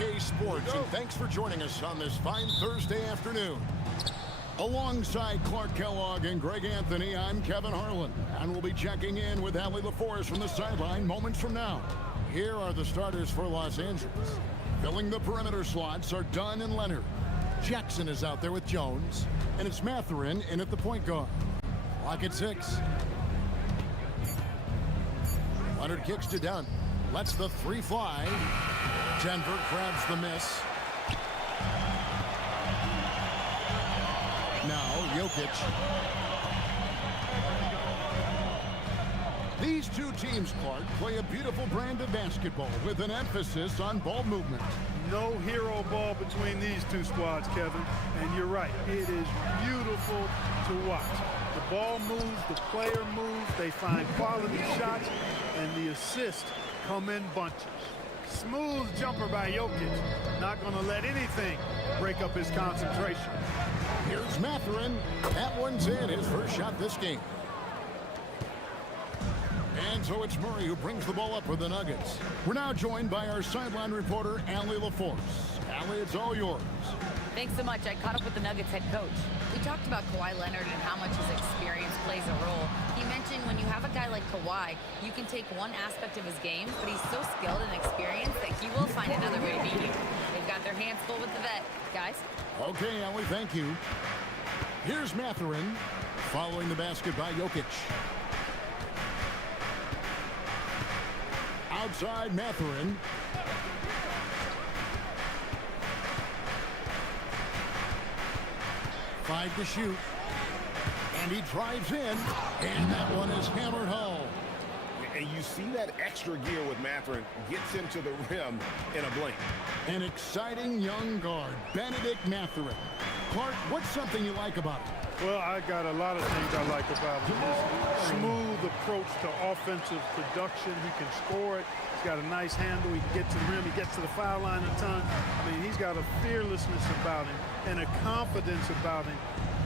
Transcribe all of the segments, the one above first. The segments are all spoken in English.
Sports, and thanks for joining us on this fine Thursday afternoon. Alongside Clark Kellogg and Greg Anthony, I'm Kevin Harlan, and we'll be checking in with Allie LaForest from the sideline moments from now. Here are the starters for Los Angeles. Filling the perimeter slots are Dunn and Leonard. Jackson is out there with Jones, and it's Mathurin in at the point guard. Clock at 6. Leonard kicks to Dunn. Lets the three fly. Denver grabs the miss. Now Jokic. These two teams, Clark, play a beautiful brand of basketball with an emphasis on ball movement. No hero ball between these two squads, Kevin. And you're right, it is beautiful to watch. The ball moves, the player moves, they find quality shots, and the assists come in bunches. Smooth jumper by Jokic. Not going to let anything break up his concentration. Here's Mathurin. That one's in, his first shot this game. And so it's Murray who brings the ball up for the Nuggets. We're now joined by our sideline reporter, Allie LaForest. Allie, it's all yours. Thanks so much. I caught up with the Nuggets head coach. We talked about Kawhi Leonard and how much his experience plays a role. He mentioned when you have a guy like Kawhi, you can take one aspect of his game, but he's so skilled and experienced that he will find another way to beat you. They've got their hands full with the vet. Guys? Okay, Allie, thank you. Here's Mathurin, following the basket by Jokic. Outside Mathurin. Five to shoot. And he drives in. And that one is hammered home. And you see that extra gear with Mathurin. Gets him to the rim in a blink. An exciting young guard, Benedict Mathurin. Clark, what's something you like about him? Well, I got a lot of things I like about him. His smooth approach to offensive production. He can score it. He's got a nice handle. He can get to the rim. He gets to the foul line a ton. I mean, he's got a fearlessness about him and a confidence about him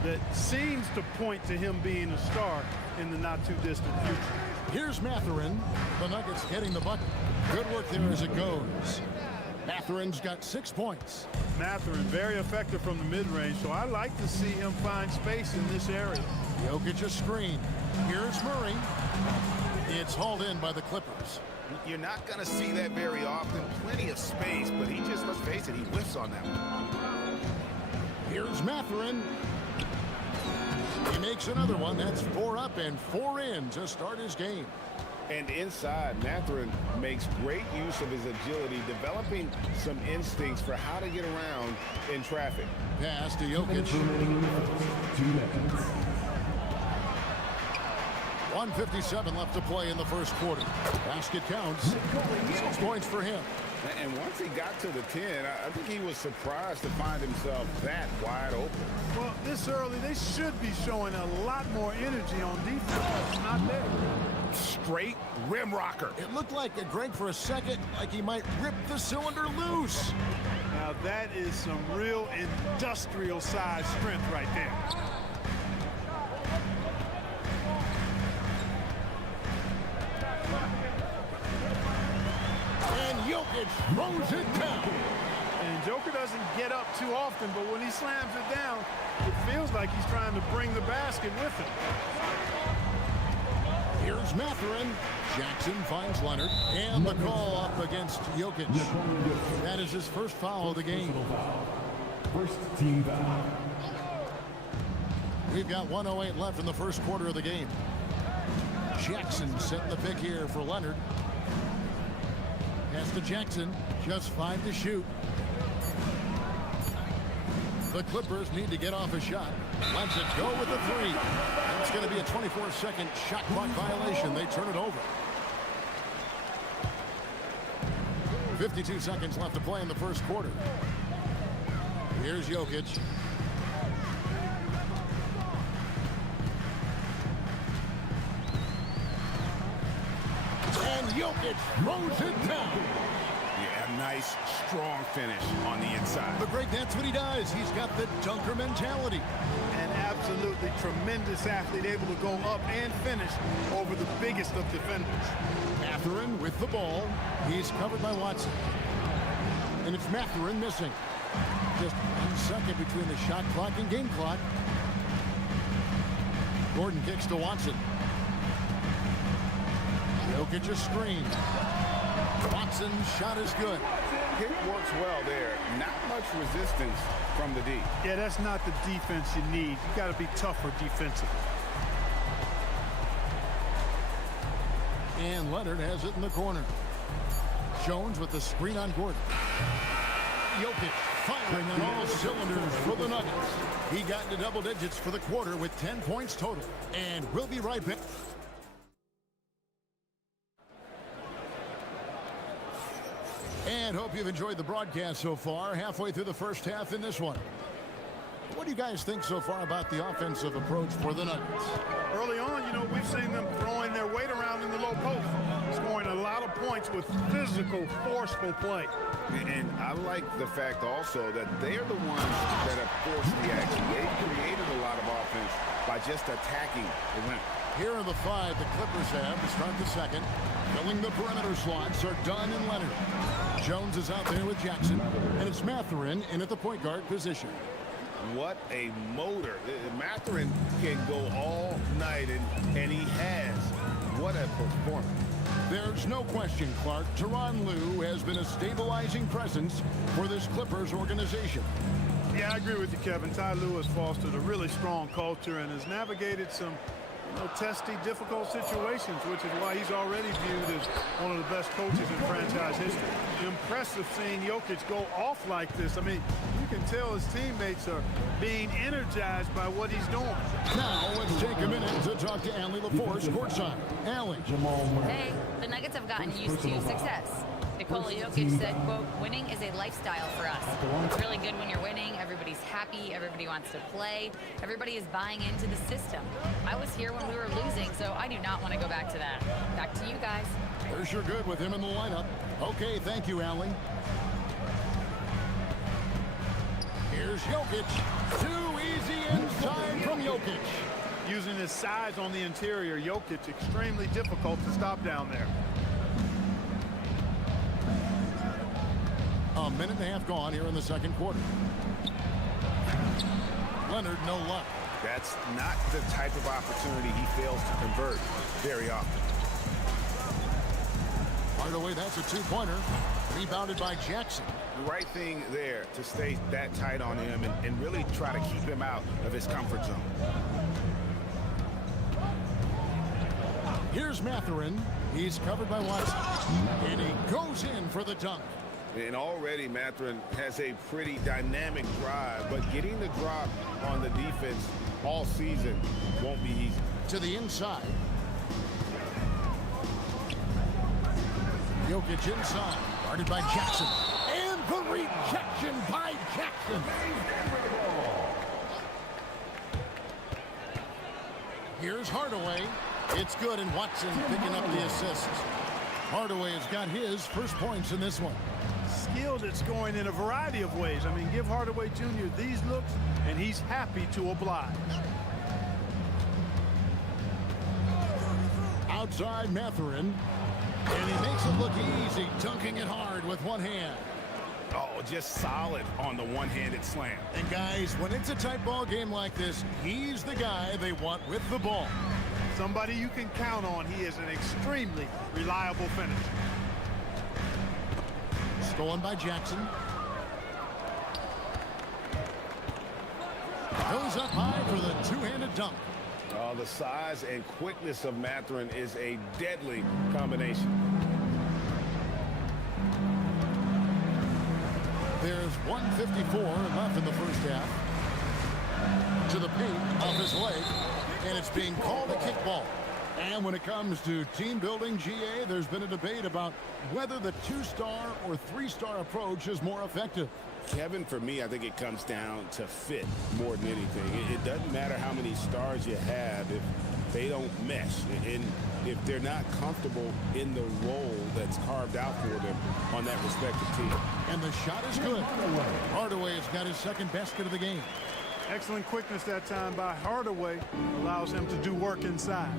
that seems to point to him being a star in the not-too-distant future. Here's Mathurin. The Nuggets getting the bucket. Good work there as it goes. Mathurin's got 6 points. Mathurin, very effective from the mid-range, so I like to see him find space in this area. Jokic a screen. Here's Murray. It's hauled in by the Clippers. You're not going to see that very often. Plenty of space, but he just, let's face it, he whiffs on that one. Here's Mathurin. He makes another one. That's 4 up and 4 in to start his game. And inside, Mathurin makes great use of his agility, developing some instincts for how to get around in traffic. Pass to Jokic. 1:57 left to play in the first quarter. Basket counts. 6 points for him. And once he got to the 10, I think he was surprised to find himself that wide open. Well, this early, they should be showing a lot more energy on defense. It's not there. Straight rim rocker. It looked like Greg for a second, like he might rip the cylinder loose. Now that is some real industrial size strength right there. And Jokic throws it down. And Joker doesn't get up too often, but when he slams it down, it feels like he's trying to bring the basket with him. Here's Mathurin. Jackson finds Leonard. And the call up against Jokic. That is his first foul of the game. First team foul. We've got 1:08 left in the first quarter of the game. Jackson setting the pick here for Leonard. Pass to Jackson. Just 5 to shoot. The Clippers need to get off a shot. Lets it go with the 3. And it's going to be a 24-second shot clock violation. They turn it over. 52 seconds left to play in the first quarter. Here's Jokic. And Jokic throws it down. Yeah, nice, strong finish on the inside. But Greg, that's what he does. He's got the dunker mentality. An absolutely tremendous athlete, able to go up and finish over the biggest of defenders. Mathurin with the ball. He's covered by Watson. And it's Mathurin missing. Just 1 second between the shot clock and game clock. Gordon kicks to Watson. Jokic a screen. Watson's shot is good. It works well there. Not much resistance from the D. Yeah, that's not the defense you need. You got to be tougher defensively. And Leonard has it in the corner. Jones with the screen on Gordon. Jokic firing on all cylinders for the Nuggets. He got into double digits for the quarter with 10 points total. And we'll be right back. And hope you've enjoyed the broadcast so far. Halfway through the first half in this one. What do you guys think so far about the offensive approach for the Nuggets? Early on, you know, we've seen them throwing their weight around in the low post, scoring a lot of points with physical, forceful play. And I like the fact also that they're the ones that have forced the action. They've created a lot of offense by just attacking the rim. Here are the 5 the Clippers have to start the second. Filling the perimeter slots are Dunn and Leonard. Jones is out there with Jackson, and it's Mathurin in at the point guard position. What a motor. Mathurin can go all night, and he has. What a performance. There's no question, Clark, Tyronn Lue has been a stabilizing presence for this Clippers organization. Yeah, I agree with you, Kevin. Ty Lue has fostered a really strong culture and has navigated some testy, difficult situations, which is why he's already viewed as one of the best coaches in franchise history. Impressive seeing Jokic go off like this. I mean, you can tell his teammates are being energized by what he's doing. Now, let's take a minute to talk to Allie LaForce courtside. Allie. Hey, the Nuggets have gotten used to success. Nikola Jokic said, quote, winning is a lifestyle for us. It's really good when you're winning. Everybody's happy. Everybody wants to play. Everybody is buying into the system. I was here when we were losing, so I do not want to go back to that. Back to you guys. There's your good with him in the lineup. Okay, thank you, Allie. Here's Jokic. Too easy inside from Jokic. Using his size on the interior, Jokic extremely difficult to stop down there. A minute and a half gone here in the second quarter. Leonard, no luck. That's not the type of opportunity he fails to convert very often. Hardaway, that's a two-pointer. Rebounded by Jackson. The right thing there to stay that tight on him and really try to keep him out of his comfort zone. Here's Mathurin. He's covered by Watson. And he goes in for the dunk. And already Mathurin has a pretty dynamic drive, but getting the drop on the defense all season won't be easy. To the inside. Jokic inside. Guarded by Jackson. And the rejection by Jackson. Here's Hardaway. It's good, and Watson picking up the assist. Hardaway has got his first points in this one. Skilled at scoring in a variety of ways. I mean, give Hardaway Jr. these looks, and he's happy to oblige. Outside Mathurin, and he makes it look easy, dunking it hard with one hand. Oh, just solid on the one-handed slam. And guys, when it's a tight ball game like this, he's the guy they want with the ball. Somebody you can count on. He is an extremely reliable finisher. Stolen by Jackson. Goes up high for the two-handed dunk. The size and quickness of Mathurin is a deadly combination. There's 1:54 left in the first half. To the paint, off his leg, and it's being called a kickball. And when it comes to team building, GA, there's been a debate about whether the two-star or three-star approach is more effective. Kevin, for me, I think it comes down to fit more than anything. It doesn't matter how many stars you have if they don't mesh, and if they're not comfortable in the role that's carved out for them on that respective team. And the shot is good. Hardaway has got his second basket of the game. Excellent quickness that time by Hardaway. Allows him to do work inside.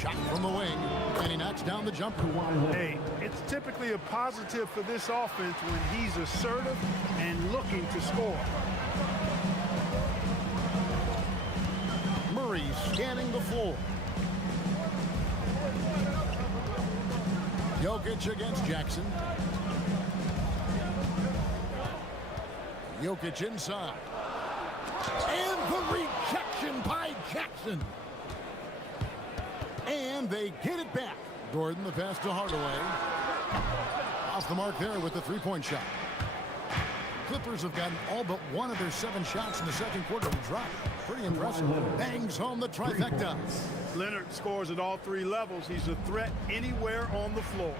shot from the wing, and he knocks down the jumper. Hey, it's typically a positive for this offense when he's assertive and looking to score. Murray scanning the floor. Jokic against Jackson. Jokic inside. And the rejection by Jackson. And they get it back. Gordon the pass to Hardaway. Off the mark there with the three-point shot. Clippers have gotten all but one of their 7 shots in the second quarter to drop. Pretty impressive. Bangs home the trifecta. Leonard scores at all 3 levels. He's a threat anywhere on the floor.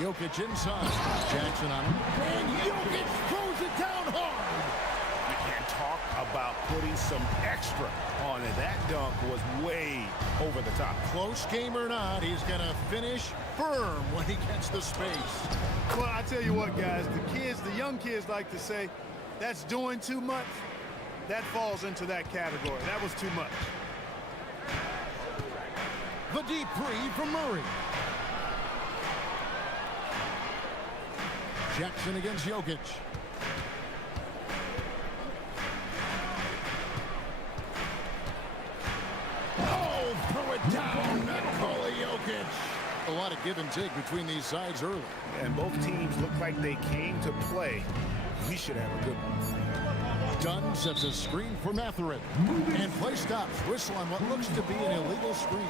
Jokic inside. Jackson on him. And Jokic throws it down hard. You can't talk about putting some extra on it. That dunk was way over the top. Close game or not, he's going to finish firm when he gets the space. Well, I tell you what, guys, the young kids like to say, that's doing too much. That falls into that category. That was too much. The deep three from Murray. Jackson against Jokic. Oh, throw it down. Nikola Jokic. A lot of give and take between these sides early. And both teams look like they came to play. We should have a good one. Dunn sets a screen for Matherin. And play stops. Whistle on what looks to be an illegal screen.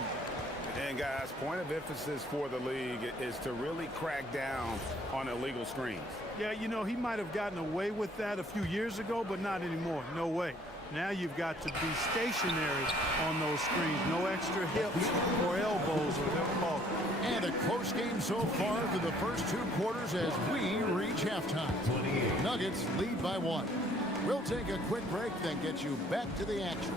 And guys, point of emphasis for the league is to really crack down on illegal screens. Yeah, you know, he might have gotten away with that a few years ago, but not anymore. No way. Now you've got to be stationary on those screens. No extra hips or elbows or whatever called. And a close game so far through the first 2 quarters as we reach halftime. Nuggets lead by 1. We'll take a quick break, then get you back to the action.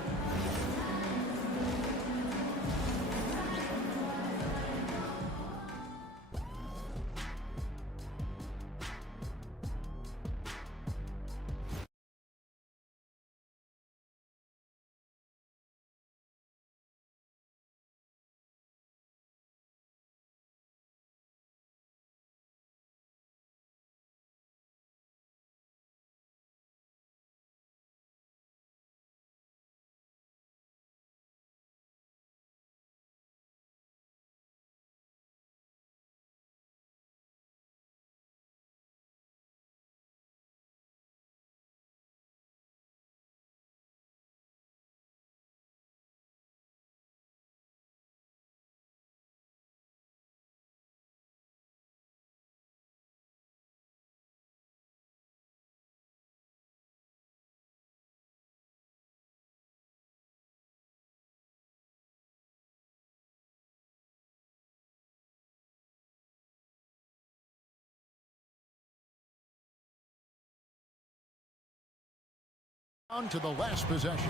On to the last possession.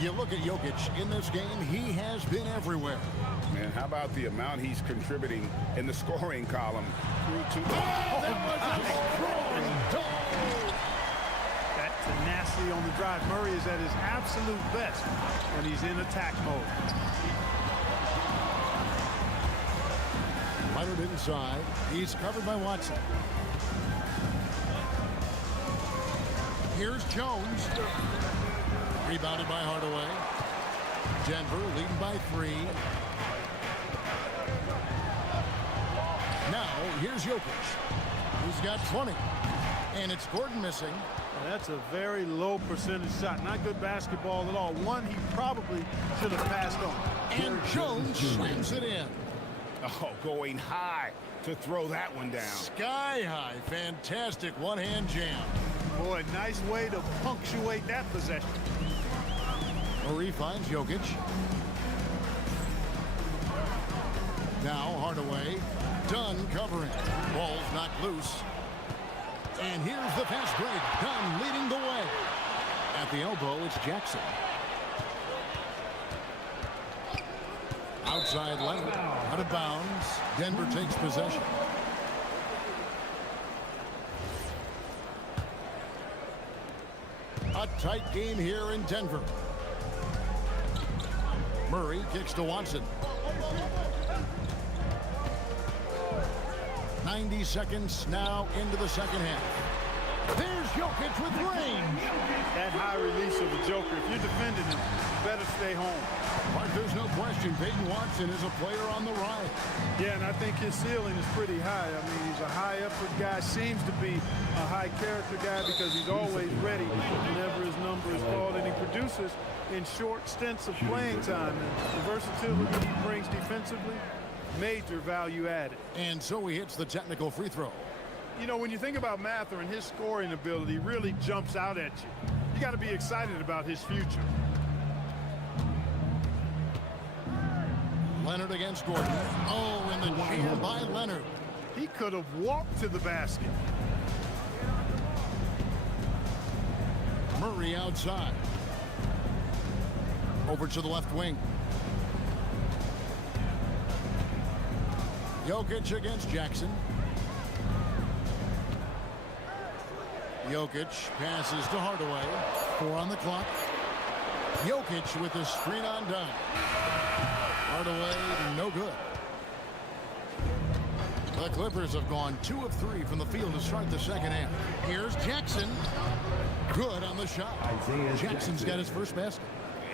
You look at Jokic in this game, he has been everywhere. Man, how about the amount he's contributing in the scoring column through to... That was a strong dunk! That tenacity on the drive. Murray is at his absolute best when he's in attack mode. Leonard inside. He's covered by Watson. Here's Jones. Rebounded by Hardaway. Denver leading by 3. Now, here's Jokic. He's got 20. And it's Gordon missing. Well, that's a very low percentage shot. Not good basketball at all. One he probably should have passed on. And Jones slams it in. Oh, going high to throw that one down. Sky high. Fantastic one-hand jam. Boy, nice way to punctuate that possession. Murray finds Jokic. Now Hardaway. Dunn covering. Ball's knocked loose. And here's the fast break. Dunn leading the way. At the elbow, it's Jackson. Outside Leonard. Out of bounds. Denver takes possession. A tight game here in Denver. Murray kicks to Watson. 90 seconds now into the second half. There's Jokic with range. That high release of the Joker, if you're defending him, you better stay home. But there's no question Peyton Watson is a player on the rise. Yeah, and I think his ceiling is pretty high. I mean, he's a high effort guy, seems to be a high character guy because he's always ready whenever his number is called, and he produces in short stints of playing time. And the versatility he brings defensively, major value added. And so he hits the technical free throw. You know, when you think about Mathurin, his scoring ability really jumps out at you. You got to be excited about his future. Leonard against Gordon. Oh, and the jam by Leonard. He could have walked to the basket. Murray outside. Over to the left wing. Jokic against Jackson. Jokic passes to Hardaway. 4 on the clock. Jokic with the screen on down. Hardaway, no good. The Clippers have gone 2 of 3 from the field to start the second half. Here's Jackson. Good on the shot. Jackson's got his first basket.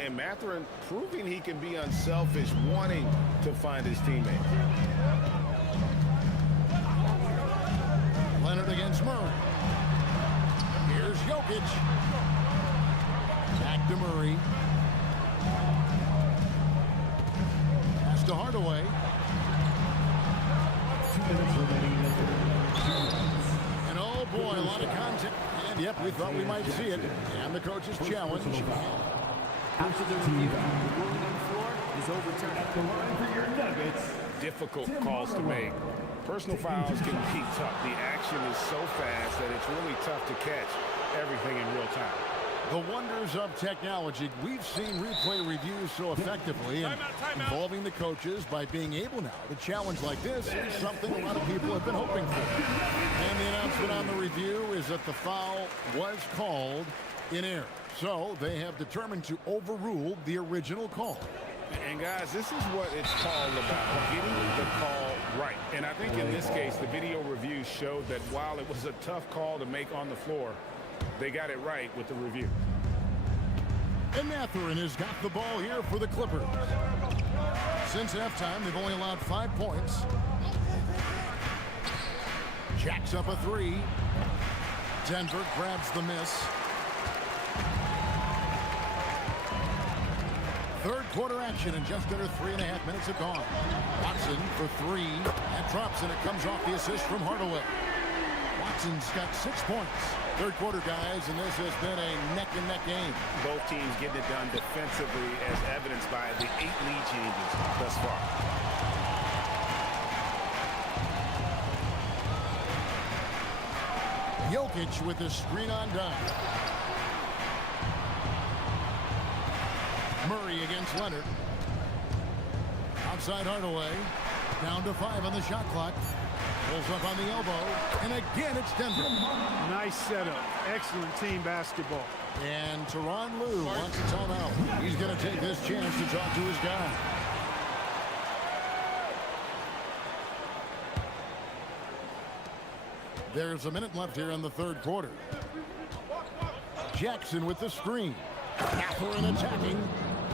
And Mathurin proving he can be unselfish, wanting to find his teammate. Leonard against Murray. Here's Jokic. Back to Murray. Pass to Hardaway. 2 minutes remaining. And oh boy, a lot of content. And yep, we thought we might see it. And the coach's challenge. After the review, the ruling on the floor is overturned. At the line for your Nuggets. Difficult calls to make. Personal fouls can be tough. The action is so fast that it's really tough to catch everything in real time. The wonders of technology. We've seen replay reviews so effectively and involving the coaches by being able now to challenge like this is something a lot of people have been hoping for. And the announcement on the review is that the foul was called in error. So they have determined to overrule the original call. And guys, this is what it's called about, getting the call right. And I think in this case, the video review showed that while it was a tough call to make on the floor, they got it right with the review. And Mathurin has got the ball here for the Clippers. Since halftime, they've only allowed 5 points. Jacks up a 3. Denver grabs the miss. Third quarter action and just under 3.5 minutes have gone. Watson for 3. That drops and it comes off the assist from Hardaway. Watson's got 6 points. Third quarter, guys, and this has been a neck-and-neck game. Both teams getting it done defensively as evidenced by the 8 lead changes thus far. Jokic with the screen on down. Murray against Leonard. Outside Hardaway. Down to 5 on the shot clock. Pulls up on the elbow. And again, it's Denver. Nice setup. Excellent team basketball. And Tyronn Lue wants a timeout. He's going to take this chance to talk to his guy. There's a minute left here in the third quarter. Jackson with the screen. Mathurin attacking.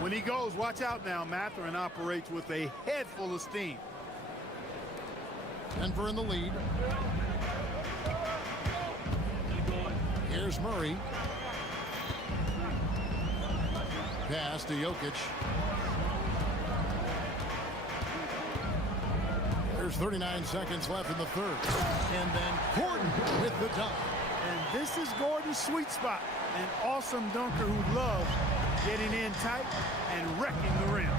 When he goes, watch out now. Mathurin operates with a head full of steam. Denver in the lead. Here's Murray. Pass to Jokic. There's 39 seconds left in the third. And then Gordon with the dunk. And this is Gordon's sweet spot. An awesome dunker who loves getting in tight and wrecking the rim.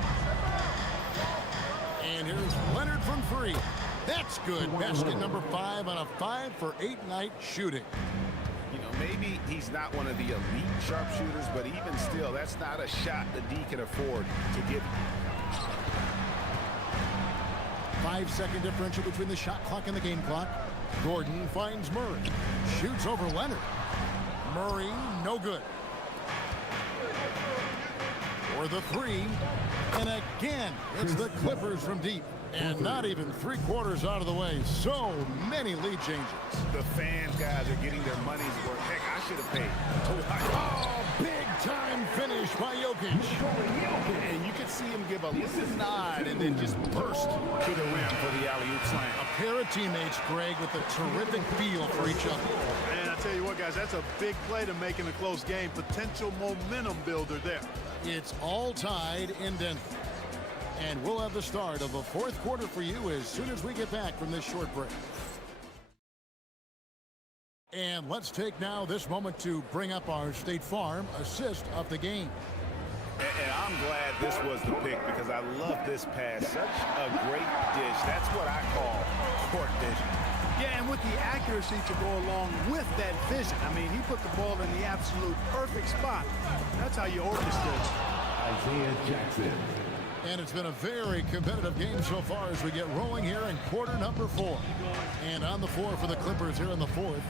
And here's Leonard from 3. That's good. Basket number 5 on a 5 for 8 night shooting. You know, maybe he's not one of the elite sharpshooters, but even still, that's not a shot that D can afford to give. 5-second differential between the shot clock and the game clock. Gordon finds Murray. Shoots over Leonard. Murray, no good. For the 3, And again, it's the Clippers from deep. And not even 3/4 out of the way. So many lead changes. The fans, guys, are getting their money's worth. Heck, I should have paid. Oh, big time finish by Jokic. And you could see him give a little nod and then just burst to the rim for the alley-oop slam. A pair of teammates, Greg, with a terrific feel for each other. And I tell you what, guys, that's a big play to make in a close game. Potential momentum builder there. It's all tied in Denver. And we'll have the start of the fourth quarter for you as soon as we get back from this short break. And let's take now this moment to bring up our State Farm assist of the game. And I'm glad this was the pick because I love this pass. Such a great dish. That's what I call court vision. Yeah, and with the accuracy to go along with that vision. I mean, he put the ball in the absolute perfect spot. That's how you orchestrate. Isaiah Jackson. And it's been a very competitive game so far as we get rolling here in quarter number 4. And on the floor for the Clippers here in the fourth,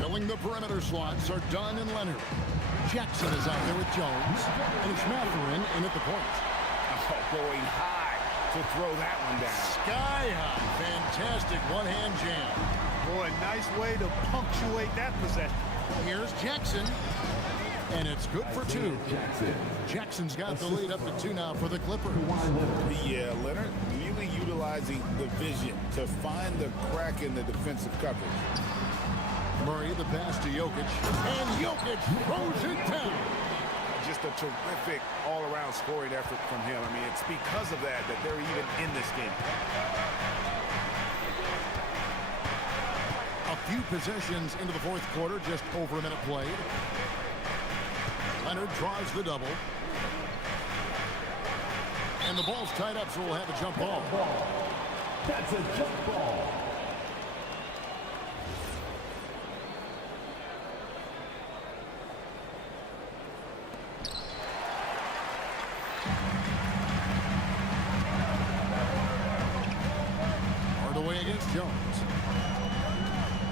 filling the perimeter slots are Dunn and Leonard. Jackson is out there with Jones, and it's Mathurin in at the point. Oh, going high to throw that one down. Sky high. Fantastic one-hand jam. Boy, nice way to punctuate that possession. Here's Jackson. And it's good for 2. Jackson's got the lead up to 2 now for the Clippers. Yeah, Leonard really utilizing the vision to find the crack in the defensive coverage. Murray, the pass to Jokic. And Jokic throws it down. Just a terrific all-around scoring effort from him. I mean, it's because of that they're even in this game. A few possessions into the fourth quarter, just over a minute played. Leonard draws the double. And the ball's tied up, so we'll have a jump ball. That's a jump ball. Hardaway against Jones.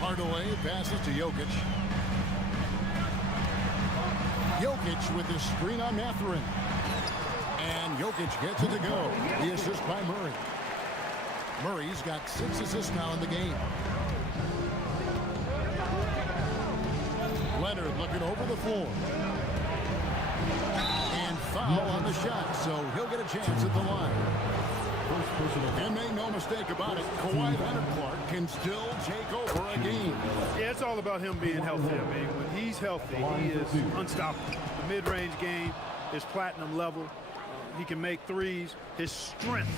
Hardaway passes to Jokic. Jokic with his screen on Mathurin. And Jokic gets it to go. The assist by Murray. Murray's got 6 assists now in the game. Leonard looking over the floor. And foul on the shot, so he'll get a chance at the line. And make no mistake about it, Kawhi Leonard can still take over a game. Yeah, it's all about him being healthy. I mean, when he's healthy, he is unstoppable. The mid-range game is platinum level. He can make threes. His strength,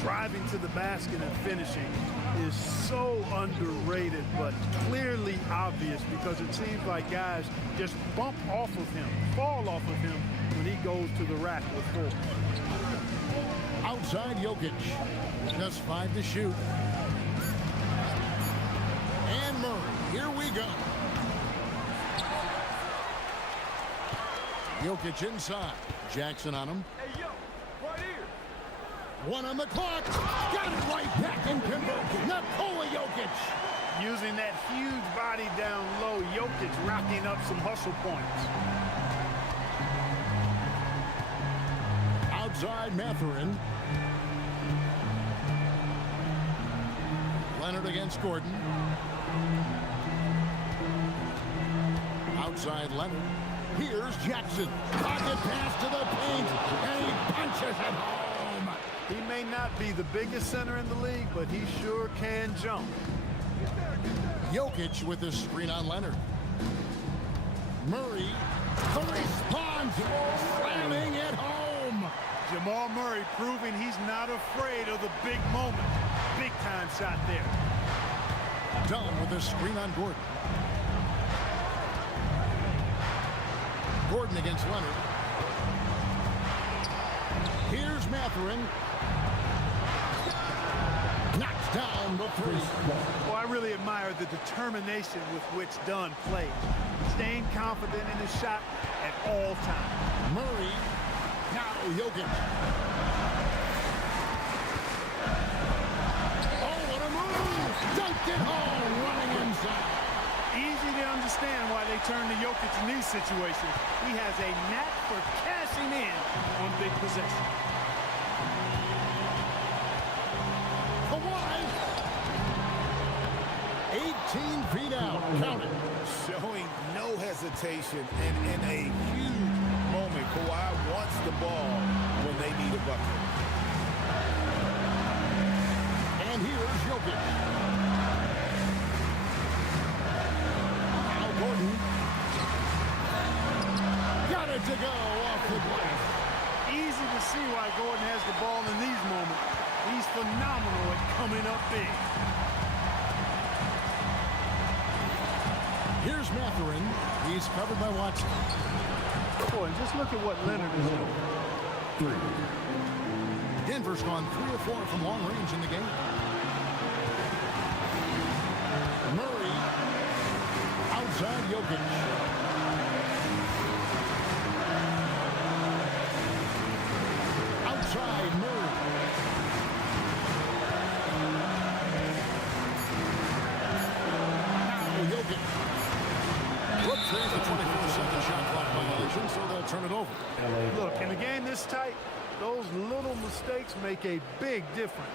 driving to the basket and finishing, is so underrated, but clearly obvious because it seems like guys just bump off of him, fall off of him when he goes to the rack with 4. Outside Jokic, just 5 to shoot. And Murray, here we go. Jokic inside. Jackson on him. Hey, yo, right here. 1 on the clock. Got it right back and converts. Nikola Jokic. Using that huge body down low, Jokic racking up some hustle points. Outside Mathurin. Leonard against Gordon. Outside Leonard. Here's Jackson. Pocket pass to the paint. And he punches it home. He may not be the biggest center in the league, but he sure can jump. Jokic with the screen on Leonard. Murray, the response, slamming it home. Jamal Murray proving he's not afraid of the big moment. Big time shot there. Dunn with the screen on Gordon. Gordon against Leonard. Here's Mathurin. Knocks down the 3. Well, I really admire the determination with which Dunn played. Staying confident in his shot at all times. Murray. Now Jokic. Oh, what a move! Dunked it home, running inside. Easy to understand why they turn to Jokic in these situations. He has a knack for cashing in on big possessions. 15 feet out. Count it. Showing no hesitation and in a huge moment. Kawhi wants the ball when they need a bucket. And here's Jokic. Al Gordon. Got it to go off the glass. Easy to see why Gordon has the ball in these moments. He's phenomenal at coming up big. Here's Mathurin. He's covered by Watson. Boy, just look at what Leonard is doing. Denver's gone 3 or 4 from long range in the game. Murray. Outside Jokic. Outside Murray. Now Jokic. Look, there's the 24-second shot clock violation, so they'll turn it over. Look, in a game this tight, those little mistakes make a big difference.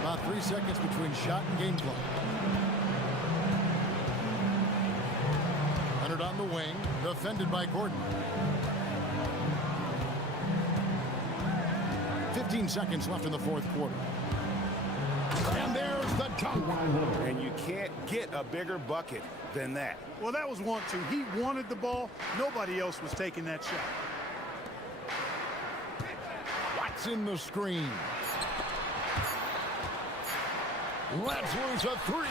About 3 seconds between shot and game clock. Leonard on the wing, defended by Gordon. 15 seconds left in the fourth quarter. And there's the dunk. And you can't get a bigger bucket than that. Well, that was want to. He wanted the ball. Nobody else was taking that shot. Watson the screen. Lets loose a 3.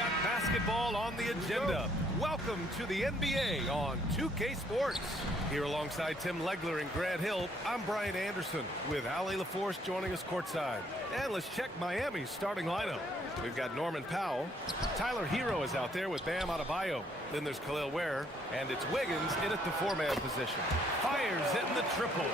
got basketball on the agenda. Welcome to the NBA on 2K Sports. Here alongside Tim Legler and Grant Hill, I'm Brian Anderson with Ali LaForce joining us courtside. And let's check Miami's starting lineup. We've got Norman Powell. Tyler Hero is out there with Bam Adebayo. Then there's Khalil Ware. And it's Wiggins in at the four-man position. Fires hitting the triple.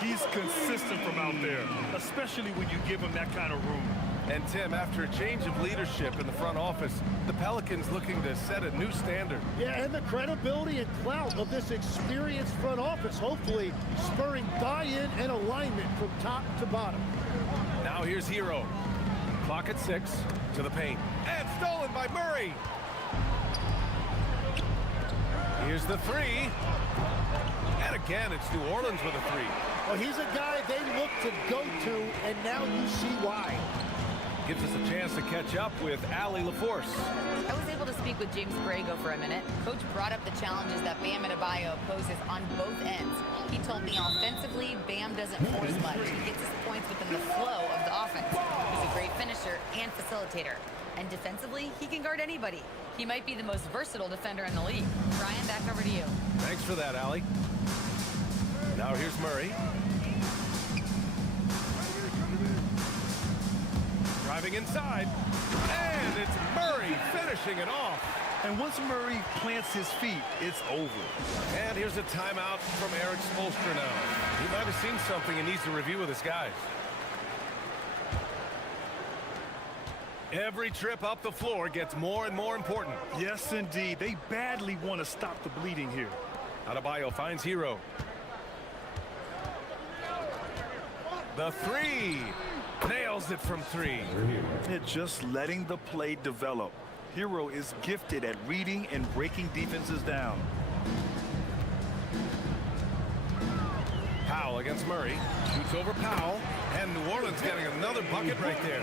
He's consistent from out there, especially when you give him that kind of room. And Tim, after a change of leadership in the front office, the Pelicans looking to set a new standard. Yeah, and the credibility and clout of this experienced front office, hopefully spurring buy-in and alignment from top to bottom. Now here's Hero. Clock at 6 to the paint. And stolen by Murray. Here's the three. And again, it's New Orleans with a three. Well, he's a guy they look to go to, and now you see why. Gives us a chance to catch up with Ali LaForce. I was able to speak with James Borrego for a minute. Coach brought up the challenges that Bam Adebayo poses on both ends. He told me offensively, Bam doesn't force much. He gets his points within the flow of the offense. He's a great finisher and facilitator. And defensively, he can guard anybody. He might be the most versatile defender in the league. Brian, back over to you. Thanks for that, Ali. Now here's Murray. Driving inside, and it's Murray finishing it off. And once Murray plants his feet, it's over. And here's a timeout from Eric Spoelstra now. He might have seen something and needs to review with his guys. Every trip up the floor gets more and more important. Yes, indeed. They badly want to stop the bleeding here. Adebayo finds Hero. The three. Nails it from three. They're just letting the play develop. Hero is gifted at reading and breaking defenses down. Powell against Murray. Shoots over Powell. And New Orleans getting another bucket right there.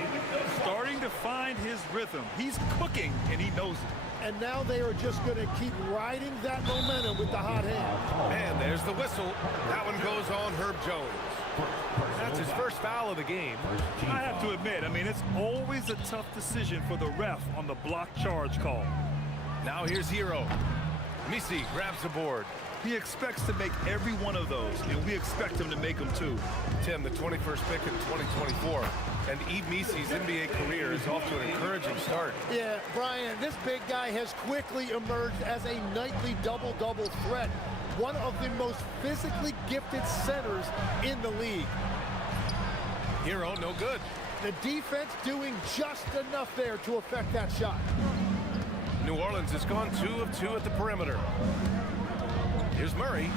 Starting to find his rhythm. He's cooking, and he knows it. And now they are just going to keep riding that momentum with the hot hand. And there's the whistle. That one goes on Herb Jones. That's his first foul of the game. I have to admit, it's always a tough decision for the ref on the block charge call. Now here's Hero. Misi grabs the board. He expects to make every one of those, and we expect him to make them too. Tim, the 21st pick in 2024. And Yves Misi's NBA career is off to an encouraging start. Yeah, Brian, this big guy has quickly emerged as a nightly double-double threat. One of the most physically gifted centers in the league. Hero, no good. The defense doing just enough there to affect that shot. New Orleans has gone 2 of 2 at the perimeter. Here's Murray.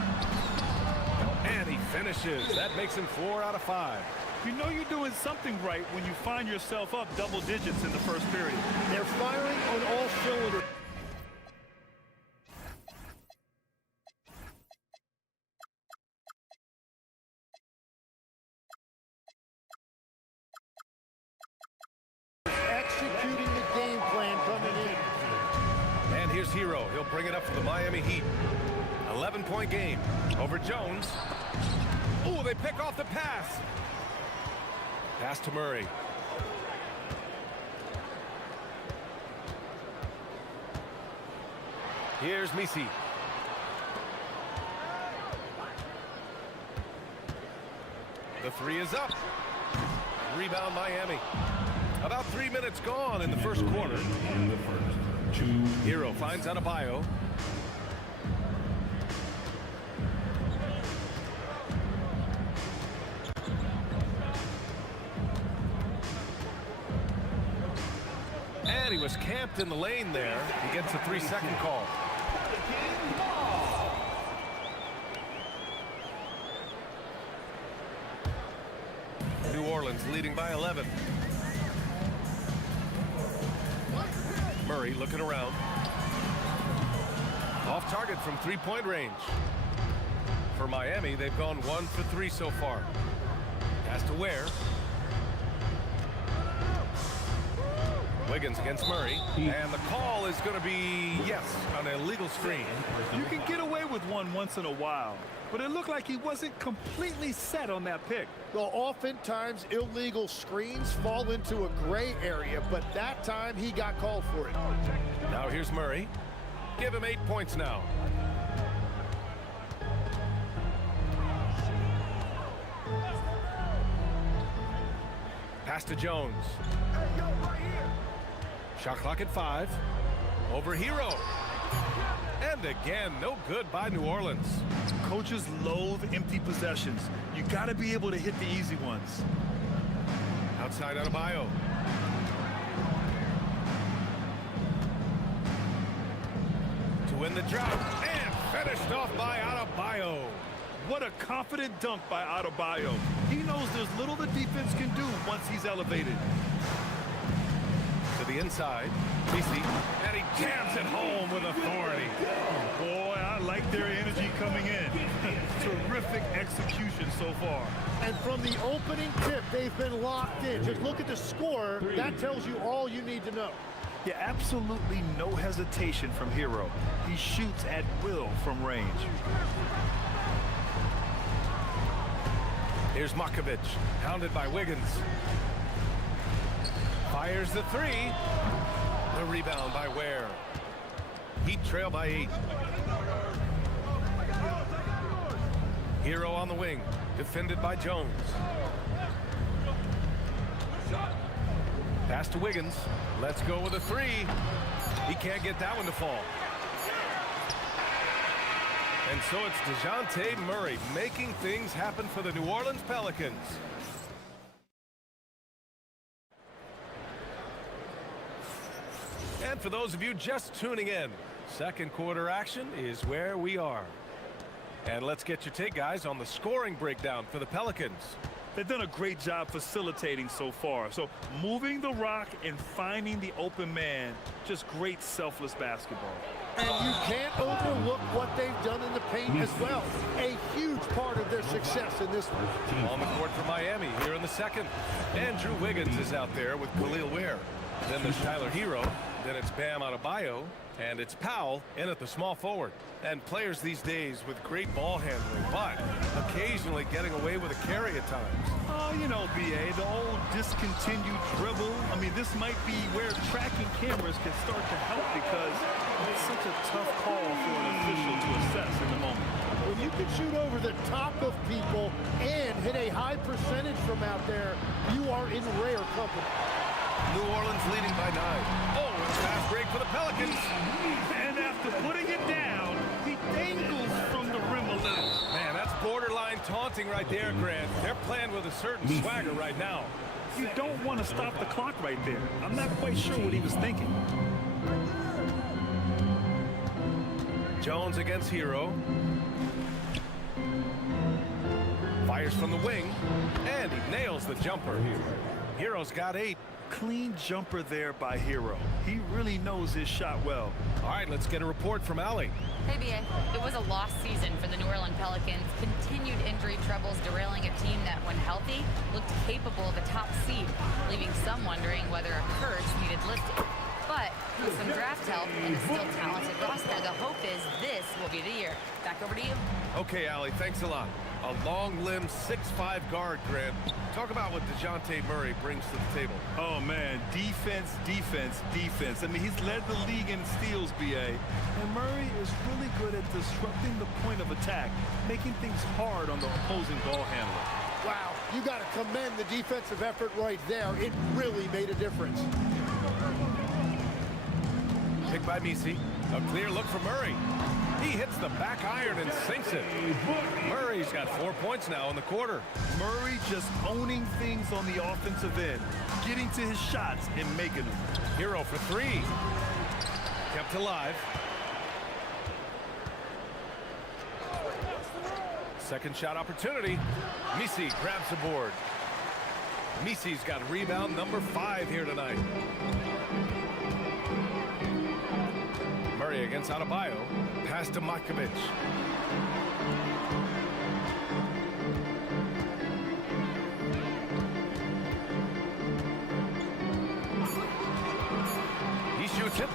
And he finishes. That makes him 4 out of 5. You know you're doing something right when you find yourself up double digits in the first period. They're firing on all cylinders. Executing the game plan coming in. And here's Hero. He'll bring it up for the Miami Heat. 11-point game over Jones. Oh, they pick off the pass. Pass to Murray. Here's Misi. The three is up. Rebound Miami. About 3 minutes gone in the first quarter. Hero finds Adebayo. And he was camped in the lane there. He gets a 3-second call. New Orleans leading by 11. Murray looking around. Off target from three-point range. For Miami, they've gone 1 for 3 so far. Pass to Ware. Wiggins against Murray. And the call is going to be, yes, an illegal screen. You can get away with one one once in a while, but it looked like he wasn't completely set on that pick. Well, oftentimes illegal screens fall into a gray area, but that time he got called for it. Now here's Murray. Give him 8 points now. Pass to Jones. Shot clock at 5. Over Hero. And again, no good by New Orleans. Coaches loathe empty possessions. You got to be able to hit the easy ones. Outside Adebayo. To win the drop. And finished off by Adebayo. What a confident dunk by Adebayo. He knows there's little the defense can do once he's elevated. To the inside, Bisi, and he jams it home with authority. Boy, I like their energy coming in. Terrific execution so far. And from the opening tip, they've been locked in. Just look at the score. That tells you all you need to know. Yeah, absolutely no hesitation from Hero. He shoots at will from range. Here's Makovic, hounded by Wiggins. Fires the 3. The rebound by Ware. Heat trail by 8. Hero on the wing, defended by Jones. Pass to Wiggins. Let's go with a 3. He can't get that one to fall. And so it's DeJounte Murray making things happen for the New Orleans Pelicans. And for those of you just tuning in, second quarter action is where we are. And let's get your take, guys, on the scoring breakdown for the Pelicans. They've done a great job facilitating so far. So moving the rock and finding the open man, just great selfless basketball. And you can't overlook what they've done in the paint as well. A huge part of their success in this one. On the court for Miami here in the second. Andrew Wiggins is out there with Khalil Ware. Then there's Tyler Hero. Then it's Bam Adebayo. And it's Powell in at the small forward. And players these days with great ball handling, but occasionally getting away with a carry at times. Oh, you know, BA, the old discontinued dribble. I mean, this might be where tracking cameras can start to help because it's such a tough call for an official to assess in the moment. When you can shoot over the top of people and hit a high percentage from out there, you are in rare company. New Orleans leading by 9. Oh, and a fast break for the Pelicans. And after putting it down, he dangles from the rim a little. Man, that's borderline taunting right there, Grant. They're playing with a certain swagger right now. You don't want to stop the clock right there. I'm not quite sure what he was thinking. Jones against Hero. Fires from the wing, and he nails the jumper. Hero's got 8. Clean jumper there by Hero. He really knows his shot well. All right, let's get a report from Allie. Hey, BA. It was a lost season for the New Orleans Pelicans. Continued injury troubles derailing a team that, when healthy, looked capable of a top seed, leaving some wondering whether a curse needed lifted. But with some draft help and a still talented roster, the hope is this will be the year. Back over to you. Okay, Allie, thanks a lot. A long-limbed 6'5" guard, Grant. Talk about what DeJounte Murray brings to the table. Oh, man, defense, defense, defense. I mean, he's led the league in steals, BA. And Murray is really good at disrupting the point of attack, making things hard on the opposing ball handler. Wow, you got to commend the defensive effort right there. It really made a difference. Picked by Misi. A clear look for Murray. He hits the back iron and sinks it. Murray's got 4 points now in the quarter. Murray just owning things on the offensive end, getting to his shots and making them. Hero for 3. Kept alive. Second shot opportunity. Misi grabs the board. Misi's got rebound number 5 here tonight. Murray against Adebayo. Pass to Makovic. He shoots it.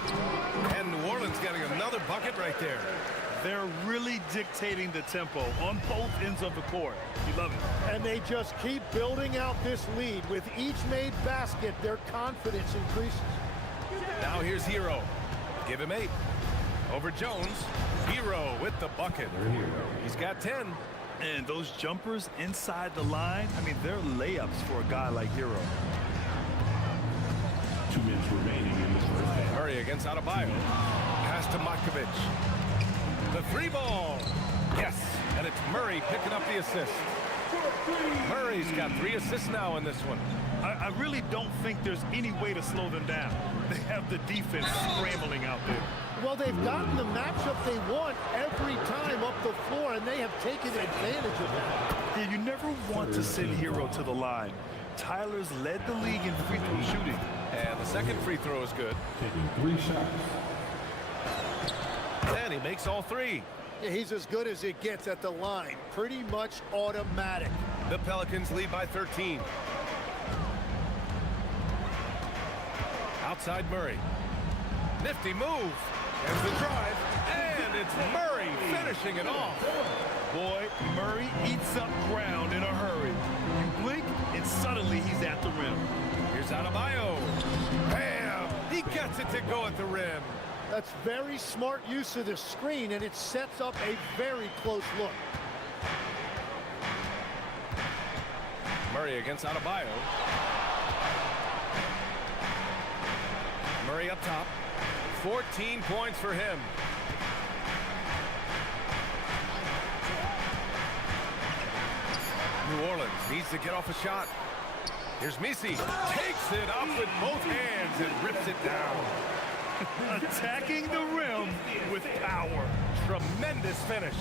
And New Orleans getting another bucket right there. They're really dictating the tempo on both ends of the court. You love it. And they just keep building out this lead. With each made basket, their confidence increases. Now here's Hero. Give him 8. Over Jones. Hero with the bucket. He's got 10. And those jumpers inside the line, I mean, they're layups for a guy like Hero. 2 minutes remaining in the first half. Murray against Adebayo. Pass to Markovic. The 3 ball. Yes, and it's Murray picking up the assist. Murray's got 3 assists now in this one. I really don't think there's any way to slow them down. They have the defense scrambling out there. Well, they've gotten the matchup they want every time up the floor, and they have taken advantage of that. Yeah, you never want to send Hero to the line. Tyler's led the league in free throw shooting. And the second free throw is good. Taking 3 shots. And he makes all 3. Yeah, he's as good as it gets at the line. Pretty much automatic. The Pelicans lead by 13. Outside Murray. Nifty move. There's the drive. And it's Murray finishing it off. Boy, Murray eats up ground in a hurry. You blink, and suddenly he's at the rim. Here's Adebayo. Bam! He gets it to go at the rim. That's very smart use of the screen, and it sets up a very close look. Murray against Adebayo. Murray up top. 14 points for him. New Orleans needs to get off a shot. Here's Misi. Takes it up with both hands and rips it down. Attacking the rim with power. Tremendous finish.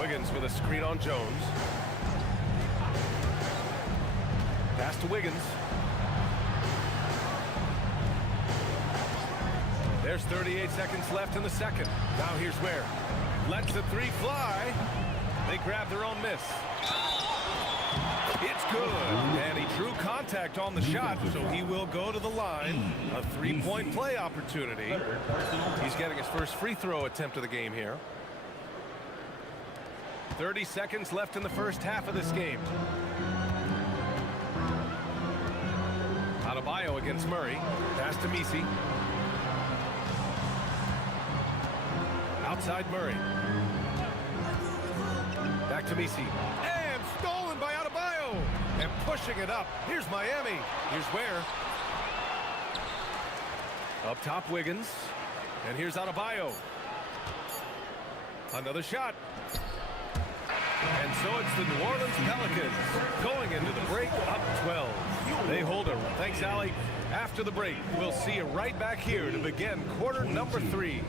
Wiggins with a screen on Jones. Pass to Wiggins. There's 38 seconds left in the second. Now here's Ware. Lets the 3 fly. They grab their own miss. It's good. And he drew contact on the shot, so he will go to the line. A 3-point play opportunity. He's getting his first free throw attempt of the game here. 30 seconds left in the first half of this game. Adebayo against Murray. Pass to Misi. Outside Murray. Back to Misi. And stolen by Adebayo. And pushing it up. Here's Miami. Here's Ware. Up top Wiggins. And here's Adebayo. Another shot. And so it's the New Orleans Pelicans going into the break up 12. They hold it. Thanks, Allie. After the break, we'll see you right back here to begin quarter number 3.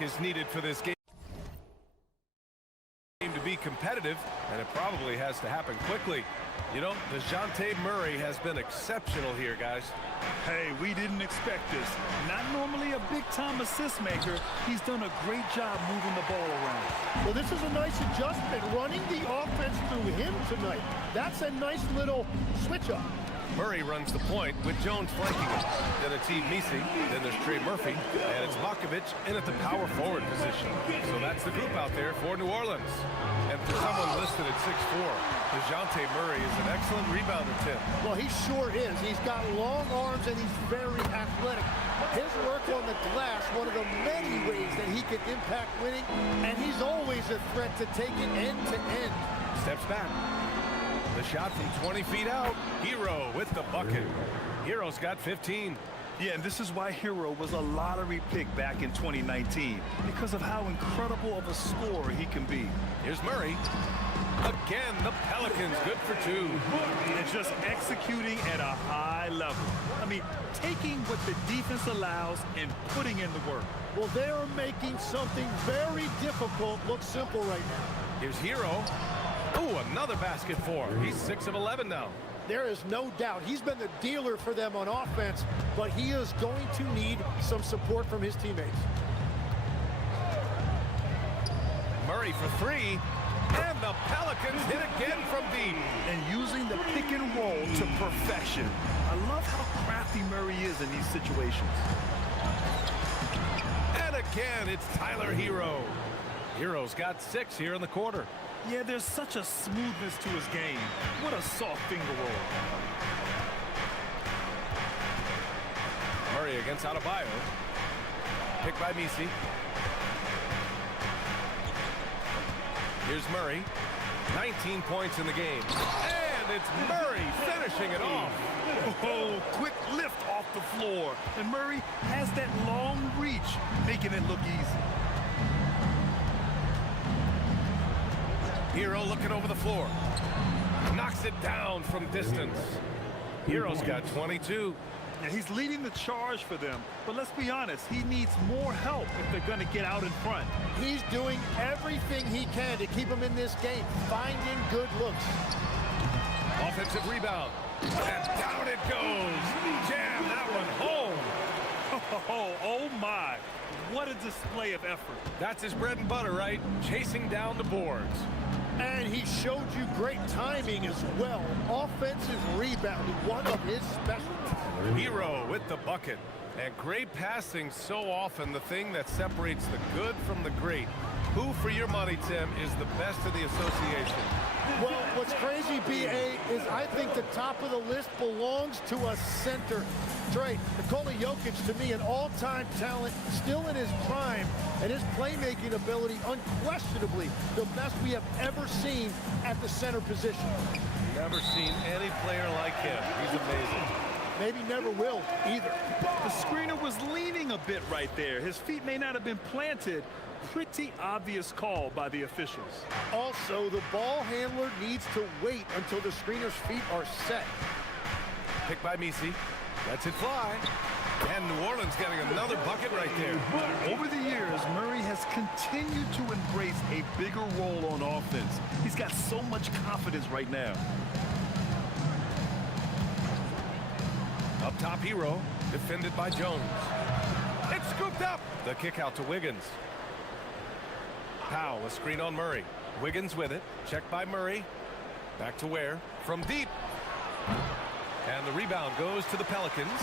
Is needed for this game to be competitive, and it probably has to happen quickly. You know, DeJounte Murray has been exceptional here, guys. Hey, we didn't expect this. Not normally a big-time assist maker. He's done a great job moving the ball around. Well, this is a nice adjustment, running the offense through him tonight. That's a nice little switch up. Murray runs the point with Jones flanking it. Then it's Eve Misi, then there's Trey Murphy, and it's Makovich in at the power forward position. So that's the group out there for New Orleans. And for someone listed at 6'4", DeJounte Murray is an excellent rebounder, Tim. Well, he sure is. He's got long arms and he's very athletic. His work on the glass, one of the many ways that he can impact winning, and he's always a threat to take it end to end. Steps back. The shot from 20 feet out. Hero with the bucket. Hero's got 15. Yeah, and this is why Hero was a lottery pick back in 2019, because of how incredible of a scorer he can be. Here's Murray. Again, the Pelicans good for two. And just executing at a high level. I mean, taking what the defense allows and putting in the work. Well, they're making something very difficult look simple right now. Here's Hero. Ooh, another basket for him. He's 6 of 11 now. There is no doubt he's been the dealer for them on offense, but he is going to need some support from his teammates. Murray for three, and the Pelicans hit again from deep. And using the pick and roll to perfection. I love how crafty Murray is in these situations. And again, it's Tyler Hero. Hero's got 6 here in the quarter. Yeah, there's such a smoothness to his game. What a soft finger roll. Murray against Adebayo. Picked by Misi. Here's Murray. 19 points in the game. And it's Murray finishing it off. Oh, quick lift off the floor. And Murray has that long reach, making it look easy. Hero looking over the floor. Knocks it down from distance. Hero's got 22. Now, he's leading the charge for them, but let's be honest, he needs more help if they're going to get out in front. He's doing everything he can to keep them in this game, finding good looks. Offensive rebound. And down it goes. Jam that one home. Oh my. What a display of effort. That's his bread and butter, right? Chasing down the boards. And he showed you great timing as well. Offensive rebounding, one of his specialties. Hero with the bucket. And great passing, so often the thing that separates the good from the great. Who, for your money, Tim, is the best in the association? Well, what's crazy, B.A., is I think the top of the list belongs to a center. Trey, Nikola Jokic, to me, an all-time talent, still in his prime, and his playmaking ability, unquestionably, the best we have ever seen at the center position. Never seen any player like him. He's amazing. Maybe never will, either. The screener was leaning a bit right there. His feet may not have been planted. Pretty obvious call by the officials. Also, the ball handler needs to wait until the screener's feet are set. Picked by Misi. Lets it fly. And New Orleans getting another bucket right there. Over the years, Murray has continued to embrace a bigger role on offense. He's got so much confidence right now. Up top, Hero. Defended by Jones. It's scooped up. The kick out to Wiggins. Powell, a screen on Murray. Wiggins with it. Checked by Murray. Back to Ware. From deep. And the rebound goes to the Pelicans.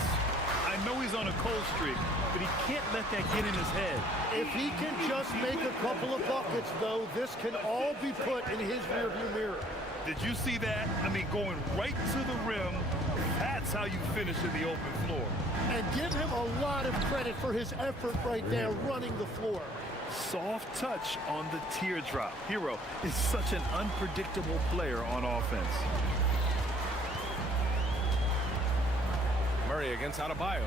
I know he's on a cold streak, but he can't let that get in his head. If he can just make a couple of buckets, though, this can all be put in his rearview mirror. Did you see that? I mean, going right to the rim, that's how you finish in the open floor. And give him a lot of credit for his effort right there running the floor. Soft touch on the teardrop. Hero is such an unpredictable player on offense. Murray against Adebayo.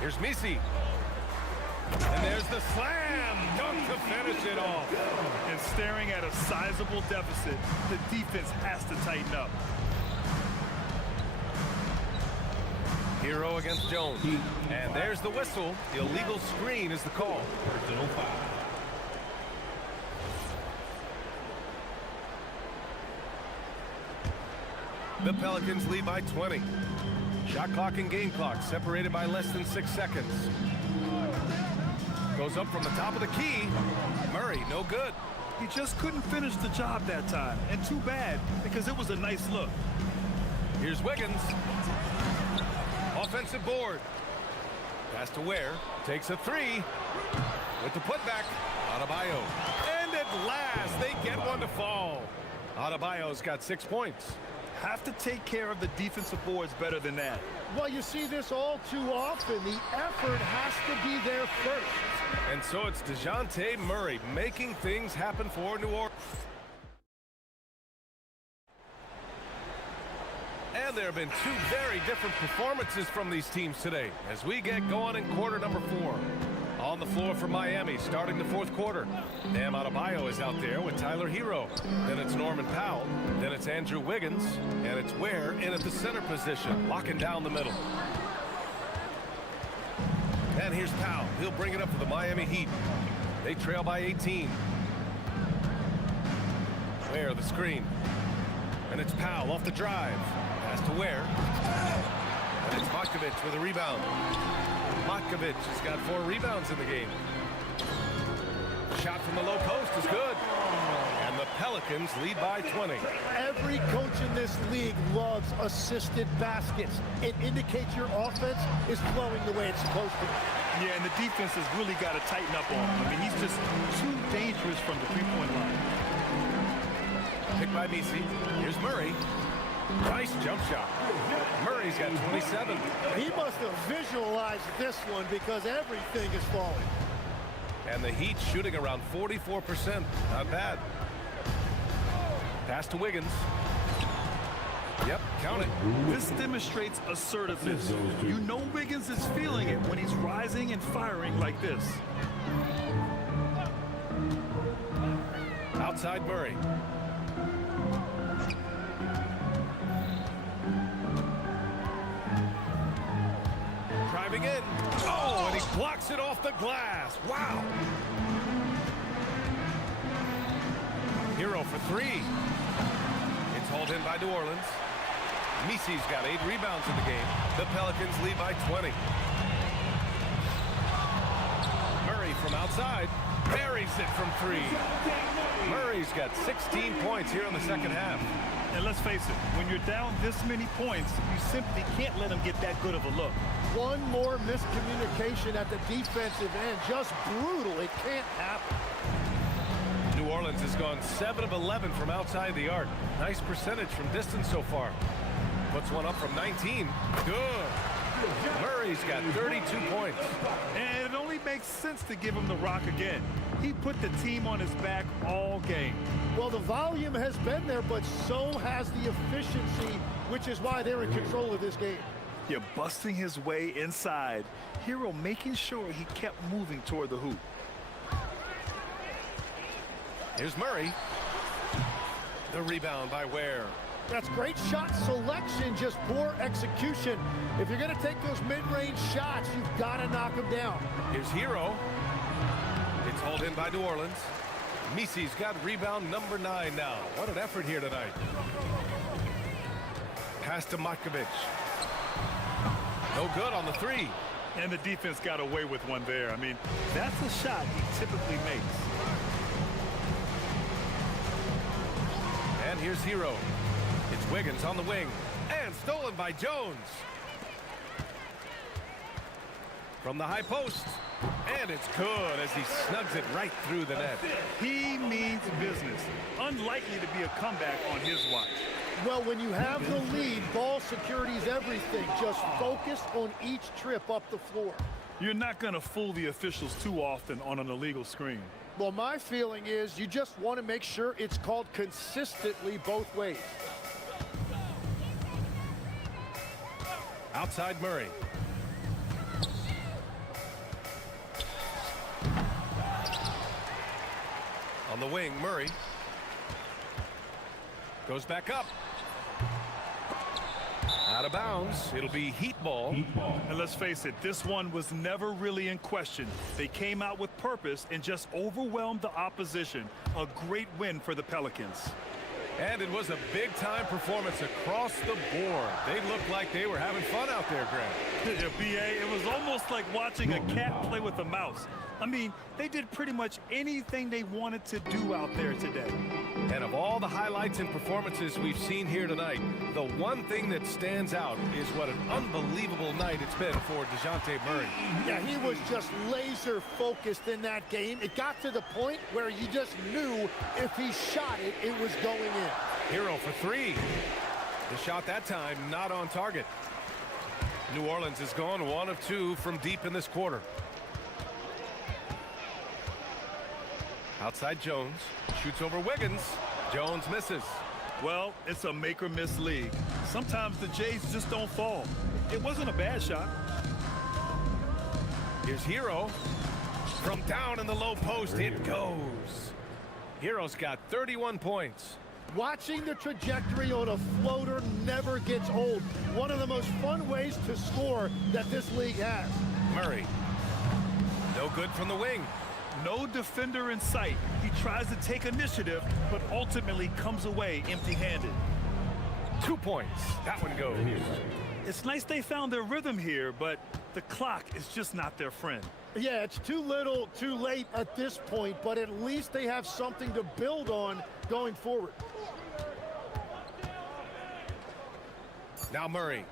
Here's Misi. And there's the slam dunk to finish it off. And staring at a sizable deficit, the defense has to tighten up. Hero against Jones. And there's the whistle. The illegal screen is the call. Personal foul. The Pelicans lead by 20. Shot clock and game clock separated by less than 6 seconds. Goes up from the top of the key. Murray, no good. He just couldn't finish the job that time. And too bad, because it was a nice look. Here's Wiggins. Offensive board. Pass to Ware. Takes a three. With the putback. Adebayo. And at last, they get one to fall. Adebayo's got 6 points. Have to take care of the defensive boards better than that. Well, you see this all too often. The effort has to be there first. And so it's DeJounte Murray making things happen for New Orleans. And there have been two very different performances from these teams today as we get going in quarter number 4. On the floor for Miami, starting the fourth quarter. Bam Adebayo is out there with Tyler Hero. Then it's Norman Powell. Then it's Andrew Wiggins. And it's Ware in at the center position, locking down the middle. And here's Powell. He'll bring it up for the Miami Heat. They trail by 18. Ware, the screen. And it's Powell off the drive. Pass to Ware. And it's Matkovic with a rebound. Matkovic has got 4 rebounds in the game. Shot from the low post is good. And the Pelicans lead by 20. Every coach in this league loves assisted baskets. It indicates your offense is flowing the way it's supposed to. Yeah, and the defense has really got to tighten up on him. I mean, he's just too dangerous from the three-point line. Picked by Misi. Here's Murray. Nice jump shot. Murray's got 27. He must have visualized this one because everything is falling. And the Heat shooting around 44%. Not bad. Pass to Wiggins. Yep, count it. This demonstrates assertiveness. You know Wiggins is feeling it when he's rising and firing like this. Outside Murray. Driving in. Oh, and he blocks it off the glass. Wow. Hero for 3. It's hauled in by New Orleans. Misi's got 8 rebounds in the game. The Pelicans lead by 20. Murray from outside. Buries it from 3. Murray's got 16 points here in the second half. And let's face it, when you're down this many points, you simply can't let him get that good of a look. One more miscommunication at the defensive end. Just brutal. It can't happen. New Orleans has gone 7 of 11 from outside the arc. Nice percentage from distance so far. Puts one up from 19. Good. Murray's got 32 points. And it only makes sense to give him the rock again. He put the team on his back all game. Well, the volume has been there, but so has the efficiency, which is why they're in control of this game. You're busting his way inside. Hero making sure he kept moving toward the hoop. Here's Murray. The rebound by Ware. That's great shot selection, just poor execution. If you're going to take those mid-range shots, you've got to knock them down. Here's Hero. It's hauled in by New Orleans. Misi's got rebound number 9 now. What an effort here tonight. Pass to Matkovic. No good on the 3. And the defense got away with one there. I mean, that's a shot he typically makes. And here's Hero. It's Wiggins on the wing. And stolen by Jones. From the high post. And it's good as he snugs it right through the net. He means business. Unlikely to be a comeback on his watch. Well, when you have the lead, ball security is everything. Just focus on each trip up the floor. You're not going to fool the officials too often on an illegal screen. Well, my feeling is you just want to make sure it's called consistently both ways. Outside Murray. On the wing, Murray. Goes back up. Out of bounds. It'll be Heat ball. And let's face it, this one was never really in question. They came out with purpose and just overwhelmed the opposition. A great win for the Pelicans. And it was a big-time performance across the board. They looked like they were having fun out there, Grant. Yeah, B.A., it was almost like watching a cat play with a mouse. I mean, they did pretty much anything they wanted to do out there today. And of all the highlights and performances we've seen here tonight, the one thing that stands out is what an unbelievable night it's been for DeJounte Murray. Yeah, he was just laser focused in that game. It got to the point where you just knew if he shot it, it was going in. Hero for three. The shot that time not on target. New Orleans has gone 1 of 2 from deep in this quarter. Outside Jones, shoots over Wiggins. Jones misses. Well, it's a make or miss league. Sometimes the Jays just don't fall. It wasn't a bad shot. Here's Hero. From down in the low post, it goes. Hero's got 31 points. Watching the trajectory on a floater never gets old. One of the most fun ways to score that this league has. Murray. No good from the wing. No defender in sight. He tries to take initiative, but ultimately comes away empty-handed. 2 points. That one goes. It's nice they found their rhythm here, but the clock is just not their friend. Yeah, it's too little, too late at this point, but at least they have something to build on going forward. Now Murray.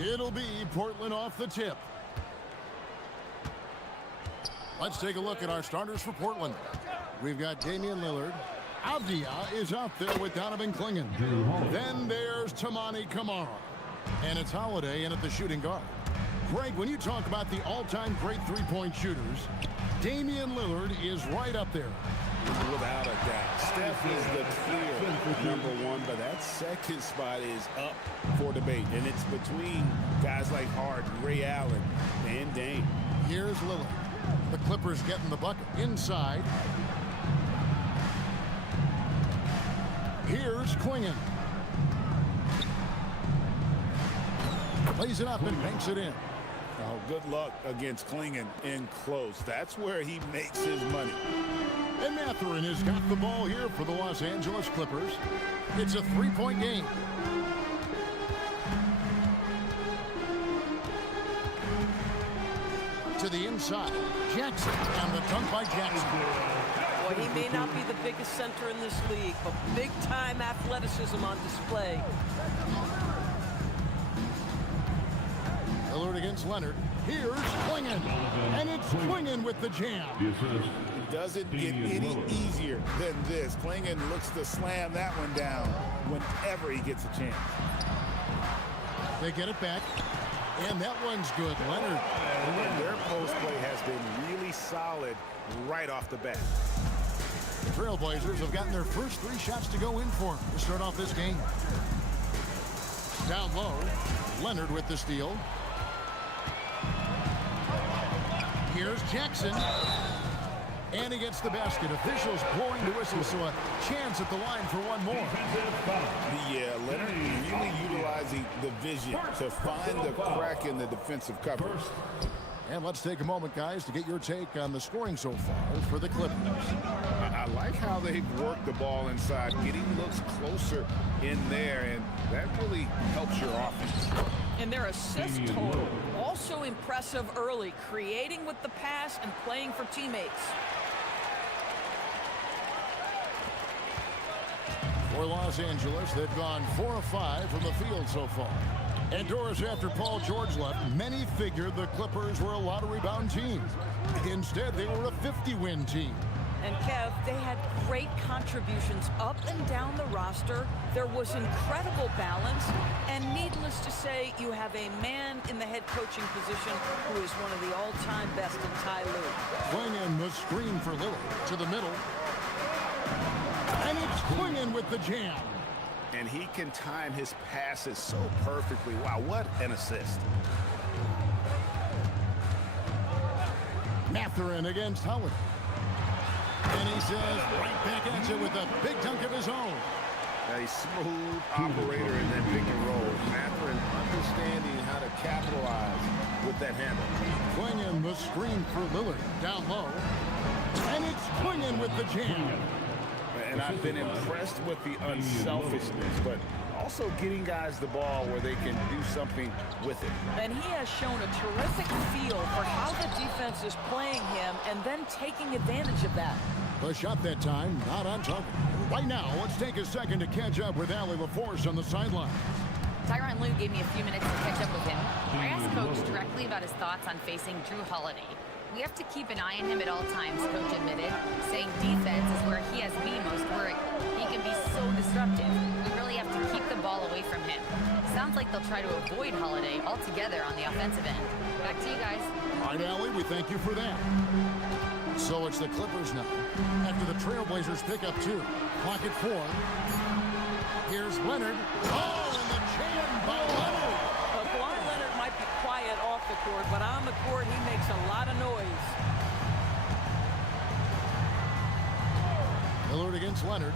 It'll be Portland off the tip. Let's take a look at our starters for Portland. We've got Damian Lillard. Avdia is out there with Donovan Clingan. Then there's Tamani Kamara. And it's Holiday in at the shooting guard. Greg, when you talk about the all-time great three-point shooters, Damian Lillard is right up there. Without a doubt. Steph is the clear number one, but that second spot is up for debate. And it's between guys like Harden, Ray Allen, and Dame. Here's Lillard. The Clippers getting the bucket inside. Here's Clingan. Plays it up and banks it in. Oh, good luck against Clingan in close. That's where he makes his money. And Mathurin has got the ball here for the Los Angeles Clippers. It's a three-point game. To the inside, Jackson, and the dunk by Jackson. Well, he may not be the biggest center in this league, but big-time athleticism on display. Lillard against Leonard. Here's Clingan, and it's Clingan with the jam. It doesn't get any easier than this. Clingan looks to slam that one down whenever he gets a chance. They get it back, and that one's good. Leonard. Their post play has been really solid right off the bat. The Trailblazers have gotten their first three shots to go in for them to start off this game. Down low, Leonard with the steal. Here's Jackson. And he gets the basket. Officials blowing the whistle, so a chance at the line for one more. Yeah, Leonard really utilizing the vision to find the crack in the defensive cover. And let's take a moment, guys, to get your take on the scoring so far for the Clippers. I like how they've worked the ball inside, getting looks closer in there, and that really helps your offense. And their assist total, also impressive early, creating with the pass and playing for teammates. For Los Angeles, they've gone 4 of 5 from the field so far. And Doris, after Paul George left, many figured the Clippers were a lottery-bound team. Instead, they were a 50-win team. And Kev, they had great contributions up and down the roster. There was incredible balance. And needless to say, you have a man in the head coaching position who is one of the all-time best in Ty Lue. Clingan the screen for Lillard to the middle. And it's Clingan with the jam. And he can time his passes so perfectly. Wow, what an assist. Mathurin against Howard. And he says right back at you with a big dunk of his own. A smooth operator in that pick and roll. Mathurin understanding how to capitalize with that handle. Clingan the screen for Lillard down low. And it's Clingan with the jam. And I've been impressed with the unselfishness, but also getting guys the ball where they can do something with it. And he has shown a terrific feel for how the defense is playing him and then taking advantage of that. The shot that time, not on target. Right now, let's take a second to catch up with Allie LaForce on the sideline. Tyronn Lue gave me a few minutes to catch up with him. I asked Coach directly about his thoughts on facing Drew Holiday. We have to keep an eye on him at all times, Coach admitted, saying defense is where he has me most worried. He can be so disruptive. We really have to keep the ball away from him. Sounds like they'll try to avoid Holiday altogether on the offensive end. Back to you guys. All right, Allie, we thank you for that. So it's the Clippers now. After the Trailblazers pick up 2. Clock at 4. Here's Leonard. Oh, and the jam by Leonard. Kawhi Leonard might be quiet off the court, but on the court, he makes a lot of noise. Lillard against Leonard.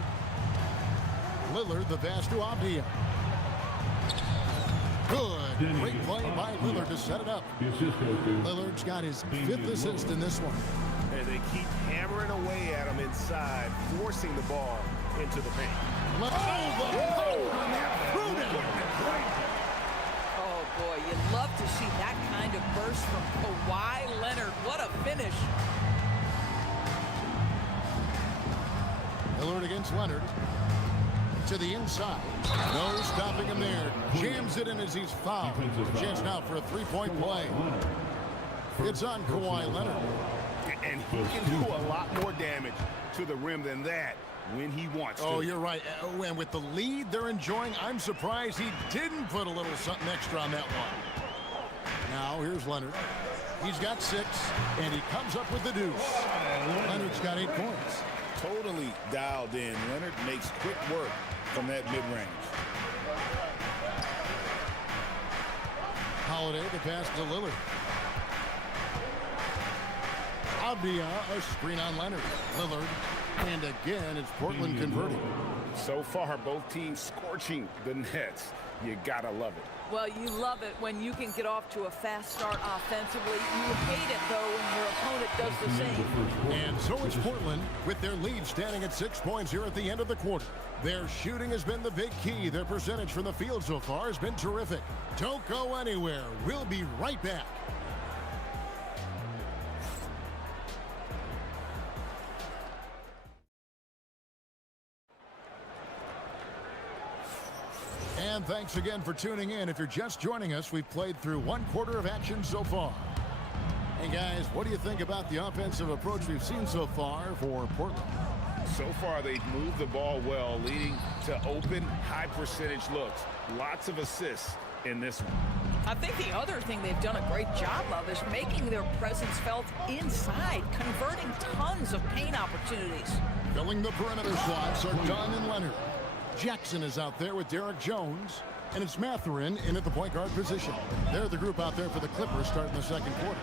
Lillard, the pass to Avdia. Good. Great play by Lillard to set it up. Lillard's got his 5th assist in this one. And they keep hammering away at him inside, forcing the ball into the paint. Oh, the power on that prudent. Oh, boy, you'd love to see that kind of burst from Kawhi Leonard. What a finish. Lillard against Leonard. To the inside. No stopping him there. Jams it in as he's fouled. Chance now for a three-point play. It's on Kawhi Leonard. And he can do a lot more damage to the rim than that when he wants to. Oh, you're right. And with the lead they're enjoying, I'm surprised he didn't put a little something extra on that one. Now, here's Leonard. He's got 6, and he comes up with the deuce. Leonard's got 8 points. Totally dialed in. Leonard makes quick work from that mid-range. Holiday the pass to Lillard. Avdia, a screen on Leonard. Lillard, and again, it's Portland converting. So far, both teams scorching the nets. You gotta love it. Well, you love it when you can get off to a fast start offensively. You hate it, though, when your opponent does the same. And so is Portland, with their lead standing at 6 points here at the end of the quarter. Their shooting has been the big key. Their percentage from the field so far has been terrific. Don't go anywhere. We'll be right back. And thanks again for tuning in. If you're just joining us, we've played through 1 quarter of action so far. Hey guys, what do you think about the offensive approach we've seen so far for Portland? So far, they've moved the ball well, leading to open, high-percentage looks. Lots of assists in this one. I think the other thing they've done a great job of is making their presence felt inside, converting tons of paint opportunities. Filling the perimeter slots are Dunn and Leonard. Jackson is out there with Derek Jones, and it's Mathurin in at the point guard position. They're the group out there for the Clippers starting the second quarter.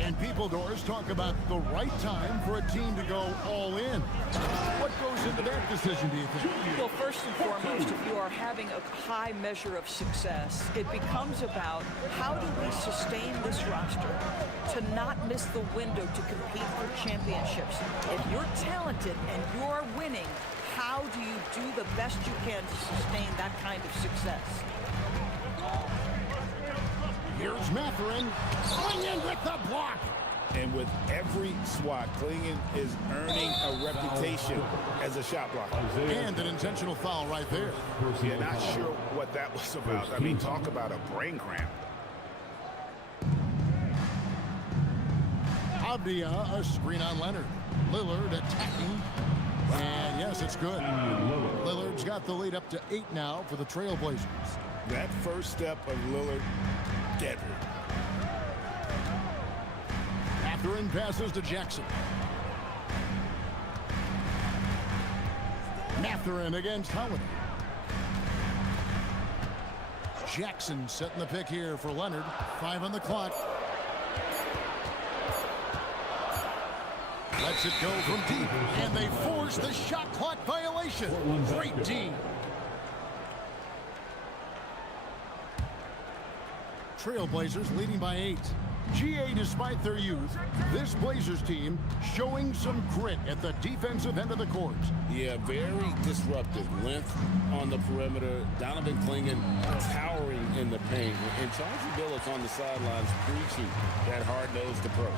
And People Doors talk about the right time for a team to go all in. What goes into that decision, do you think? Well, first and foremost, if you are having a high measure of success, it becomes about how do we sustain this roster to not miss the window to compete for championships. If you're talented and you're winning, how do you do the best you can to sustain that kind of success? Here's Mathurin, Klingon with the block. And with every swat, Klingon is earning a reputation as a shot blocker. And an intentional foul right there. Yeah, not sure what that was about. I mean, talk about a brain cramp. Avdia, a screen on Leonard. Lillard attacking. And yes, it's good. Lillard's got the lead up to 8 now for the Trailblazers. That first step of Lillard, deadly. Mathurin passes to Jackson. Mathurin against Holiday. Jackson setting the pick here for Leonard. 5 on the clock. Lets it go from deep, and they force the shot clock violation. Great D. Trailblazers leading by 8. GA, despite their youth, this Blazers team showing some grit at the defensive end of the court. Yeah, very disruptive. Length on the perimeter. Donovan Klingon towering in the paint. And Chauncey Billups on the sidelines preaching that hard-nosed approach.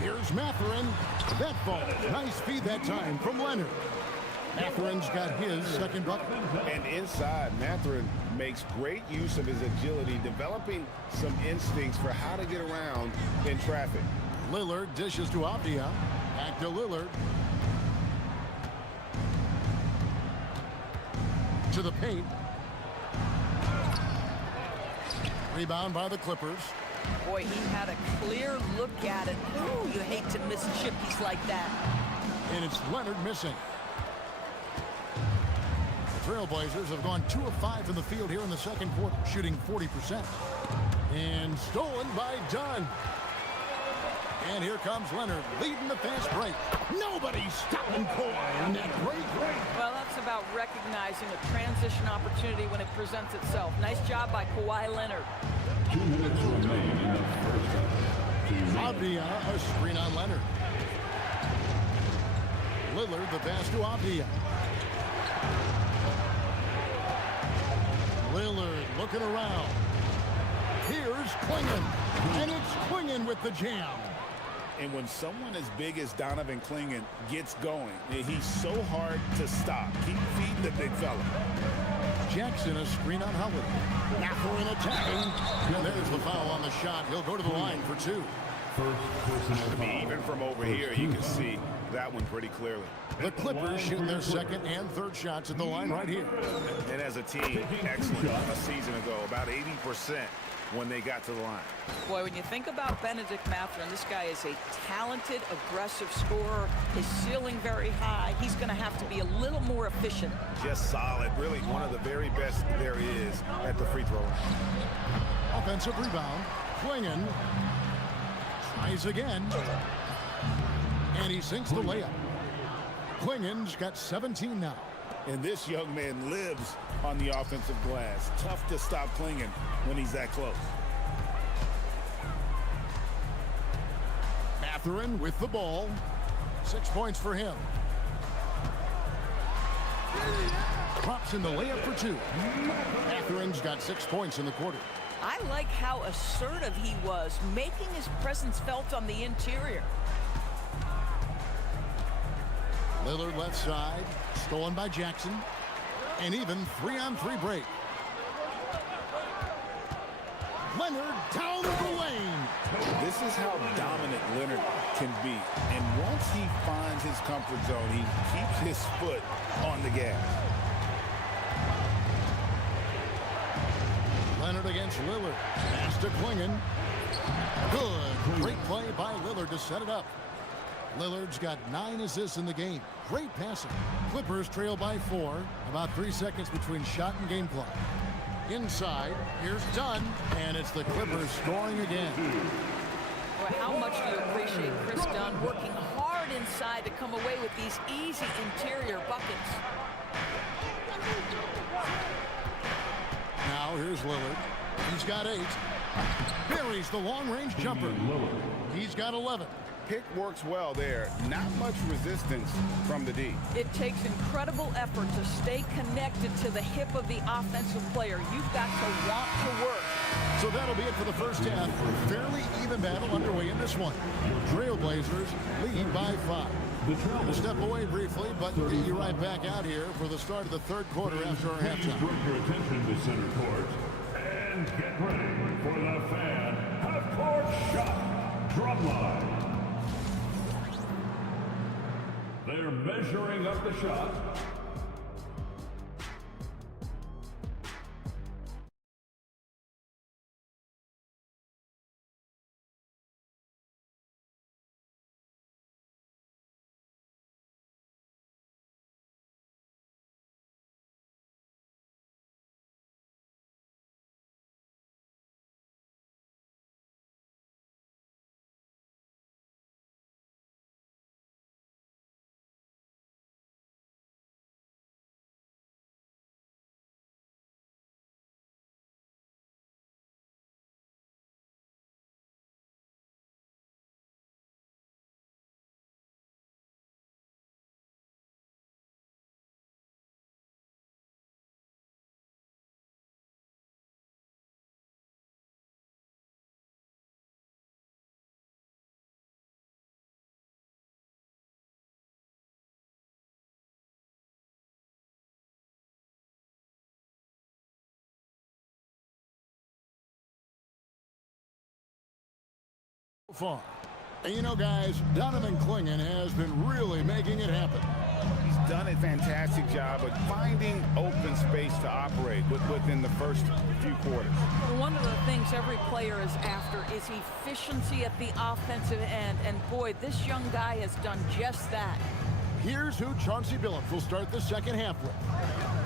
Here's Mathurin. That ball. Nice feed that time from Leonard. Mathurin's got his second bucket. And inside, Mathurin makes great use of his agility, developing some instincts for how to get around in traffic. Lillard dishes to Avdia. Back to Lillard. To the paint. Rebound by the Clippers. Boy, he had a clear look at it. Ooh, you hate to miss chippies like that. And it's Leonard missing. The Trailblazers have gone 2 of 5 in the field here in the second quarter, shooting 40%. And stolen by Dunn. And here comes Leonard, leading the fast break. Nobody's stopping Kawhi on that break. Well, that's about recognizing a transition opportunity when it presents itself. Nice job by Kawhi Leonard. 2 minutes remain in the first half. Avdia, a screen on Leonard. Lillard, the pass to Avdia. Lillard looking around. Here's Klingon. And it's Klingon with the jam. And when someone as big as Donovan Clingan gets going, he's so hard to stop. Keep feeding the big fella. Jackson, a screen on Holiday. Mathurin attacking. And there's the foul on the shot. He'll go to the line for two. Even from over here, you can see that one pretty clearly. The Clippers shooting their second and third shots at the line right here. And as a team, excellent a season ago, about 80% when they got to the line. Boy, when you think about Benedict Mathurin, this guy is a talented, aggressive scorer. His ceiling very high. He's going to have to be a little more efficient. Just solid. Really one of the very best there is at the free throw line. Offensive rebound. Clingan tries again. And he sinks the layup. Clingan's got 17 now. And this young man lives on the offensive glass. Tough to stop Clingan when he's that close. Mathurin with the ball. 6 points for him. Drops in the layup for two. Mathurin's got 6 points in the quarter. I like how assertive he was, making his presence felt on the interior. Lillard left side, stolen by Jackson, and even 3-on-3 break. Leonard down the lane. This is how dominant Leonard can be. And once he finds his comfort zone, he keeps his foot on the gas. Leonard against Lillard. Pass to Clingan. Good. Great play by Lillard to set it up. Lillard's got 9 assists in the game. Great passing. Clippers trail by 4. About 3 seconds between shot and game clock. Inside, here's Dunn, and it's the Clippers scoring again. Boy, how much do you appreciate Chris Dunn working hard inside to come away with these easy interior buckets? Now here's Lillard. He's got 8. Buries the long-range jumper. He's got 11. Pick works well there. Not much resistance from the D. It takes incredible effort to stay connected to the hip of the offensive player. You've got to want to work. So that'll be it for the first half. Fairly even battle underway in this one. Trailblazers lead by 5. We'll step away briefly, but we'll get you right back out here for the start of the third quarter after our halftime. Bring your attention to center court and get ready for the fan half-court shot drumline. They're measuring up the shot. Far. And you know, guys, Donovan Clingan has been really making it happen. He's done a fantastic job of finding open space to operate within the first few quarters. One of the things every player is after is efficiency at the offensive end. And boy, this young guy has done just that. Here's who Chauncey Billups will start the second half with.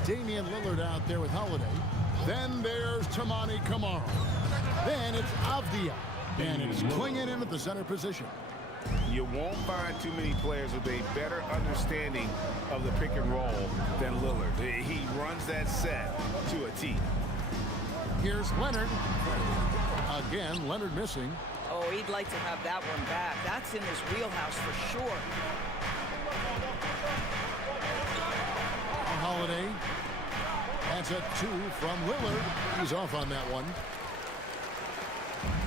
Damian Lillard out there with Holiday. Then there's Tamani Kamara. Then it's Avdia. And it's Clingan in at the center position. You won't find too many players with a better understanding of the pick and roll than Lillard. He runs that set to a T. Here's Leonard. Again, Leonard missing. Oh, he'd like to have that one back. That's in his wheelhouse for sure. Holiday. That's a 2 from Lillard. He's off on that one.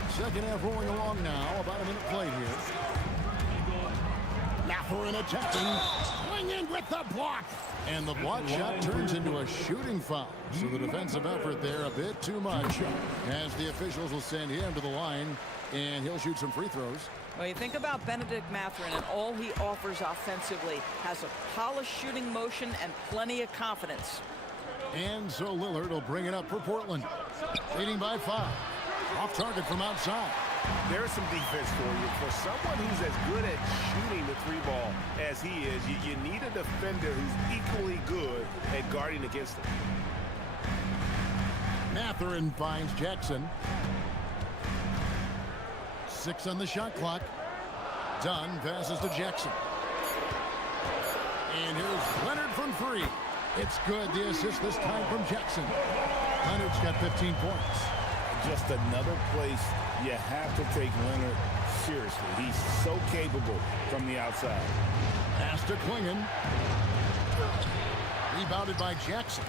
Second half rolling along now. About a minute played here. Mathurin attacking. Swing in with the block. And the block shot turns into a shooting foul. So the defensive effort there a bit too much, as the officials will send him to the line, and he'll shoot some free throws. Well, you think about Benedict Mathurin and all he offers offensively. Has a polished shooting motion and plenty of confidence. And so Lillard will bring it up for Portland. Leading by 5. Off target from outside. There's some defense for you. For someone who's as good at shooting the three ball as he is, you need a defender who's equally good at guarding against him. Mathurin finds Jackson. 6 on the shot clock. Dunn passes to Jackson. And here's Leonard from 3. It's good. The assist this time from Jackson. Leonard's got 15 points. Just another place you have to take Leonard seriously. He's so capable from the outside. Pass to Klingon. Rebounded by Jackson.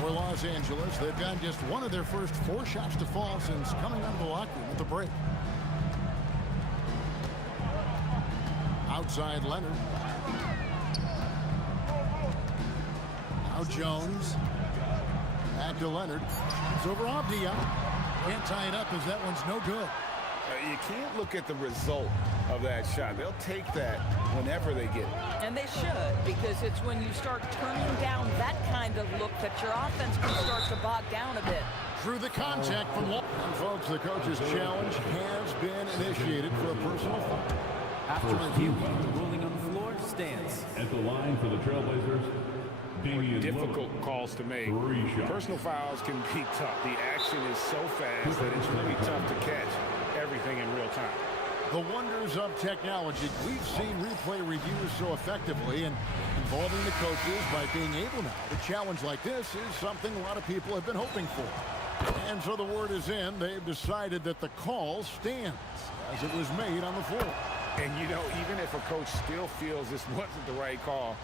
For Los Angeles, they've got just one of their first 4 shots to fall since coming out of the locker room at the break. Outside Leonard. Now Jones. Back to Leonard. It's over Avdia. Can't tie it up as that one's no good. You can't look at the result of that shot. They'll take that whenever they get it. And they should, because it's when you start turning down that kind of look that your offense can start to bog down a bit. Through the contact from Long. And folks, the coach's challenge has been initiated for a personal foul. After review, rolling on the floor, stands. At the line for the Trailblazers, Difficult calls to make. Personal fouls can be tough. The action is so fast that it's really tough to catch everything in real time. The wonders of technology. We've seen replay reviews so effectively, and involving the coaches by being able now to challenge like this is something a lot of people have been hoping for. And so the word is in. They've decided that the call stands as it was made on the floor. And you know, even if a coach still feels this wasn't the right call,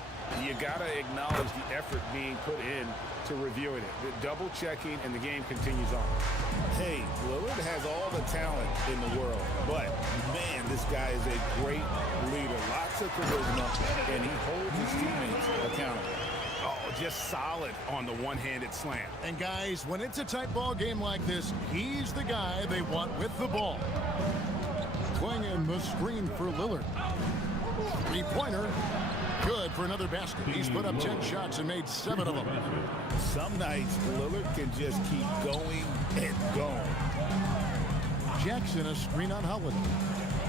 you got to acknowledge the effort being put in to reviewing it. The double checking, and the game continues on. Hey, Lillard has all the talent in the world, but man, this guy is a great leader. Lots of charisma, and he holds his teammates accountable. Oh, just solid on the one-handed slam. And guys, when it's a tight ball game like this, he's the guy they want with the ball. Klingon the screen for Lillard. 3-pointer. Good for another basket. He's put up 10 shots and made 7 of them. Some nights, Lillard can just keep going and going. Jackson a screen on Holiday.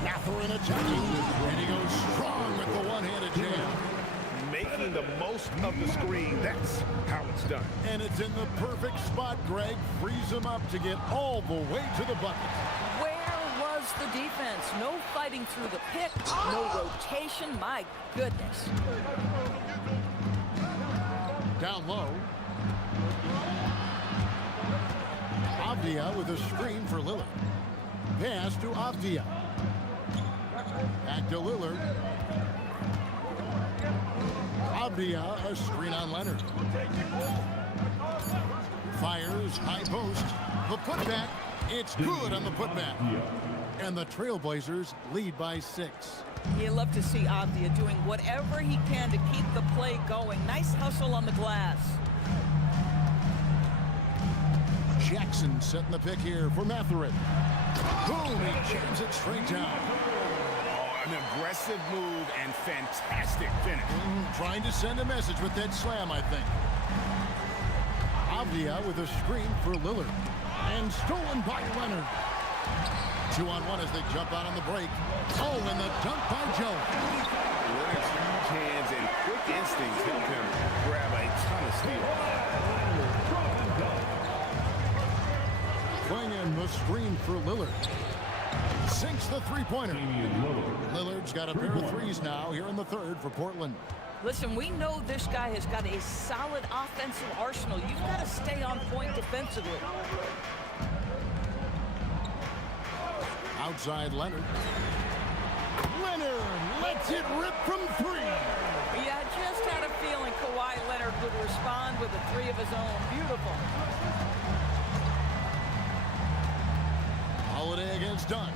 Mathurin attacking, and he goes strong with the one-handed jam. Making the most of the screen, that's how it's done. And it's in the perfect spot. Greg frees him up to get all the way to the bucket. Where was the defense? No fighting through the pick, no rotation. My goodness. Down low. Avdia with a screen for Lillard. Pass to Avdia. Back to Lillard. Avdia, a screen on Leonard. Fires, high post. The putback. It's good on the putback. And the Trailblazers lead by 6. You love to see Avdia doing whatever he can to keep the play going. Nice hustle on the glass. Jackson setting the pick here for Mathurin. Boom, he jams it straight down. Oh, an aggressive move and fantastic finish. Trying to send a message with that slam, I think. Avdia with a screen for Lillard. And stolen by Leonard. 2-on-1 as they jump out on the break. Oh, and the dunk by Jones. Leonard's huge hands and quick instincts help him grab a ton of steals. Klingon the screen for Lillard. Sinks the three-pointer. Lillard's got a pair of threes now here in the third for Portland. Listen, we know this guy has got a solid offensive arsenal. You've got to stay on point defensively. Outside Leonard. Leonard lets it rip from 3. Yeah, I just had a feeling Kawhi Leonard would respond with a 3 of his own. Beautiful. Holiday against Dunn.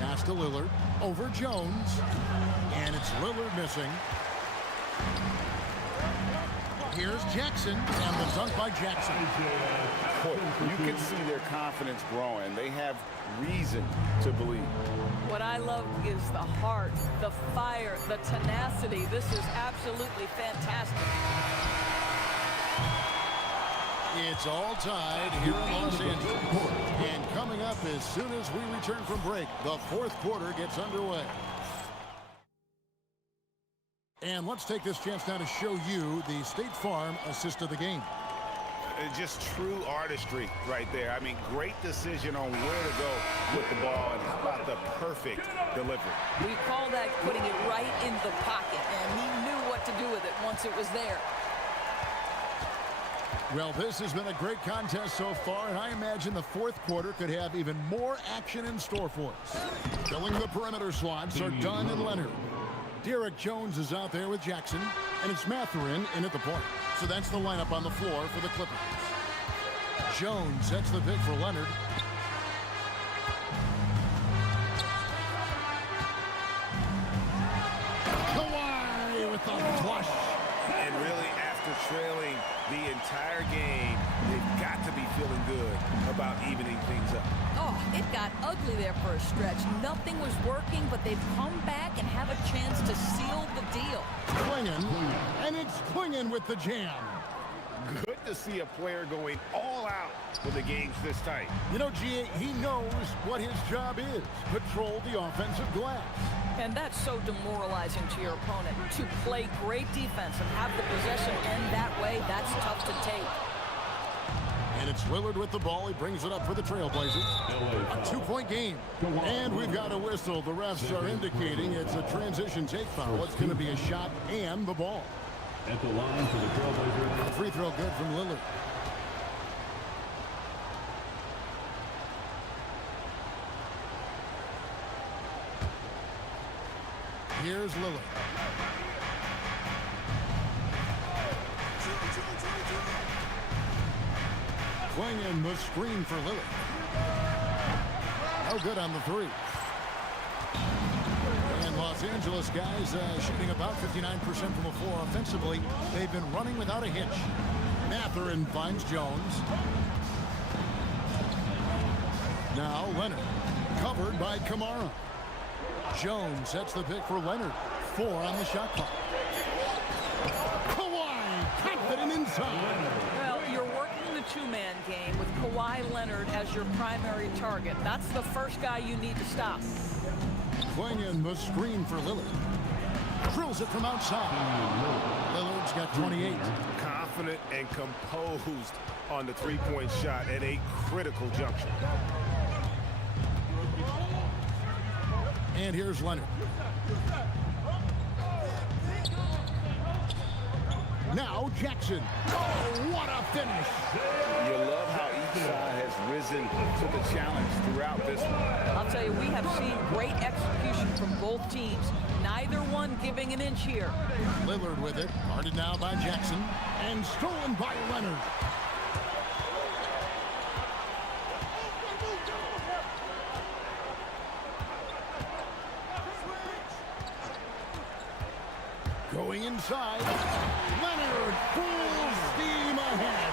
Pass to Lillard. Over Jones. And it's Lillard missing. Here's Jackson, and the dunk by Jackson. Boy, you can see their confidence growing. They have reason to believe. What I love is the heart, the fire, the tenacity. This is absolutely fantastic. It's all tied here in Los Angeles. And coming up as soon as we return from break, the fourth quarter gets underway. And let's take this chance now to show you the State Farm assist of the game. Just true artistry right there. I mean, great decision on where to go with the ball, and how about the perfect delivery. We call that putting it right in the pocket, and he knew what to do with it once it was there. Well, this has been a great contest so far, and I imagine the fourth quarter could have even more action in store for us. Filling the perimeter slots are Dunn and Leonard. Derek Jones is out there with Jackson, and it's Mathurin in at the point. So that's the lineup on the floor for the Clippers. Jones sets the pick for Leonard. Kawhi with the flush. And really, after trailing the entire game, they've got to be feeling good about evening things up. Oh, it got ugly there for a stretch. Nothing was working, but they've come back and have a chance to seal the deal. Klingon, and it's Klingon with the jam. Good to see a player going all out when the game's this tight. You know, G.A., he knows what his job is. Patrol the offensive glass. And that's so demoralizing to your opponent. To play great defense and have the possession end that way, that's tough to take. And it's Lillard with the ball. He brings it up for the Trailblazers. A two-point game. And we've got a whistle. The refs are indicating it's a transition take foul. It's going to be a shot and the ball. At the line for the Trailblazers. Free throw good from Lillard. Here's Lillard. Klingon the screen for Lillard. No good on the three. And Los Angeles guys shooting about 59% from the floor offensively. They've been running without a hitch. Mathurin finds Jones. Now Leonard, covered by Kamara. Jones sets the pick for Leonard. 4 on the shot clock. Kawhi, confident inside. Well, you're working the two-man game with Kawhi Leonard as your primary target. That's the first guy you need to stop. Klingon the screen for Lillard. Drills it from outside. Lillard's got 28. Confident and composed on the three-point shot at a critical juncture. And here's Leonard. Now Jackson. Oh, what a finish. You love how each side has risen to the challenge throughout this one. I'll tell you, we have seen great execution from both teams. Neither one giving an inch here. Lillard with it. Guarded now by Jackson. And stolen by Leonard. Going inside. Leonard full steam ahead.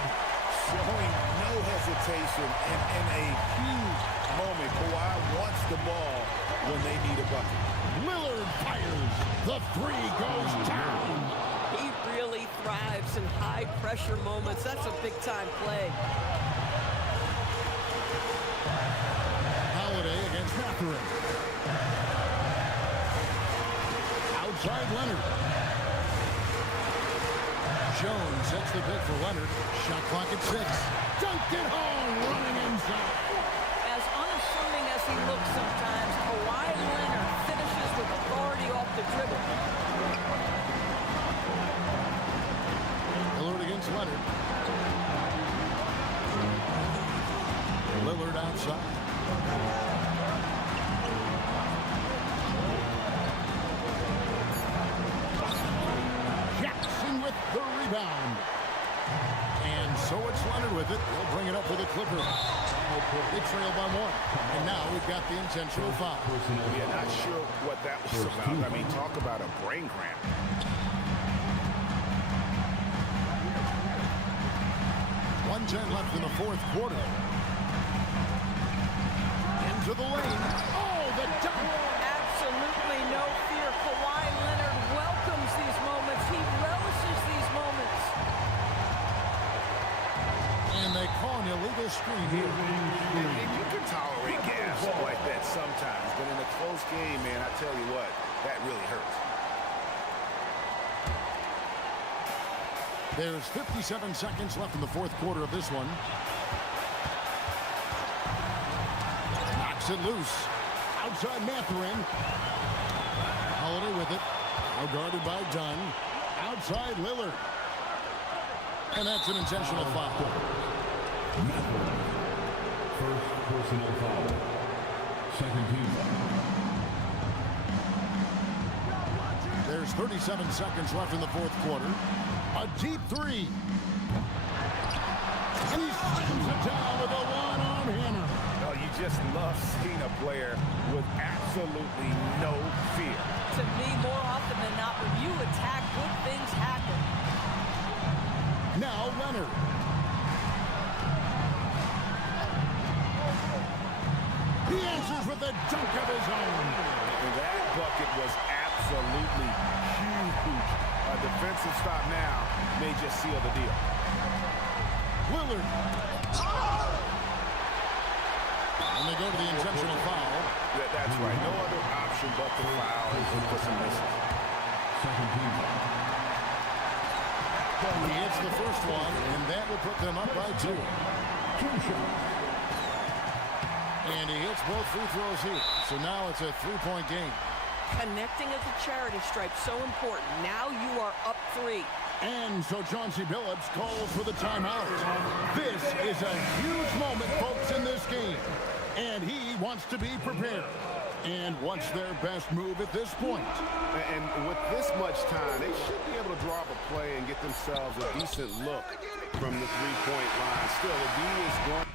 Showing no hesitation and in a huge moment. Kawhi wants the ball when they need a bucket. Lillard fires. The three goes down. He really thrives in high-pressure moments. That's a big-time play. Holiday against Mathurin. Outside Leonard. Jones sets the pick for Leonard. Shot clock at 6. Dunked it home, running inside. As unassuming as he looks sometimes, Kawhi Leonard finishes with authority off the dribble. Lillard against Leonard. Lillard outside. Jackson with the rebound. And So it's Leonard with it. He'll bring it up for the Clippers. They trail by 1. And now we've got the intentional foul. Yeah, not sure what that was about. I mean, talk about a brain cramp. 1:10 left in the fourth quarter. Into the lane. Oh, the dunk! Absolutely no fear. Kawhi Leonard welcomes these moments. He relishes these moments. And they call an illegal screen here. And you can tolerate gas like that sometimes, but in a close game, man, I tell you what, that really hurts. There's 57 seconds left in the fourth quarter of this one. Knocks it loose. Outside Mathurin. Holiday with it. Now guarded by Dunn. Outside Lillard. And that's an intentional foul. Mathurin. First personal foul. Second team foul. There's 37 seconds left in the fourth quarter. A deep three. And he slams it down with a one-arm hammer. Oh, you just love seeing a player with absolutely no fear. To me, more often than not, when you attack, good things happen. Now Leonard. He answers with a dunk of his own. And that bucket was absolutely huge. A defensive stop now may just seal the deal. Lillard. And they go to the intentional foul. That's right. No other option but the foul and put some misses. Second team foul. He hits the first one, and that will put them up by 2. 2 shots. And he hits both free throws here. So now it's a 3-point game. Connecting at the charity stripe, so important. Now you are up 3. And so Chauncey Billups calls for the timeout. This is a huge moment, folks, in this game. And he wants to be prepared. And wants their best move at this point. And with this much time, they should be able to draw up a play and get themselves a decent look from the three-point line. Still, the D is going.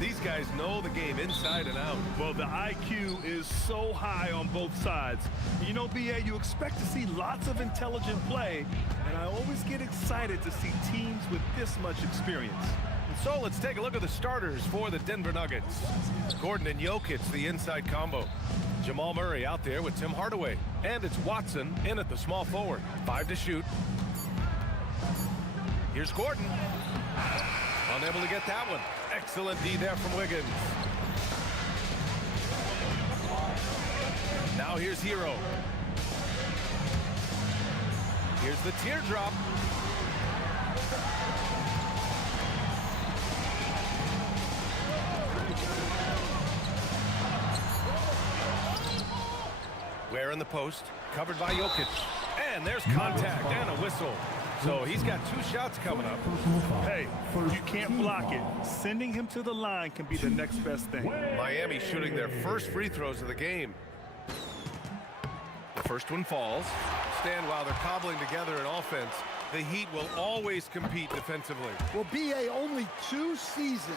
These guys know the game inside and out. Well, the IQ is so high on both sides. You know, BA, you expect to see lots of intelligent play, and I always get excited to see teams with this much experience. And so let's take a look at the starters for the Denver Nuggets. Gordon and Jokic, the inside combo. Jamal Murray out there with Tim Hardaway. And it's Watson in at the small forward. 5 to shoot. Here's Gordon. Unable to get that one. Excellent D there from Wiggins. Now here's Hero. Here's the teardrop. Ware in the post, covered by Jokic. And there's contact and a whistle. So he's got 2 shots coming up. Hey, you can't block it. Sending him to the line can be the next best thing. Miami shooting their first free throws of the game. The first one falls. Stand while they're cobbling together an offense. The Heat will always compete defensively. Well, BA, only 2 seasons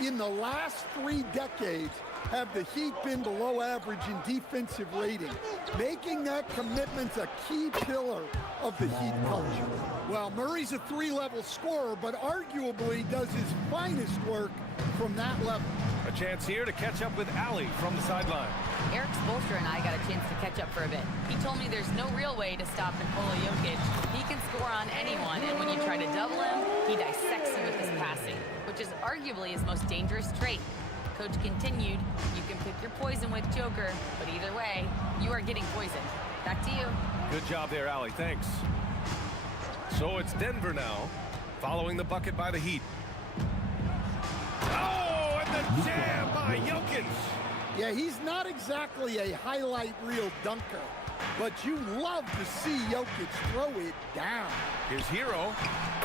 in the last 3 decades have the Heat been below average in defensive rating, making that commitment a key pillar of the Heat culture. Well, Murray's a 3-level scorer, but arguably does his finest work from that level. A chance here to catch up with Ali from the sideline. Eric Spoelstra and I got a chance to catch up for a bit. He told me there's no real way to stop Nikola Jokic. He can score on anyone, and when you try to double him, he dissects you with his passing, which is arguably his most dangerous trait. Coach continued, you can pick your poison with Joker, but either way, you are getting poisoned. Back to you. Good job there, Ali. Thanks. So it's Denver now, following the bucket by the Heat. Oh, and the jam by Jokic. Yeah, he's not exactly a highlight reel dunker, but you love to see Jokic throw it down. Here's Hero.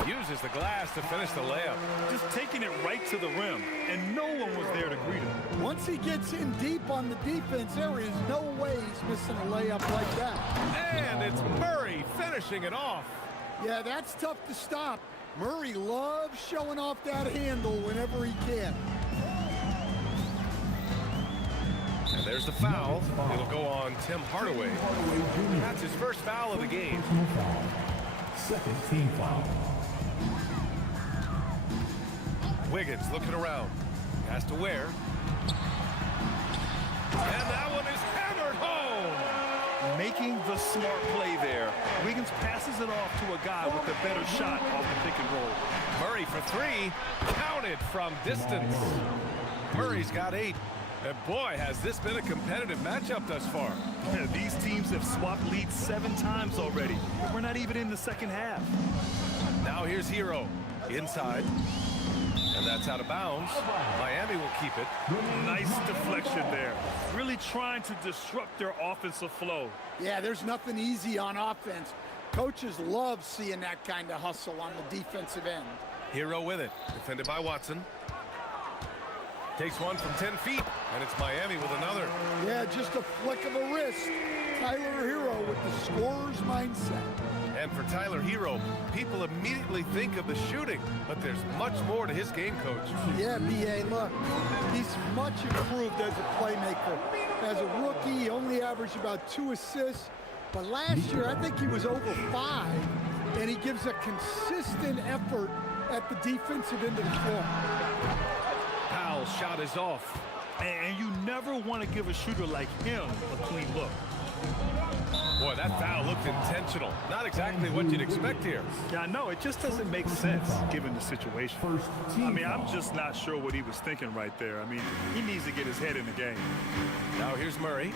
Uses the glass to finish the layup. Just taking it right to the rim, and no one was there to greet him. Once he gets in deep on the defense, there is no way he's missing a layup like that. And it's Murray finishing it off. Yeah, that's tough to stop. Murray loves showing off that handle whenever he can. And there's the foul. It'll go on Tim Hardaway. That's his first foul of the game. Second team foul. Wiggins looking around. Has to Ware. And that one is hammered home. Making the smart play there. Wiggins passes it off to a guy with a better shot off the pick and roll. Murray for 3. Counted from distance. Murray's got 8. And boy, has this been a competitive matchup thus far. These teams have swapped leads 7 times already. We're not even in the second half. Now here's Hero. Inside. And that's out of bounds. Miami will keep it. Nice deflection there. Really trying to disrupt their offensive flow. Yeah, there's nothing easy on offense. Coaches love seeing that kind of hustle on the defensive end. Hero with it. Defended by Watson. Takes one from 10 feet, and it's Miami with another. Yeah, just a flick of a wrist. Tyler Hero with the scorer's mindset. And for Tyler Hero, people immediately think of the shooting, but there's much more to his game, Coach. Yeah, B.A., look, he's much improved as a playmaker. As a rookie, he only averaged about 2 assists, but last year I think he was over 5, and he gives a consistent effort at the defensive end of the floor. Powell's shot is off. And you never want to give a shooter like him a clean look. Boy, that foul looked intentional. Not exactly what you'd expect here. Yeah, I know. It just doesn't make sense given the situation. I mean, I'm just not sure what he was thinking right there. I mean, he needs to get his head in the game. Now here's Murray.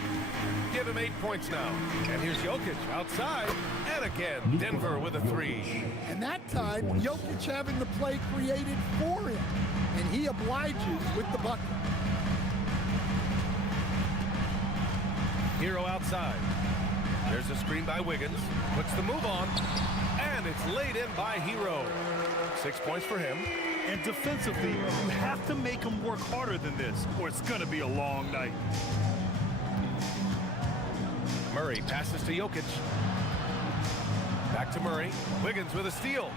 Give him 8 points now. And here's Jokic outside. And again, Denver with a 3. And that time, Jokic having the play created for him. And he obliges with the bucket. Hero outside. There's a screen by Wiggins. Puts the move on. And it's laid in by Hero. 6 points for him. And defensively, you have to make him work harder than this, or it's going to be a long night. Murray passes to Jokic. Back to Murray. Wiggins with a steal.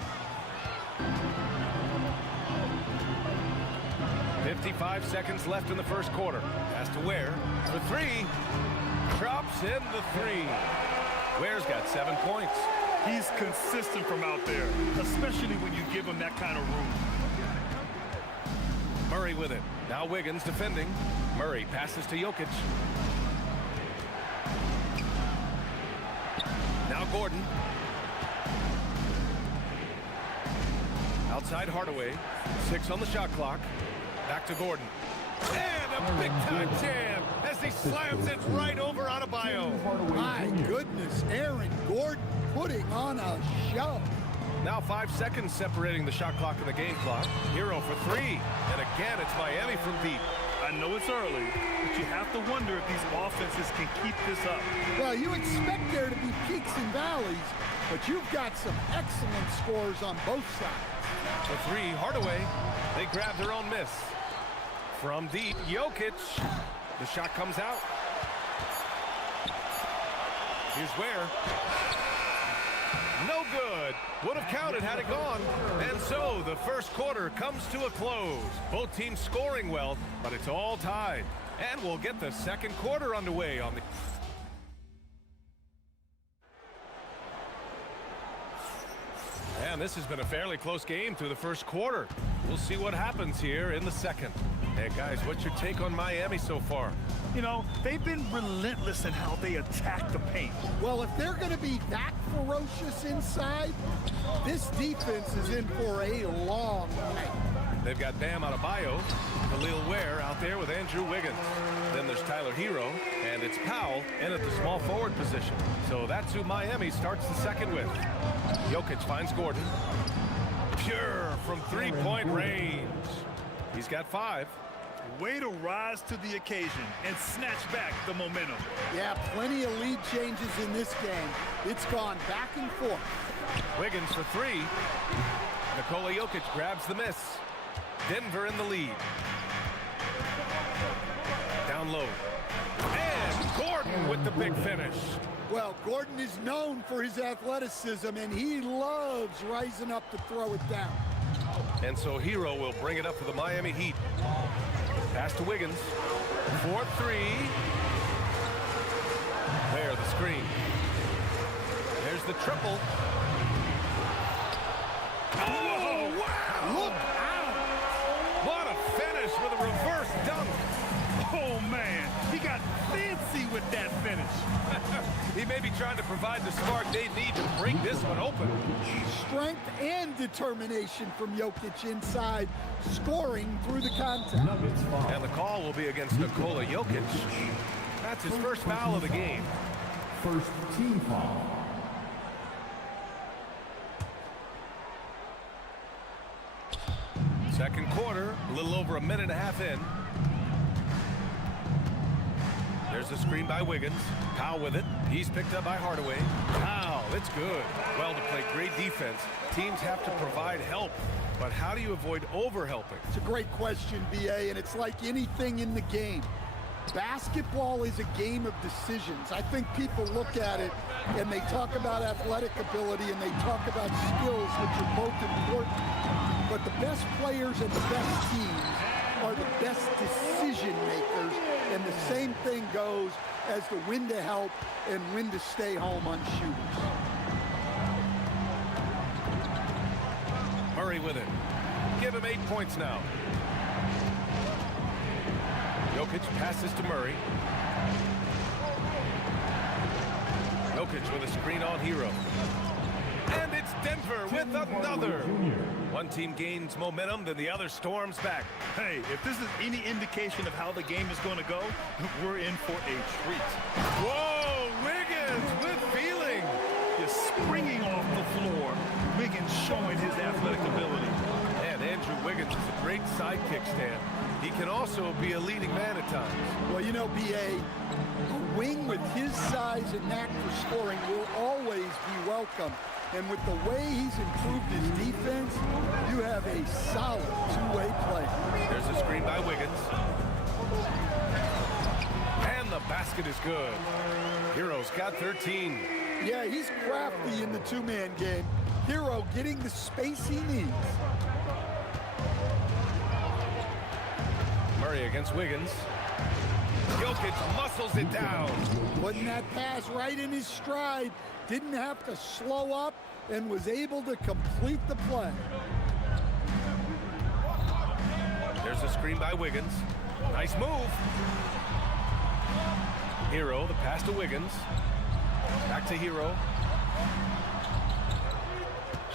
55 seconds left in the first quarter. Pass to Ware for three. Drops in the three. Ware's got 7 points. He's consistent from out there, especially when you give him that kind of room. Murray with it. Now Wiggins defending. Murray passes to Jokic. Now Gordon. Outside Hardaway. 6 on the shot clock. Back to Gordon. And a big-time jam as he slams it right over Adebayo. My goodness, Aaron Gordon putting on a show. Now 5 seconds separating the shot clock and the game clock. Hero for three. And again, it's Miami from deep. I know it's early, but you have to wonder if these offenses can keep this up. Well, you expect there to be peaks and valleys, but you've got some excellent scores on both sides. For three, Hardaway. They grab their own miss. From deep, Jokic. The shot comes out. Here's Ware. No good. Would have counted had it gone. And so the first quarter comes to a close. Both teams scoring well, but it's all tied. And we'll get the second quarter underway on the... And this has been a fairly close game through the first quarter. We'll see what happens here in the second. Hey, guys, what's your take on Miami so far? You know, they've been relentless in how they attack the paint. Well, if they're going to be that ferocious inside, this defense is in for a long night. They've got Bam Adebayo, Khalil Ware out there with Andrew Wiggins. Then there's Tyler Hero, and it's Powell in at the small forward position. So that's who Miami starts the second with. Jokic finds Gordon. Pure from three-point range. He's got 5. Way to rise to the occasion and snatch back the momentum. Yeah, plenty of lead changes in this game. It's gone back and forth. Wiggins for 3. Nikola Jokic grabs the miss. Denver in the lead. Down low. And Gordon with the big finish. Well, Gordon is known for his athleticism, and he loves rising up to throw it down. And so Hero will bring it up for the Miami Heat. Pass to Wiggins. 4-3. There, the screen. There's the triple. Oh, wow! Look out! What a finish with a reverse dunk. Oh, man, he got fancy with that finish. He may be trying to provide the spark they need to break this one open. Strength and determination from Jokic inside, scoring through the contact. And the call will be against Nikola Jokic. That's his first foul of the game. First team foul. Second quarter, a little over a minute and a half in. There's a screen by Wiggins. Powell with it. He's picked up by Hardaway. Powell, it's good. Well, to play great defense, teams have to provide help. But how do you avoid over-helping? It's a great question, B.A., and it's like anything in the game. Basketball is a game of decisions. I think people look at it and they talk about athletic ability and they talk about skills, which are both important. But the best players and the best teams are the best decision makers, and the same thing goes as to when to help and when to stay home on shooters. Murray with it. Give him 8 points now. Jokic passes to Murray. Jokic with a screen on Hero. And it's Denver with another. One team gains momentum, then the other storms back. Hey, if this is any indication of how the game is going to go, we're in for a treat. Whoa, Wiggins with feeling. Just springing off the floor. Wiggins showing his athletic ability. And Andrew Wiggins is a great sidekick stand. He can also be a leading man at times. Well, you know, B.A., a wing with his size and knack for scoring will always be welcome. And with the way he's improved his defense, you have a solid two-way play. There's a screen by Wiggins. And the basket is good. Hero's got 13. Yeah, he's crafty in the two-man game. Hero getting the space he needs. Murray against Wiggins. Jokic muscles it down. Putting that pass right in his stride. Didn't have to slow up and was able to complete the play. There's a screen by Wiggins. Nice move. Hero, the pass to Wiggins. Back to Hero.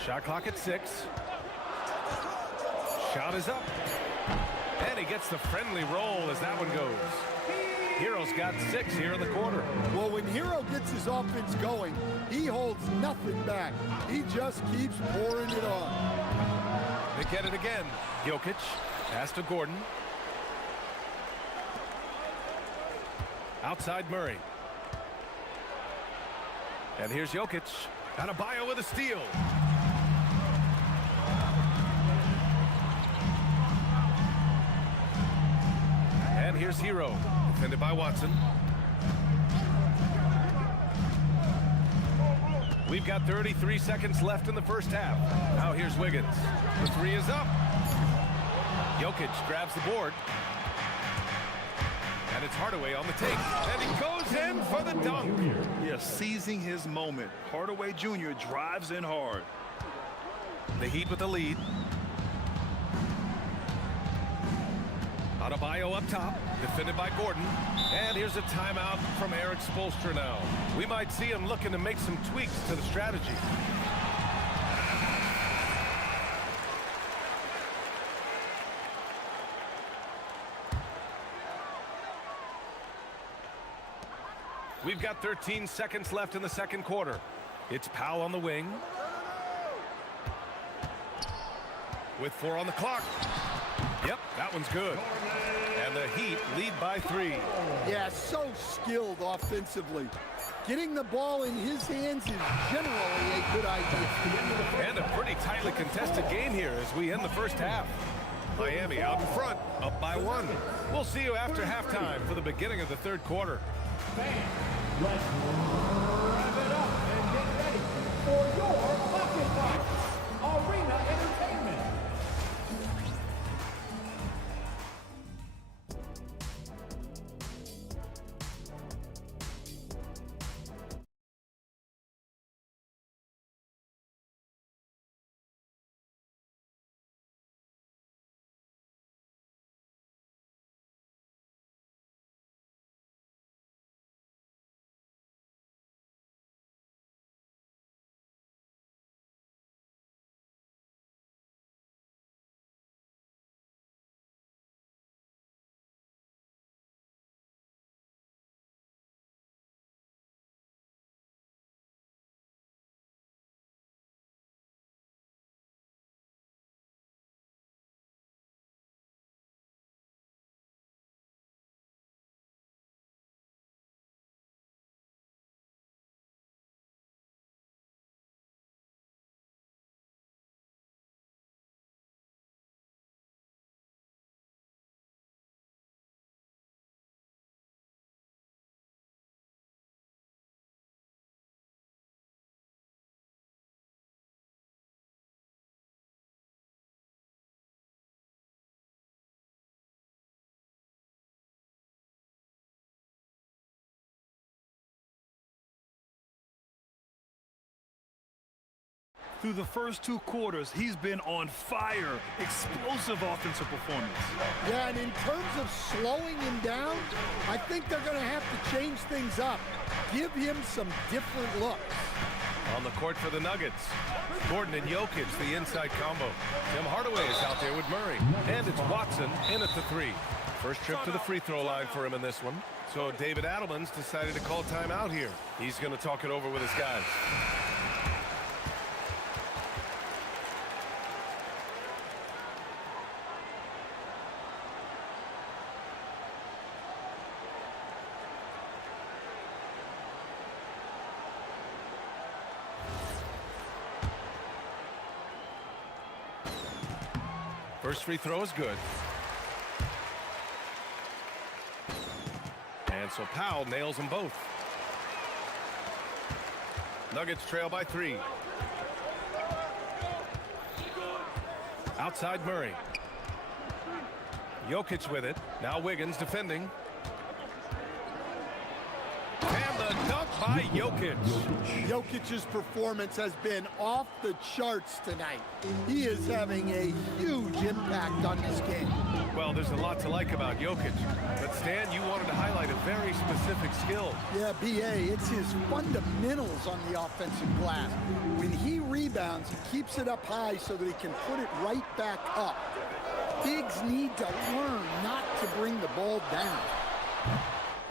Shot clock at 6. Shot is up. And he gets the friendly roll as that one goes. Hero's got 6 here in the quarter. Well, when Hero gets his offense going, he holds nothing back. He just keeps pouring it on. They get it again. Jokic, pass to Gordon. Outside Murray. And here's Jokic. Adebayo with a steal. And here's Hero, defended by Watson. We've got 33 seconds left in the first half. Now here's Wiggins. The 3 is up. Jokic grabs the board. And it's Hardaway on the take. And he goes in for the dunk. Yeah, seizing his moment. Hardaway Jr. drives in hard. The Heat with the lead. Adebayo up top, defended by Gordon. And here's a timeout from Eric Spoelstra now. We might see him looking to make some tweaks to the strategy. We've got 13 seconds left in the second quarter. It's Powell on the wing. With 4 on the clock. Yep, that one's good. And the Heat lead by 3. Yeah, so skilled offensively. Getting the ball in his hands is generally a good idea. And a pretty tightly contested game here as we end the first half. Miami out in front, up by 1. We'll see you after halftime for the beginning of the third quarter. Let's wrap it up and get ready for your Pocket Fight Arena Entertainment. Through the first 2 quarters, he's been on fire. Explosive offensive performance. Yeah, and in terms of slowing him down, I think they're going to have to change things up. Give him some different looks. On the court for the Nuggets, Gordon and Jokic, the inside combo. Tim Hardaway is out there with Murray. And it's Watson in at the 3. First trip to the free throw line for him in this one. So David Adelman's decided to call timeout here. He's going to talk it over with his guys. First free throw is good. And so Powell nails them both. Nuggets trail by 3. Outside Murray. Jokic with it. Now Wiggins defending. And the dunk by Jokic. Jokic's performance has been off the charts tonight. He is having a huge impact on this game. Well, there's a lot to like about Jokic. But Stan, you wanted to highlight a very specific skill. Yeah, B.A., it's his fundamentals on the offensive glass. When he rebounds, he keeps it up high so that he can put it right back up. Bigs need to learn not to bring the ball down.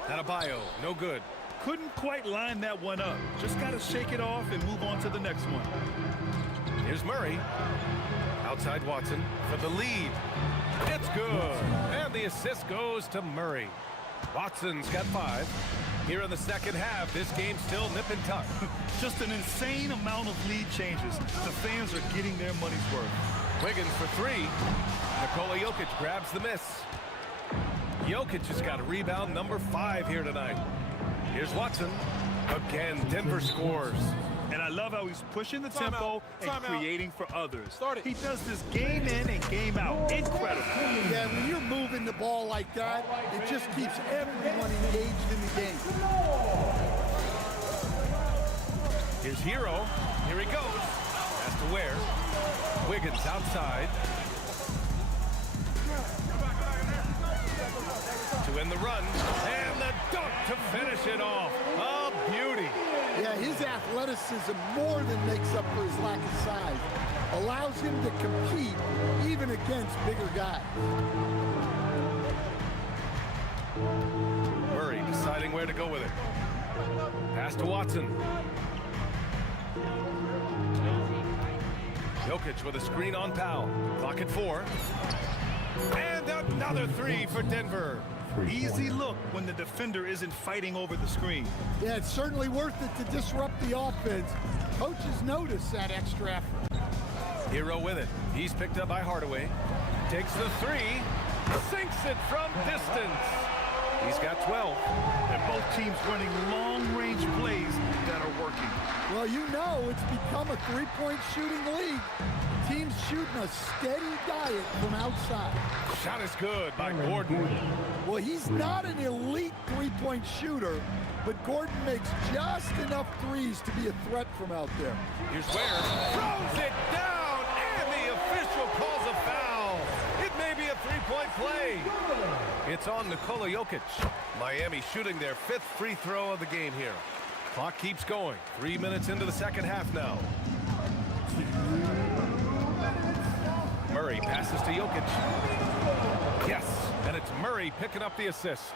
Adebayo, no good. Couldn't quite line that one up. Just got to shake it off and move on to the next one. Here's Murray. Outside Watson for the lead. It's good. And the assist goes to Murray. Watson's got 5. Here in the second half, this game's still nip and tuck. Just an insane amount of lead changes. The fans are getting their money's worth. Wiggins for 3. Nikola Jokic grabs the miss. Jokic has got a rebound number 5 here tonight. Here's Watson. Again, Denver scores. And I love how he's pushing the tempo and creating for others. Start it. He does this game in and game out. Incredible. Yeah, when you're moving the ball like that, it just keeps everyone engaged in the game. Here's Hero. Here he goes. Has to wear. Wiggins outside. To end the run. And the dunk to finish it off. A beauty. Yeah, his athleticism more than makes up for his lack of size. Allows him to compete even against bigger guys. Murray deciding where to go with it. Pass to Watson. Jokic with a screen on Powell. Clock at 4. And another 3 for Denver. Easy look when the defender isn't fighting over the screen. Yeah, it's certainly worth it to disrupt the offense. Coaches notice that extra effort. Hero with it. He's picked up by Hardaway. Takes the 3. Sinks it from distance. He's got 12. And both teams running long-range plays that are working. Well, you know it's become a three-point shooting league. Teams shooting a steady diet from outside. Shot is good by Gordon. Well, he's not an elite three-point shooter, but Gordon makes just enough threes to be a threat from out there. Here's Ware. Throws it down, and the official calls a foul. It may be a three-point play. It's on Nikola Jokic. Miami shooting their 5th free throw of the game here. Clock keeps going. 3 minutes into the second half now. Murray passes to Jokic. Yes, and it's Murray picking up the assist.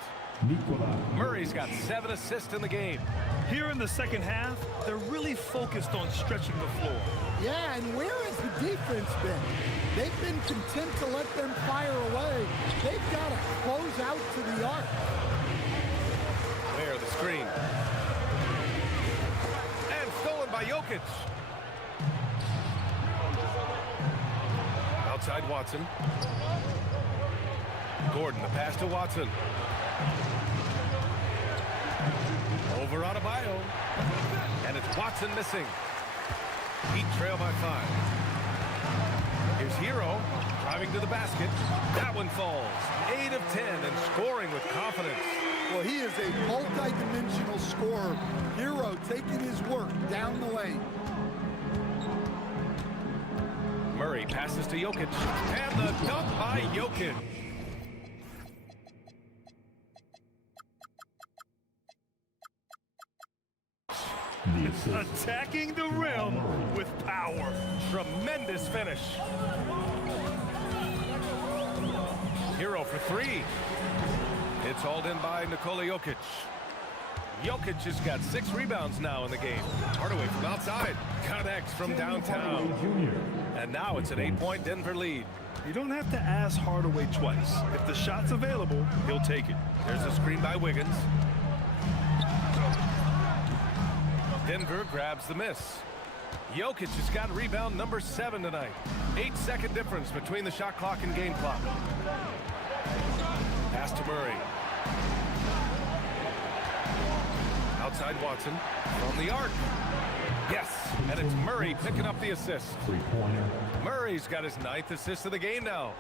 Murray's got 7 assists in the game. Here in the second half, they're really focused on stretching the floor. Yeah, and where has the defense been? They've been content to let them fire away. They've got to close out to the arc. Ware the screen. And stolen by Jokic. Outside Watson. Gordon, the pass to Watson. Over Adebayo. And it's Watson missing. Heat trail by 5. Here's Hero driving to the basket. That one falls. 8 of 10 and scoring with confidence. Well, he is a multi-dimensional scorer. Hero taking his work down the lane. Murray passes to Jokic. And the dunk by Jokic. Attacking the rim with power. Tremendous finish. Hero for 3. It's hauled in by Nikola Jokic. Jokic has got 6 rebounds now in the game. Hardaway from outside. Connects from downtown. And now it's an 8-point Denver lead. You don't have to ask Hardaway twice. If the shot's available, he'll take it. There's a screen by Wiggins. Denver grabs the miss. Jokic has got rebound number 7 tonight. 8-second difference between the shot clock and game clock. Pass to Murray. Outside Watson from the arc. Yes, and it's Murray picking up the assist. Murray's got his 9th assist of the game now.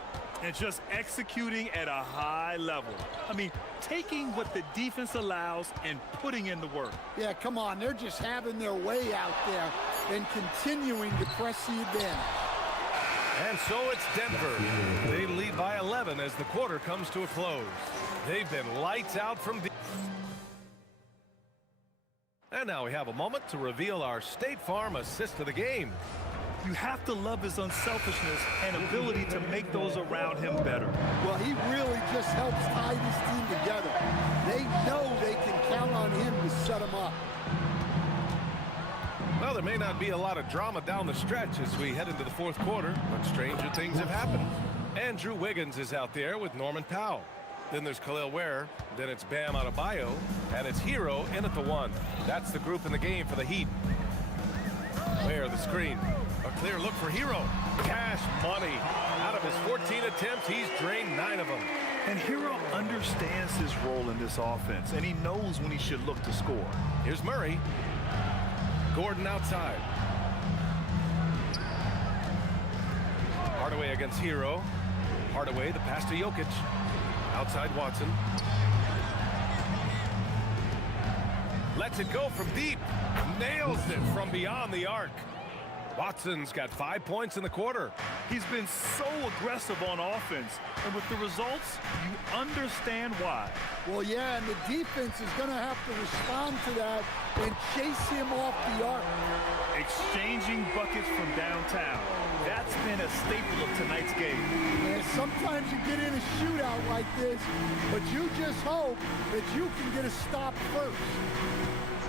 And just executing at a high level. I mean, taking what the defense allows and putting in the work. Yeah, come on. They're just having their way out there and continuing to press the advantage. And so it's Denver. They lead by 11 as the quarter comes to a close. They've been lights out from deep. And now we have a moment to reveal our State Farm assist of the game. You have to love his unselfishness and ability to make those around him better. Well, he really just helps tie this team together. They know they can count on him to set them up. Well, there may not be a lot of drama down the stretch as we head into the fourth quarter, but stranger things have happened. Andrew Wiggins is out there with Norman Powell. Then there's Khalil Ware, then it's Bam Adebayo, and it's Hero in at the 1. That's the group in the game for the Heat. Ware, the screen. A clear look for Hero. Cash money. Out of his 14 attempts, he's drained 9 of them. And Hero understands his role in this offense, and he knows when he should look to score. Here's Murray. Gordon outside. Hardaway against Hero. Hardaway, the pass to Jokic. Outside Watson. Lets it go from deep. Nails it from beyond the arc. Watson's got 5 points in the quarter. He's been so aggressive on offense, and with the results, you understand why. Well, yeah, and the defense is going to have to respond to that and chase him off the arc. Exchanging buckets from downtown. That's been a staple of tonight's game. And sometimes you get in a shootout like this, but you just hope that you can get a stop first.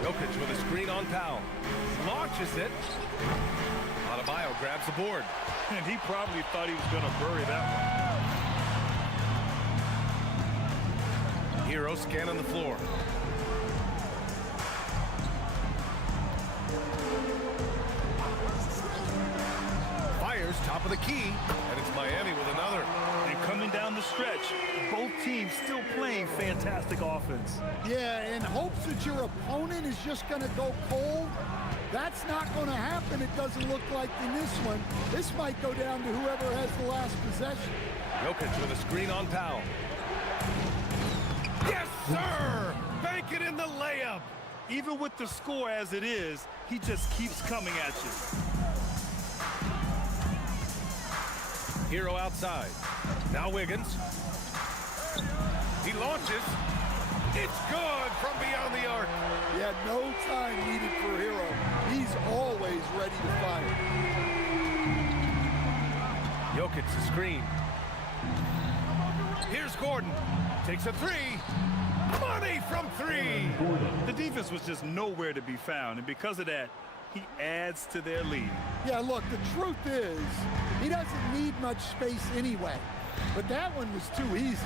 Jokic with a screen on Powell. Launches it. Adebayo grabs the board. And he probably thought he was going to bury that one. Hero scanning the floor. Fires top of the key, and it's Miami with another. And coming down the stretch, both teams still playing fantastic offense. Yeah, in hopes that your opponent is just going to go cold. That's not going to happen, it doesn't look like in this one. This might go down to whoever has the last possession. Jokic with a screen on Powell. Yes, sir! Bank it in the layup. Even with the score as it is, he just keeps coming at you. Hero outside. Now Wiggins. He launches. It's good from beyond the arc. Yeah, no time needed for Hero. He's always ready to fire. Jokic the screen. Here's Gordon. Takes a 3. Money from 3. The defense was just nowhere to be found, and because of that, he adds to their lead. Yeah, look, the truth is, he doesn't need much space anyway. But that one was too easy.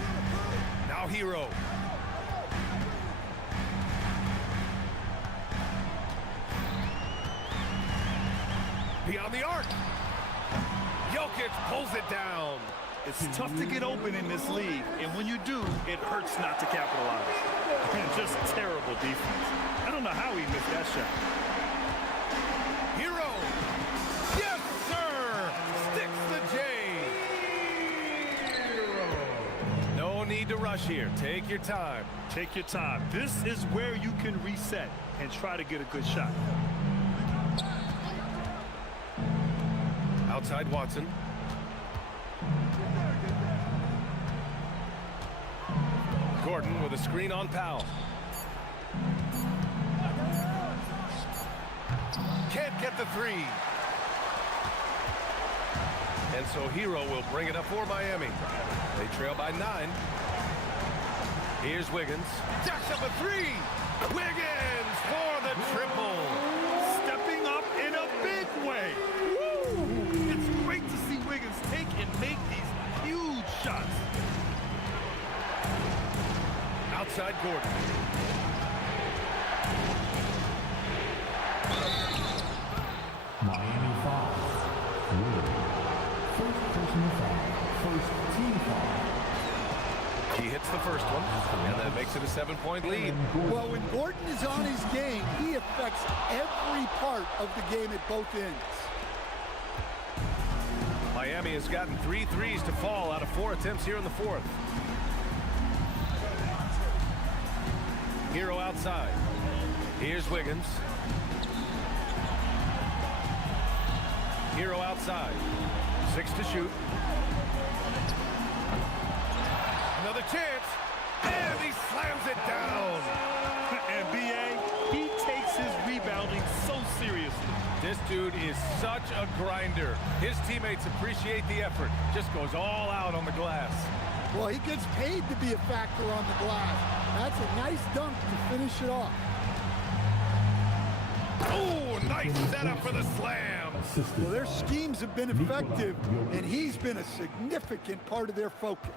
Now Hero. Beyond the arc. Jokic pulls it down. It's tough to get open in this league, and when you do, it hurts not to capitalize. And just terrible defense. I don't know how he missed that shot. Hero. Yes, sir. Sticks the J. No need to rush here. Take your time. Take your time. This is where you can reset and try to get a good shot. Outside Watson. Gordon with a screen on Powell. Can't get the 3. And so Hero will bring it up for Miami. They trail by 9. Here's Wiggins. Jacks up a 3. Wiggins for the triple. Stepping up in a big way. Woo! It's great to see Wiggins take and make these huge shots. Outside Gordon. Miami foul. First personal foul. First team foul. He hits the first one, and that makes it a 7-point lead. Well, when Gordon is on his game, he affects every part of the game at both ends. Miami has gotten 3 threes to fall out of 4 attempts here in the fourth. Hero outside. Here's Wiggins. Hero outside. 6 to shoot. Another chance. And he slams it down. And B.A., he takes his rebounding so seriously. This dude is such a grinder. His teammates appreciate the effort. Just goes all out on the glass. Well, he gets paid to be a factor on the glass. That's a nice dunk to finish it off. Oh, nice setup for the slam. Well, their schemes have been effective, and he's been a significant part of their focus.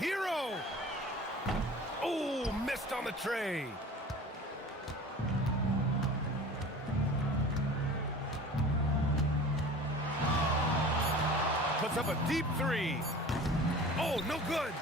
Hero! Oh, missed on the tray. Puts up a deep 3. Oh, no good.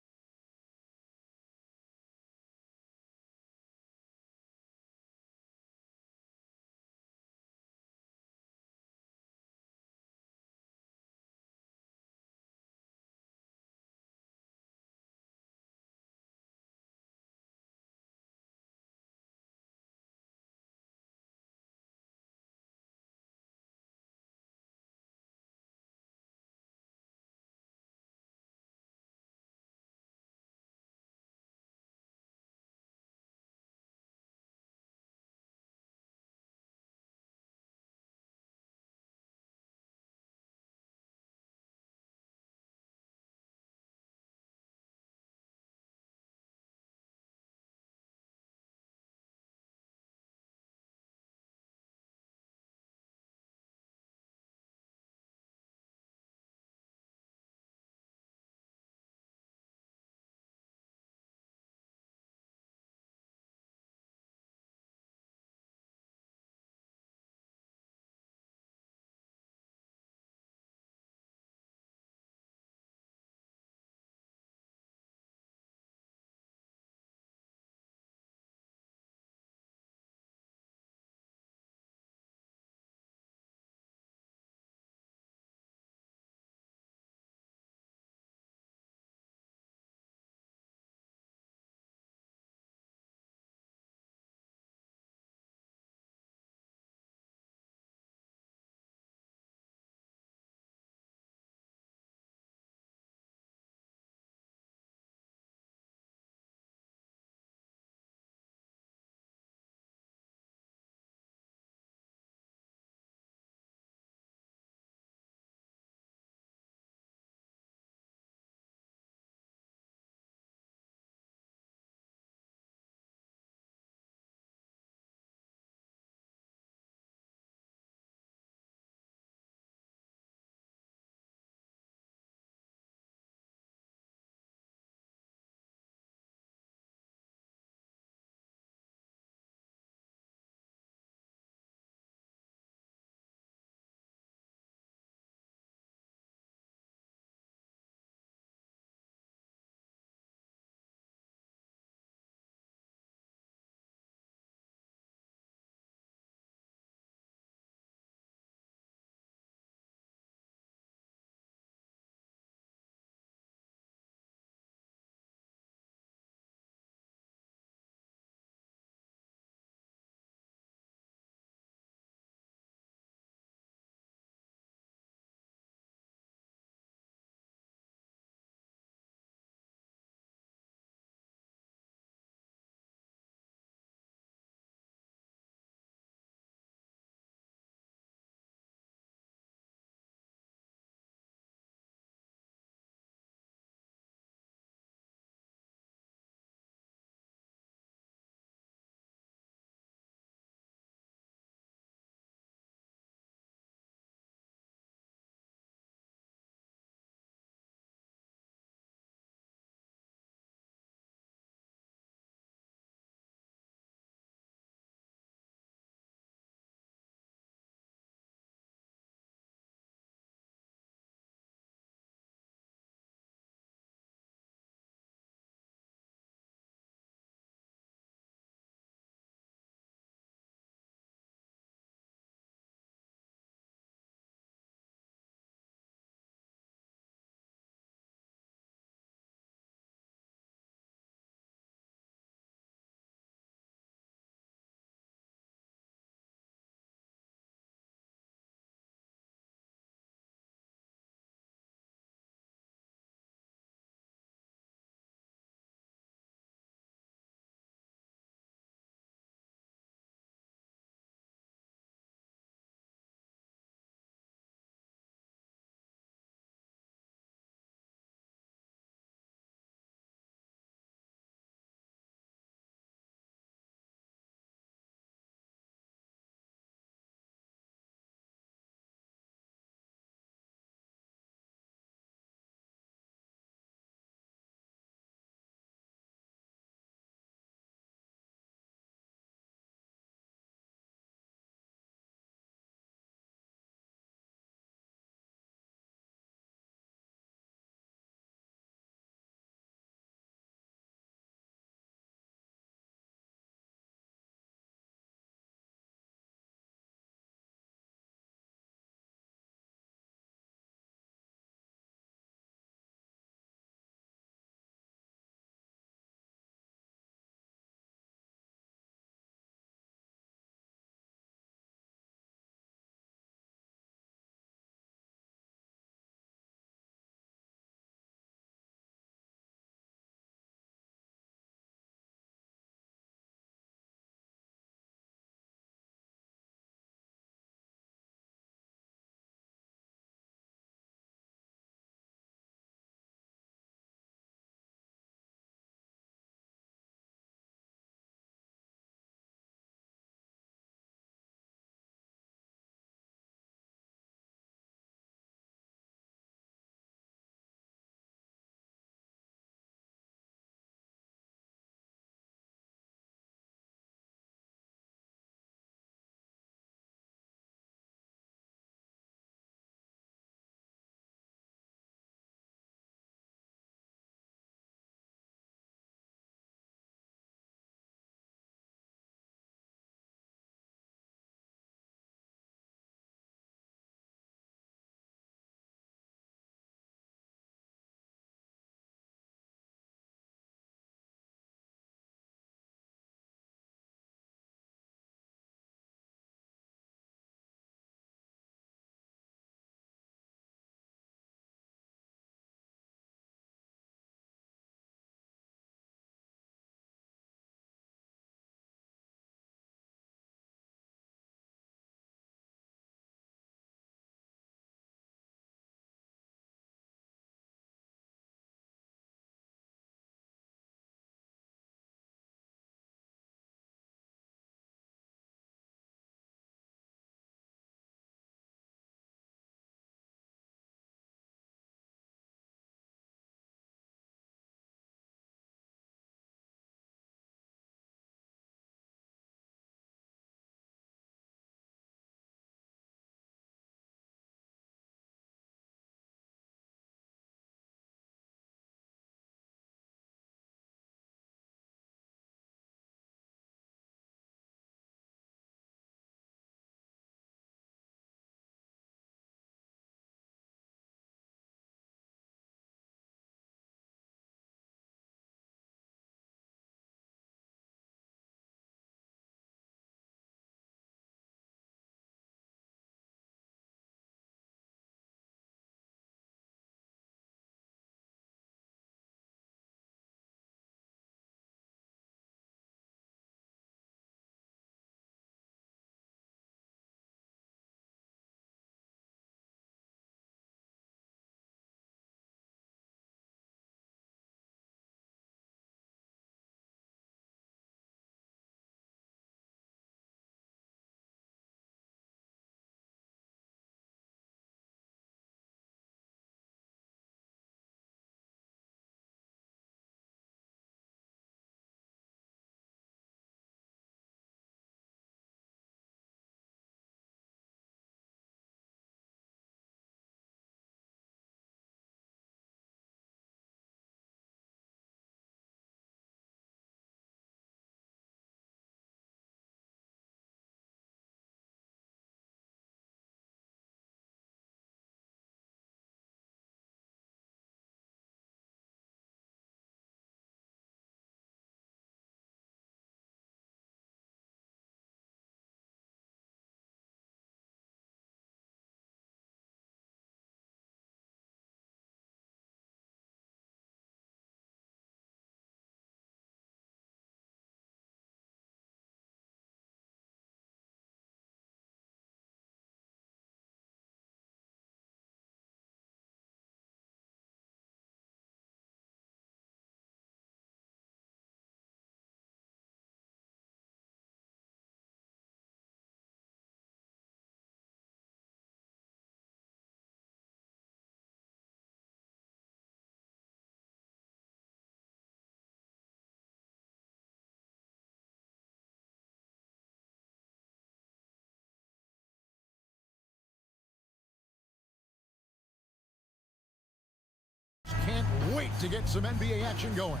to get some NBA action going.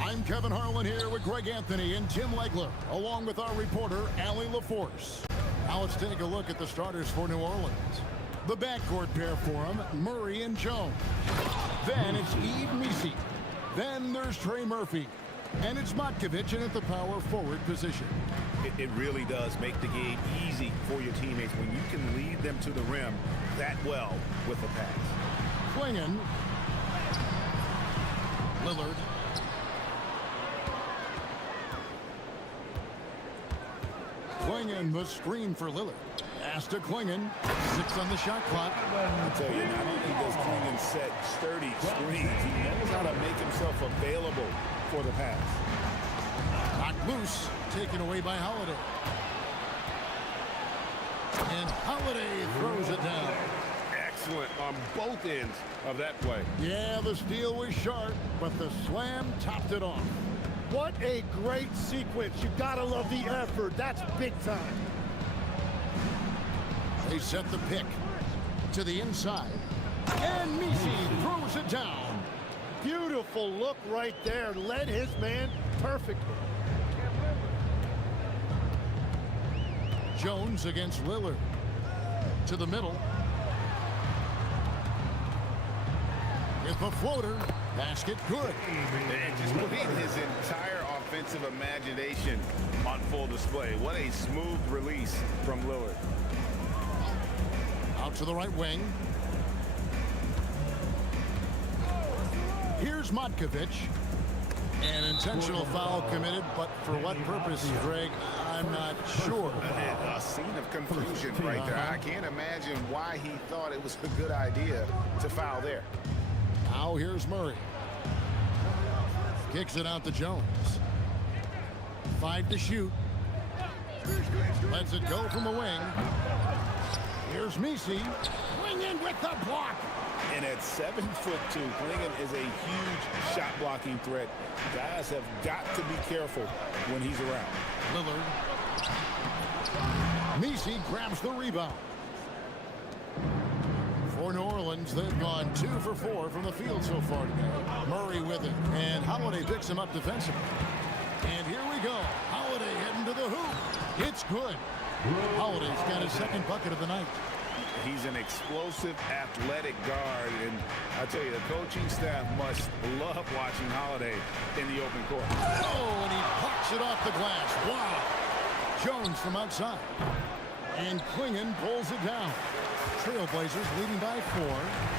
I'm Kevin Harlan here with Greg Anthony and Tim Legler, along with our reporter, Allie LaForce. Now let's take a look at the starters for New Orleans. The backcourt pair for them, Murray and Jones. Then it's Misi. Then there's Trey Murphy. And it's Matkovic in at the power forward position. It really does make the game easy for your teammates when you can lead them to the rim that well with a pass. Klingon. Lillard. Klingon the screen for Lillard. Pass to Klingon. 6 on the shot clock. I tell you, not only does Klingon set sturdy screens, he knows how to make himself available for the pass. Knocked loose, taken away by Holiday. And Holiday throws it down. Excellent on both ends of that play. Yeah, the steal was sharp, but the slam topped it off. What a great sequence. You gotta love the effort. That's big time. They set the pick to the inside. And Misi throws it down. Beautiful look right there. Led his man perfectly. Jones against Lillard. To the middle. With a floater. Basket good. And just putting his entire offensive imagination on full display. What a smooth release from Lillard. Out to the right wing. Here's Matkovic. An intentional foul committed, but for what purpose, Greg, I'm not sure. A scene of confusion right there. I can't imagine why he thought it was a good idea to foul there. Now here's Murray. Kicks it out to Jones. 5 to shoot. Lets it go from the wing. Here's Misi. Klingon with the block. And at 7'2", Klingon is a huge shot blocking threat. Guys have got to be careful when he's around. Lillard. Misi grabs the rebound. For New Orleans, they've gone 2 for 4 from the field so far today. Murray with it, and Holiday picks him up defensively. And here we go. Holiday heading to the hoop. It's good. Holiday's got his second bucket of the night. He's an explosive, athletic guard, and I tell you, the coaching staff must love watching Holiday in the open court. Oh, and he pucks it off the glass. Wow. Jones from outside. And Klingon pulls it down. Trailblazers leading by 4.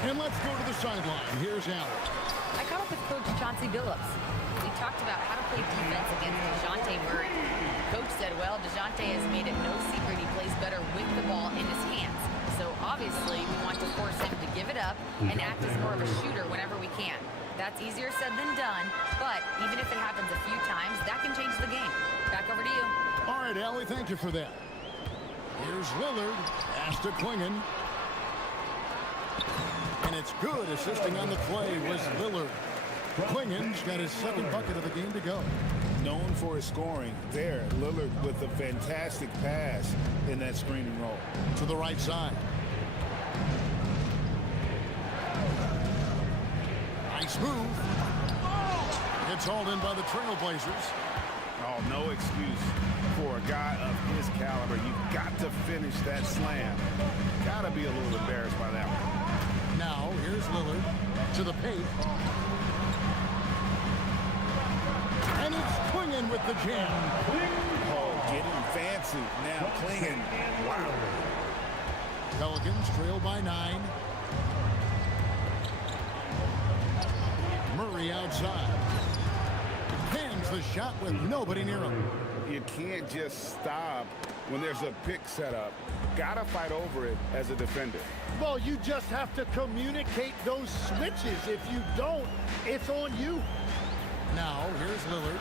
And let's go to the sideline. Here's Allen. I caught up with Coach Chauncey Billups. We talked about how to play defense against DeJounte Murray. Coach said, well, DeJounte has made it no secret he plays better with the ball in his hands. So obviously we want to force him to give it up and act as more of a shooter whenever we can. That's easier said than done, but even if it happens a few times, that can change the game. Back over to you. All right, Allie, thank you for that. Here's Lillard. Pass to Klingon. And it's good. Assisting on the play was Lillard. Klingon's got his second bucket of the game to go. Known for his scoring there, Lillard with a fantastic pass in that screening roll. To the right side. Nice move. It's hauled in by the Trailblazers. Oh, no excuse for a guy of his caliber. You've got to finish that slam. Got to be a little embarrassed by that one. Now, here's Lillard to the paint. And it's Klingon with the jam. Oh, getting fancy now. Klingon. Wow. Pelicans trail by 9. Murray outside. Hands the shot with nobody near him. You can't just stop when there's a pick set up. Gotta fight over it as a defender. Well, you just have to communicate those switches. If you don't, it's on you. Now, here's Lillard.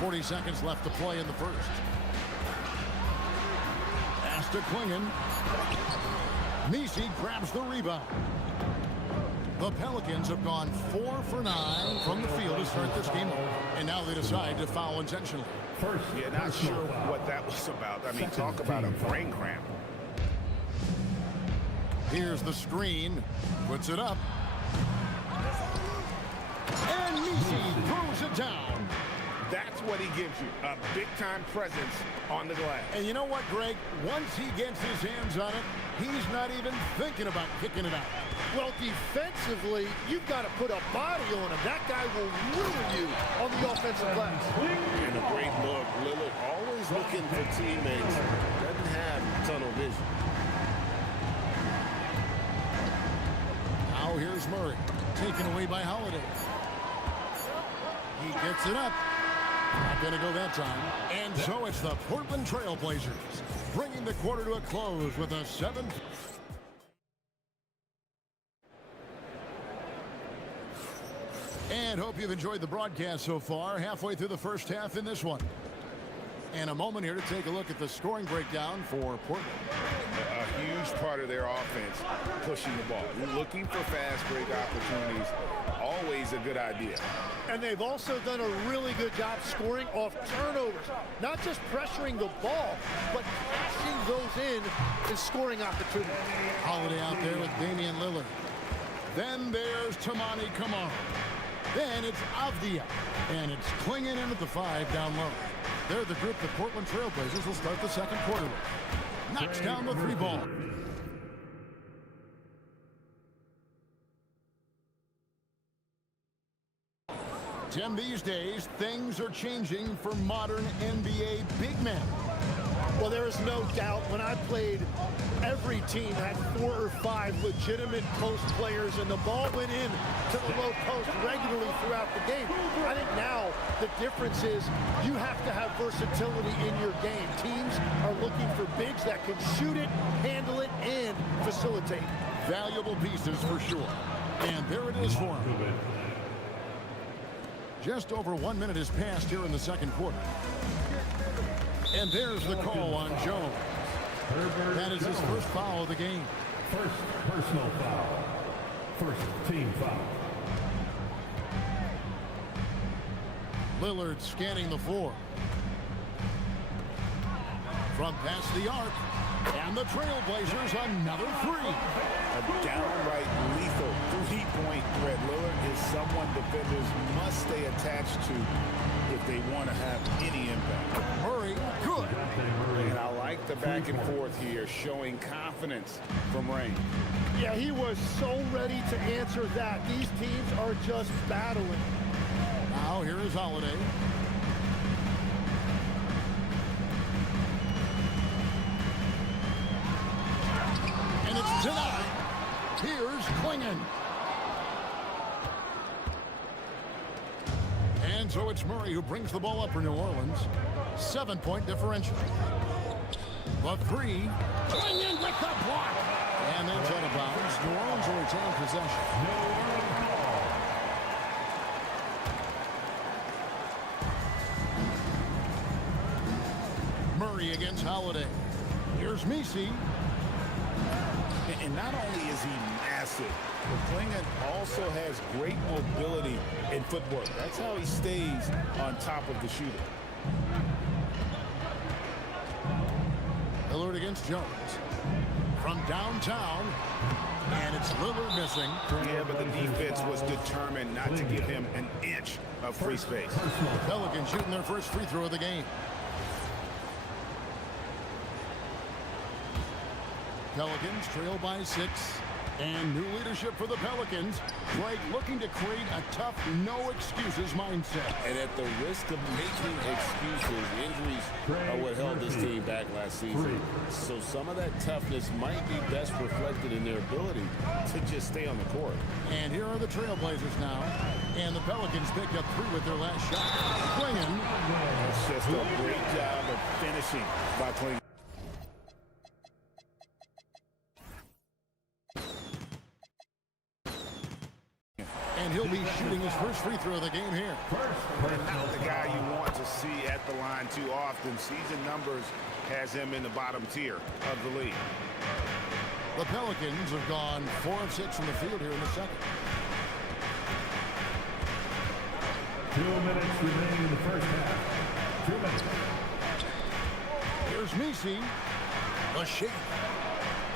40 seconds left to play in the first. Pass to Klingon. Misi grabs the rebound. The Pelicans have gone 4 for 9 from the field to start this game off. And now they decide to foul intentionally. Yeah, not sure what that was about. I mean, talk about a brain cramp. Here's the screen. Puts it up. And Messi throws it down. That's what he gives you, a big-time presence on the glass. And you know what, Greg? Once he gets his hands on it, he's not even thinking about kicking it out. Well, defensively, you've got to put a body on him. That guy will ruin you on the offensive glass. And a great look. Lillard always looking for teammates. Doesn't have tunnel vision. Now here's Murray, taken away by Holiday. He gets it up. Not going to go that time. And so it's the Portland Trail Blazers, bringing the quarter to a close with a 7. And hope you've enjoyed the broadcast so far. Halfway through the first half in this one. And a moment here to take a look at the scoring breakdown for Portland. A huge part of their offense, pushing the ball. Looking for fast break opportunities, always a good idea. And they've also done a really good job scoring off turnovers. Not just pressuring the ball, but passing those in and scoring opportunities. Holiday out there with Damian Lillard. Then there's Tamani Kamara. Then it's Avdia. And it's Klingon in at the 5 down low. They're the group the Portland Trail Blazers will start the second quarter with. Knocks down the 3 ball. Tim, these days, things are changing for modern NBA big men. Well, there is no doubt when I played, every team had 4 or 5 legitimate post players, and the ball went in to the low post regularly throughout the game. I think now the difference is you have to have versatility in your game. Teams are looking for bigs that can shoot it, handle it, and facilitate. Valuable pieces for sure. And there it is for him. Just over 1 minute has passed here in the second quarter. And there's the call on Jones. That is his first foul of the game. First personal foul. First team foul. Lillard scanning the floor. From past the arc. And the Trailblazers another 3. A downright lethal three-point threat. Lillard is someone defenders must stay attached to if they want to have any impact. Murray, good. And I like the back and forth here, showing confidence from range. Yeah, he was so ready to answer that. These teams are just battling. Now here is Holiday. And it's denied. Here's Klingon. And so it's Murray who brings the ball up for New Orleans. 7-point differential. The 3. Klingon with the block. And that's out of bounds. New Orleans will retain possession. Murray against Holiday. Here's Messi. And not only is he massive, but Klingon also has great mobility and footwork. That's how he stays on top of the shooter. Lillard against Jones. From downtown. And it's Lillard missing. Yeah, but the defense was determined not to give him an inch of free space. Pelicans shooting their first free throw of the game. Pelicans trail by 6. And new leadership for the Pelicans. Greg looking to create a tough, no-excuses mindset. And at the risk of making excuses, injuries are what held this team back last season. So some of that toughness might be best reflected in their ability to just stay on the court. And here are the Trailblazers now. And the Pelicans picked up 3 with their last shot. Klingon. That's just a great job of finishing by Klingon. And he'll be shooting his first free throw of the game here. Not the guy you want to see at the line too often. Season numbers has him in the bottom tier of the league. The Pelicans have gone 4 of 6 from the field here in the second. 2 minutes remaining in the first half. 2 minutes. Here's Messi. The shake.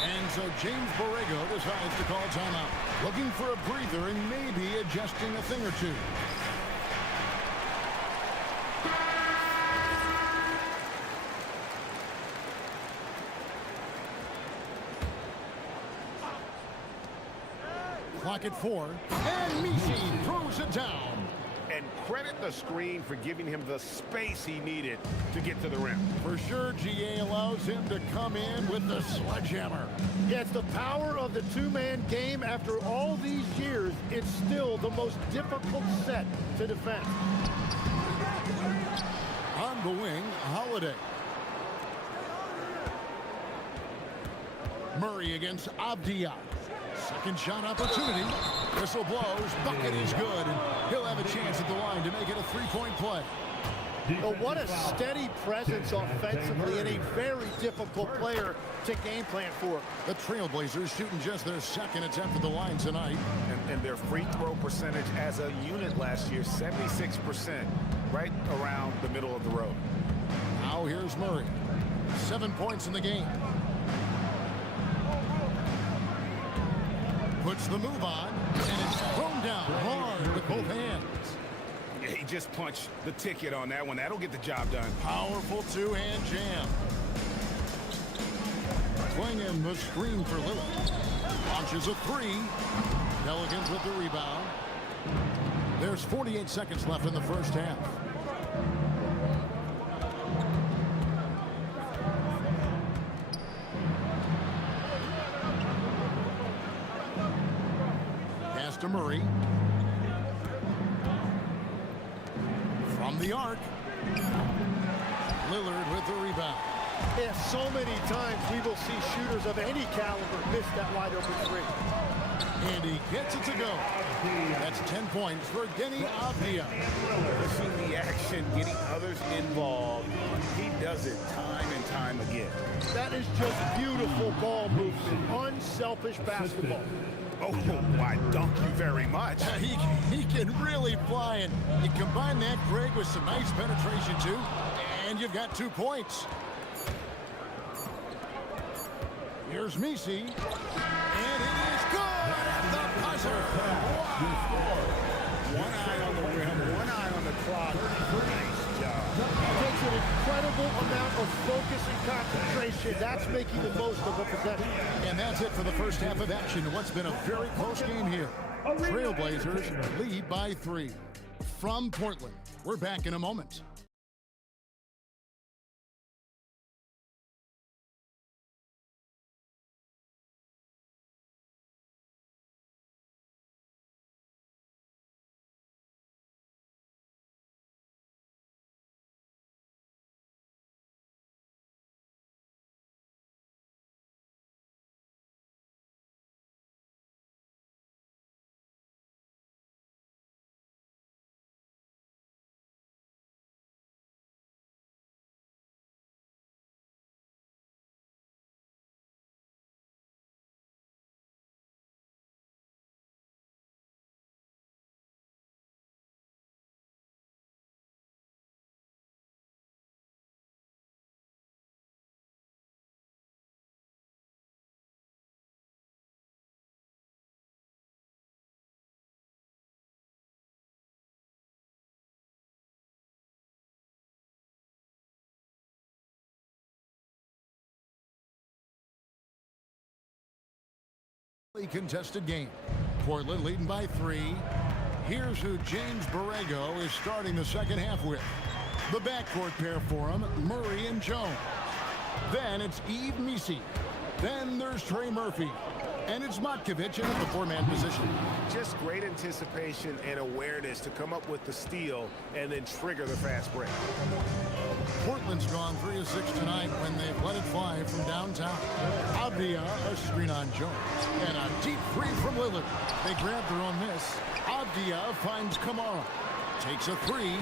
And so James Borrego decides to call timeout. Looking for a breather and maybe adjusting a thing or two. Clock at 4. And Misi throws it down. And credit the screen for giving him the space he needed to get to the rim. For sure, GA allows him to come in with the sledgehammer. Yeah, it's the power of the two-man game. After all these years, it's still the most difficult set to defend. On the wing, Holiday. Murray against Avdia. Second shot opportunity. Whistle blows. Bucket is good. And he'll have a chance at the line to make it a three-point play. Oh, what a steady presence offensively and a very difficult player to game plan for. The Trailblazers shooting just their second attempt at the line tonight. And their free throw percentage as a unit last year, 76%, right around the middle of the road. Now here's Murray. 7 points in the game. Puts the move on, and it's thrown down hard with both hands. Yeah, he just punched the ticket on that one. That'll get the job done. Powerful two-hand jam. Swinging the screen for Lillard. Launches a three. Pelicans with the rebound. There's 48 seconds left in the first half. Pass to Murray. From the arc. Lillard with the rebound. Yeah, so many times we will see shooters of any caliber miss that wide open three. And he gets it to go. That's 10 points for Denny Avdia. Pushing the action, getting others involved. He does it time and time again. That is just beautiful ball movement, unselfish basketball. Oh, why, thank you very much. He can really fly, and you combine that, Greg, with some nice penetration, too, and you've got 2 points. Here's Misi, and it is good at the buzzer. Wow. One eye on the rim, one eye on the clock. Nice job. It takes an incredible amount of focus and concentration. That's making the most of a possession. And that's it for the first half of action. What's been a very close game here. Trailblazers lead by 3. From Portland, we're back in a moment. Contested game. Portland leading by 3. Here's who James Borrego is starting the second half with. The backcourt pair for him, Murray and Jones. Then it's Yves Misi. Then there's Trey Murphy. And it's Matkovic in at the 4-man position. Just great anticipation and awareness to come up with the steal and then trigger the fast break. Portland's gone 3 of 6 tonight when they've let it fly from downtown. Avdia, a screen on Jones. And a deep 3 from Lillard. They grab their own miss. Avdia finds Kamara. Takes a 3.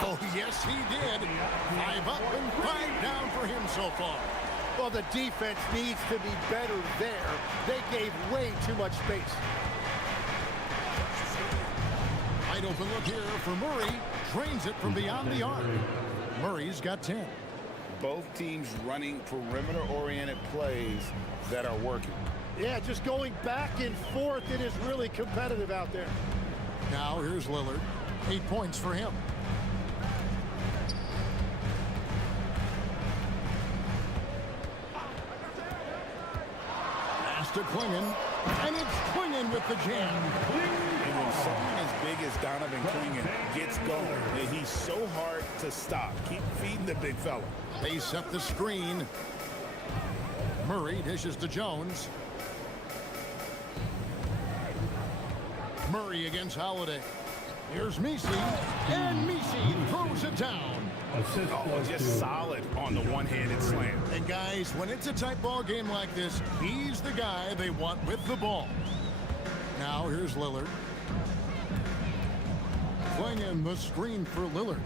Oh, yes, he did. 5 up and 5 down for him so far. Well, the defense needs to be better there. They gave way too much space. Wide open look here for Murray. Drains it from beyond the arc. Murray's got 10. both teams running perimeter-oriented plays that are working. Yeah, just going back and forth. It is really competitive out there. Now here's Lillard. 8 points for him. Pass to Klingon, and it's Klingon with the jam. And when someone as big as Donovan Klingon gets going, he's so hard to stop. Keep feeding the big fella. They set the screen. Murray dishes to Jones. Murray against Holiday. Here's Misi, and Misi throws it down. Oh, just solid on the one-handed slam. And guys, when it's a tight ball game like this, he's the guy they want with the ball. Now here's Lillard. Playing the screen for Lillard.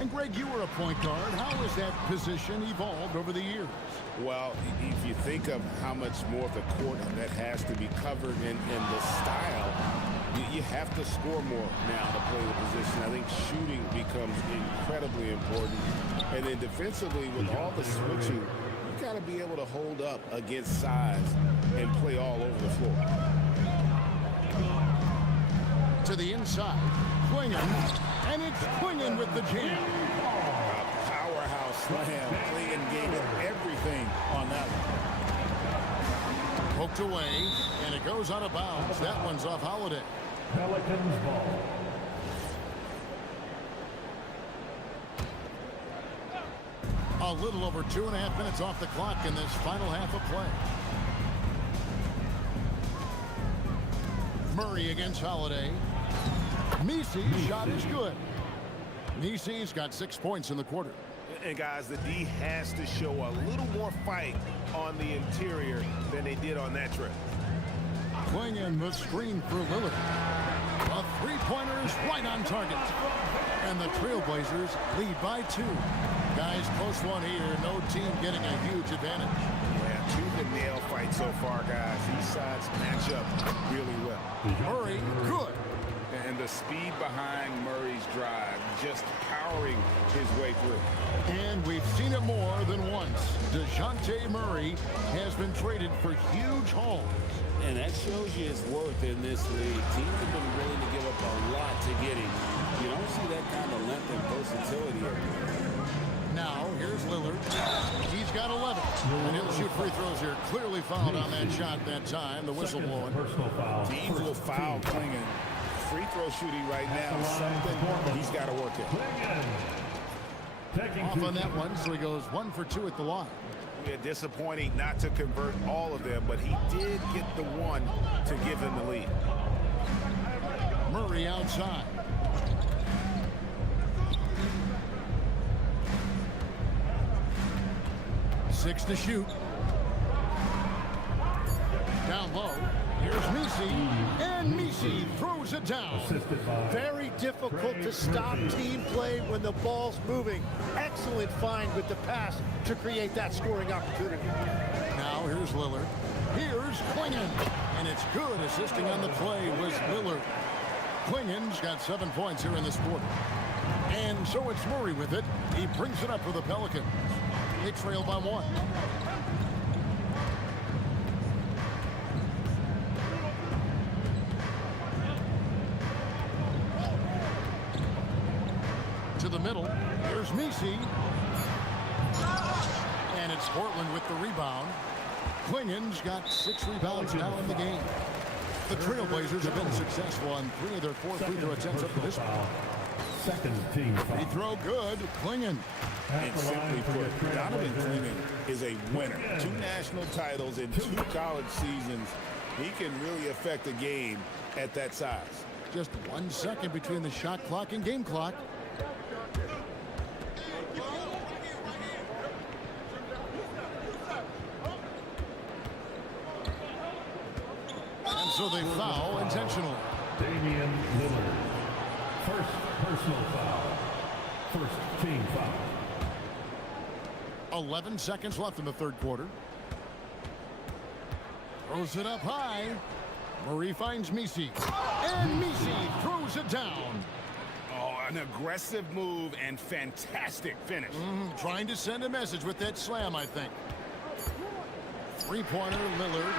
And Greg, you were a point guard. How has that position evolved over the years? Well, if you think of how much more of the court that has to be covered in the style, you have to score more now to play the position. I think shooting becomes incredibly important. And then defensively, with all the switching, you got to be able to hold up against size and play all over the floor. To the inside, Klingon, and it's Klingon with the jam. Powerhouse slam. Klingon gave it everything on that one. Poked away, and it goes out of bounds. That one's off Holiday. Pelicans ball. A little over 2.5 minutes off the clock in this final half of play. Murray against Holiday. Misi's shot is good. Misi's got 6 points in the quarter. And guys, the D has to show a little more fight on the interior than they did on that trip. Klingon the screen for Lillard. A three-pointer is right on target. And the Trailblazers lead by 2. Guys, close one here. No team getting a huge advantage. Yeah, tooth and nail fight so far, guys. These sides match up really well. Murray, good. And the speed behind Murray's drive, just powering his way through. And we've seen it more than once. DeJounte Murray has been traded for huge hauls. And that shows you his worth in this league. Teams have been willing to give up a lot to get him. You don't see that kind of length and versatility everywhere. Now, here's Lillard. He's got 11. And he'll shoot free throws here. Clearly fouled on that shot that time. The whistle blowing. Teams will foul Klingon. Free throw shooting right now, something he's got to work at. Off on that one, so he goes 1 for 2 at the line. Yeah, disappointing not to convert all of them, but he did get the one to give him the lead. Murray outside. Six to shoot. Down low. Here's Misi, and Misi throws it down. Very difficult to stop team play when the ball's moving. Excellent find with the pass to create that scoring opportunity. Now here's Lillard. Here's Klingon, and it's good. Assisting on the play was Lillard. Klingon's got 7 points here in this quarter. And so it's Murray with it. He brings it up for the Pelicans. They trail by 1. To the middle. Here's Misi. And it's Portland with the rebound. Klingon's got 6 rebounds now in the game. The Trailblazers have been successful on 3 of their 4 free throw attempts up to this point. Second team foul. Free throw good. Klingon. And simply put, Donovan Klingon is a winner. 2 national titles in 2 college seasons. He can really affect a game at that size. Just 1 second between the shot clock and game clock. And so they foul intentionally. Damian Lillard. First personal foul. First team foul. 11 seconds left in the third quarter. Throws it up high. Murray finds Misi. And Misi throws it down. Oh, An aggressive move and fantastic finish. Trying to send a message with that slam, I think. Three-pointer, Lillard.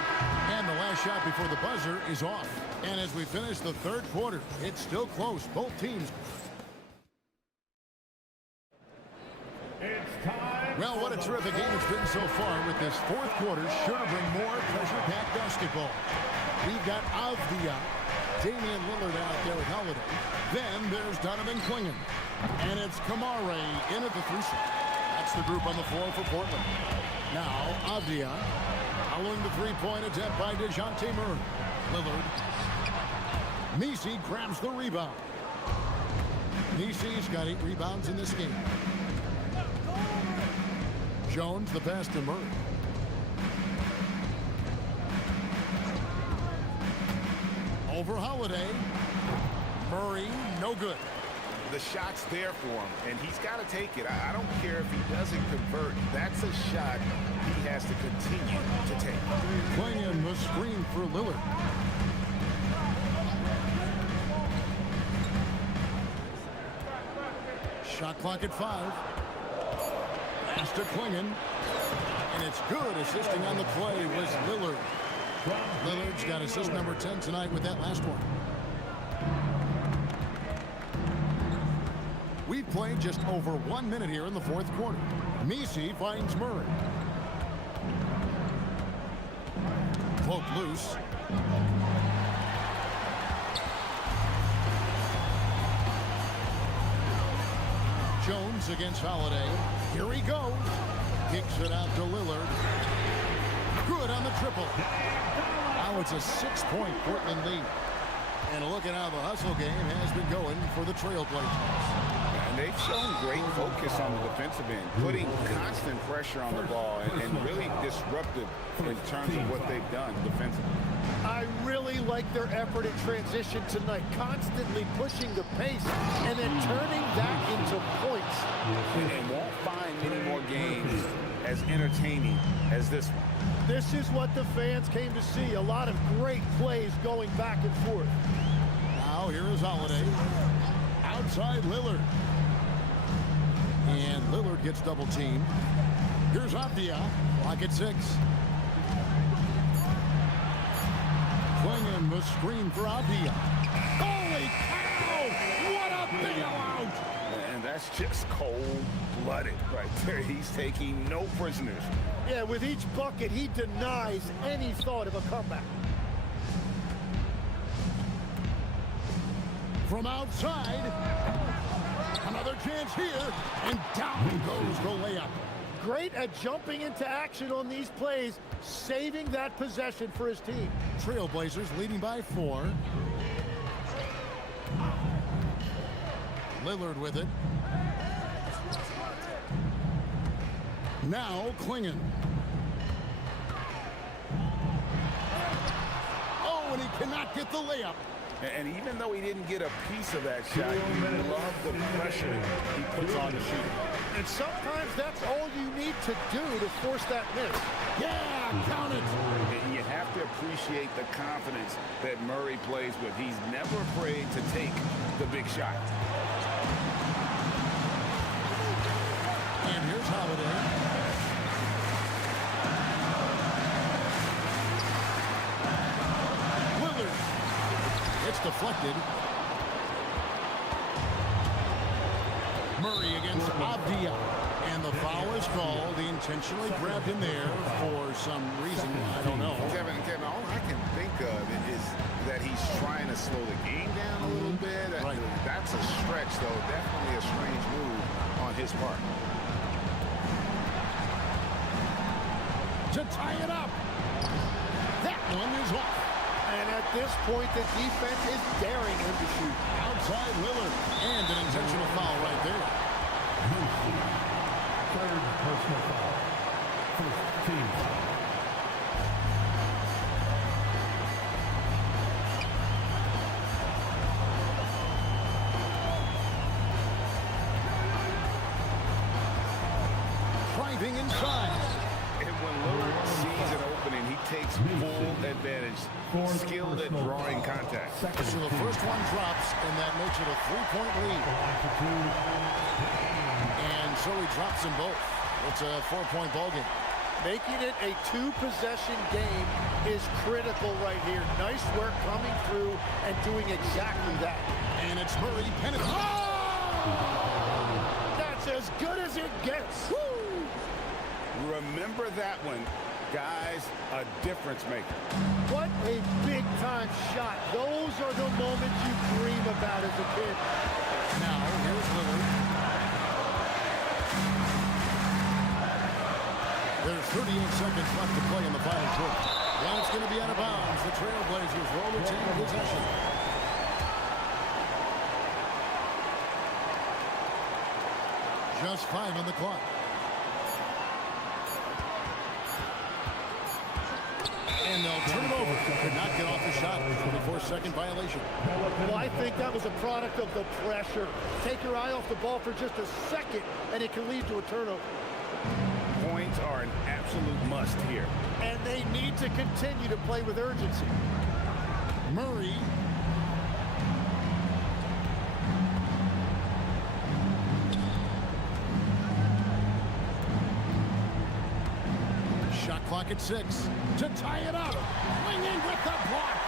And the last shot before the buzzer is off. And as we finish the third quarter, it's still close. Both teams. It's time. Well, what a terrific game it's been so far, with this fourth quarter sure to bring more pressure-packed basketball. We've got Avdia, Damian Lillard out there with Holiday. Then there's Donovan Clingan. And it's Kamare in at the three-shot. That's the group on the floor for Portland. Now, Avdia, following the three-point attempt by DeJounte Murray. Lillard. Messi grabs the rebound. Messi's got 8 rebounds in this game. Jones, the pass to Murray. Over Holiday. Murray, no good. The shot's there for him, and he's got to take it. I don't care if he doesn't convert. That's a shot he has to continue to take. Clingan the screen for Lillard. Shot clock at 5. Pass to Clingan. And it's good. Assisting on the play was Lillard. Lillard's got assist number 10 tonight with that last one. We've played just over 1 minute here in the fourth quarter. Messi finds Murray. Cloak loose. Jones against Holiday. Here he goes. Kicks it out to Lillard. Good on the triple. Now it's a 6-point Portland lead. And look at how the hustle game has been going for the Trailblazers. And they've shown great focus on the defensive end, putting constant pressure on the ball and really disruptive in terms of what they've done defensively. I really like their effort in transition tonight, constantly pushing the pace and then turning that into points. And won't find many more games as entertaining as this one. This is what the fans came to see. A lot of great plays going back and forth. Now here is Holiday. Outside Lillard. And Lillard gets double teamed. Here's Avdia. Clock at 6. Clingan the screen for Avdia. Holy cow! What a bailout! And that's just cold-blooded right there. He's taking no prisoners. Yeah, with each bucket, he denies any thought of a comeback. From outside, another chance here, and down goes the layup. Great at jumping into action on these plays, saving that possession for his team. Trailblazers leading by 4. Lillard with it. Now Clingan. Oh, and he cannot get the layup. And even though he didn't get a piece of that shot, you love the pressure he puts on the shooter. And sometimes that's all you need to do to force that miss. Yeah, count it. You have to appreciate the confidence that Murray plays with. He's never afraid to take the big shot. And here's Holiday. Lillard. It's deflected. Murray against Avdia. And the foul is called. He intentionally grabbed him there for some reason. I don't know. Kevin, all I can think of is that he's trying to slow the game down a little bit. Right. That's a stretch, though. Definitely a strange move on his part. To tie it up. That one is off. And at this point, the defense is daring him to shoot. Outside Lillard. And an intentional foul right there. Third personal foul. First team foul. Driving inside. And when Lillard sees an opening, he takes takes full advantage. Skilled at drawing contact. So the first one drops, and that makes it a 3-point lead. And so he drops them both. It's a 4-point ball game. Making it a 2-possession game is critical right here. Nice work coming through and doing exactly that. And it's Murray penetrating. Oh! That's as good as it gets. Woo! Remember that one, guys, a difference maker. What a big-time shot. Those are the moments you dream about as a kid. Now, here's Lillard. There's 38 seconds left to play in the final quarter. Well, it's going to be out of bounds. The Trailblazers will retain possession. Just 5 on the clock. And they'll turn it over. Could not get off the shot. 24-second violation. Well, I think that was a product of the pressure. Take your eye off the ball for just a second, and it can lead to a turnover. Points are an absolute must here. And they need to continue to play with urgency. Murray. Shot clock at 6 to tie it up. Swinging with the block.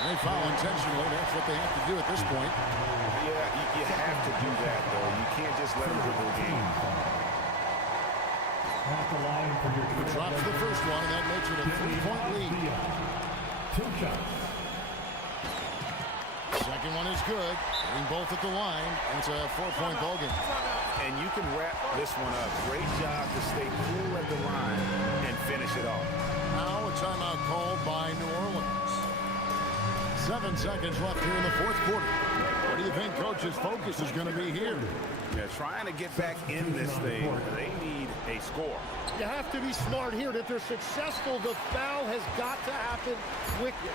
And they foul intentionally. That's what they have to do at this point. Yeah, you have to do that, though. You can't just let them dribble the game. He drops the first one, and that makes it a 3-point lead. 2 shots. Second one is good. Hitting both at the line, and it's a 4-point ball game. And you can wrap this one up. Great job to stay cool at the line and finish it off. Now a timeout called by New Orleans. 7 seconds left here in the fourth quarter. What do you think Coach's focus is going to be here? Yeah, trying to get back in this thing. They need a score. You have to be smart here. If they're successful, the foul has got to happen quickly.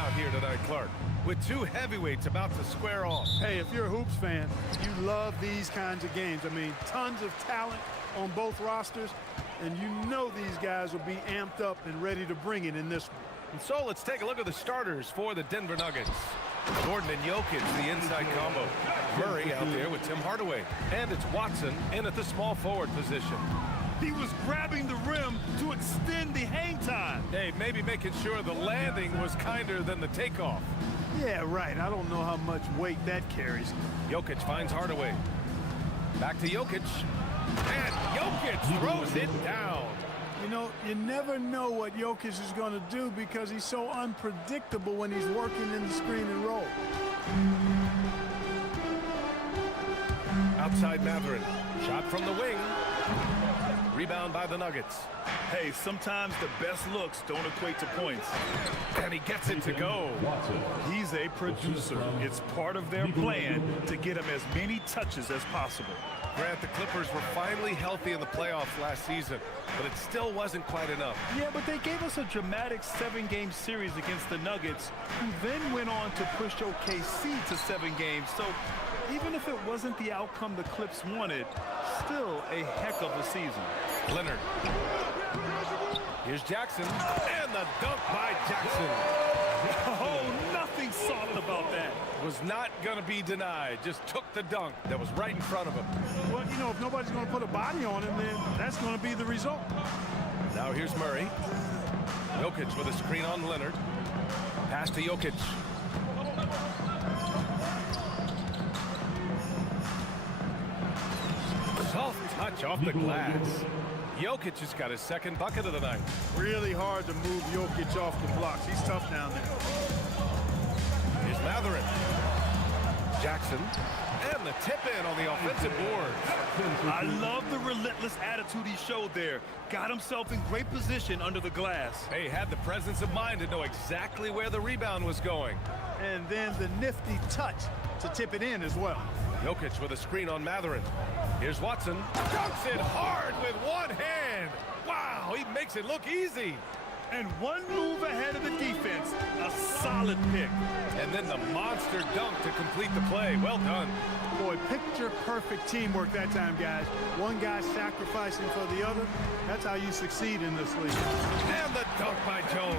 shootout here tonight, Clark, with two heavyweights about to square off. Hey, if you're a hoops fan, you love these kinds of games. I mean, tons of talent on both rosters, and you know these guys will be amped up and ready to bring it in this one. And so let's take a look at the starters for the Denver Nuggets. Gordon and Jokic, the inside combo. Murray out there with Tim Hardaway. And it's Watson in at the small forward position. He was grabbing the rim to extend the hang time. Hey, maybe making sure the landing was kinder than the takeoff. Yeah, right. I don't know how much weight that carries. Jokic finds Hardaway. Back to Jokic. And Jokic throws it down. You know, you never know what Jokic is going to do because he's so unpredictable when he's working in the screen and roll. Outside Matherin. Shot from the wing. Rebound by the Nuggets. Hey, sometimes the best looks don't equate to points. And he gets it to go. He's a producer. It's part of their plan to get him as many touches as possible. Grant, the Clippers were finally healthy in the playoffs last season, but it still wasn't quite enough. Yeah, but they gave us a dramatic 7-game series against the Nuggets, who then went on to push OKC to 7 games. So even if it wasn't the outcome the Clips wanted, still a heck of a season. Leonard. Here's Jackson, and the dunk by Jackson. Oh, nothing soft about that. Was not going to be denied. Just took the dunk that was right in front of him. Well, you know, if nobody's going to put a body on him, then that's going to be the result. Now here's Murray. Jokic with a screen on Leonard. Pass to Jokic. Soft touch off the glass. Jokic has got his second bucket of the night. Really hard to move Jokic off the blocks. He's tough down there. Here's Matherin. Jackson. And the tip in on the offensive board. I love the relentless attitude he showed there. Got himself in great position under the glass. He had the presence of mind to know exactly where the rebound was going. And then the nifty touch to tip it in as well. Jokic with a screen on Matherin. Here's Watson. Dunks it hard with one hand. Wow, he makes it look easy. And one move ahead of the defense. A solid pick. And then the monster dunk to complete the play. Well done. Boy, picture-perfect teamwork that time, guys. One guy sacrificing for the other. That's how you succeed in this league. And the dunk by Jones.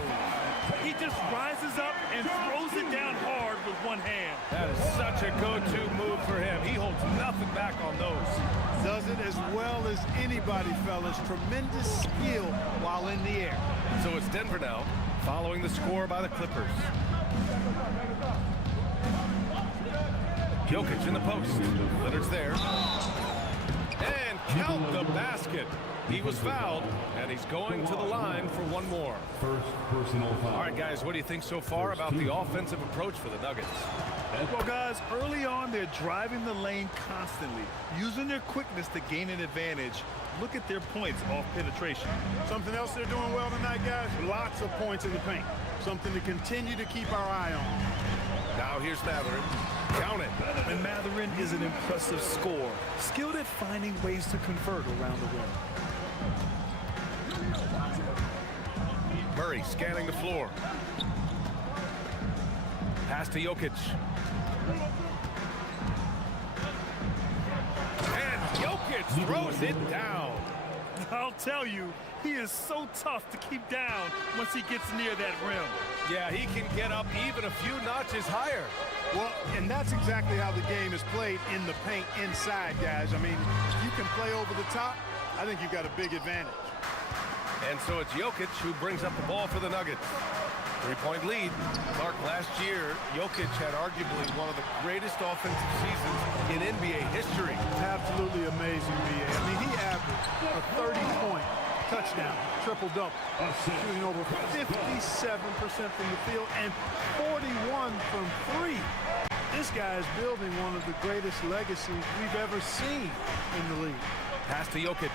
He just rises up and throws it down hard with one hand. That is such a go-to move for him. He holds nothing back on those. Does it as well as anybody, fellas. Tremendous skill while in the air. So it's Denver now, following the score by the Clippers. Jokic in the post. Leonard's there. And count the basket. He was fouled, and he's going to the line for one more. First personal foul. All right, guys, what do you think so far about the offensive approach for the Nuggets? Well, guys, early on, they're driving the lane constantly, using their quickness to gain an advantage. Look at their points off penetration. Something else they're doing well tonight, guys? Lots of points in the paint. Something to continue to keep our eye on. Now here's Matherin. Count it. And Matherin is an impressive scorer, skilled at finding ways to convert around the rim. Murray scanning the floor. Pass to Jokic. And Jokic throws it down. I'll tell you, he is so tough to keep down once he gets near that rim. Yeah, he can get up even a few notches higher. Well, and that's exactly how the game is played in the paint inside, guys. I mean, if you can play over the top, I think you've got a big advantage. And so it's Jokic who brings up the ball for the Nuggets. 3-point lead. Clark, last year, Jokic had arguably one of the greatest offensive seasons in NBA history. Absolutely amazing, B.A. I mean, he averaged a 30-point touchdown, triple-double, shooting over 57% from the field and 41 from three. This guy is building one of the greatest legacies we've ever seen in the league. Pass to Jokic.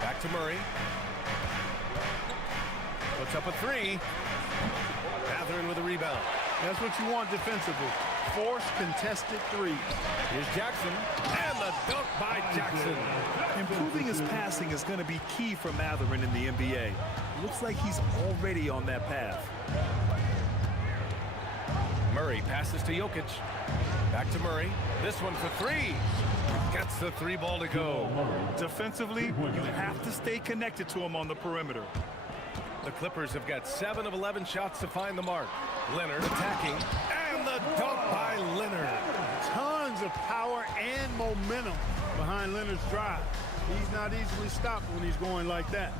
Back to Murray. Puts up a three. Matherin with a rebound. That's what you want defensively. Force contested threes. Here's Jackson. And the dunk by Jackson. Improving his passing is going to be key for Matherin in the NBA. Looks like he's already on that path. Murray passes to Jokic. Back to Murray. This one for three. Gets the three ball to go. Defensively, you have to stay connected to him on the perimeter. The Clippers have got 7 of 11 shots to find the mark. Leonard attacking, and the dunk by Leonard. Tons of power and momentum behind Leonard's drive. He's not easily stopped when he's going like that.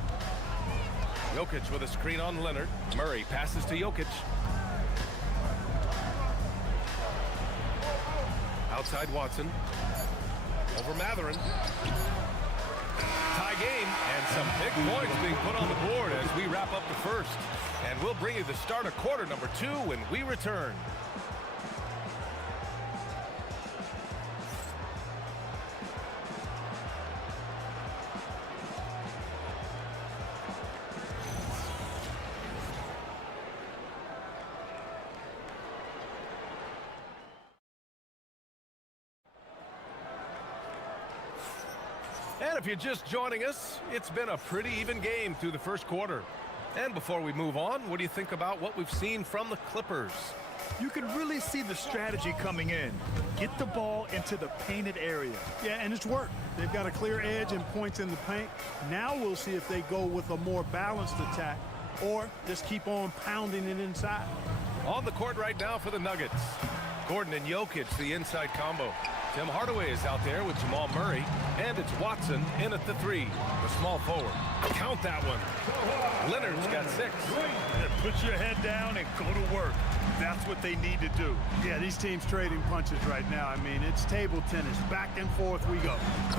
Jokic with a screen on Leonard. Murray passes to Jokic. Outside Watson. Over Matherin. Tie game, and some big points being put on the board as we wrap up the first. And we'll bring you the start of quarter number 2 when we return. And if you're just joining us, it's been a pretty even game through the first quarter. And before we move on, what do you think about what we've seen from the Clippers? You can really see the strategy coming in. Get the ball into the painted area. Yeah, and it's worked. They've got a clear edge and points in the paint. Now we'll see if they go with a more balanced attack or just keep on pounding it inside. On the court right now for the Nuggets. Gordon and Jokic, the inside combo. Tim Hardaway is out there with Jamal Murray, and it's Watson in at the 3, the small forward. Count that one. Leonard's got 6. Put your head down and go to work. That's what they need to do. Yeah, these teams trading punches right now. I mean, it's table tennis. Back and forth we go.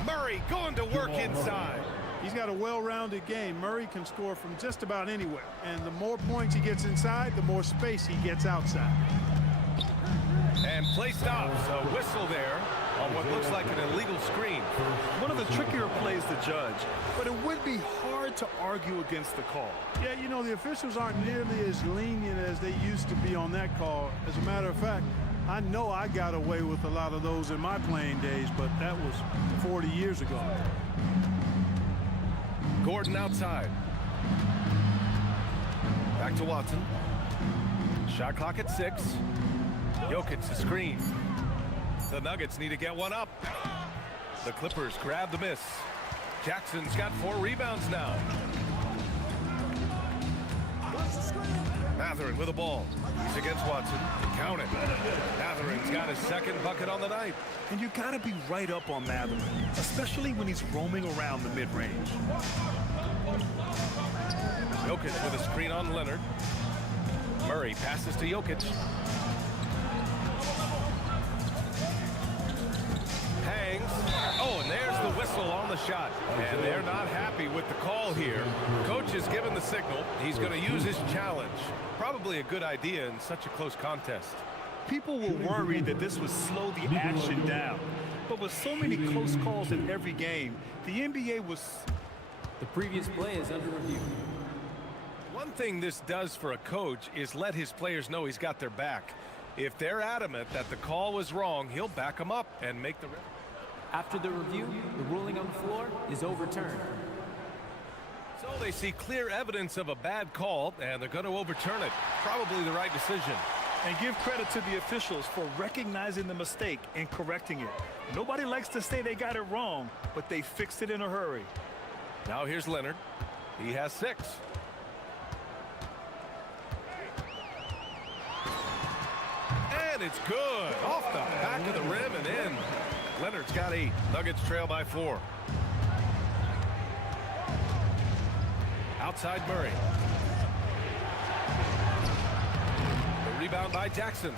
Murray going to work inside. He's got a well-rounded game. Murray can score from just about anywhere. And the more points he gets inside, the more space he gets outside. And play stops. A whistle there on what looks like an illegal screen. One of the trickier plays to judge, but it would be hard to argue against the call. Yeah, you know, the officials aren't nearly as lenient as they used to be on that call. As a matter of fact, I know I got away with a lot of those in my playing days, but that was 40 years ago. Gordon outside. Back to Watson. Shot clock at 6. Jokic the screen. The Nuggets need to get one up. The Clippers grab the miss. Jackson's got 4 rebounds now. Matherin with the ball. He's against Watson. Count it. Matherin's got his second bucket on the night. And you got to be right up on Matherin, especially when he's roaming around the mid-range. Jokic with a screen on Leonard. Murray passes to Jokic. Hangs. Oh, and there's the whistle on the shot. And they're not happy with the call here. Coach has given the signal. He's going to use his challenge. Probably a good idea in such a close contest. People were worried that this would slow the action down. But with so many close calls in every game, the NBA was... The previous play is under review. One thing this does for a coach is let his players know he's got their back. If they're adamant that the call was wrong, he'll back them up and make the... After the review, the ruling on the floor is overturned. So they see clear evidence of a bad call, and they're going to overturn it. Probably the right decision. And give credit to the officials for recognizing the mistake and correcting it. Nobody likes to say they got it wrong, but they fixed it in a hurry. Now here's Leonard. He has 6. And it's good. Off the back of the rim and in. Leonard's got 8. Nuggets trail by 4. Outside Murray. The rebound by Jackson.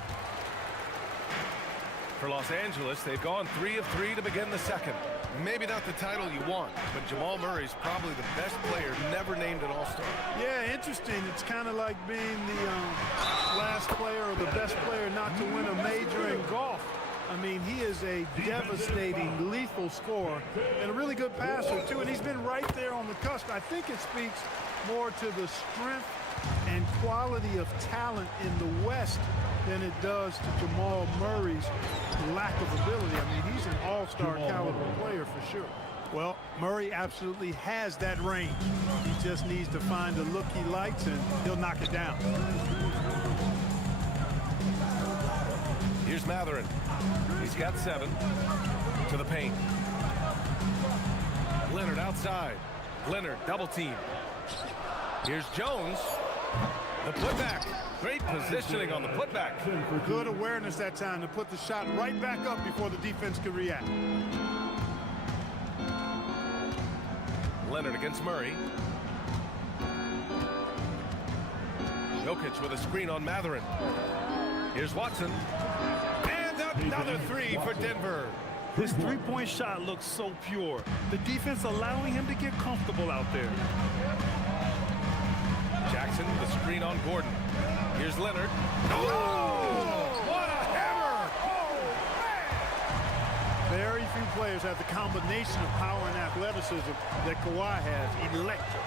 For Los Angeles, they've gone 3 of 3 to begin the second. Maybe not the title you want, but Jamal Murray's probably the best player never named an All-Star. Yeah, interesting. It's kind of like being the last player or the best player not to win a major in golf. I mean, he is a devastating, lethal scorer and a really good passer, too. And he's been right there on the cusp. I think it speaks more to the strength and quality of talent in the West than it does to Jamal Murray's lack of ability. I mean, he's an all-star caliber player for sure. Well, Murray absolutely has that range. He just needs to find the look he likes, and he'll knock it down. Here's Matherin. He's got 7. To the paint. Leonard outside. Leonard double team. Here's Jones. The putback. Great positioning on the putback. Good awareness that time to put the shot right back up before the defense could react. Leonard against Murray. Jokic with a screen on Matherin. Here's Watson. And another 3 for Denver. His three-point shot looks so pure. The defense allowing him to get comfortable out there. Jackson with a screen on Gordon. Here's Leonard. Oh! What a hammer! Very few players have the combination of power and athleticism that Kawhi has. Electric.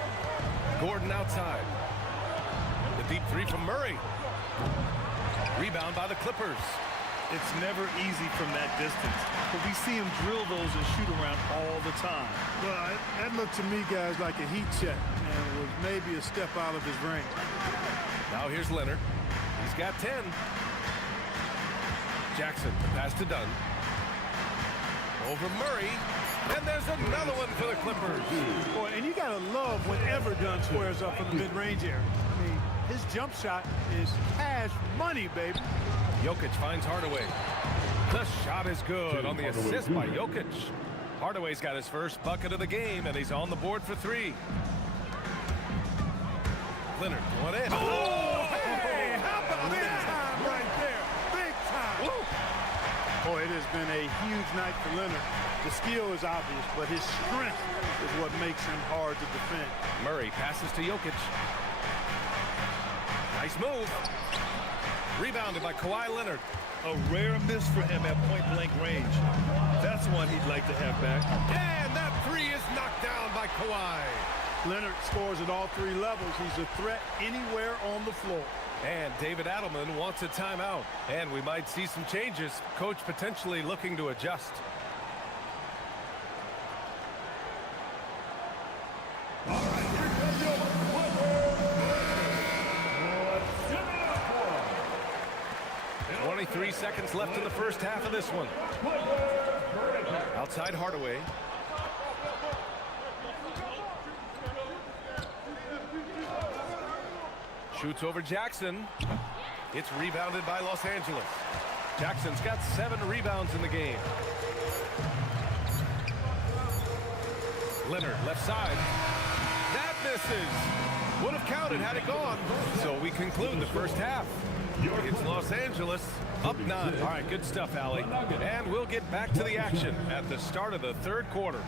Gordon outside. The deep 3 from Murray. Rebound by the Clippers. It's never easy from that distance, but we see him drill those and shoot around all the time. Well, that looked to me, guys, like a heat check, and was maybe a step out of his range. Now here's Leonard. He's got 10. Jackson, pass to Dunn. Over Murray. And there's another one for the Clippers. Boy, and you got to love whenever Dunn squares up in the mid-range area. I mean, his jump shot is cash money, baby. Jokic finds Hardaway. The shot is good on the assist by Jokic. Hardaway's got his first bucket of the game, and he's on the board for 3. Leonard going in. Oh, hey, how about big time right there? Big time. Woo. Boy, it has been a huge night for Leonard. The skill is obvious, but his strength is what makes him hard to defend. Murray passes to Jokic. Nice move. Rebounded by Kawhi Leonard. A rare miss for him at point-blank range. That's one he'd like to have back. And that 3 is knocked down by Kawhi. Leonard scores at all 3 levels. He's a threat anywhere on the floor. And David Adelman wants a timeout. And we might see some changes. Coach potentially looking to adjust. All right, here comes your Clippers. 23 seconds left in the first half of this one. Outside Hardaway. Shoots over Jackson. It's rebounded by Los Angeles. Jackson's got 7 rebounds in the game. Leonard, left side. That misses. Would have counted had it gone. So we conclude the first half. It's Los Angeles up 9. All right, good stuff, Allie. And we'll get back to the action at the start of the third quarter.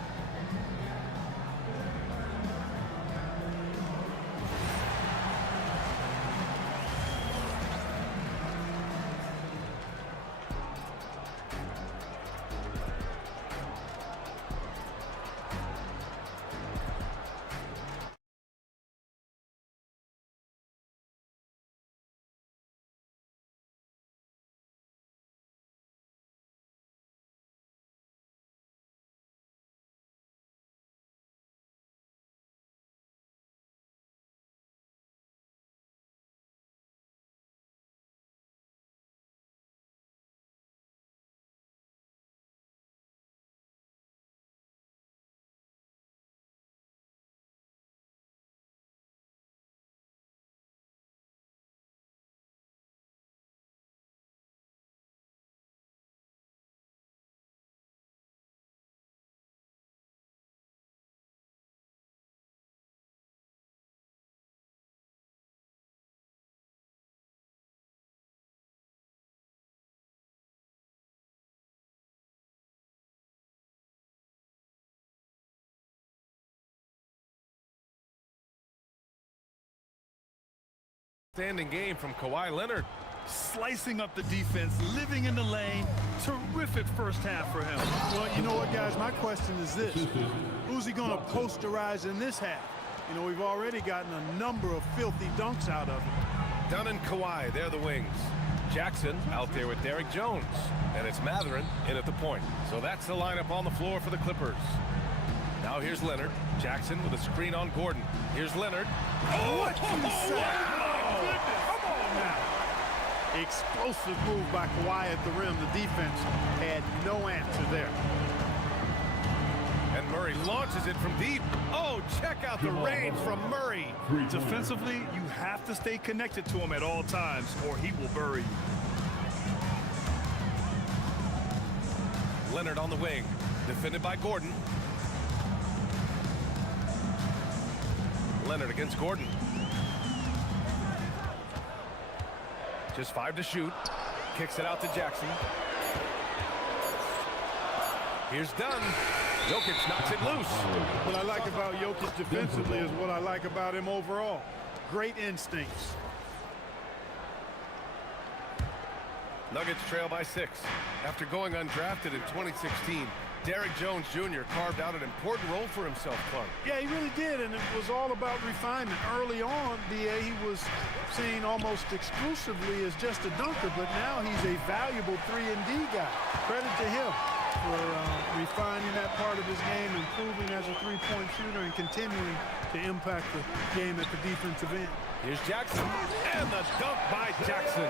Standing game from Kawhi Leonard. Slicing up the defense, living in the lane. Terrific first half for him. Well, you know what, guys? My question is this. Who's he going to posterize in this half? You know, we've already gotten a number of filthy dunks out of him. Dunn and Kawhi, they're the wings. Jackson out there with Derek Jones. And it's Matherin in at the point. So that's the lineup on the floor for the Clippers. Now here's Leonard. Jackson with a screen on Gordon. Here's Leonard. What you say? Come on now. Explosive move by Kawhi at the rim. The defense had no answer there. And Murray launches it from deep. Oh, check out the range from Murray. Defensively, you have to stay connected to him at all times or he will bury you. Leonard on the wing, defended by Gordon. Leonard against Gordon. Just 5 to shoot. Kicks it out to Jackson. Here's Dunn. Jokic knocks it loose. What I like about Jokic defensively is what I like about him overall. Great instincts. Nuggets trail by 6. After going undrafted in 2016, Derrick Jones Jr. carved out an important role for himself, Clark. Yeah, he really did, and it was all about refinement. Early on, B.A., he was seen almost exclusively as just a dunker, but now he's a valuable 3-and-D guy. Credit to him for refining that part of his game, improving as a three-point shooter, and continuing to impact the game at the defensive end. Here's Jackson, and the dunk by Jackson.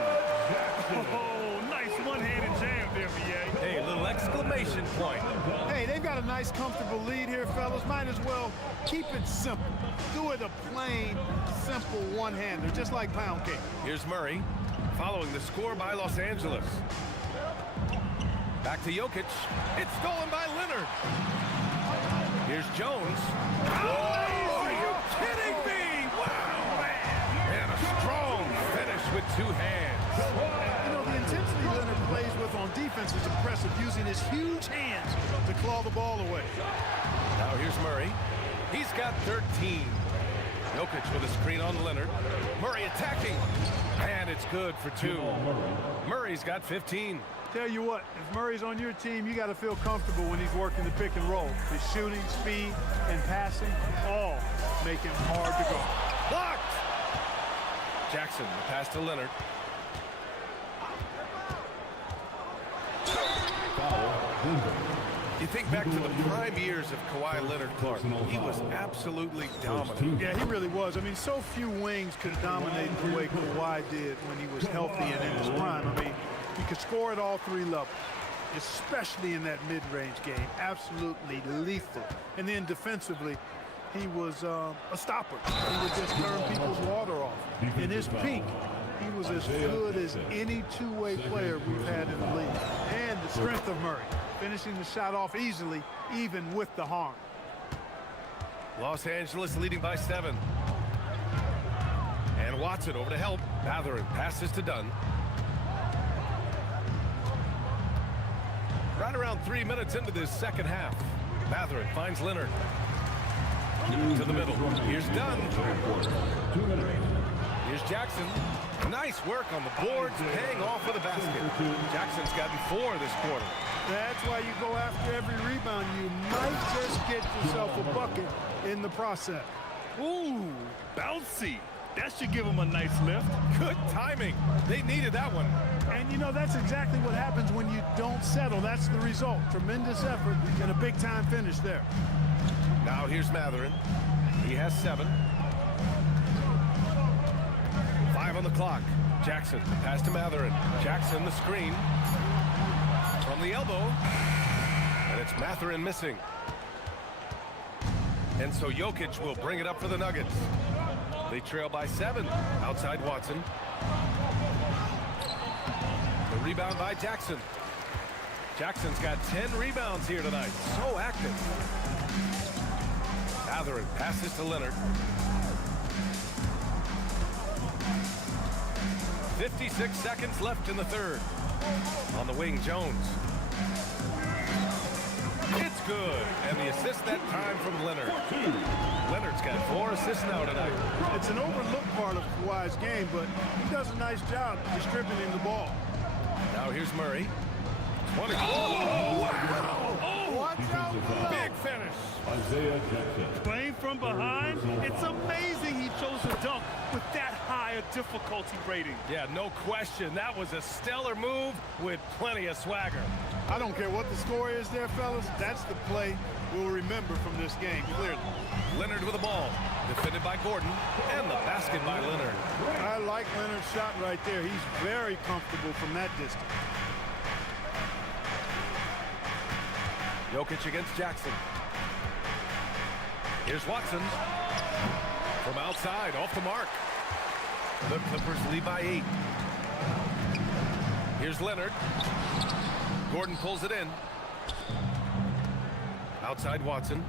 Oh, nice one-handed jam there, B.A. Hey, a little exclamation point. Hey, they've got a nice, comfortable lead here, fellas. Might as well keep it simple. Do it a plain, simple one-hander, just like pound cake. Here's Murray, following the score by Los Angeles. Back to Jokic. It's stolen by Leonard. Here's Jones. Oh, are you kidding me? Wow, man. And a strong finish with 2 hands. You know, the intensity Leonard plays with on defense is impressive, using his huge hands to claw the ball away. Now here's Murray. He's got 13. Jokic with a screen on Leonard. Murray attacking. And it's good for 2. Murray's got 15. Tell you what, if Murray's on your team, you got to feel comfortable when he's working the pick and roll. His shooting, speed, and passing all make him hard to guard. Blocked! Jackson, the pass to Leonard. You think back to the prime years of Kawhi Leonard, Clark. He was absolutely dominant. Yeah, he really was. I mean, so few wings could dominate the way Kawhi did when he was healthy and in his prime. I mean, he could score at all 3 levels, especially in that mid-range game. Absolutely lethal. And then defensively, he was a stopper. He would just turn people's water off. In his peak, he was as good as any two-way player we've had in the league. And the strength of Murray, finishing the shot off easily, even with the harm. Los Angeles leading by 7. And Watson over to help. Mathurin passes to Dunn. Right around 3 minutes into this second half. Mathurin finds Leonard. To the middle. Here's Dunn. Here's Jackson. Nice work on the boards, paying off for the basket. Jackson's gotten 4 this quarter. That's why you go after every rebound. You might just get yourself a bucket in the process. Ooh, bouncy. That should give him a nice lift. Good timing. They needed that one. And, you know, that's exactly what happens when you don't settle. That's the result. Tremendous effort and a big-time finish there. Now here's Mathurin. He has 7. 5 on the clock. Jackson, pass to Mathurin. Jackson, the screen. From the elbow. And it's Mathurin missing. And so Jokic will bring it up for the Nuggets. They trail by 7. Outside Watson. The rebound by Jackson. Jackson's got 10 rebounds here tonight. So active. Mathurin passes to Leonard. 56 seconds left in the third. On the wing, Jones. It's good. And the assist that time from Leonard. Leonard's got 4 assists now tonight. It's an overlooked part of Kawhi's game, but he does a nice job distributing the ball. Now here's Murray. 20. Oh, wow! Oh, watch out! Big finish. Isaiah Jackson. Playing from behind, it's amazing he chose to dunk with that high higher difficulty rating. Yeah, no question. That was a stellar move with plenty of swagger. I don't care what the score is there, fellas. That's the play we'll remember from this game, clearly. Leonard with the ball. Defended by Gordon. And the basket by Leonard. I like Leonard's shot right there. He's very comfortable from that distance. Jokic against Jackson. Here's Watson. From outside, off the mark. The Clippers lead by 8. Here's Leonard. Gordon pulls it in. Outside Watson.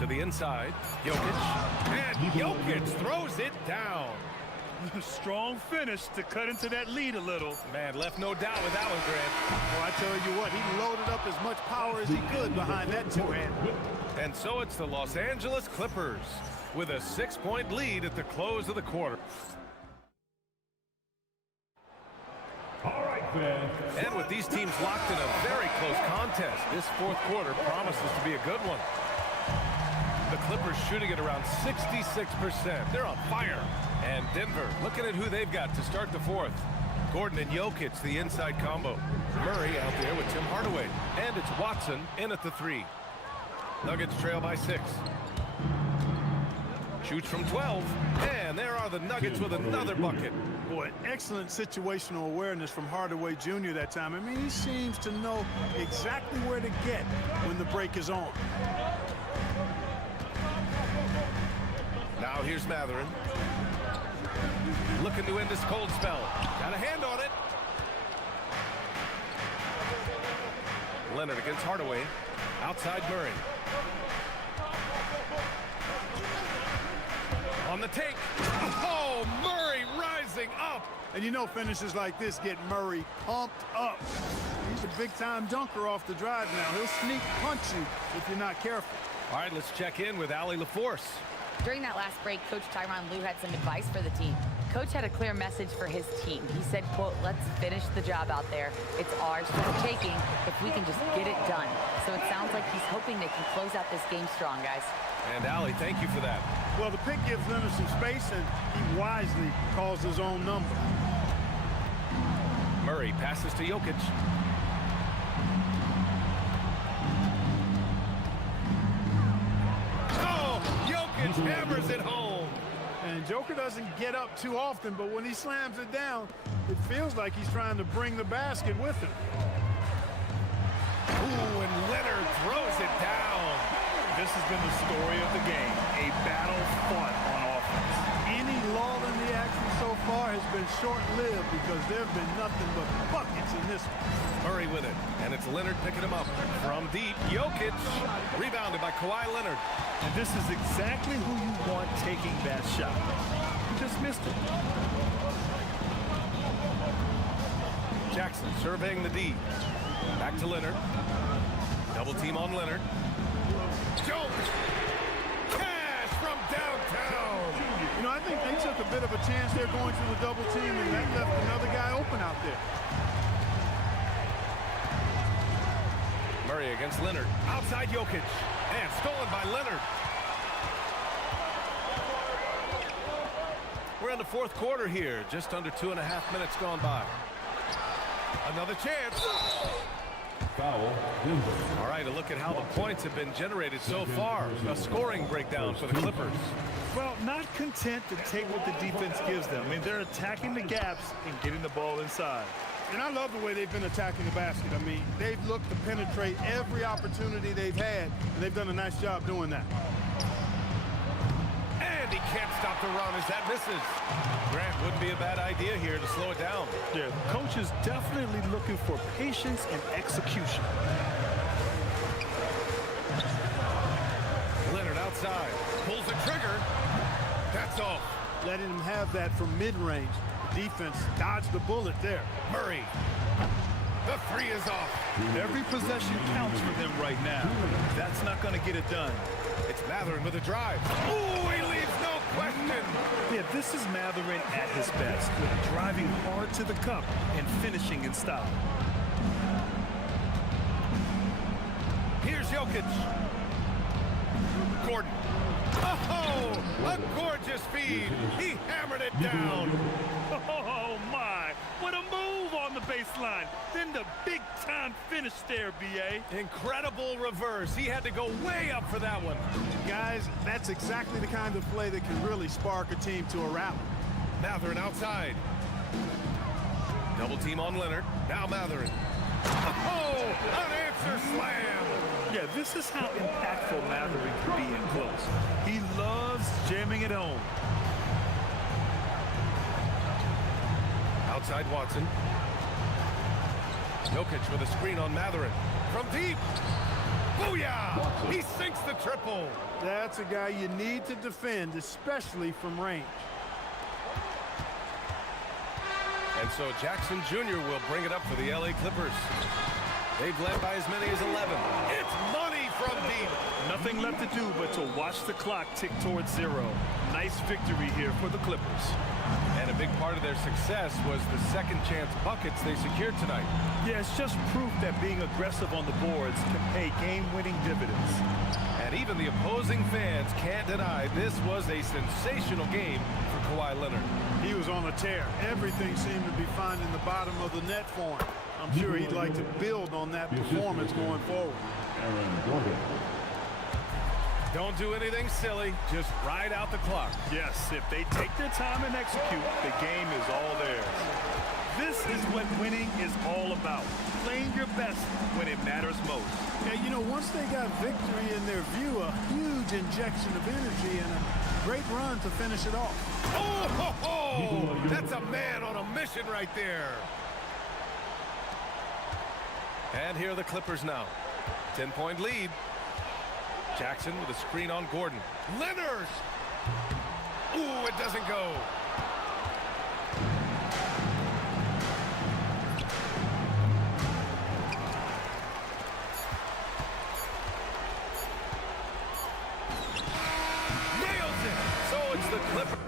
To the inside. Jokic. And Jokic throws it down. Strong finish to cut into that lead a little. Man, left no doubt with that one, Grant. Well, I tell you what, he loaded up as much power as he could behind that two-hand. And so it's the Los Angeles Clippers with a 6-point lead at the close of the quarter. All right, fans. And with these teams locked in a very close contest, this fourth quarter promises to be a good one. The Clippers shooting at around 66%. They're on fire. And Denver looking at who they've got to start the fourth. Gordon and Jokic, the inside combo. Murray out there with Tim Hardaway. And it's Watson in at the 3. Nuggets trail by 6. Shoots from 12. And there are the Nuggets with another bucket. Boy, excellent situational awareness from Hardaway Jr. that time. I mean, he seems to know exactly where to get when the break is on. Now here's Matherin. Looking to end this cold spell. Got a hand on it. Leonard against Hardaway. Outside Murray. On the take. Oh, Murray rising up. And you know finishes like this get Murray pumped up. He's a big-time dunker off the drive now. He'll sneak punch you if you're not careful. All right, let's check in with Allie LaForce. During that last break, Coach Tyronn Lue had some advice for the team. Coach had a clear message for his team. He said, quote, let's finish the job out there. It's ours for the taking if we can just get it done. So it sounds like he's hoping they can close out this game strong, guys. And Allie, thank you for that. Well, the pick gives Leonard some space, and he wisely calls his own number. Murray passes to Jokic. Oh, Jokic hammers it home. And Joker doesn't get up too often, but when he slams it down, it feels like he's trying to bring the basket with him. Ooh, and Leonard throws it down. This has been the story of the game, a battle fought on offense. Any lull in the action so far has been short-lived because there have been nothing but buckets in this one. Murray with it, and it's Leonard picking him up. From deep, Jokic, rebounded by Kawhi Leonard. And this is exactly who you want taking that shot. You just missed it. Jackson surveying the D. Back to Leonard. Double team on Leonard. Jones! Cash from downtown! You know, I think they took a bit of a chance there going through the double team, and that left another guy open out there. Murray against Leonard. Outside Jokic. And stolen by Leonard. We're in the fourth quarter here. Just under 2.5 minutes gone by. Another chance. Foul, Denver. All right, a look at how the points have been generated so far. A scoring breakdown for the Clippers. Well, not content to take what the defense gives them. I mean, they're attacking the gaps and getting the ball inside. And I love the way they've been attacking the basket. I mean, they've looked to penetrate every opportunity they've had, and they've done a nice job doing that. And he can't stop the run as that misses. Grant wouldn't be a bad idea here to slow it down. Yeah, the coach is definitely looking for patience and execution. Leonard outside. Pulls the trigger. That's off. Letting them have that from mid-range. The defense dodged the bullet there. Murray. The 3 is off. Every possession counts for them right now. That's not going to get it done. It's Matherin with a drive. Ooh, he leaves no question. Yeah, this is Matherin at his best, driving hard to the cup and finishing in style. Here's Jokic. Gordon. Oh! A gorgeous feed. He hammered it down. Oh, my. What a move on the baseline. Then the big-time finish there, B.A. Incredible reverse. He had to go way up for that one. Guys, that's exactly the kind of play that can really spark a team to a rally. Matherin outside. Double team on Leonard. Now Matherin. Oh, an answer slam. Yeah, this is how impactful Matherin can be in close. He loves jamming it home. Outside Watson. Jokic with a screen on Matherin. From deep. Booyah! He sinks the triple. That's a guy you need to defend, especially from range. And so Jackson Jr. will bring it up for the LA Clippers. They've led by as many as 11. It's money from deep. Nothing left to do but to watch the clock tick towards 0. Nice victory here for the Clippers. And a big part of their success was the second chance buckets they secured tonight. Yeah, it's just proof that being aggressive on the boards can pay game-winning dividends. And even the opposing fans can't deny this was a sensational game for Kawhi Leonard. He was on a tear. Everything seemed to be finding the bottom of the net for him. I'm sure he'd like to build on that performance going forward. Aaron Gordon. Don't do anything silly. Just ride out the clock. Yes, if they take their time and execute, the game is all theirs. This is what winning is all about. Playing your best when it matters most. Yeah, you know, once they got victory in their view, a huge injection of energy and a great run to finish it off. Oh, ho, ho! That's a man on a mission right there. And here are the Clippers now. 10-point lead. Jackson with a screen on Gordon. Leonard! Ooh, it doesn't go. Nails it! So it's the Clippers.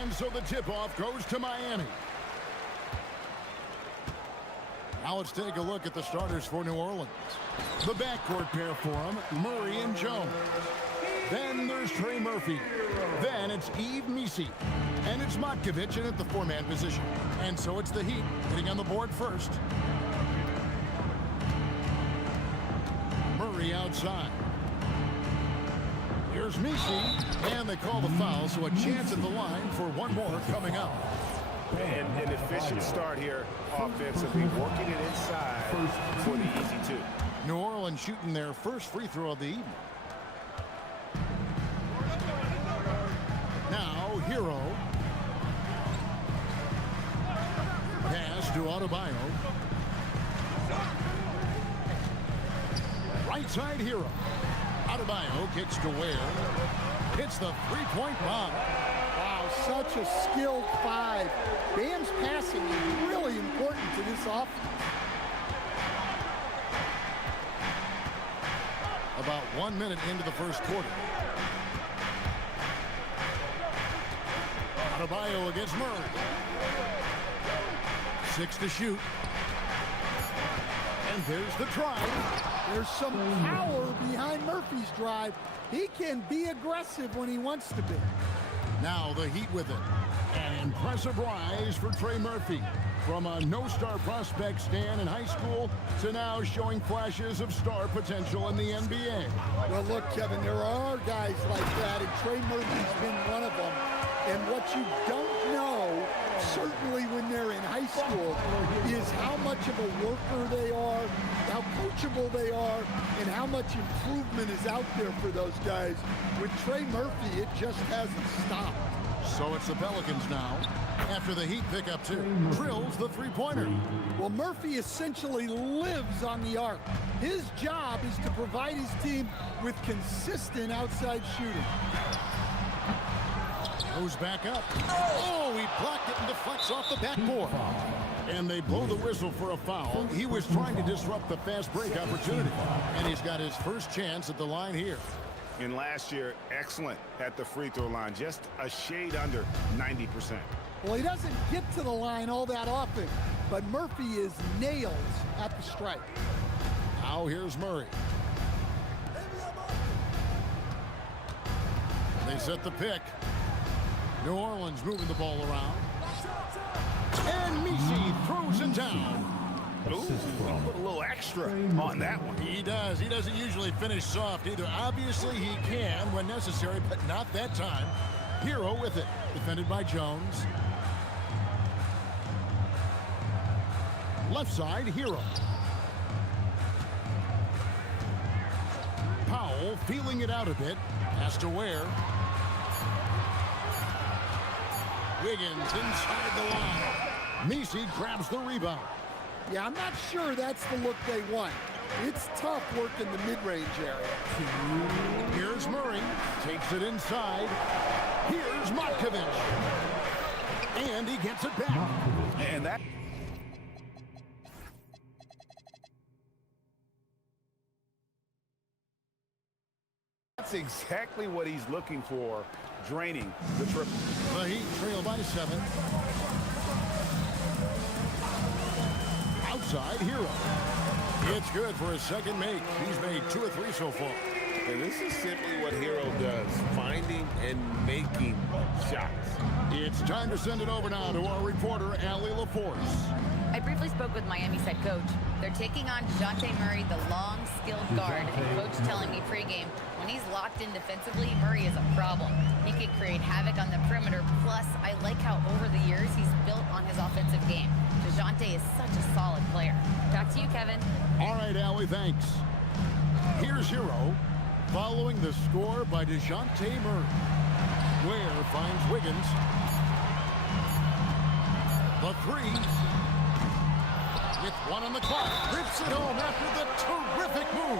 And so the tip-off goes to Miami. Now let's take a look at the starters for New Orleans. The backcourt pair for them, Murray and Jones. Then there's Trey Murphy. Then it's Yves Missi. And it's Matkovic in at the four-man position. And so it's the Heat hitting on the board first. Murray outside. Here's Missi. And they call the foul, so a chance at the line for one more coming up. And an efficient start here offensively, working it inside for the easy two. New Orleans shooting their first free throw of the evening. Now, Hero. Pass to Adebayo. Right side, Hero. Adebayo kicks to Ware. Hits the three-point bomb. Wow, such a skilled five. Bam's passing is really important to this offense. About 1 minute into the first quarter. Adebayo against Murray. 6 to shoot. And there's the drive. There's some power behind Murphy's drive. He can be aggressive when he wants to be. Now the Heat with it. An impressive rise for Trey Murphy. From a no-star prospect stand in high school to now showing flashes of star potential in the NBA. Well, look, Kevin, there are guys like that, and Trey Murphy's been one of them. And what you don't know, certainly when they're in high school, is how much of a worker they are, how coachable they are, and how much improvement is out there for those guys. With Trey Murphy, it just hasn't stopped. So it's the Pelicans now. After the Heat pick up two, drills the three-pointer. Well, Murphy essentially lives on the arc. His job is to provide his team with consistent outside shooting. Goes back up. Oh, he blocked it and deflects off the backboard. And they blow the whistle for a foul. He was trying to disrupt the fast break opportunity. And he's got his first chance at the line here. And last year, excellent at the free throw line, just a shade under 90%. Well, he doesn't get to the line all that often, but Murphy is nails at the strike. Now here's Murray. They set the pick. New Orleans moving the ball around. And Missi throws it down. Ooh, he put a little extra on that one. He does. He doesn't usually finish soft either. Obviously, he can when necessary, but not that time. Hero with it. Defended by Jones. Left side, Hero. Powell feeling it out a bit. Has to Ware. Wiggins inside the line. Missi grabs the rebound. Yeah, I'm not sure that's the look they want. It's tough work in the mid-range area. Here's Murray. Takes it inside. Here's Matkovic. And he gets it back. And that... That's exactly what he's looking for, draining the triple. The Heat trail by 7. Outside, Hero. It's good for his second make. He's made 2 or 3 so far. And this is simply what Hero does, finding and making shots. It's time to send it over now to our reporter, Allie LaForce. I briefly spoke with Miami's head coach. They're taking on DeJounte Murray, the long, skilled guard, and coach telling me pregame, when he's locked in defensively, Murray is a problem. He can create havoc on the perimeter, plus I like how over the years he's built on his offensive game. DeJounte is such a solid player. Back to you, Kevin. All right, Allie, thanks. Here's Hero, following the score by DeJounte Murray. Ware finds Wiggins. The 3. With 1 on the clock, rips it home after the terrific move.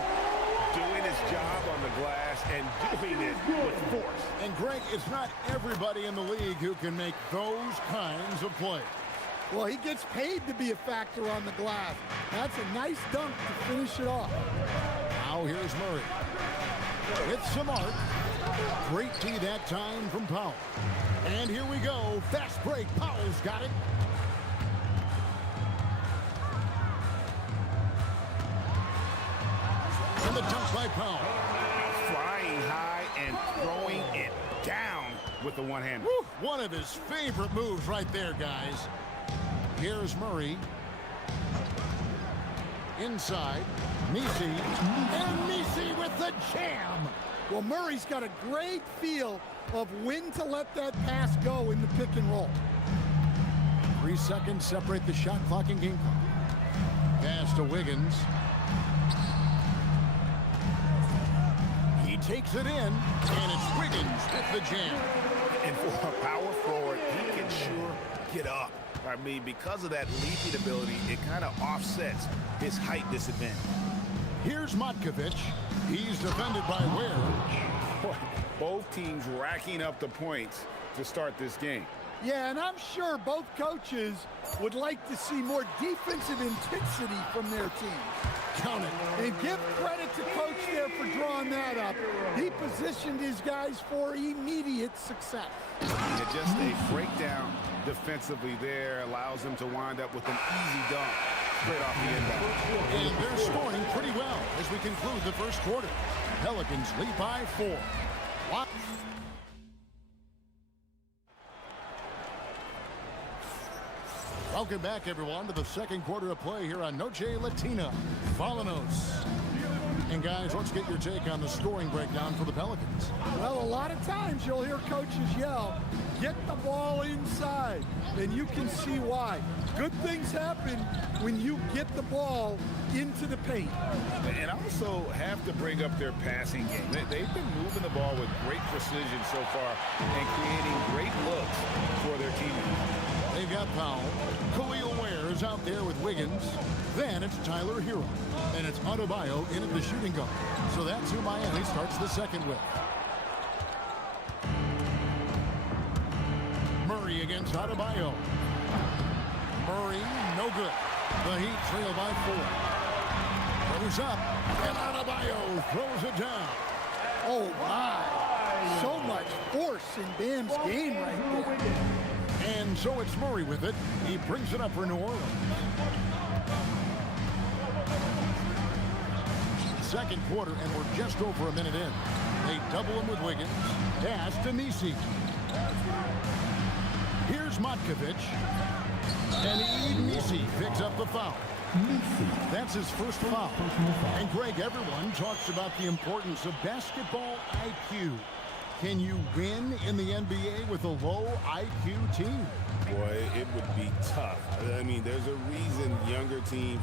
Doing his job on the glass and doing it with force. And Greg, it's not everybody in the league who can make those kinds of plays. Well, he gets paid to be a factor on the glass. That's a nice dunk to finish it off. Now here's Murray. With some art. Great D that time from Powell. And here we go. Fast break. Powell's got it. And the dunk by Powell. Flying high and throwing it down with the one-hander. One of his favorite moves right there, guys. Here's Murray. Inside. Misi. And Misi with the jam. Well, Murray's got a great feel of when to let that pass go in the pick and roll. 3 seconds separate the shot clock and game clock. Pass to Wiggins. He takes it in, and it's Wiggins with the jam. And for a power forward, he can sure get up. I mean, because of that leaping ability, it kind of offsets his height disadvantage. Here's Matkovic. He's defended by Ware. Both teams racking up the points to start this game. Yeah, and I'm sure both coaches would like to see more defensive intensity from their teams. Count it. And give credit to Coach there for drawing that up. He positioned his guys for immediate success. And just a breakdown defensively there allows them to wind up with an easy dunk straight off the inbound. And they're scoring pretty well as we conclude the first quarter. Pelicans lead by 4. Welcome back, everyone, to the second quarter of play here on Noche Latina. Falanos. And guys, let's get your take on the scoring breakdown for the Pelicans. Well, a lot of times you'll hear coaches yell, get the ball inside, and you can see why. Good things happen when you get the ball into the paint. And also have to bring up their passing game. They've been moving the ball with great precision so far and creating great looks for their teammates. They've got Powell. Khalil Ware is out there with Wiggins. Then it's Tyler Hero. And it's Adebayo in at the shooting guard. So that's who Miami starts the second with. Murray against Adebayo. Murray, no good. The Heat trail by 4. Goes up, and Adebayo throws it down. Oh, my. So much force in Bam's game right there. And so it's Murray with it. He brings it up for New Orleans. Second quarter, and we're just over a minute in. They double him with Wiggins. Pass to Misi. Here's Matkovic. And Misi picks up the foul. That's his first foul. And Greg, everyone talks about the importance of basketball IQ. Can you win in the NBA with a low IQ team? Boy, it would be tough. I mean, there's a reason younger teams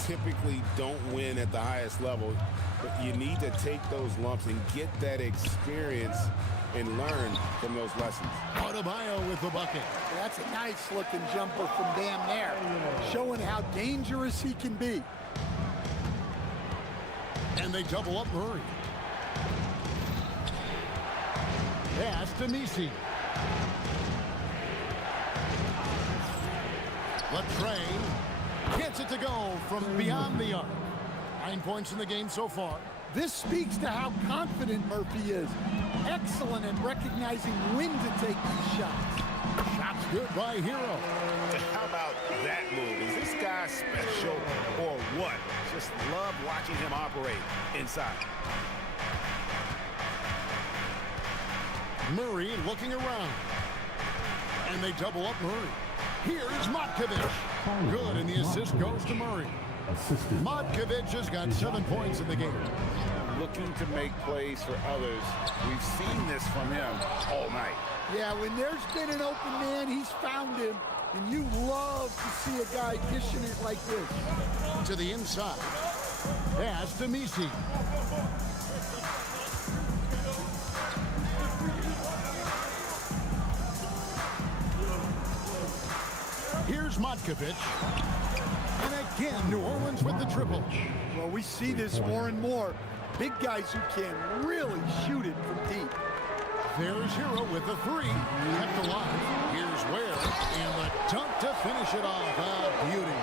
typically don't win at the highest level. But you need to take those lumps and get that experience and learn from those lessons. Adebayo with the bucket. That's a nice looking jumper from Bam there, showing how dangerous he can be. And they double up Murray. Pass to Misi. Latrey gets it to go from beyond the arc. 9 points in the game so far. This speaks to how confident Murphy is. Excellent at recognizing when to take these shots. Shots good by Hero. How about that move? Is this guy special or what? Just love watching him operate inside. Murray looking around. And they double up Murray. Here's Matkovic. Good, and the assist goes to Murray. Matkovic has got 7 points in the game. Looking to make plays for others. We've seen this from him all night. Yeah, when there's been an open man, he's found him. And you love to see a guy dishing it like this. To the inside. Pass to Misi. Here's Matkovic. And again, New Orleans with the triple. Well, we see this more and more. Big guys who can really shoot it from deep. There's Hero with the 3. Kept alive. Here's Ware. And the dunk to finish it off. A beauty.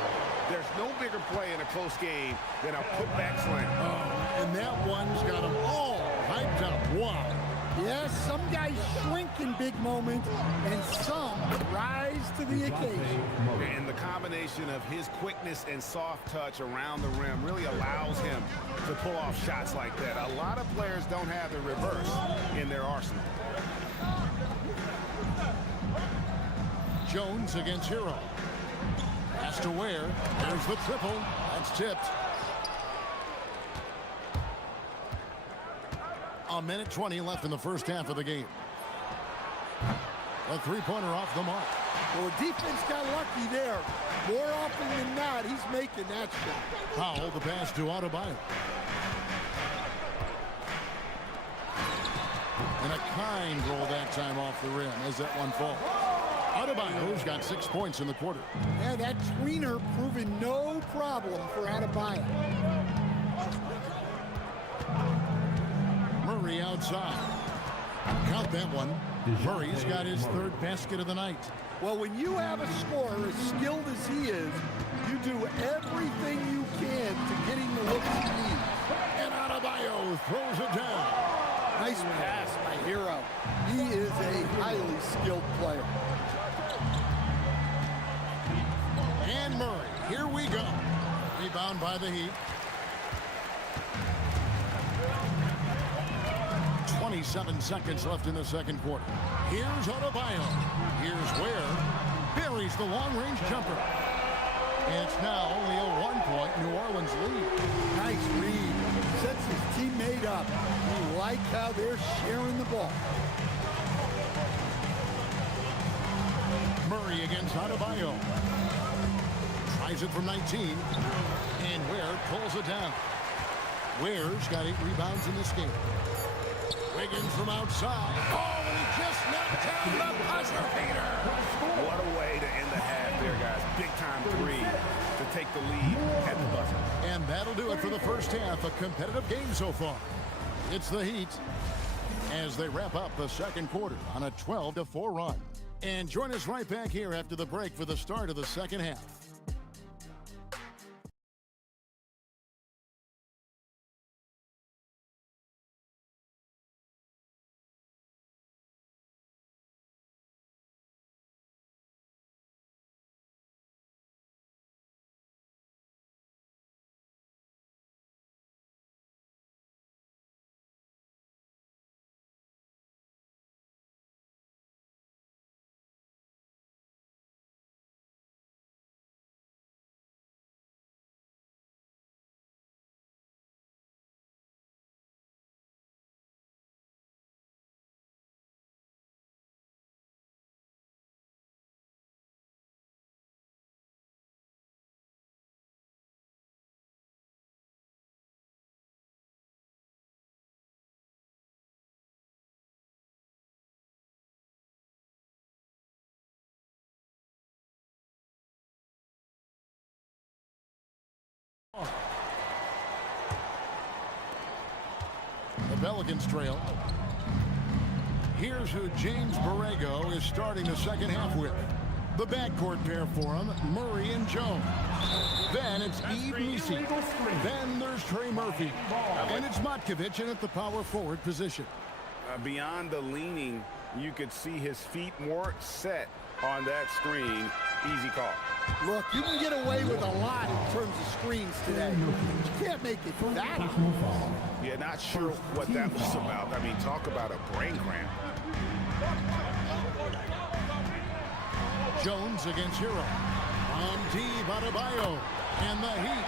There's no bigger play in a close game than a putback slam. Oh, and that one's got them all hyped up. Wow. Yes, some guys shrink in big moments, and some rise to the occasion. And the combination of his quickness and soft touch around the rim really allows him to pull off shots like that. A lot of players don't have the reverse in their arsenal. Jones against Hero. Pass to Ware. There's the triple. That's tipped. A minute 20 left in the first half of the game. A three-pointer off the mark. Well, the defense got lucky there. More often than not, he's making that shot. Powell, the pass to Adebayo. And a kind roll that time off the rim as that one falls. Adebayo's got 6 points in the quarter. Yeah, that tweener proving no problem for Adebayo. Murray outside. Count that one. Murray's got his third basket of the night. Well, when you have a scorer as skilled as he is, you do everything you can to get him the looks he needs. And Adebayo throws it down. Nice pass by Hero. He is a highly skilled player. And Murray, here we go. Rebound by the Heat. 27 seconds left in the second quarter. Here's Adebayo. Here's Ware. Buries the long-range jumper. And it's now only a 1-point New Orleans lead. Nice read. Sets his teammate up. You like how they're sharing the ball. Murray against Adebayo. Tries it from 19. And Ware pulls it down. Ware's got 8 rebounds in this game. Wiggins from outside. Oh, and he just knocked down the buzzer beater. What a way to end the half there, guys. Big-time three to take the lead at the buzzer. And that'll do it for the first half. A competitive game so far. It's the Heat as they wrap up the second quarter on a 12-4 run. And join us right back here after the break for the start of the second half. The Pelicans trail. Here's who James Borrego is starting the second half with. The backcourt pair for him, Murray and Jones. Then it's Eve Misi. Then there's Trey Murphy. And it's Matkovic in at the power forward position. Beyond the leaning, you could see his feet more set on that screen. Easy call. Look, you can get away with a lot in terms of screens today. You can't make it that easy. Yeah, not sure what that was about. I mean, talk about a brain cramp. Jones against Hero. On deep, Adebayo. And the Heat,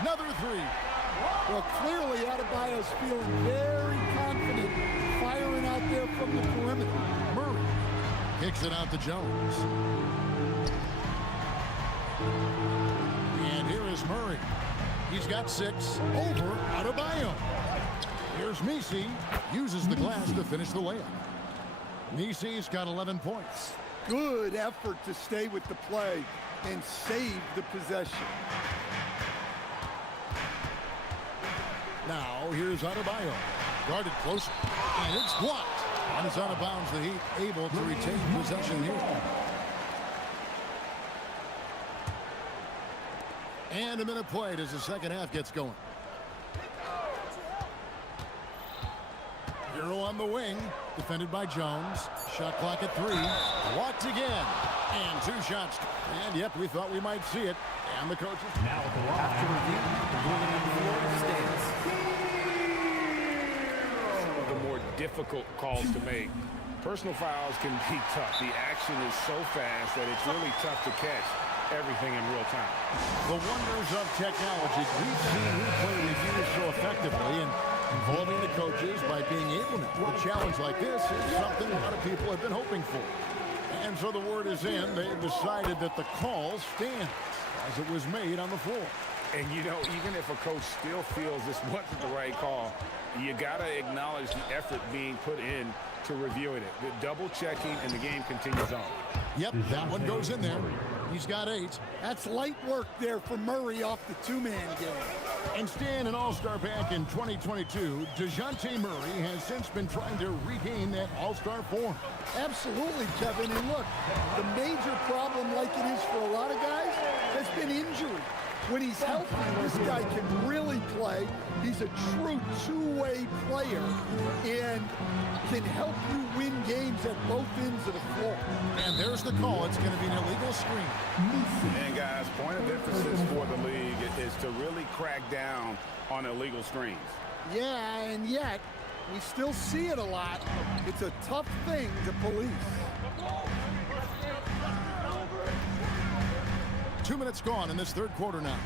another three. Well, clearly Adebayo's feeling very confident firing out there from the perimeter. Murray kicks it out to Jones. And here is Murray. He's got 6 over Adebayo. Here's Misi. Uses the glass to finish the layup. Misi's got 11 points. Good effort to stay with the play and save the possession. Now here's Adebayo. Guarded closer. And it's blocked. And it's out of bounds. The Heat able to retain possession here. And a minute played as the second half gets going. Hero on the wing. Defended by Jones. Shot clock at 3. Walked again. And 2 shots. And yep, we thought we might see it. And the coaches. Now at the line. After review, the ruling on the floor stands. The more difficult calls to make. Personal fouls can be tough. The action is so fast that it's really tough to catch everything in real time. The wonders of technology. We've seen replay reviews so effectively and involving the coaches by being able to. A challenge like this is something a lot of people have been hoping for. And so the word is in. They've decided that the call stands as it was made on the floor. And you know, even if a coach still feels this wasn't the right call, you got to acknowledge the effort being put in to reviewing it. The double checking, and the game continues on. Yep, that one goes in there. He's got 8. That's light work there for Murray off the 2-man game. And staying an all-star back in 2022, DeJounte Murray has since been trying to regain that all-star form. Absolutely, Kevin. And look, the major problem, like it is for a lot of guys, has been injury. When he's healthy, this guy can really play. He's a true two-way player and can help you win games at both ends of the floor. And there's the call. It's going to be an illegal screen. And guys, point of emphasis for the league is to really crack down on illegal screens. Yeah, and yet, we still see it a lot. It's a tough thing to police. 2 minutes gone in this third quarter now.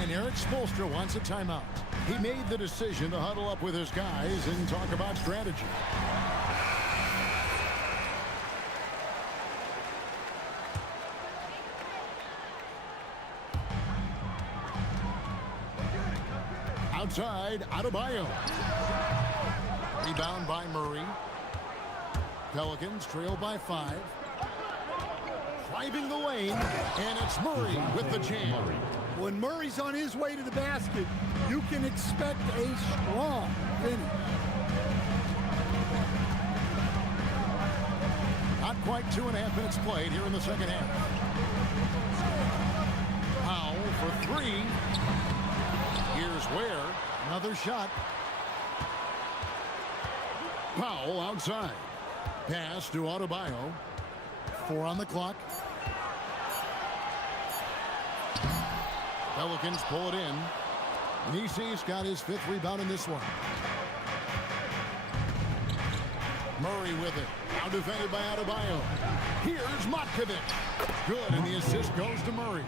And Eric Spoelstra wants a timeout. He made the decision to huddle up with his guys and talk about strategy. Outside, Adebayo. Rebound by Murray. Pelicans trail by 5. Driving the lane, and it's Murray with the jam. When Murray's on his way to the basket, you can expect a strong finish. Not quite 2.5 minutes played here in the second half. Powell for 3. Here's Ware. Another shot. Powell outside. Pass to Adebayo. 4 on the clock. Pelicans pull it in. Nisi's got his 5th rebound in this one. Murray with it. Now defended by Adebayo. Here's Matkovic. Good, and the assist goes to Murray.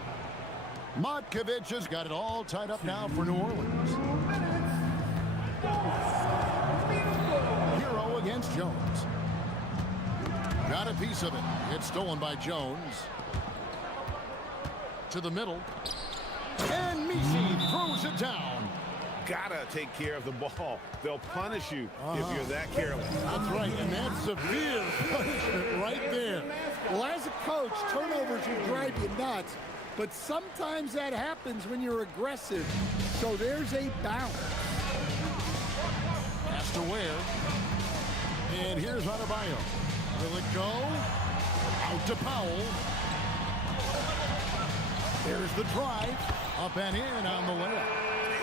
Matkovic has got it all tied up now for New Orleans. Hero against Jones. Got a piece of it. It's stolen by Jones. To the middle. And Nisi throws it down. Gotta take care of the ball. They'll punish you if you're that careless. That's right, and that's severe punishment right there. Well, as a coach, turnovers will drive you nuts, but sometimes that happens when you're aggressive. So there's a bounce. Pass to Ware. And here's Adebayo. Will it go? Out to Powell. There's the drive. Up and in on the layup.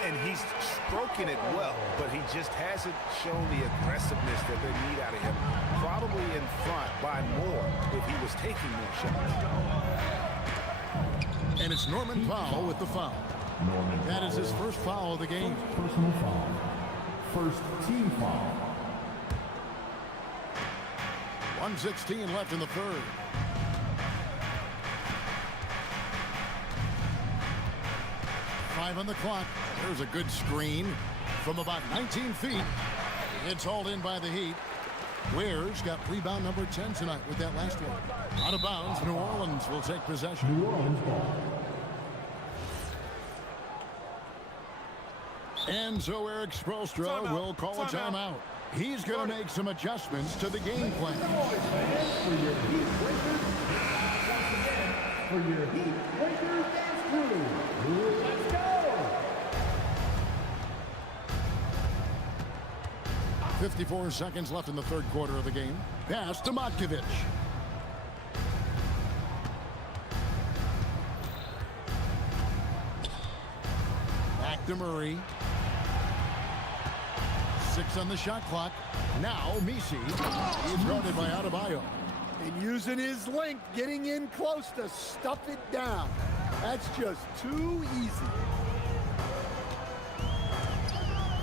And he's stroking it well, but he just hasn't shown the aggressiveness that they need out of him. Probably in front by more if he was taking more shots. And it's Norman Powell with the foul. That is his first foul of the game. Personal foul. First team foul. 1:16 left in the third. Five on the clock. There's a good screen from about 19 feet. It's hauled in by the Heat. Ware's got rebound number 10 tonight with that last one. Out of bounds, New Orleans will take possession. New Orleans ball. And so Eric Spoelstra will call a timeout. He's going to make some adjustments to the game plan. For your Heat breakers dance crew, let's go! 54 seconds left in the third quarter of the game. Pass to Matkovic. Back to Murray. 6 on the shot clock. Now Misi is guarded by Adebayo. And using his length, getting in close to stuff it down. That's just too easy.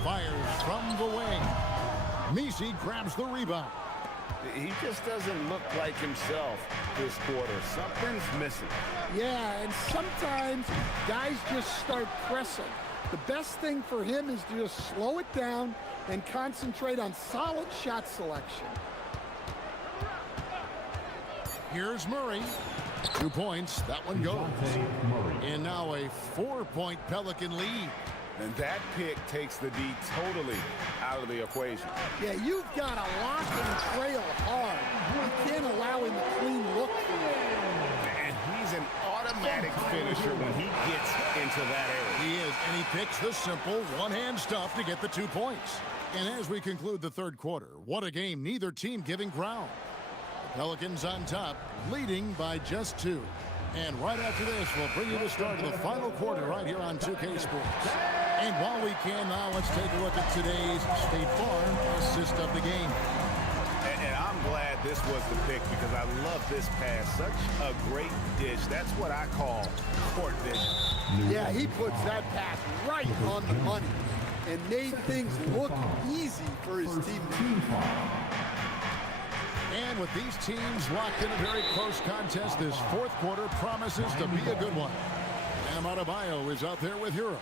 Fires from the wing. Misi grabs the rebound. He just doesn't look like himself this quarter. Something's missing. Yeah, and sometimes guys just start pressing. The best thing for him is to just slow it down and concentrate on solid shot selection. Here's Murray. 2 points. That one goes. And now a 4-point Pelican lead. And that pick takes the D totally out of the equation. Yeah, you've got to lock and trail hard. You can't allow him a clean look for you. And he's an automatic finisher when he gets into that area. He is, and he picks the simple one-hand stuff to get the 2 points. And as we conclude the third quarter, what a game, neither team giving ground. The Pelicans on top, leading by just 2. And right after this, we'll bring you the start of the final quarter right here on 2K Sports. And while we can now, let's take a look at today's State Farm assist of the game. And I'm glad this was the pick because I love this pass. Such a great dish. That's what I call court vision. Yeah, he puts that pass right on the money and made things look easy for his teammates. And with these teams locked in a very close contest, this fourth quarter promises to be a good one. Bam Adebayo is out there with Hero.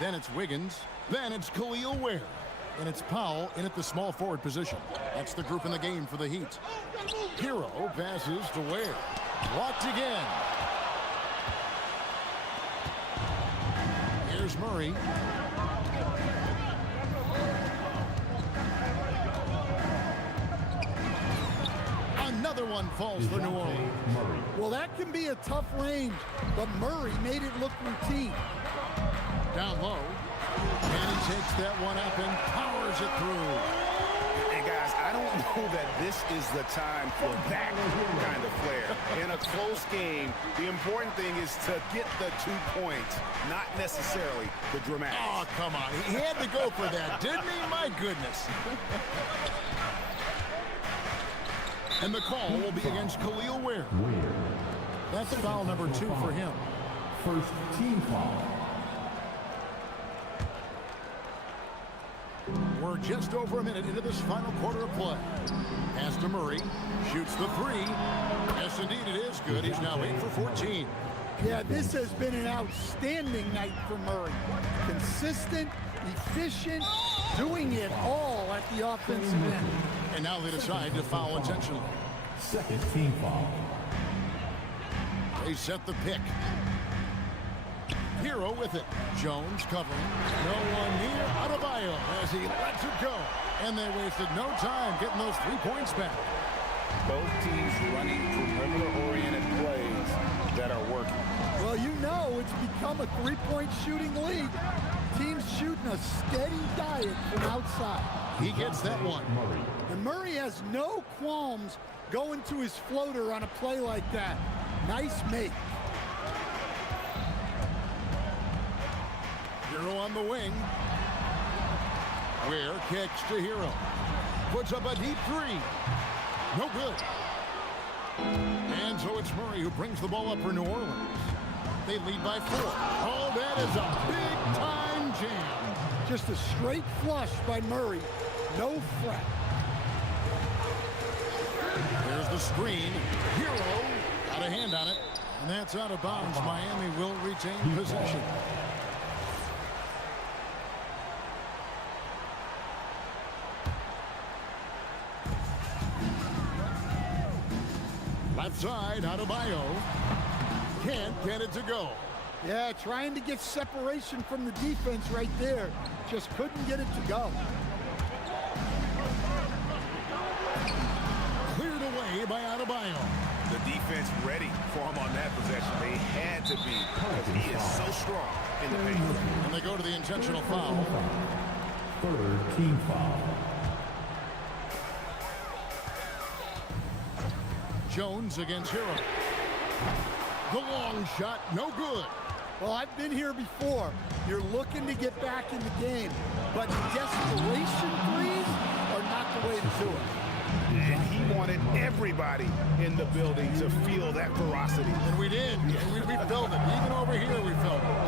Then it's Wiggins. Then it's Khalil Ware. And it's Powell in at the small forward position. That's the group in the game for the Heat. Hero passes to Ware. Blocked again. Here's Murray. Another one falls for New Orleans. Well, that can be a tough range, but Murray made it look routine. Down low. And he takes that one up and powers it through. And guys, I don't know that this is the time for that kind of flair. In a close game, the important thing is to get the 2 points, not necessarily the dramatic. Oh, come on. He had to go for that, didn't he? My goodness. And the call will be against Khalil Ware. That's foul number 2 for him. First team foul. We're just over a minute into this final quarter of play. Pass to Murray. Shoots the 3. Yes, indeed, it is good. He's now 8 for 14. Yeah, this has been an outstanding night for Murray. Consistent, efficient, doing it all at the offensive end. And now they decide to foul intentionally. Second team foul. They set the pick. Hero with it. Jones covering. No one near Adebayo as he lets it go. And they wasted no time getting those 3 points back. Both teams running perimeter-oriented plays that are working. Well, you know it's become a 3-point shooting league. Teams shooting a steady diet from outside. He gets that one. And Murray has no qualms going to his floater on a play like that. Nice make. Hero on the wing. Ware kicks to Hero. Puts up a deep 3. No good. And so it's Murray who brings the ball up for New Orleans. They lead by 4. Oh, that is a big-time jam. Just a straight flush by Murray. No fret. There's the screen. Hero got a hand on it. And that's out of bounds. Miami will retain possession. Left side, Adebayo. Can't get it to go. Yeah, trying to get separation from the defense right there. Just couldn't get it to go. Cleared away by Adebayo. The defense ready for him on that possession. They had to be because he is so strong in the paint. And they go to the intentional foul. Third team foul. Jones against Hero. The long shot, no good. Well, I've been here before. You're looking to get back in the game, but desperation everybody in the building to feel that ferocity. And we did. We felt it. Even over here, we felt it.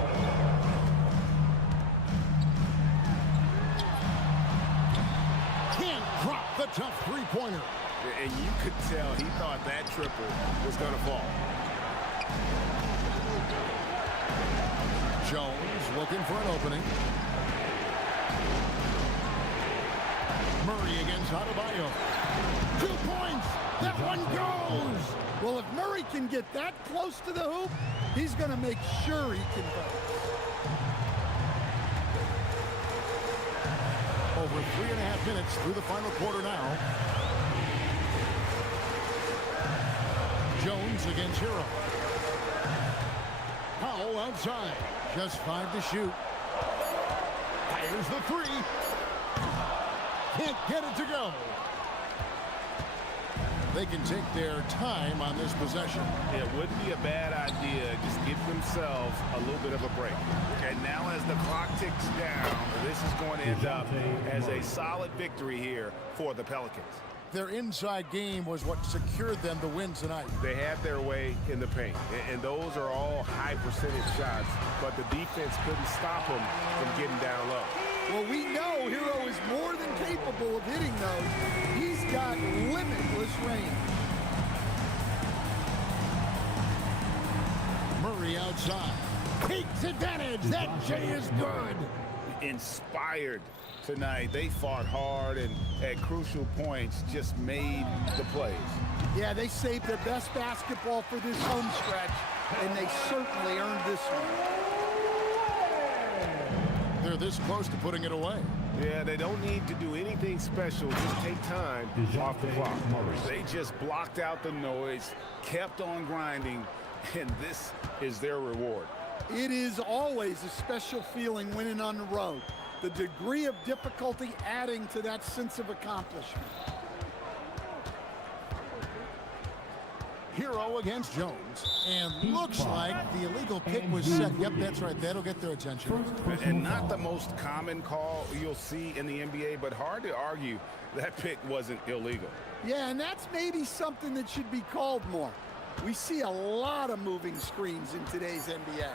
Can't drop the tough three-pointer. And you could tell he thought that triple was going to fall. Jones looking for an opening. Murray against Adebayo. 2 points. That one goes. Well, if Murray can get that close to the hoop, he's going to make sure he can go. Over 3.5 minutes through the final quarter now. Jones against Hero. Powell outside. Just 5 to shoot. Fires the three. Can't get it to go. They can take their time on this possession. It wouldn't be a bad idea. Just give themselves a little bit of a break. And now as the clock ticks down, this is going to end up as a solid victory here for the Pelicans. Their inside game was what secured them the win tonight. They had their way in the paint, and those are all high percentage shots, but the defense couldn't stop them from getting down low. Well, we know Hero is more than capable of hitting those. He's got limitless range. Murray outside. Takes advantage. That J is good. Inspired tonight. They fought hard and at crucial points just made the plays. Yeah, they saved their best basketball for this home stretch, and they certainly earned this one. They're this close to putting it away. Yeah, they don't need to do anything special. Just take time off the clock. They just blocked out the noise, kept on grinding, and this is their reward. It is always a special feeling winning on the road. The degree of difficulty adding to that sense of accomplishment. Hero against Jones. And looks like the illegal kick was set. Yep, that's right. That'll get their attention. And not the most common call you'll see in the NBA, but hard to argue that pick wasn't illegal. Yeah, and that's maybe something that should be called more. We see a lot of moving screens in today's NBA.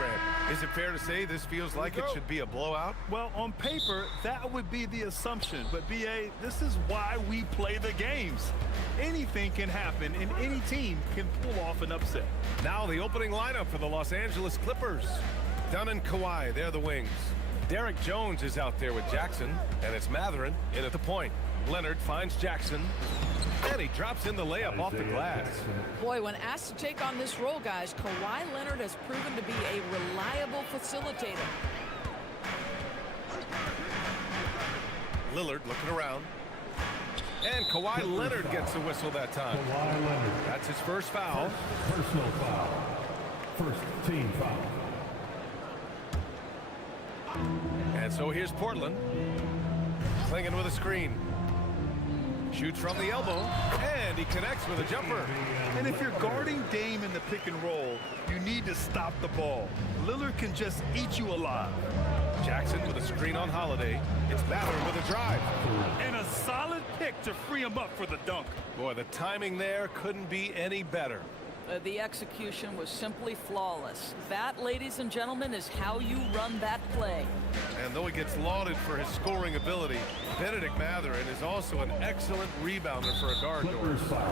Grant. Is it fair to say this feels like it should be a blowout? Well, on paper, that would be the assumption. But, B.A., this is why we play the games. Anything can happen, and any team can pull off an upset. Now the opening lineup for the Los Angeles Clippers. Dunn and Kawhi, they're the wings. Derek Jones is out there with Jackson, and it's Mathurin in at the point. Leonard finds Jackson, and he drops in the layup off the glass. Boy, when asked to take on this role, guys, Kawhi Leonard has proven to be a reliable facilitator. Lillard looking around. And Kawhi Leonard gets the whistle that time. Kawhi Leonard. That's his first foul. Personal foul. First team foul. And so here's Portland. Clinging with a screen. Shoots from the elbow, and he connects with a jumper. And if you're guarding Dame in the pick and roll, you need to stop the ball. Lillard can just eat you alive. Jackson with a screen on Holiday. It's Mathurin with a drive. And a solid pick to free him up for the dunk. Boy, the timing there couldn't be any better. The execution was simply flawless. That, ladies and gentlemen, is how you run that play. And though he gets lauded for his scoring ability, Benedict Mathurin is also an excellent rebounder for a guard.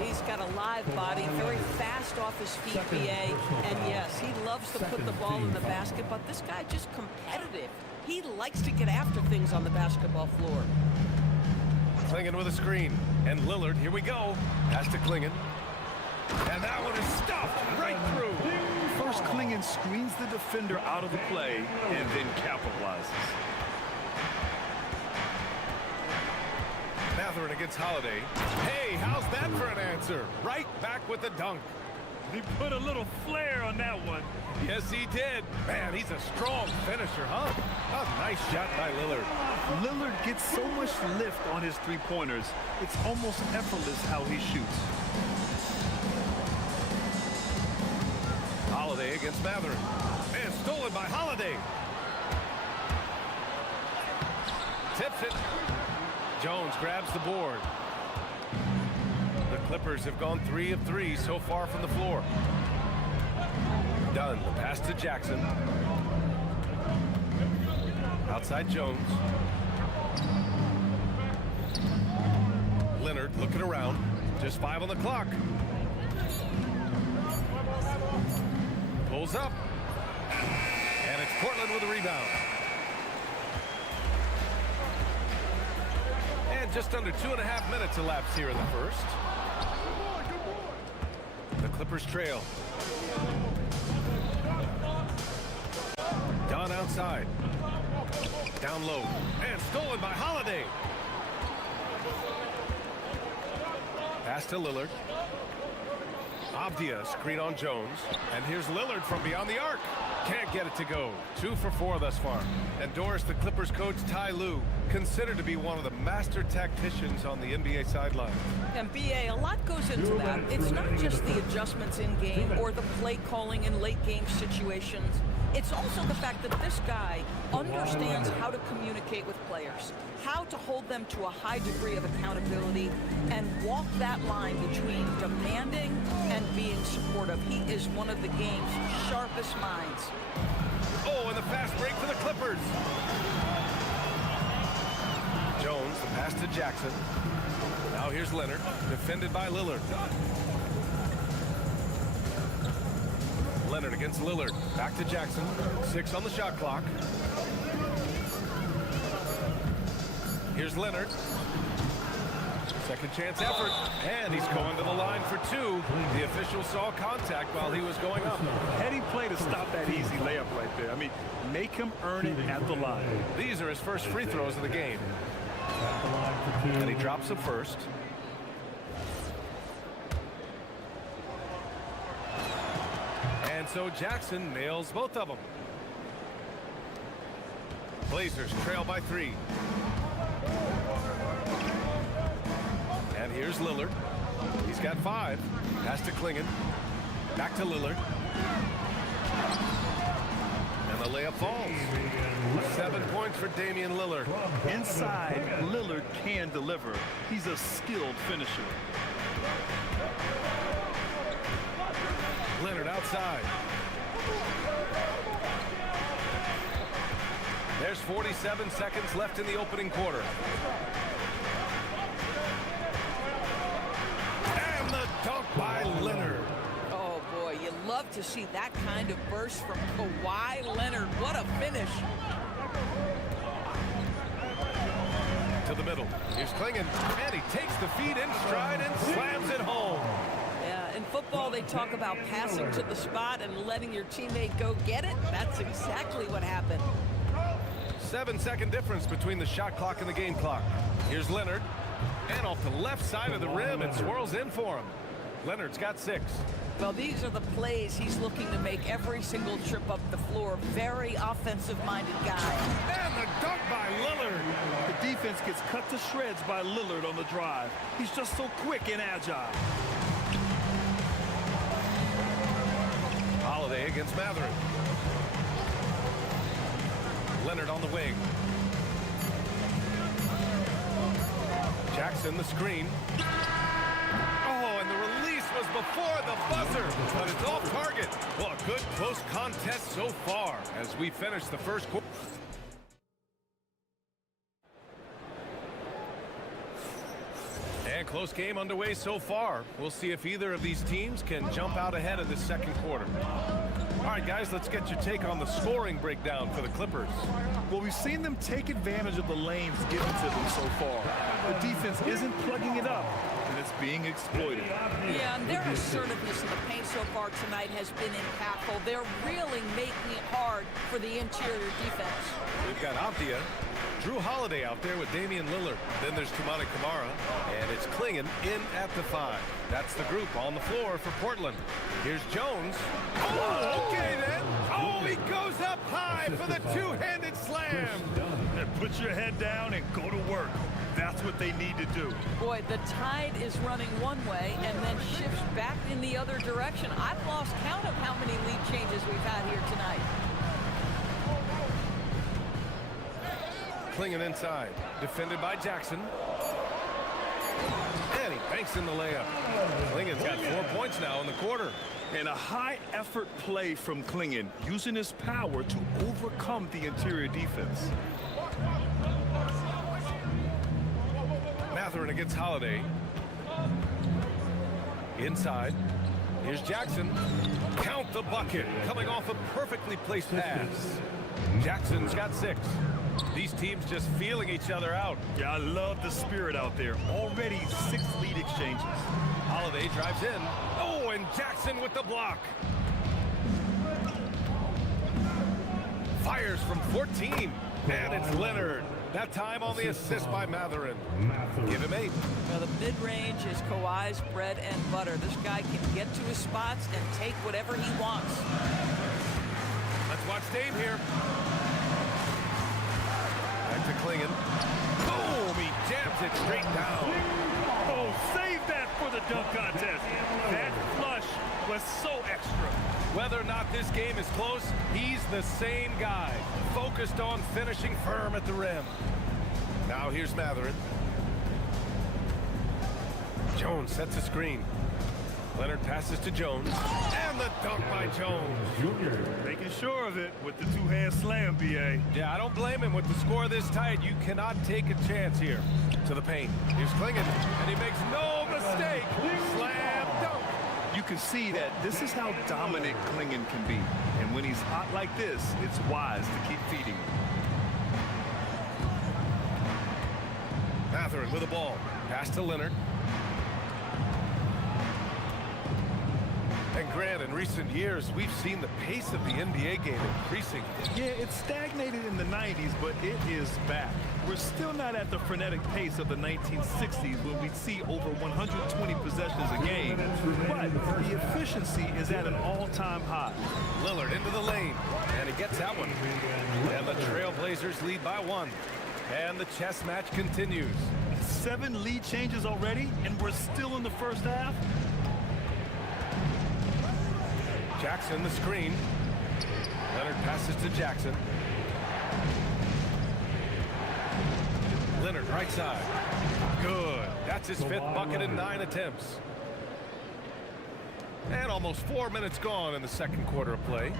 He's got a live body, very fast off his feet, BA. And yes, he loves to put the ball in the basket, but this guy just competitive. He likes to get after things on the basketball floor. Clingan with a screen. And Lillard, here we go. Pass to Clingan. And that one is stuffed right through. First, Clingan screens the defender out of the play and then capitalizes. Mathurin against Holiday. Hey, how's that for an answer? Right back with the dunk. He put a little flair on that one. Yes, he did. Man, he's a strong finisher, huh? A nice shot by Lillard. Lillard gets so much lift on his three-pointers, it's almost effortless how he shoots. Holiday against Mathurin. And stolen by Holiday. Tips it. Jones grabs the board. The Clippers have gone 3 of 3 so far from the floor. Dunn, the pass to Jackson. Outside Jones. Leonard looking around. Just 5 on the clock. Pulls up. And it's Portland with a rebound. And just under 2.5 minutes elapsed here in the first. The Clippers trail. Dunn outside. Down low. And stolen by Holiday. Pass to Lillard. Avdia screen on Jones. And here's Lillard from beyond the arc. Can't get it to go. 2 for 4 thus far. And Doris, the Clippers coach Ty Lue, considered to be one of the master tacticians on the NBA sideline. And BA, a lot goes into that. It's not just the adjustments in game or the play calling in late game situations. It's also the fact that this guy understands how to communicate with players, how to hold them to a high degree of accountability, and walk that line between demanding and being supportive. He is one of the game's sharpest minds. Oh, and the fast break for the Clippers. Jones, the pass to Jackson. Now here's Leonard, defended by Lillard. Leonard against Lillard. Back to Jackson. 6 on the shot clock. Here's Leonard. Second chance effort. And he's going to the line for 2. The official saw contact while he was going up. Heady play to stop that easy layup right there. I mean, make him earn it at the line. These are his first free throws of the game. And he drops the first. And so Jackson nails both of them. Blazers trail by 3. And here's Lillard. He's got 5. Pass to Clingan. Back to Lillard. And the layup falls. 7 points for Damian Lillard. Inside, Lillard can deliver. He's a skilled finisher. Leonard outside. There's 47 seconds left in the opening quarter. And the dunk by Leonard. Oh, boy, you love to see that kind of burst from Kawhi Leonard. What a finish. To the middle. Here's Klingen, and he takes the feed in stride and slams it home. Yeah, in football, they talk about passing to the spot and letting your teammate go get it. That's exactly what happened. 7-second difference between the shot clock and the game clock. Here's Leonard, and off the left side of the rim, it swirls in for him. Leonard's got 6. Well, these are the plays he's looking to make every single trip up the floor. Very offensive-minded guy. And the dunk by Lillard. The defense gets cut to shreds by Lillard on the drive. He's just so quick and agile. Holiday against Matherin. Leonard on the wing. Jackson the screen. Oh, and the release was before the buzzer, but it's off target. Well, a good close contest so far as we finish the first quarter. And close game underway so far. We'll see if either of these teams can jump out ahead of this second quarter. All right, guys, let's get your take on the scoring breakdown for the Clippers. Well, we've seen them take advantage of the lanes given to them so far. The defense isn't plugging it up, and it's being exploited. Yeah, and their assertiveness in the paint so far tonight has been impactful. They're really making it hard for the interior defense. We've got Avdia, Drew Holiday out there with Damian Lillard. Then there's Toumani Camara, and it's Klingen in at the 5. That's the group on the floor for Portland. Here's Jones. Oh, okay then. Oh, he goes up high for the two-handed slam. And put your head down and go to work. That's what they need to do. Boy, the tide is running one way and then shifts back in the other direction. I've lost count of how many lead changes we've had here tonight. Klingen inside, defended by Jackson. And he banks in the layup. Klingen's got 4 points now in the quarter. And a high-effort play from Klingen, using his power to overcome the interior defense. Matherin against Holiday. Inside. Here's Jackson. Count the bucket. Coming off a perfectly placed pass. Jackson's got 6. These teams just feeling each other out. Yeah, I love the spirit out there. Already 6 lead exchanges. Holiday drives in. Oh, and Jackson with the block. Fires from 14. And it's Leonard. That time on the assist by Matherin. Give him 8. Now, the mid-range is Kawhi's bread and butter. This guy can get to his spots and take whatever he wants. Let's watch Dame here. Back to Klingen. Boom! He jams it straight down. Oh, save that for the dunk contest. That flush was so extra. Whether or not this game is close, he's the same guy, focused on finishing firm at the rim. Now here's Matherin. Jones sets a screen. Leonard passes to Jones, and the dunk by Jones. Making sure of it with the two-hand slam, B.A. Yeah, I don't blame him with the score this tight. You cannot take a chance here. To the paint. Here's Klingen, and he makes no mistake. Slam dunk. You can see that this is how dominant Klingen can be. And when he's hot like this, it's wise to keep feeding him. Matherin with the ball. Pass to Leonard. And Grant, in recent years, we've seen the pace of the NBA game increasing. Yeah, it stagnated in the 90s, but it is back. We're still not at the frenetic pace of the 1960s when we'd see over 120 possessions a game. But the efficiency is at an all-time high. Lillard into the lane, and he gets that one. And the Trailblazers lead by 1. And the chess match continues. 7 lead changes already, and we're still in the first half? Jackson the screen. Leonard passes to Jackson. Leonard right side. Good. That's his 5th bucket in 9 attempts. And almost 4 minutes gone in the second quarter of play.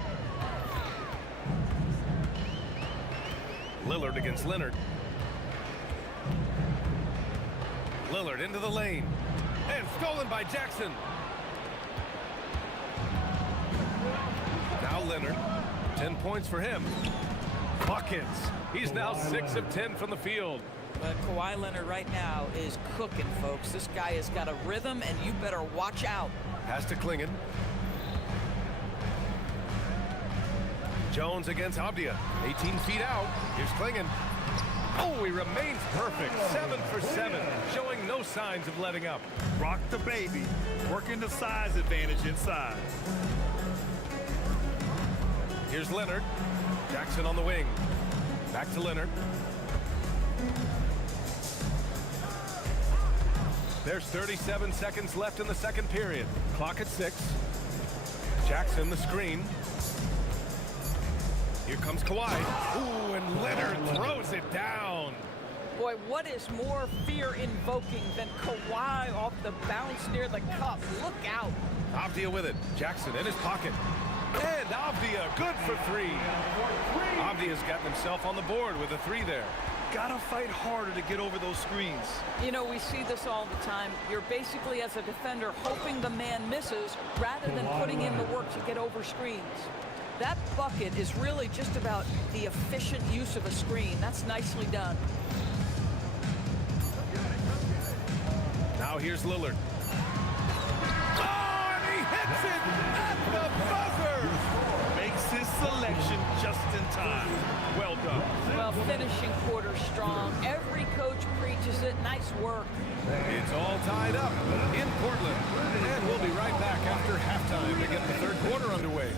Lillard against Leonard. Lillard into the lane. And stolen by Jackson. Now Leonard. 10 points for him. Buckets. He's now 6 of 10 from the field. But Kawhi Leonard right now is cooking, folks. This guy has got a rhythm, and you better watch out. Pass to Klingon. Jones against Avdia. 18 feet out. Here's Klingon. Oh, he remains perfect. 7 for 7, showing no signs of letting up. Rock the baby, working the size advantage inside. Here's Leonard. Jackson on the wing. Back to Leonard. There's 37 seconds left in the second period. Clock at 6. Jackson the screen. Here comes Kawhi. Ooh, and Leonard throws it down. Boy, what is more fear-invoking than Kawhi off the bounce near the cup? Look out. Avdia with it. Jackson in his pocket. And Avdia good for 3. Avdia's gotten himself on the board with a 3 there. Gotta fight harder to get over those screens. You know, we see this all the time. You're basically, as a defender, hoping the man misses rather than putting in the work to get over screens. That bucket is really just about the efficient use of a screen. That's nicely done. Now here's Lillard. Oh, and he hits it at the buzzer! Makes his selection just in time. Well done. Well, finishing quarter strong. Every coach preaches it. Nice work. It's all tied up in Portland. And we'll be right back after halftime to get the third quarter underway.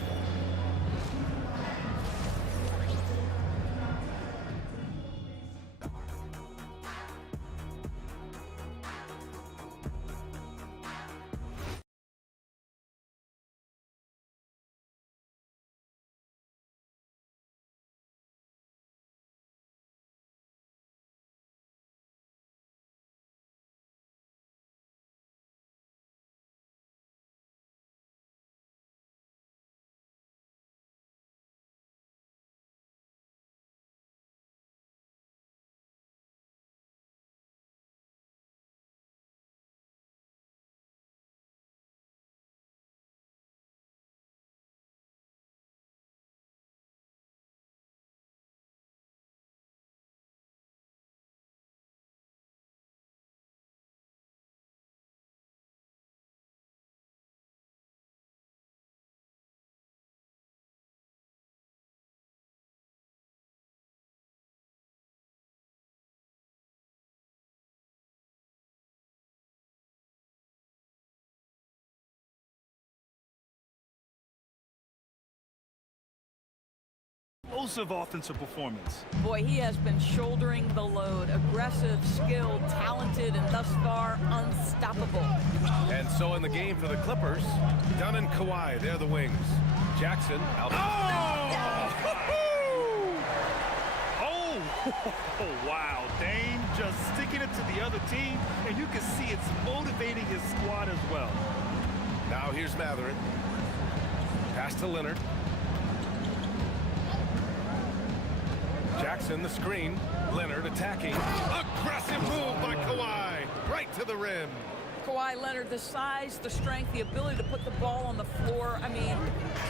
Explosive offensive performance. Boy, he has been shouldering the load. Aggressive, skilled, talented, and thus far unstoppable. And so in the game for the Clippers, Dunn and Kawhi, they're the wings. Jackson out. Oh, wow. Dame just sticking it to the other team, and you can see it's motivating his squad as well. Now here's Matherin. Pass to Leonard. Jackson the screen. Leonard attacking. Aggressive move by Kawhi. Right to the rim. Kawhi Leonard, the size, the strength, the ability to put the ball on the floor. I mean,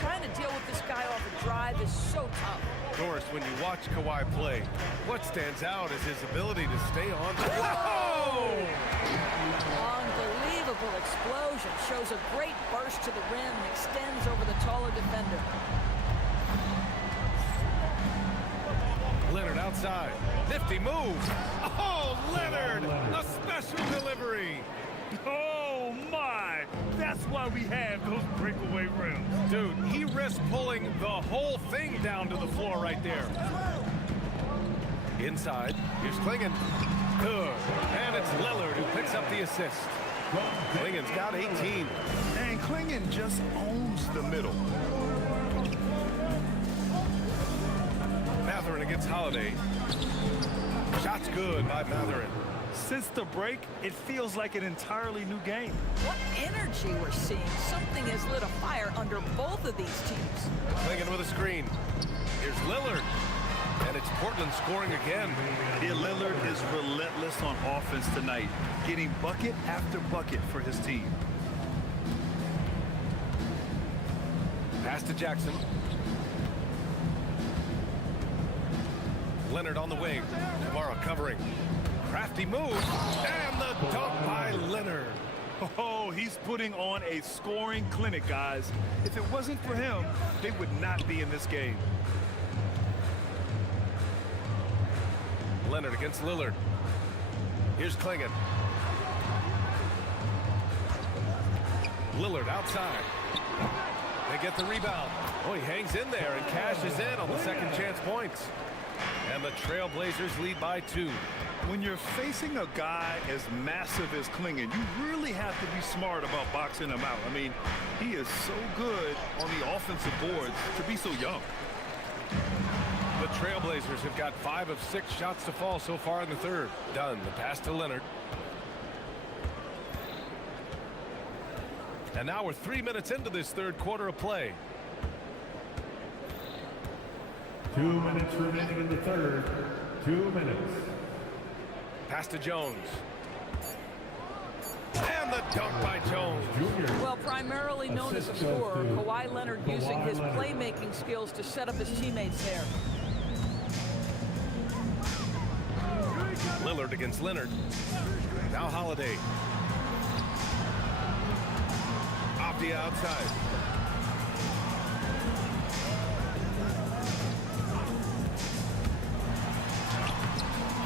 trying to deal with this guy off a drive is so tough. Doris, when you watch Kawhi play, what stands out is his ability to stay on. Whoa! Unbelievable explosion. Shows a great burst to the rim and extends over the taller defender. Leonard outside. Nifty move. Oh, Leonard! A special delivery. Oh, my! That's why we have those breakaway rims. Dude, he risked pulling the whole thing down to the floor right there. Inside. Here's Klingon. Good. And it's Lillard who picks up the assist. Klingon's got 18. And Klingon just owns the middle. Matherin against Holiday. Shot's good by Matherin. Since the break, it feels like an entirely new game. What energy we're seeing. Something has lit a fire under both of these teams. Klingon with a screen. Here's Lillard. And it's Portland Cleveland scoring again. Yeah, Lillard is relentless on offense tonight, getting bucket after bucket for his team. Pass to Jackson. Leonard on the wing. Kamara covering. Crafty move. And the dunk by Leonard. Oh, he's putting on a scoring clinic, guys. If it wasn't for him, they would not be in this game. Leonard against Lillard. Here's Klingon. Lillard outside. They get the rebound. Oh, he hangs in there and cashes in on the second chance points. And the Trailblazers lead by 2. When you're facing a guy as massive as Klingon, you really have to be smart about boxing him out. I mean, he is so good on the offensive boards to be so young. The Trailblazers have got 5 of 6 shots to fall so far in the third. Done. The pass to Leonard. And now we're 3 minutes into this third quarter of play. 2 minutes remaining in the third. 2 minutes. Pass to Jones. And the dunk by Jones. Well, primarily known as a scorer, Kawhi Leonard using his playmaking skills to set up his teammates there. Lillard against Leonard. Now Holiday. Abdia outside.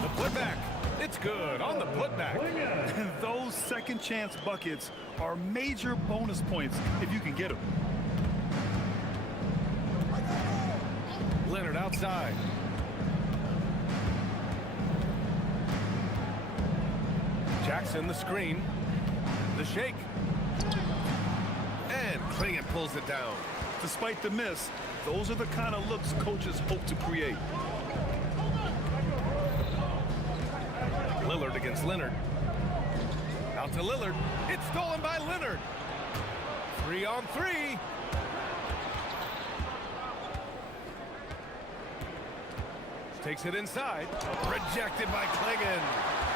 The putback. It's good on the putback. And those second chance buckets are major bonus points if you can get them. Leonard outside. Jackson the screen. The shake. And Klingon pulls it down. Despite the miss, those are the kind of looks coaches hope to create. Lillard against Leonard. Out to Lillard. It's stolen by Leonard. 3 on 3. Takes it inside. Rejected by Klingon.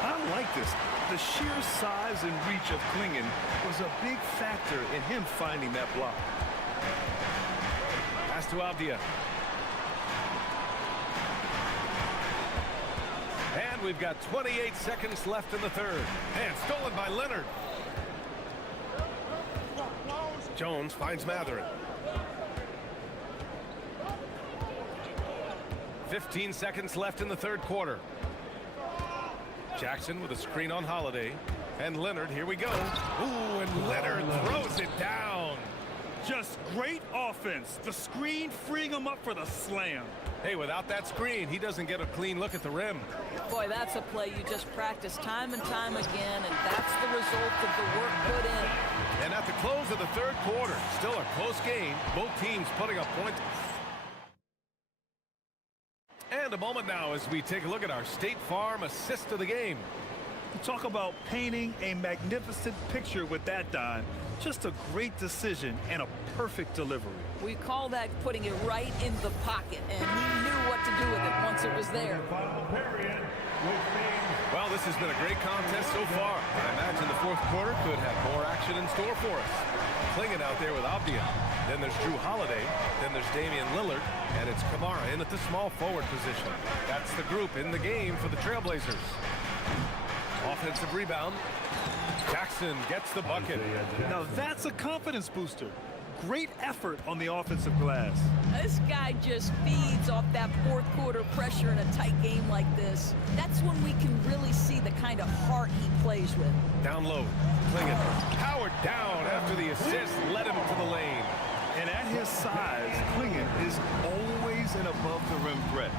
I like this. The sheer size and reach of Klingon was a big factor in him finding that block. Pass to Abdia. And we've got 28 seconds left in the third. And stolen by Leonard. Jones finds Matherin. 15 seconds left in the third quarter. Jackson with a screen on Holiday. And Leonard, here we go. Ooh, and Leonard throws it down. Just great offense. The screen freeing him up for the slam. Hey, without that screen, he doesn't get a clean look at the rim. Boy, that's a play you just practice time and time again, and that's the result of the work put in. And at the close of the third quarter, still a close game. Both teams putting up points. And a moment now as we take a look at our State Farm assist of the game. Talk about painting a magnificent picture with that dime. Just a great decision and a perfect delivery. We call that putting it right in the pocket, and he knew what to do with it once it was there. Well, this has been a great contest so far. I imagine the fourth quarter could have more action in store for us. Klingon out there with Abdia. Then there's Drew Holiday. Then there's Damian Lillard. And it's Kamara in at the small forward position. That's the group in the game for the Trailblazers. Offensive rebound. Jackson gets the bucket. Now that's a confidence booster. Great effort on the offensive glass. This guy just feeds off that fourth quarter pressure in a tight game like this. That's when we can really see the kind of heart he plays with. Down low. Klingon powered down after the assist led him to the lane. And at his size, Klingon is always an above-the-rim threat.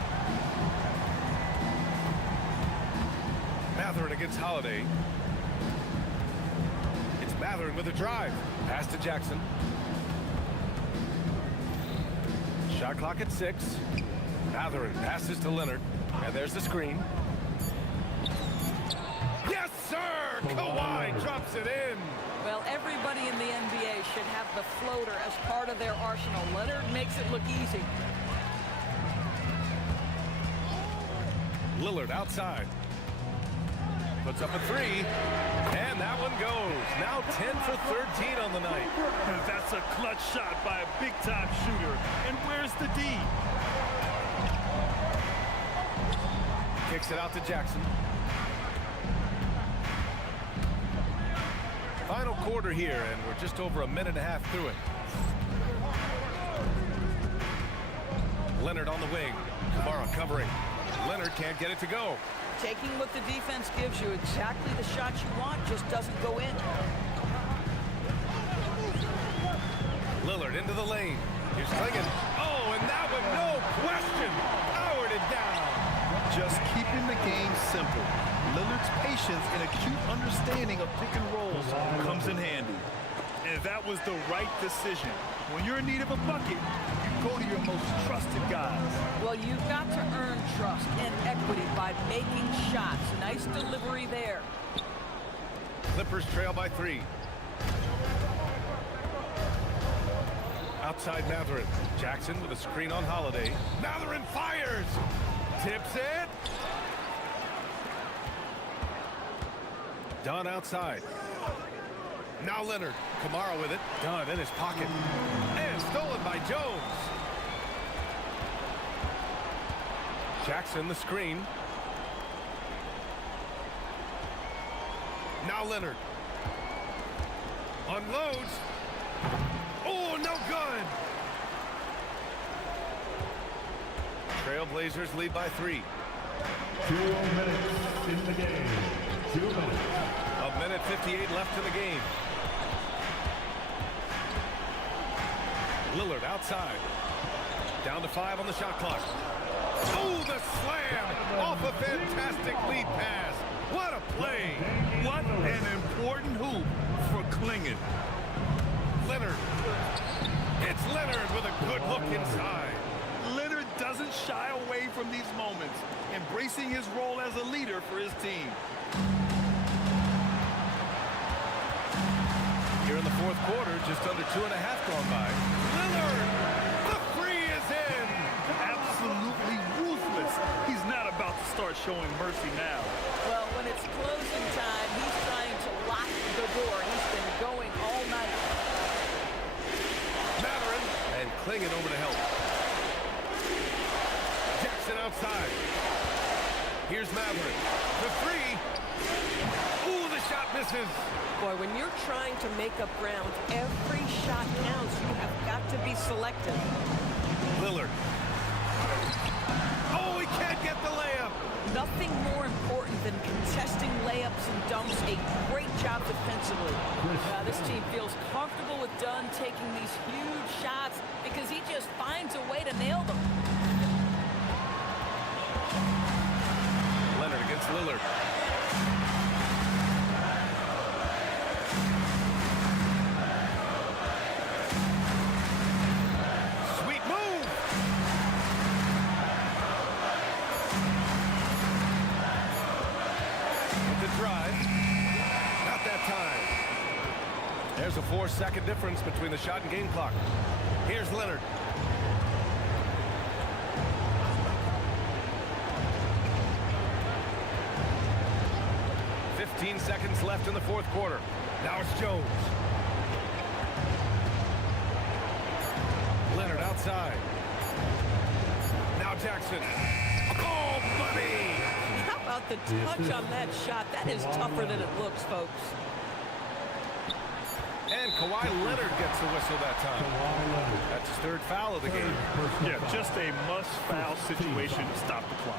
Matherin against Holiday. It's Matherin with a drive. Pass to Jackson. Shot clock at 6. Matherin passes to Leonard. And there's the screen. Yes, sir! Kawhi drops it in. Well, everybody in the NBA should have the floater as part of their arsenal. Leonard makes it look easy. Lillard outside. Puts up a three, and that one goes. Now 10 for 13 on the night. And that's a clutch shot by a big-time shooter. And where's the D? Kicks it out to Jackson. Final quarter here, and we're just over a minute and a half through it. Leonard on the wing. Kamara covering. Leonard can't get it to go. Taking what the defense gives you, exactly the shot you want, just doesn't go in. Lillard into the lane. Here's Klingon. Oh, and that one, no question, powered it down. Just keeping the game simple. Lillard's patience and acute understanding of pick and rolls comes in handy. And that was the right decision. When you're in need of a bucket, you go to your most trusted guys. Well, you've got to earn trust and equity by making shots. Nice delivery there. Clippers trail by 3. Outside Matherin. Jackson with a screen on Holiday. Matherin fires. Tips it. Dunn outside. Now Leonard. Kamara with it. Dunn in his pocket. And stolen by Jones. Jackson the screen. Now Leonard. Unloads. Oh, no good. Trailblazers lead by 3. 2 minutes in the game. 2 minutes. A minute 58 left in the game. Lillard outside. Down to 5 on the shot clock. Oh, the slam off a fantastic lead pass. What a play. What an important hoop for Klingon. Leonard. It's Leonard with a good look inside. Leonard doesn't shy away from these moments, embracing his role as a leader for his team. Here in the fourth quarter, just under 2.5 gone by. Lillard, the three is in. Absolutely ruthless. He's not about to start showing mercy now. Well, when it's closing time, he's trying to lock the door. He's been going all night. Matherin and Klingon over to help. Jackson outside. Here's Matherin. The three. Ooh, the shot misses. Boy, when you're trying to make up ground, every shot counts. You have got to be selective. Lillard. Oh, he can't get the layup. Nothing more important than contesting layups and dunks. A great job defensively. This team feels comfortable with Dunn taking these huge shots because he just finds a way to nail them. Leonard against Lillard. Sweet move. With the drive. Not that time. There's a 4-second difference between the shot and game clock. Here's Leonard. Seconds left in the fourth quarter. Now it's Jones. Leonard outside. Now Jackson. Oh, buddy! How about the touch on that shot? That is tougher than it looks, folks. And Kawhi Leonard gets the whistle that time. That's his 3rd foul of the game. Yeah, just a must-foul situation to stop the clock.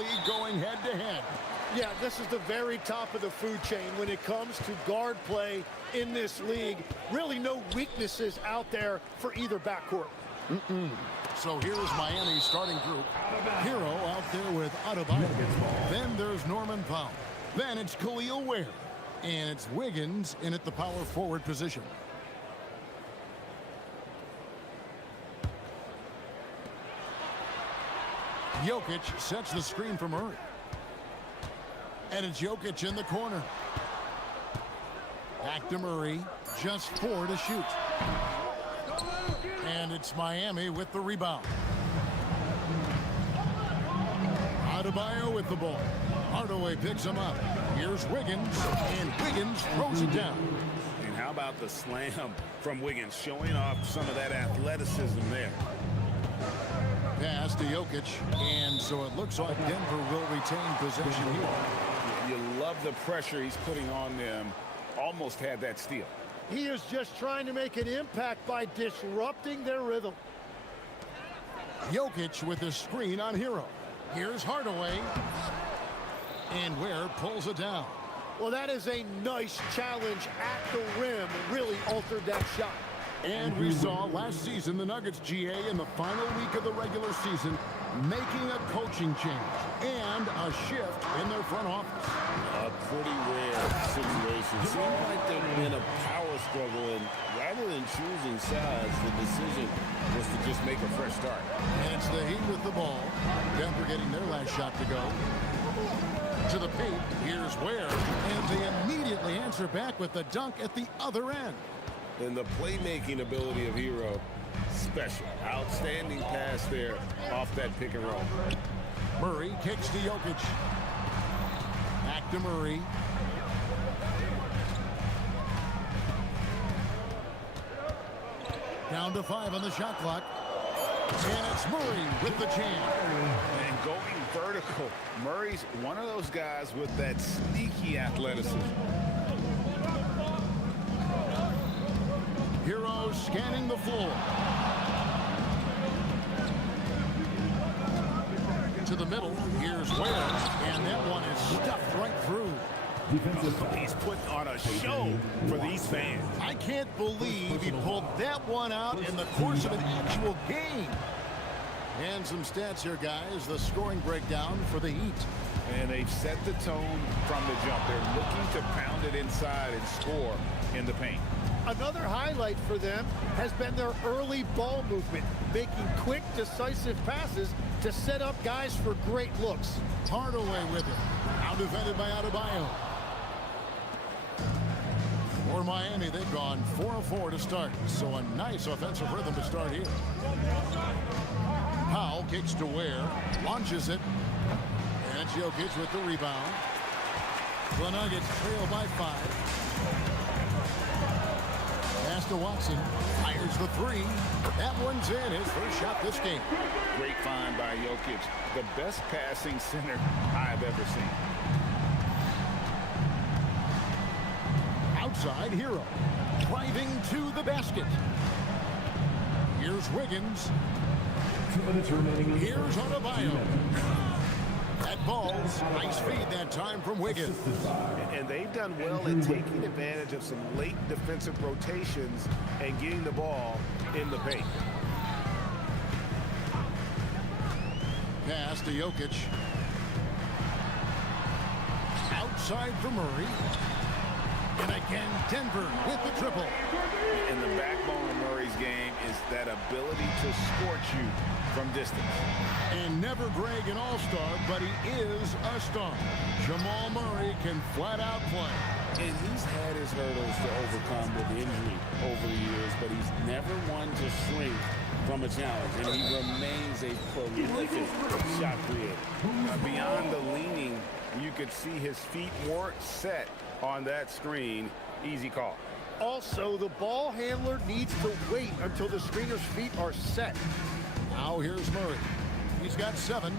league going head-to-head. Yeah, this is the very top of the food chain when it comes to guard play in this league. Really no weaknesses out there for either backcourt. So here's Miami's starting group. Hero out there with Adebayo. Then there's Norman Powell. Then it's Khalil Ware. And it's Wiggins in at the power forward position. Jokic sets the screen for Murray. And it's Jokic in the corner. Back to Murray. Just 4 to shoot. And it's Miami with the rebound. Adebayo with the ball. Hardaway picks him up. Here's Wiggins. And Wiggins throws it down. And how about the slam from Wiggins, showing off some of that athleticism there. Pass to Jokic. And so it looks like Denver will retain possession here. You love the pressure he's putting on them. Almost had that steal. He is just trying to make an impact by disrupting their rhythm. Jokic with the screen on Hero. Here's Hardaway. And Ware pulls it down. Well, that is a nice challenge at the rim. Really altered that shot. And we saw last season the Nuggets GA in the final week of the regular season making a coaching change and a shift in their front office. A pretty rare situation. Seemed like there'd been a power struggle, and rather than choosing sides, the decision was to just make a fresh start. And it's the Heat with the ball. Denver getting their last shot to go. To the paint, here's Ware, and they immediately answer back with the dunk at the other end. And the playmaking ability of Hero, special. Outstanding pass there off that pick and roll. Murray kicks to Jokic. Back to Murray. Down to 5 on the shot clock. And it's Murray with the jam. And going vertical. Murray's one of those guys with that sneaky athleticism. Hero scanning the floor. To the middle. Here's Ware. And that one is stuffed right through. He's putting on a show for these fans. I can't believe he pulled that one out in the course of an actual game. And some stats here, guys. The scoring breakdown for the Heat. And they've set the tone from the jump. They're looking to pound it inside and score in the paint. Another highlight for them has been their early ball movement, making quick, decisive passes to set up guys for great looks. Hardaway with it. Now defended by Adebayo. For Miami, they've gone 4 of 4 to start. So a nice offensive rhythm to start here. Powell kicks to Ware, launches it, and it's Jokic with the rebound. The Nuggets trail by 5. Pass to Watson, fires the 3. That one's in, his first shot this game. Great find by Jokic, the best passing center I've ever seen. Outside Hero, driving to the basket. Here's Wiggins. 2 minutes remaining. Here's Adebayo. That ball's nice feed that time from Wiggins. And they've done well in taking advantage of some late defensive rotations and getting the ball in the paint. Pass to Jokic. Outside for Murray. And again, Denver with the triple. And the backbone of Murray's game is that ability to scorch you from distance. And never brag an all-star, but he is a star. Jamal Murray can flat out play. And he's had his hurdles to overcome with injury over the years, but he's never one to shrink from a challenge. And he remains a prolific shot creator. Beyond the leaning, you could see his feet weren't set on that screen. Easy call. Also, the ball handler needs to wait until the screener's feet are set. Now here's Murray. He's got 7.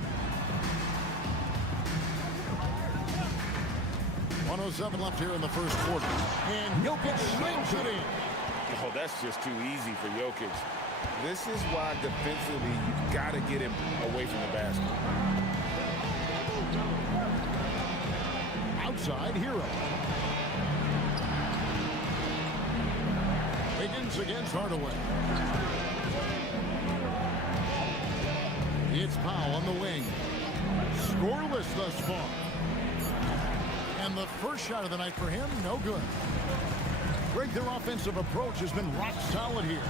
1:07 left here in the first quarter. And Jokic slams it in. Oh, that's just too easy for Jokic. This is why defensively you've got to get him away from the basket. Outside, Hero. Wiggins against Hardaway. It's Powell on the wing. Scoreless thus far. And the first shot of the night for him, no good. Greg, their offensive approach has been rock solid here.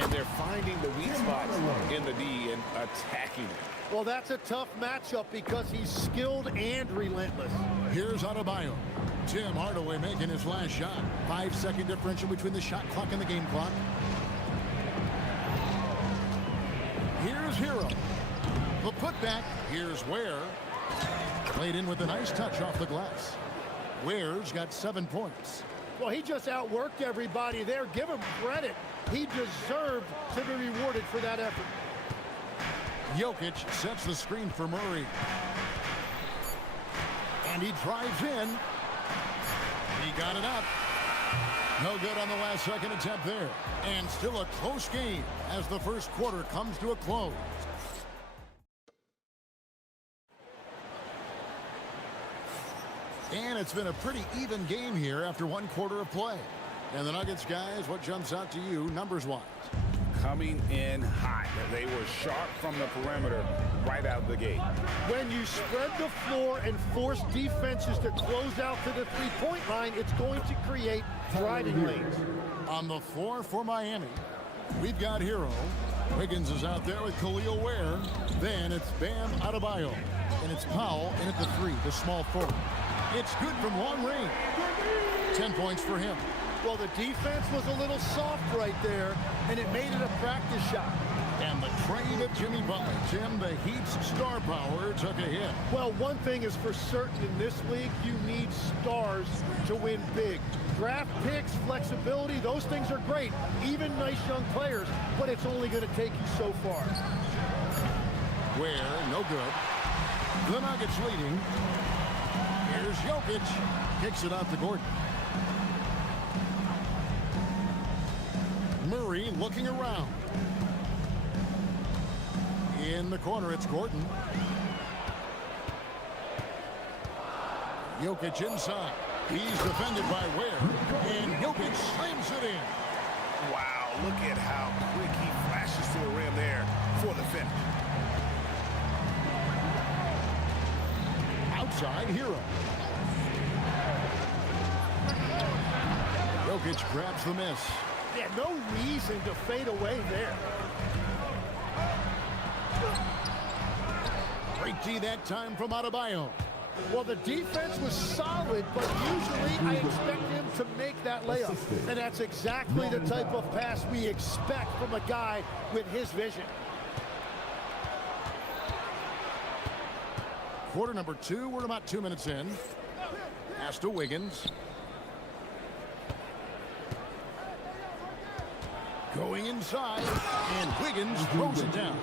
And they're finding the weak spots in the D and attacking it. Well, that's a tough matchup because he's skilled and relentless. Here's Adebayo. Tim Hardaway making his last shot. 5-second differential between the shot clock and the game clock. Here's Hero. The putback. Here's Ware. Played in with a nice touch off the glass. Ware's got 7 points. Well, he just outworked everybody there. Give him credit. He deserved to be rewarded for that effort. Jokic sets the screen for Murray. And he drives in. He got it up. No good on the last second attempt there. And still a close game as the first quarter comes to a close. And it's been a pretty even game here after one quarter of play. And the Nuggets, guys, what jumps out to you numbers-wise? Coming in hot. They were sharp from the perimeter right out the gate. When you spread the floor and force defenses to close out to the three-point line, it's going to create driving lanes. On the floor for Miami, we've got Hero. Wiggins is out there with Khalil Ware. Then it's Bam Adebayo. And it's Powell in at the three, the small forward. It's good from long range. 10 points for him. Well, the defense was a little soft right there, and it made it a practice shot. And the trade of Jimmy Butler. Tim, the Heat's star power took a hit. Well, one thing is for certain in this league, you need stars to win big. Draft picks, flexibility, those things are great. Even nice young players, but it's only going to take you so far. Ware, no good. The Nuggets leading. Here's Jokic. Kicks it out to Gordon. Murray looking around. In the corner, it's Gordon. Jokic inside. He's defended by Ware. And Jokic slams it in. Wow, look at how quick he flashes to the rim there for the finish. Outside, Hero. Jokic grabs the miss. Yeah, no reason to fade away there. Great D that time from Adebayo. Well, the defense was solid, but usually I expect him to make that layup. And that's exactly the type of pass we expect from a guy with his vision. Quarter number 2, we're about 2 minutes in. Pass to Wiggins. Going inside, and Wiggins throws it down.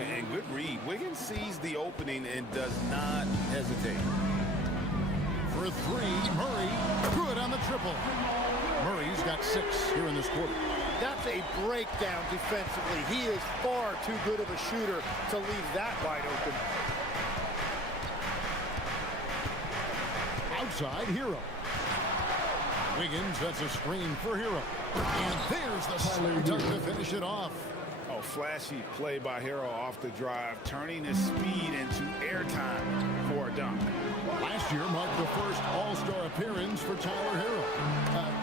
And good read. Wiggins sees the opening and does not hesitate. For three, Murray, good on the triple. Murray's got 6 here in this quarter. That's a breakdown defensively. He is far too good of a shooter to leave that wide open. Outside, Hero. Wiggins, that's a screen for Hero. And there's the slam dunk to finish it off. Oh, flashy play by Hero off the drive, turning his speed into airtime for a dunk. Last year marked the first All-Star appearance for Tyler Hero.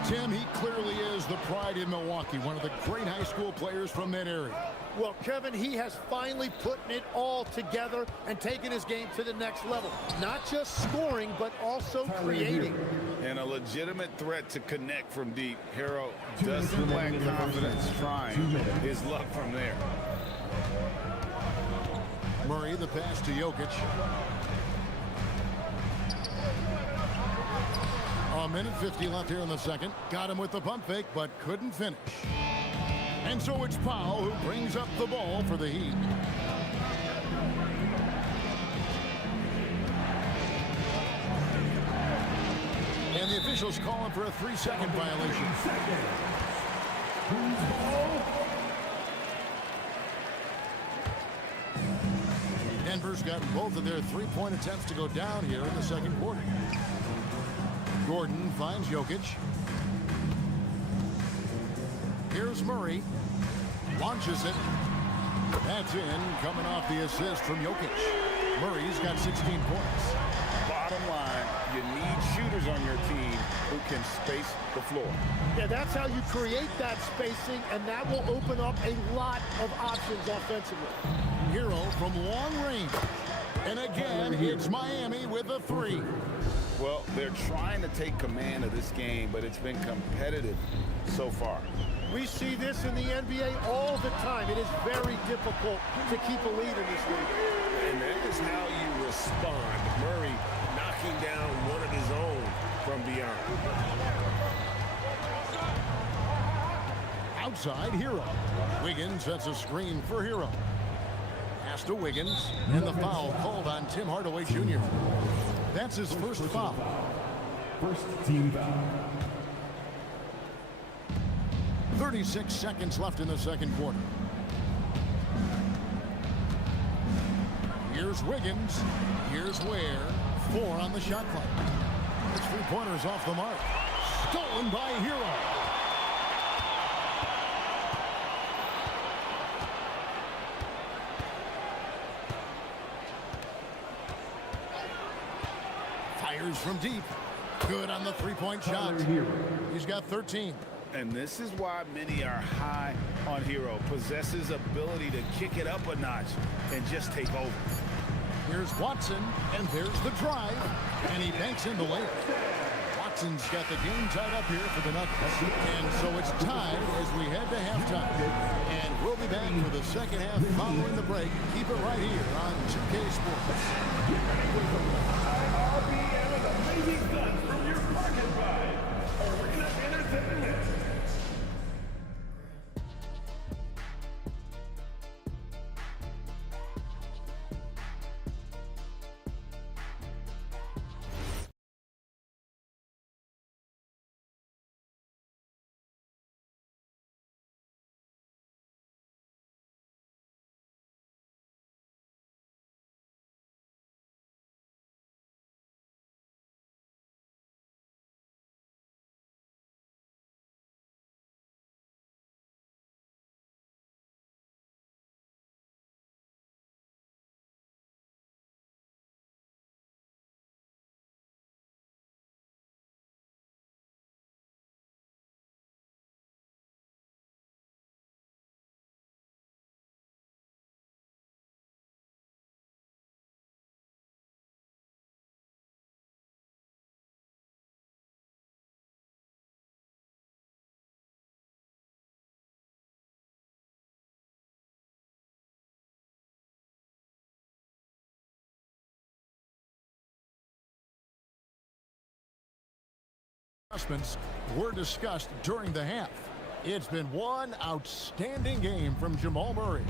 Tim, he clearly is the pride in Milwaukee, one of the great high school players from that area. Well, Kevin, he has finally put it all together and taken his game to the next level. Not just scoring, but also creating. And a legitimate threat to connect from deep. Hero doesn't lack confidence trying his luck from there. Murray, the pass to Jokic. A minute 50 left here in the second. Got him with the pump fake, but couldn't finish. And so it's Powell who brings up the ball for the Heat. And the officials calling for a 3-second violation. Denver Denver's gotten both of their three-point attempts to go down here in the second quarter. Gordon finds Jokic. Here's Murray. Launches it. That's in, coming off the assist from Jokic. Murray's got 16 points. Bottom line, you need shooters on your team who can space the floor. Yeah, that's how you create that spacing, and that will open up a lot of options offensively. Hero from long range. And again, it's Miami with a three. Well, they're trying to take command of this game, but it's been competitive so far. We see this in the NBA all the time. It is very difficult to keep a lead in this league. And that is how you respond. Murray knocking down one of his own from beyond. Outside, Hero. Wiggins sets a screen for Hero. Pass to Wiggins, and the foul called on Tim Hardaway Jr. That's his first foul. First team foul. 36 seconds left in the second quarter. Here's Wiggins. Here's Ware. 4 on the shot clock. His three-pointer's off the mark. Stolen by Hero. Fires from deep. Good on the three-point shot. He's got 13. And this is why many are high on Hero. Possesses ability to kick it up a notch and just take over. Here's Watson, and there's the drive, and he banks in the layup. Watson's got the game tied up here for the Nuggets, and so it's tied as we head to halftime. And we'll be back for the second half following the break. Keep it right here on 2K Sports. IRBM and amazing guns from your pocket by Arena Entertainment. Adjustments were discussed during the half. It's been one outstanding game from Jamal Murray.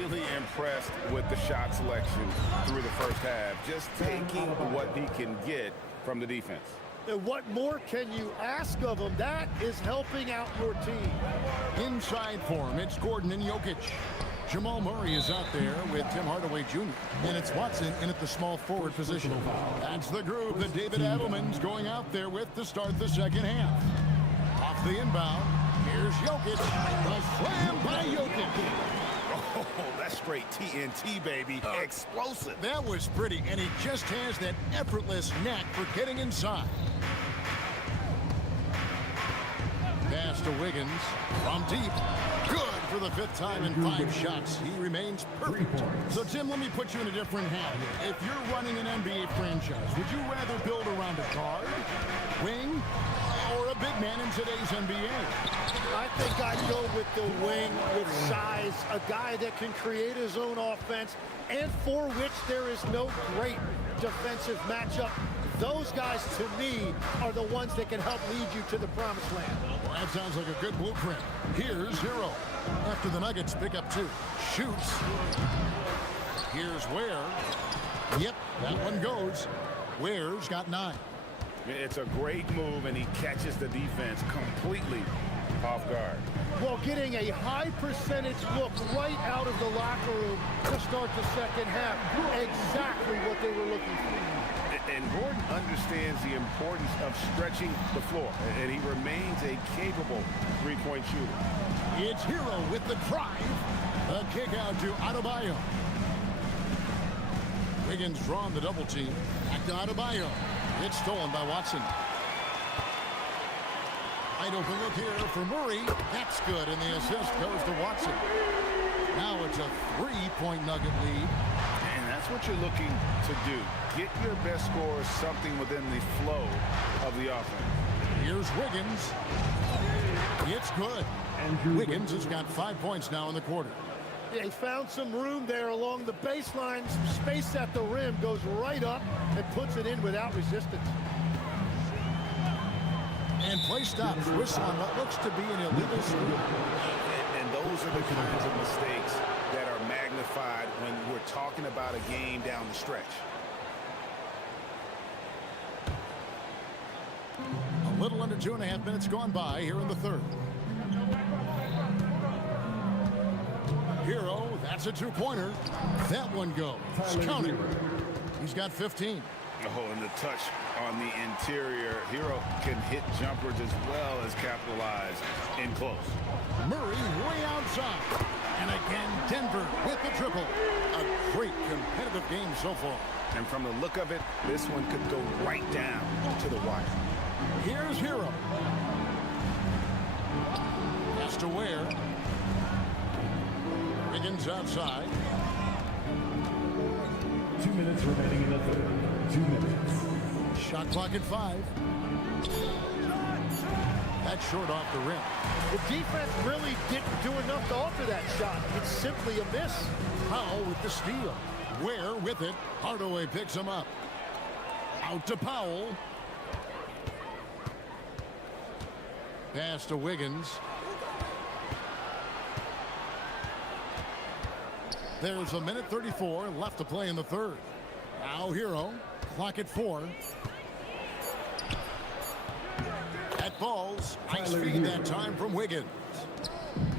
Really impressed with the shot selection through the first half. Just taking what he can get from the defense. And what more can you ask of him? That is helping out your team. Inside for him, it's Gordon and Jokic. Jamal Murray is out there with Tim Hardaway Jr. And it's Watson in at the small forward position. That's the group that David Adelman's going out there with to start the second half. Off the inbound, here's Jokic. A slam by Jokic. Oh, that's straight TNT, baby. Explosive. That was pretty, and he just has that effortless knack for getting inside. Pass to Wiggins from deep. Good for the fifth time in 5 shots. He remains perfect. So, Tim, let me put you in a different hat. If you're running an NBA franchise, would you rather build around a guard, wing, or a big man in today's NBA? I think I'd go with the wing with size, a guy that can create his own offense, and for which there is no great defensive matchup. Those guys, to me, are the ones that can help lead you to the promised land. Well, that sounds like a good blueprint. Here's Hero. After the Nuggets pick up 2. Shoots. Here's Ware. Yep, that one goes. Ware's got 9. It's a great move, and he catches the defense completely off guard. Well, getting a high percentage look right out of the locker room to start the second half. Exactly what they were looking for. And Gordon understands the importance of stretching the floor, and he remains a capable three-point shooter. It's Hero with the drive. The kick out to Adebayo. Wiggins drawing the double team. Back to Adebayo. It's stolen by Watson. Wide open look here for Murray. That's good, and the assist goes to Watson. Now it's a three-point Nugget lead. And that's what you're looking to do. Get your best score something within the flow of the offense. Here's Wiggins. It's good. Wiggins has got 5 points now in the quarter. They found some room there along the baseline. Some space at the rim, goes right up and puts it in without resistance. And play stops. Whistle on what looks to be an illegal steal. And those are the kinds of mistakes that are magnified when we're talking about a game down the stretch. A little under 2.5 minutes gone by here in the third. Hero, that's a two-pointer. That one goes. Counting. He's got 15. Oh, and the touch on the interior. Hero can hit jumpers as well as capitalize in close. Murray way outside. And again, Denver with the triple. A great competitive game so far. And from the look of it, this one could go right down to the wire. Here's Hero. Has to Ware. Wiggins outside. 2 minutes remaining in the third. 2 minutes. Shot clock at 5. That's short off the rim. The defense really didn't do enough to alter that shot. It's simply a miss. Powell with the steal. Ware with it. Hardaway picks him up. Out to Powell. Pass to Wiggins. There's a minute 34 left to play in the third. Now Hero. Clock at 4. At balls. Nice feed that time from Wiggins.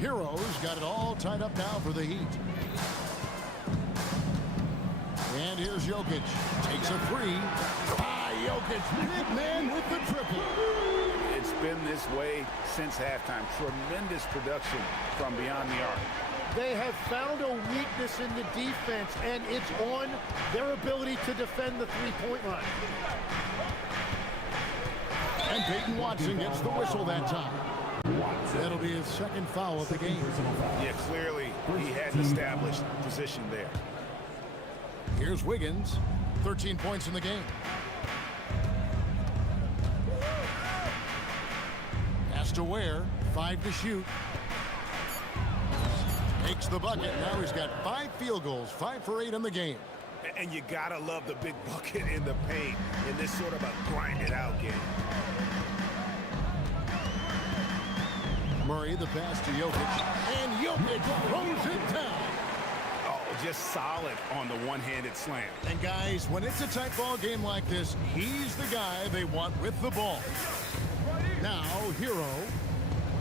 Hero's got it all tied up now for the Heat. And here's Jokic. Takes a three. Jokic, big man with the triple. It's been this way since halftime. Tremendous production from beyond the arc. They have found a weakness in the defense, and it's on their ability to defend the three-point line. And Peyton Watson gets the whistle that time. That'll be his second foul of the game. Yeah, clearly he had an established position there. Here's Wiggins. 13 points in the game. Pass to Ware. 5 to shoot. Makes the bucket. Now he's got 5 field goals. 5 for 8 in the game. And you gotta love the big bucket in the paint in this sort of a grind-it-out game. Murray, the pass to Jokic. And Jokic throws it down. Oh, just solid on the one-handed slam. And guys, when it's a tight ball game like this, he's the guy they want with the ball. Now, Hero,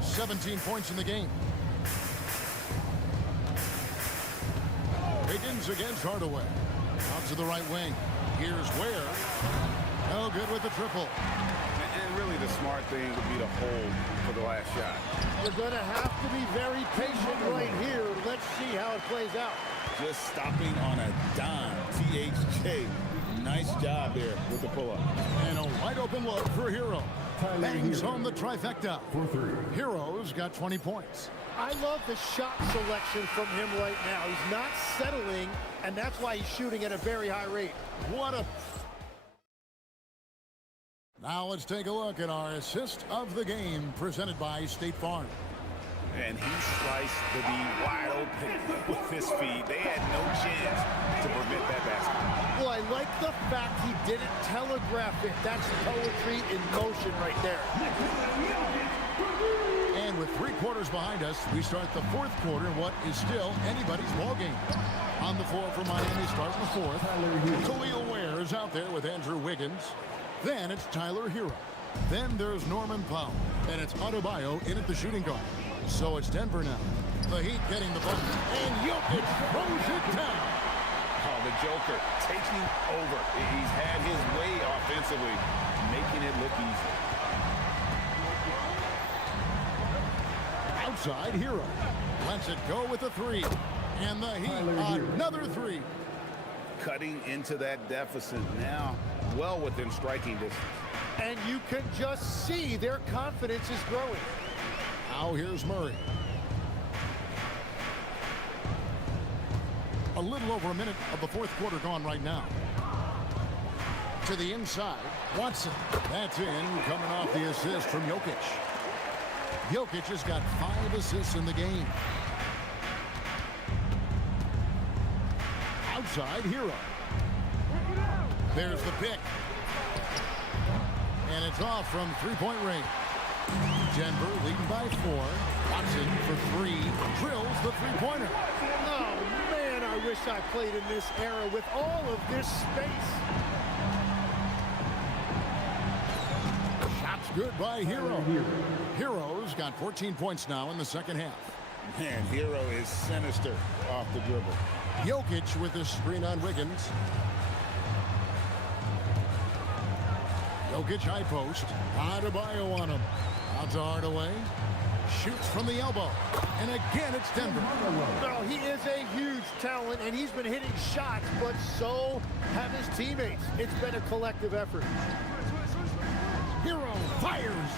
17 points in the game. Wiggins against Hardaway. Out to the right wing. Here's Ware. No good with the triple. And really the smart thing would be to hold for the last shot. You're going to have to be very patient right here. Let's see how it plays out. Just stopping on a dime. THJ, nice job there with the pull-up. And a wide open look for Hero. Bangs home the trifecta. Hero's got 20 points. I love the shot selection from him right now. He's not settling, and that's why he's shooting at a very high rate. What a... Now let's take a look at our assist of the game presented by State Farm. And he sliced the D wide open with his feed. They had no chance to prevent that basket. Well, I like the fact he didn't telegraph it. That's poetry in motion right there. And with 3 quarters behind us, we start the 4th quarter in what is still anybody's ball game. On the floor for Miami, starting the 4th. Khalil Ware is out there with Andrew Wiggins. Then it's Tyler Hero. Then there's Norman Powell, and it's Adebayo in at the shooting guard. So it's Denver now. The Heat getting the ball, and Jokic throws it down. Oh, the Joker taking over. He's had his way offensively, making it look easy. Outside Hero lets it go with a three, and the Heat another three. Cutting into that deficit now, well within striking distance. And you can just see their confidence is growing. Now here's Murray. A little over a minute of the fourth quarter gone right now. To the inside, Watson. That's in, coming off the assist from Jokic. Jokic has got 5 assists in the game. Outside Hero. There's the pick. And it's off from three-point range. Denver leading by 4. Watson for 3. Drills the three-pointer. Oh, man, I wish I played in this era with all of this space. Shots good by Hero. Hero's got 14 points now in the second half. Man, Hero is sinister off the dribble. Jokic with his screen on Wiggins. Jokic high post. Adebayo on him. Out to Hardaway. Shoots from the elbow. And again, it's Denver. Well, he is a huge talent, and he's been hitting shots, but so have his teammates. It's been a collective effort. Hero fires.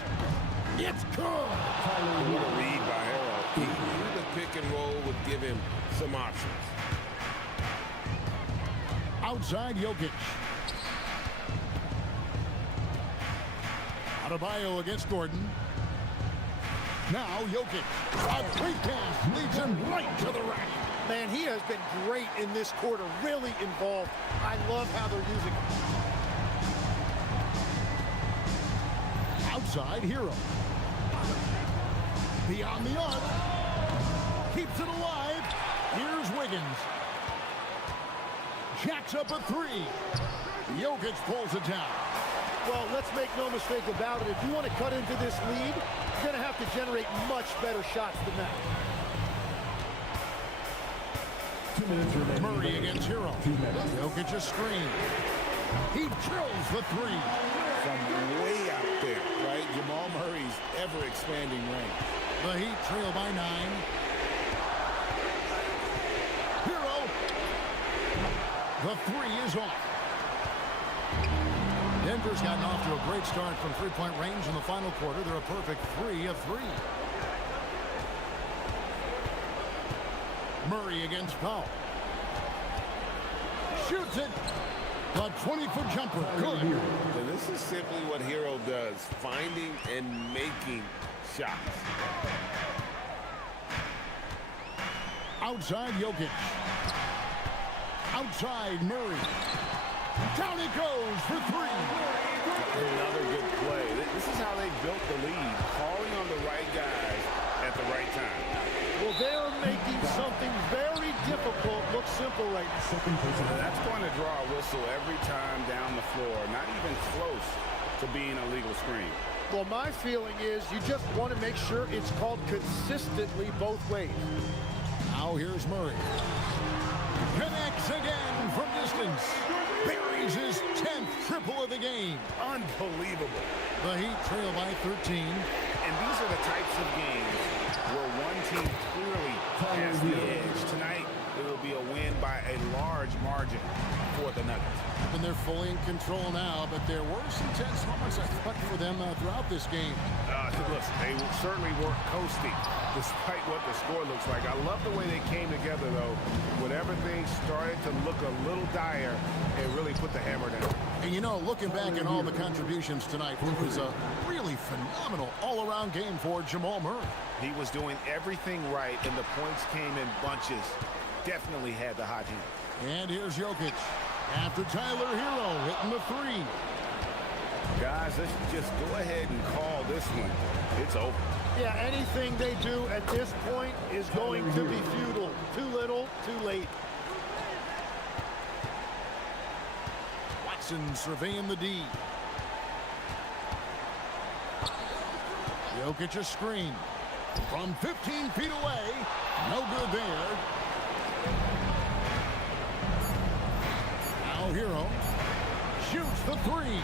It's good. What a read by Hero. He knew the pick and roll would give him some options. Outside Jokic. Adebayo against Gordon. Now Jokic. A quick pass leads him right to the rack. Man, he has been great in this quarter, really involved. I love how they're using him. Outside Hero. Beyond the arc. Keeps it alive. Here's Wiggins. Jacks up a 3. Jokic pulls it down. Well, let's make no mistake about it. If you want to cut into this lead, you're going to have to generate much better shots than that. 2 minutes remaining. Murray against Hero. Jokic a screen. He drills the 3. From way out there, right? Jamal Murray's ever-expanding range. The Heat trail by 9. Hero. The 3 is off. Denver's gotten off to a great start from three-point range in the final quarter. They're a perfect 3 of 3. Murray against Powell. Shoots it. A 20-foot jumper. Good. And this is simply what Hero does, finding and making shots. Outside Jokic. Outside Murray. Down it goes for 3. Another good play. This is how they built the lead, calling on the right guys at the right time. Well, they're making something very difficult look simple right now. That's going to draw a whistle every time down the floor, not even close to being a legal screen. Well, my feeling is you just want to make sure it's called consistently both ways. Now here's Murray. Connects again from distance. Buries his 10th triple of the game. Unbelievable. The Heat trail by 13. And these are the types of games where one team clearly has the edge. Tonight, it will be a win by a large margin for the Nuggets. And they're fully in control now, but there were some tense moments, I thought, for them throughout this game. Listen, they certainly weren't coasting, despite what the score looks like. I love the way they came together, though. When everything started to look a little dire, it really put the hammer down. And, you know, looking back at all the contributions tonight, it was a really phenomenal all-around game for Jamal Murray. He was doing everything right, and the points came in bunches. Definitely had the hot hand. And here's Jokic. After Tyler Hero hitting the 3. Guys, let's just go ahead and call this one. It's over. Yeah, anything they do at this point is going to be futile. Too little, too late. Watson surveying the D. Jokic a screen. From 15 feet away. No good there. Now Hero shoots the three.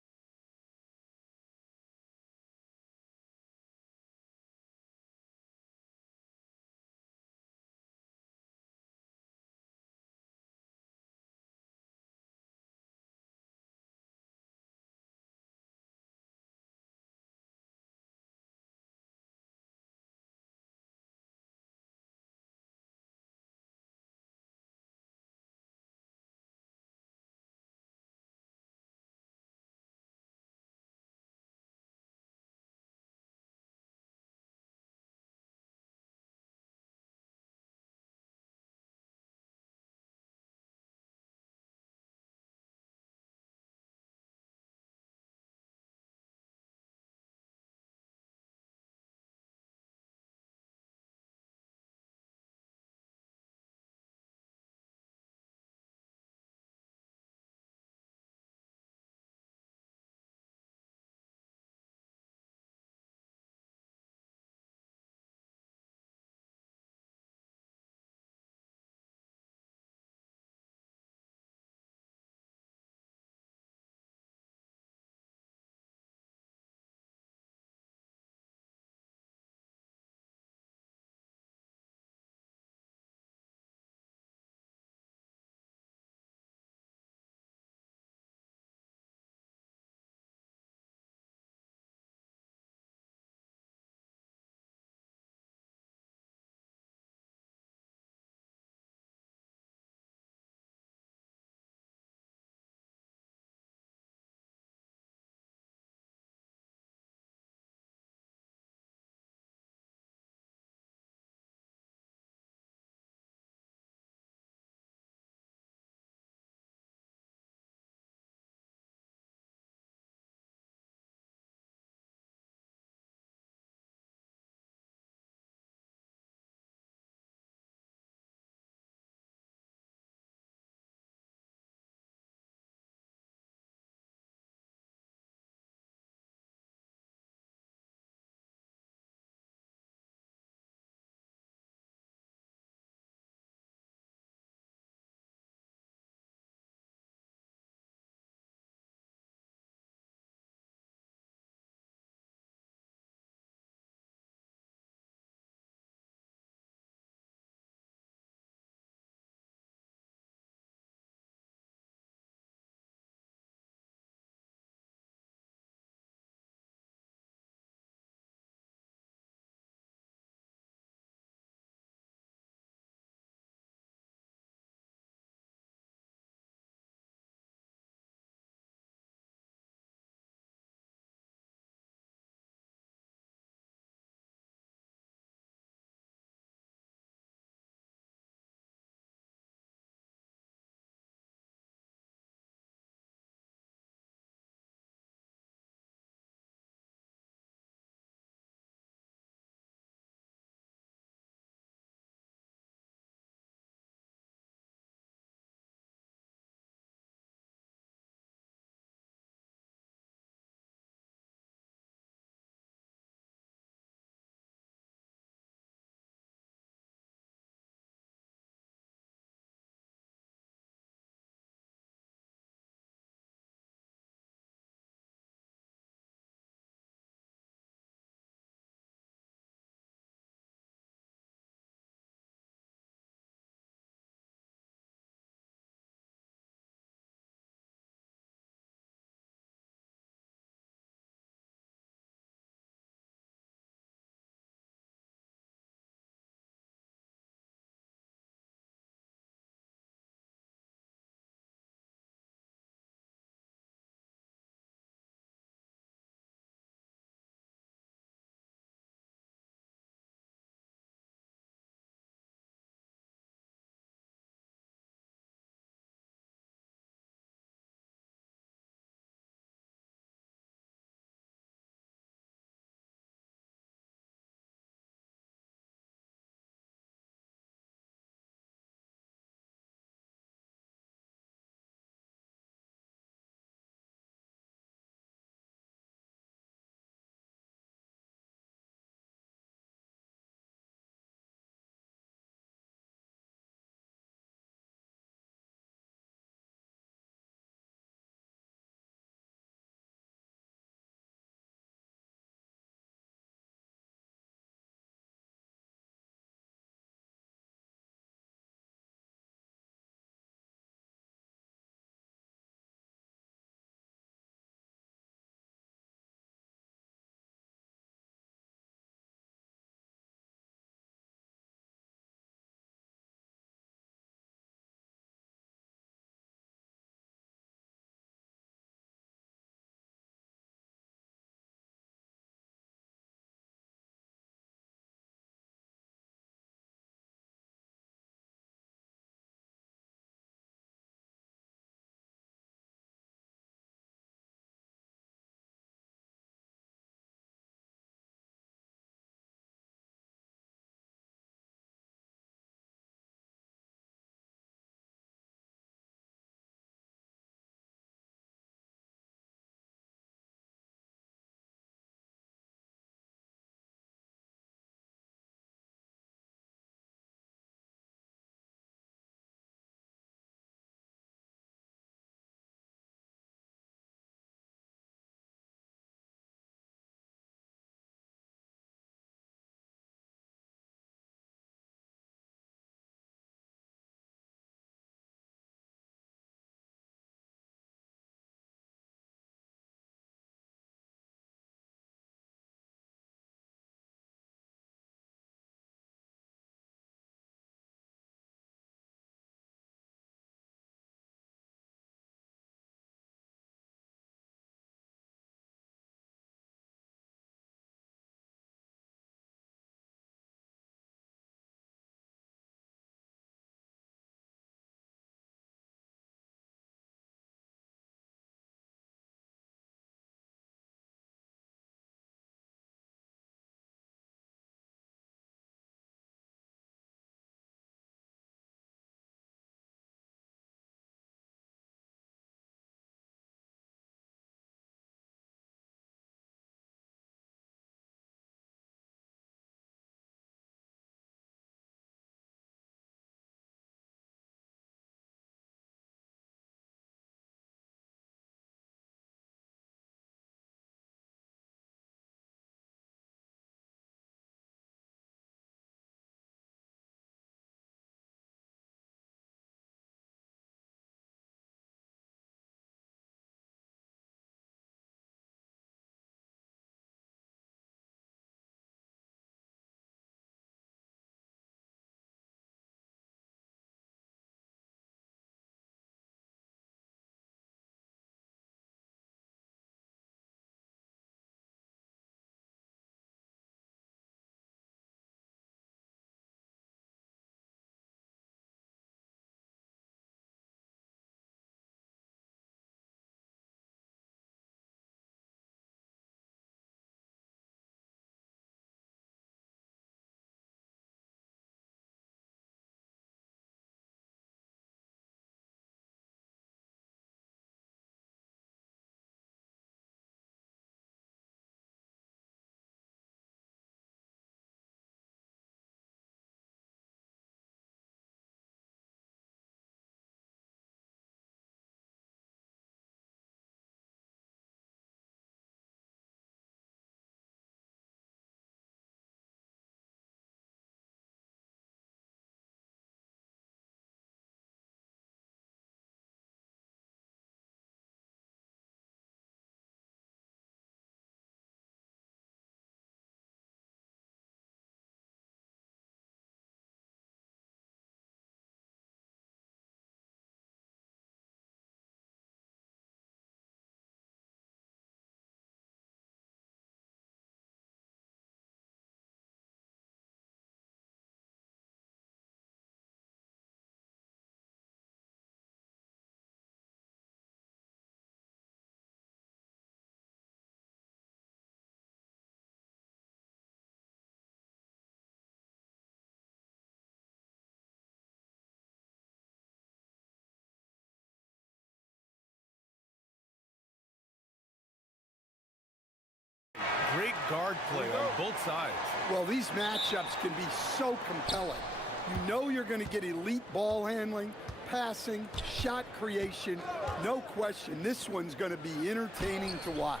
guard play on both sides. Well, these matchups can be so compelling. You know you're going to get elite ball handling, passing, shot creation. No question, this one's going to be entertaining to watch.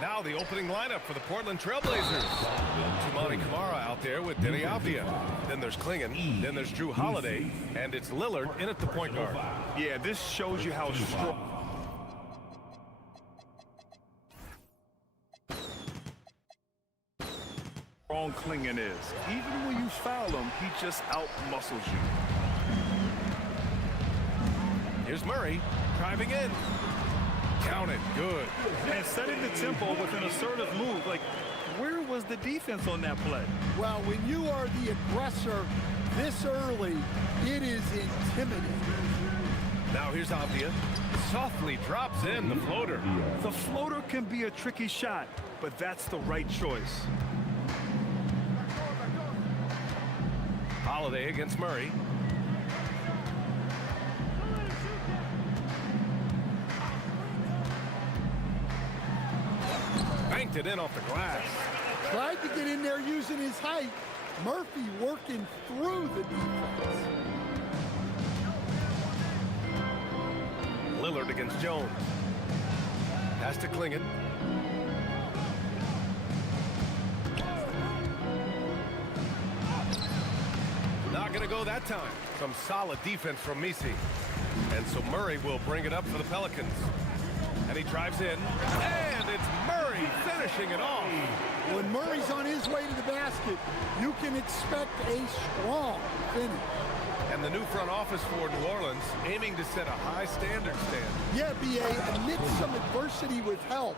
Now the opening lineup for the Portland Trailblazers. Tumani Kamara out there with Denny Avdia. Then there's Klingon. Then there's Drew Holiday. And it's Lillard in at the point guard. Yeah, this shows you how strong Klingon is. Even when you foul him, he just out-muscles you. Here's Murray driving in. Count it. Good. And setting the tempo with an assertive move. Like, where was the defense on that play? Well, when you are the aggressor this early, it is intimidating. Now here's Avdia. Softly drops in the floater. The floater can be a tricky shot, but that's the right choice. Holiday against Murray. Banked it in off the glass. Tried to get in there using his height. Murphy working through the defense. Lillard against Jones. Pass to Klingon. Not going to go that time. Some solid defense from Misi. And so Murray will bring it up for the Pelicans. And he drives in. And it's Murray finishing it off. When Murray's on his way to the basket, you can expect a strong finish. And the new front office for New Orleans aiming to set a high standard stand. Yeah, B.A., amidst some adversity with help,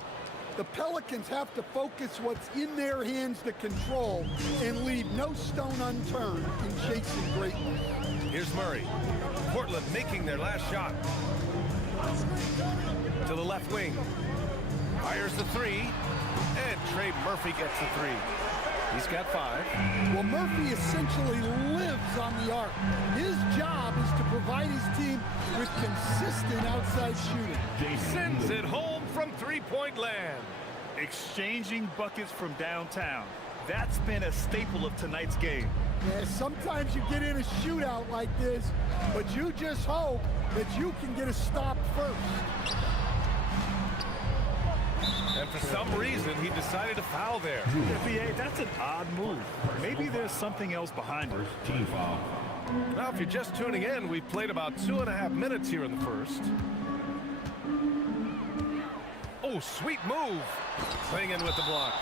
the Pelicans have to focus what's in their hands to control and leave no stone unturned in chasing greatness. Here's Murray. Portland making their last shot. To the left wing. Fires the three. And Trey Murphy gets the three. He's got 5. Well, Murphy essentially lives on the arc. His job is to provide his team with consistent outside shooting. Sends it home from three-point land. Exchanging buckets from downtown. That's been a staple of tonight's game. Yeah, sometimes you get in a shootout like this, but you just hope that you can get a stop first. And for some reason, he decided to foul there. Yeah, that's an odd move. Maybe there's something else behind it. Team foul. Now, if you're just tuning in, we've played about 2.5 minutes here in the first. Oh, sweet move. Klingon with the block.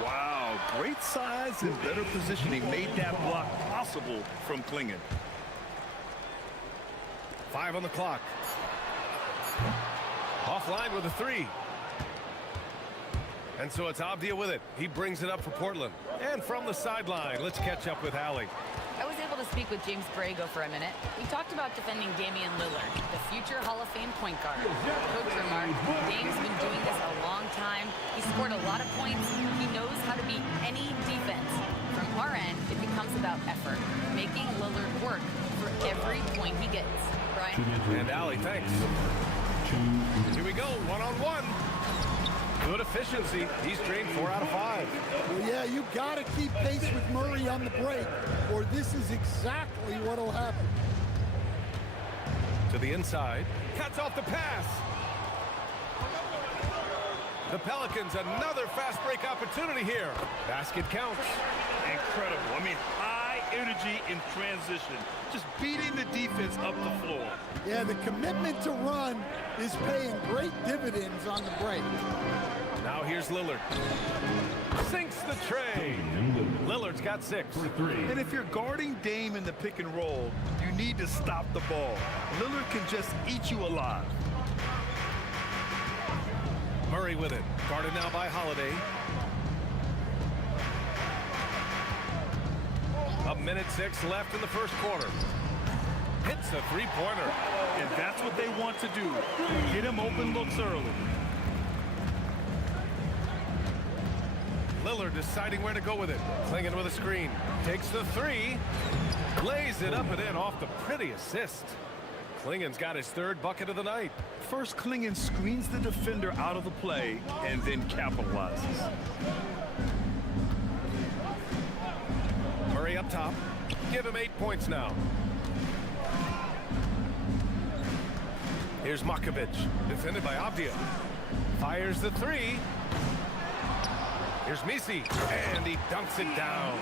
Wow, great size and better positioning made that block possible from Klingon. 5 on the clock. Offline with a 3. And so it's Avdia with it. He brings it up for Portland. And from the sideline, let's catch up with Allie. I was able to speak with James Borrego for a minute. We talked about defending Damian Lillard, the future Hall of Fame point guard. Coach remarked, Dame's been doing this a long time. He scored a lot of points. He knows how to beat any defense. From our end, it becomes about effort, making Lillard work for every point he gets. Brian? And Allie, thanks. Here we go, one-on-one. Good efficiency. He's drained 4 out of 5. Well, yeah, you got to keep pace with Murray on the break, or this is exactly what will happen. To the inside. Cuts off the pass. The Pelicans, another fast break opportunity here. Basket counts. Incredible. I mean, high energy in transition. Just beating the defense up the floor. Yeah, the commitment to run is paying great dividends on the break. Now here's Lillard. Sinks the tray. Lillard's got 6. And if you're guarding Dame in the pick and roll, you need to stop the ball. Lillard can just eat you alive. Murray with it. Guarded now by Holiday. A minute 6 left in the first quarter. Hits a three-pointer. And that's what they want to do. Get him open looks early. Lillard deciding where to go with it. Klingon with a screen. Takes the 3. Lays it up and in off the pretty assist. Klingon's got his 3rd bucket of the night. First, Klingon screens the defender out of the play and then capitalizes. up top. Give him 8 points now. Here's Makovic, defended by Avdia. Fires the three. Here's Misi, and he dunks it down.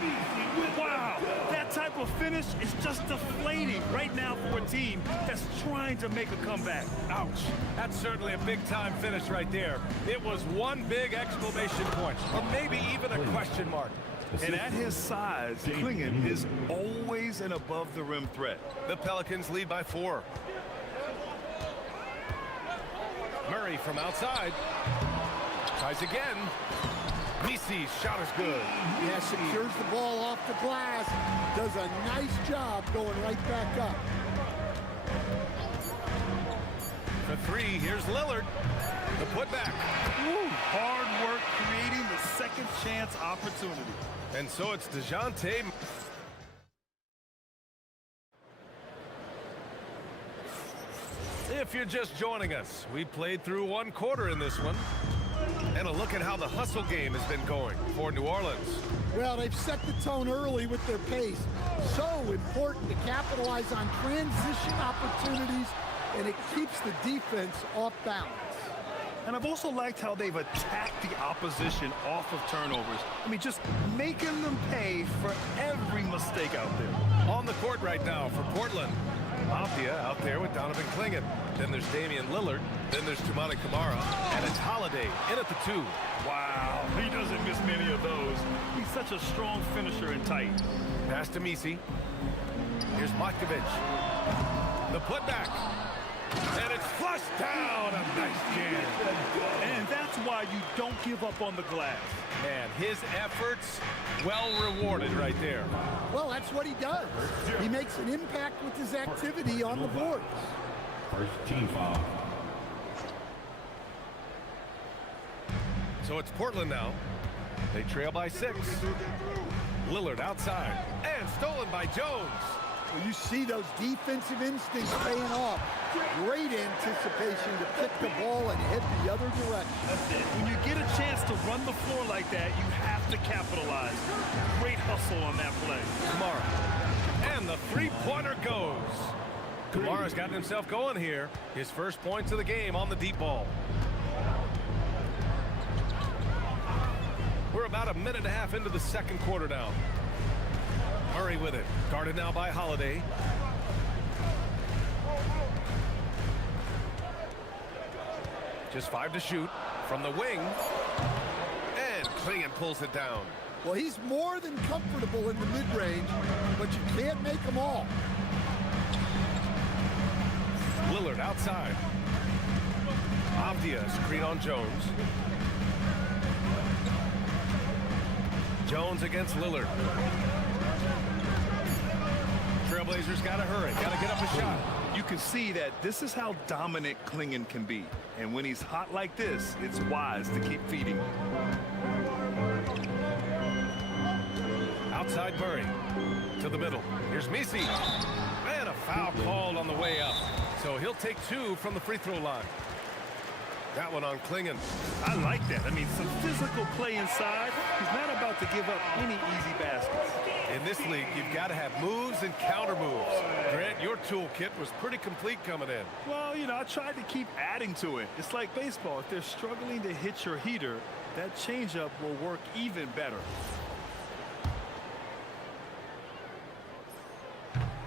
Wow, that type of finish is just deflating right now for a team that's trying to make a comeback. Ouch. That's certainly a big-time finish right there. It was one big exclamation point, or maybe even a question mark. And at his size, Klingon is always an above-the-rim threat. The Pelicans lead by 4. Murray from outside. Tries again. Misi's shot is good. Yeah, secures the ball off the glass. Does a nice job going right back up. For 3, here's Lillard. The putback. Woo, hard work creating the second chance opportunity. And so it's DeJounte. If you're just joining us, we played through 1 quarter in this one. And a look at how the hustle game has been going for New Orleans. Well, they've set the tone early with their pace. So important to capitalize on transition opportunities, and it keeps the defense off balance. And I've also liked how they've attacked the opposition off of turnovers. I mean, just making them pay for every mistake out there. On the court right now for Portland. Avdia out there with Donovan Klingon. Then there's Damian Lillard. Then there's Toumani Camara. And it's Holiday in at the 2. Wow, he doesn't miss many of those. He's such a strong finisher and tight. Pass to Misi. Here's Matkovic. The putback. And it's flushed down. A nice jam. And that's why you don't give up on the glass. Man, his efforts well rewarded right there. Well, that's what he does. He makes an impact with his activity on the boards. First team foul. So it's Portland now. They trail by 6. Lillard outside. And stolen by Jones. Well, you see those defensive instincts paying off. Great anticipation to pick the ball and head the other direction. That's it. When you get a chance to run the floor like that, you have to capitalize. Great hustle on that play. Kamara. And the three-pointer goes. Kamara's gotten himself going here. His first points of the game on the deep ball. We're about a minute and a half into the second quarter now. Murray with it. Guarded now by Holiday. Just 5 to shoot from the wing. And Klingon pulls it down. Well, he's more than comfortable in the mid-range, but you can't make them all. Lillard outside. Avdia screen on Jones. Jones against Lillard. Trailblazers got to hurry. Got to get up a shot. You can see that this is how dominant Klingon can be. And when he's hot like this, it's wise to keep feeding. Outside Murray. To the middle. Here's Misi. And a foul called on the way up. So he'll take 2 from the free throw line. That one on Klingon. I like that. I mean, some physical play inside. He's not about to give up any easy baskets. In this league, you've got to have moves and counter moves. Grant, your toolkit was pretty complete coming in. Well, you know, I tried to keep adding to it. It's like baseball. If they're struggling to hit your heater, that changeup will work even better.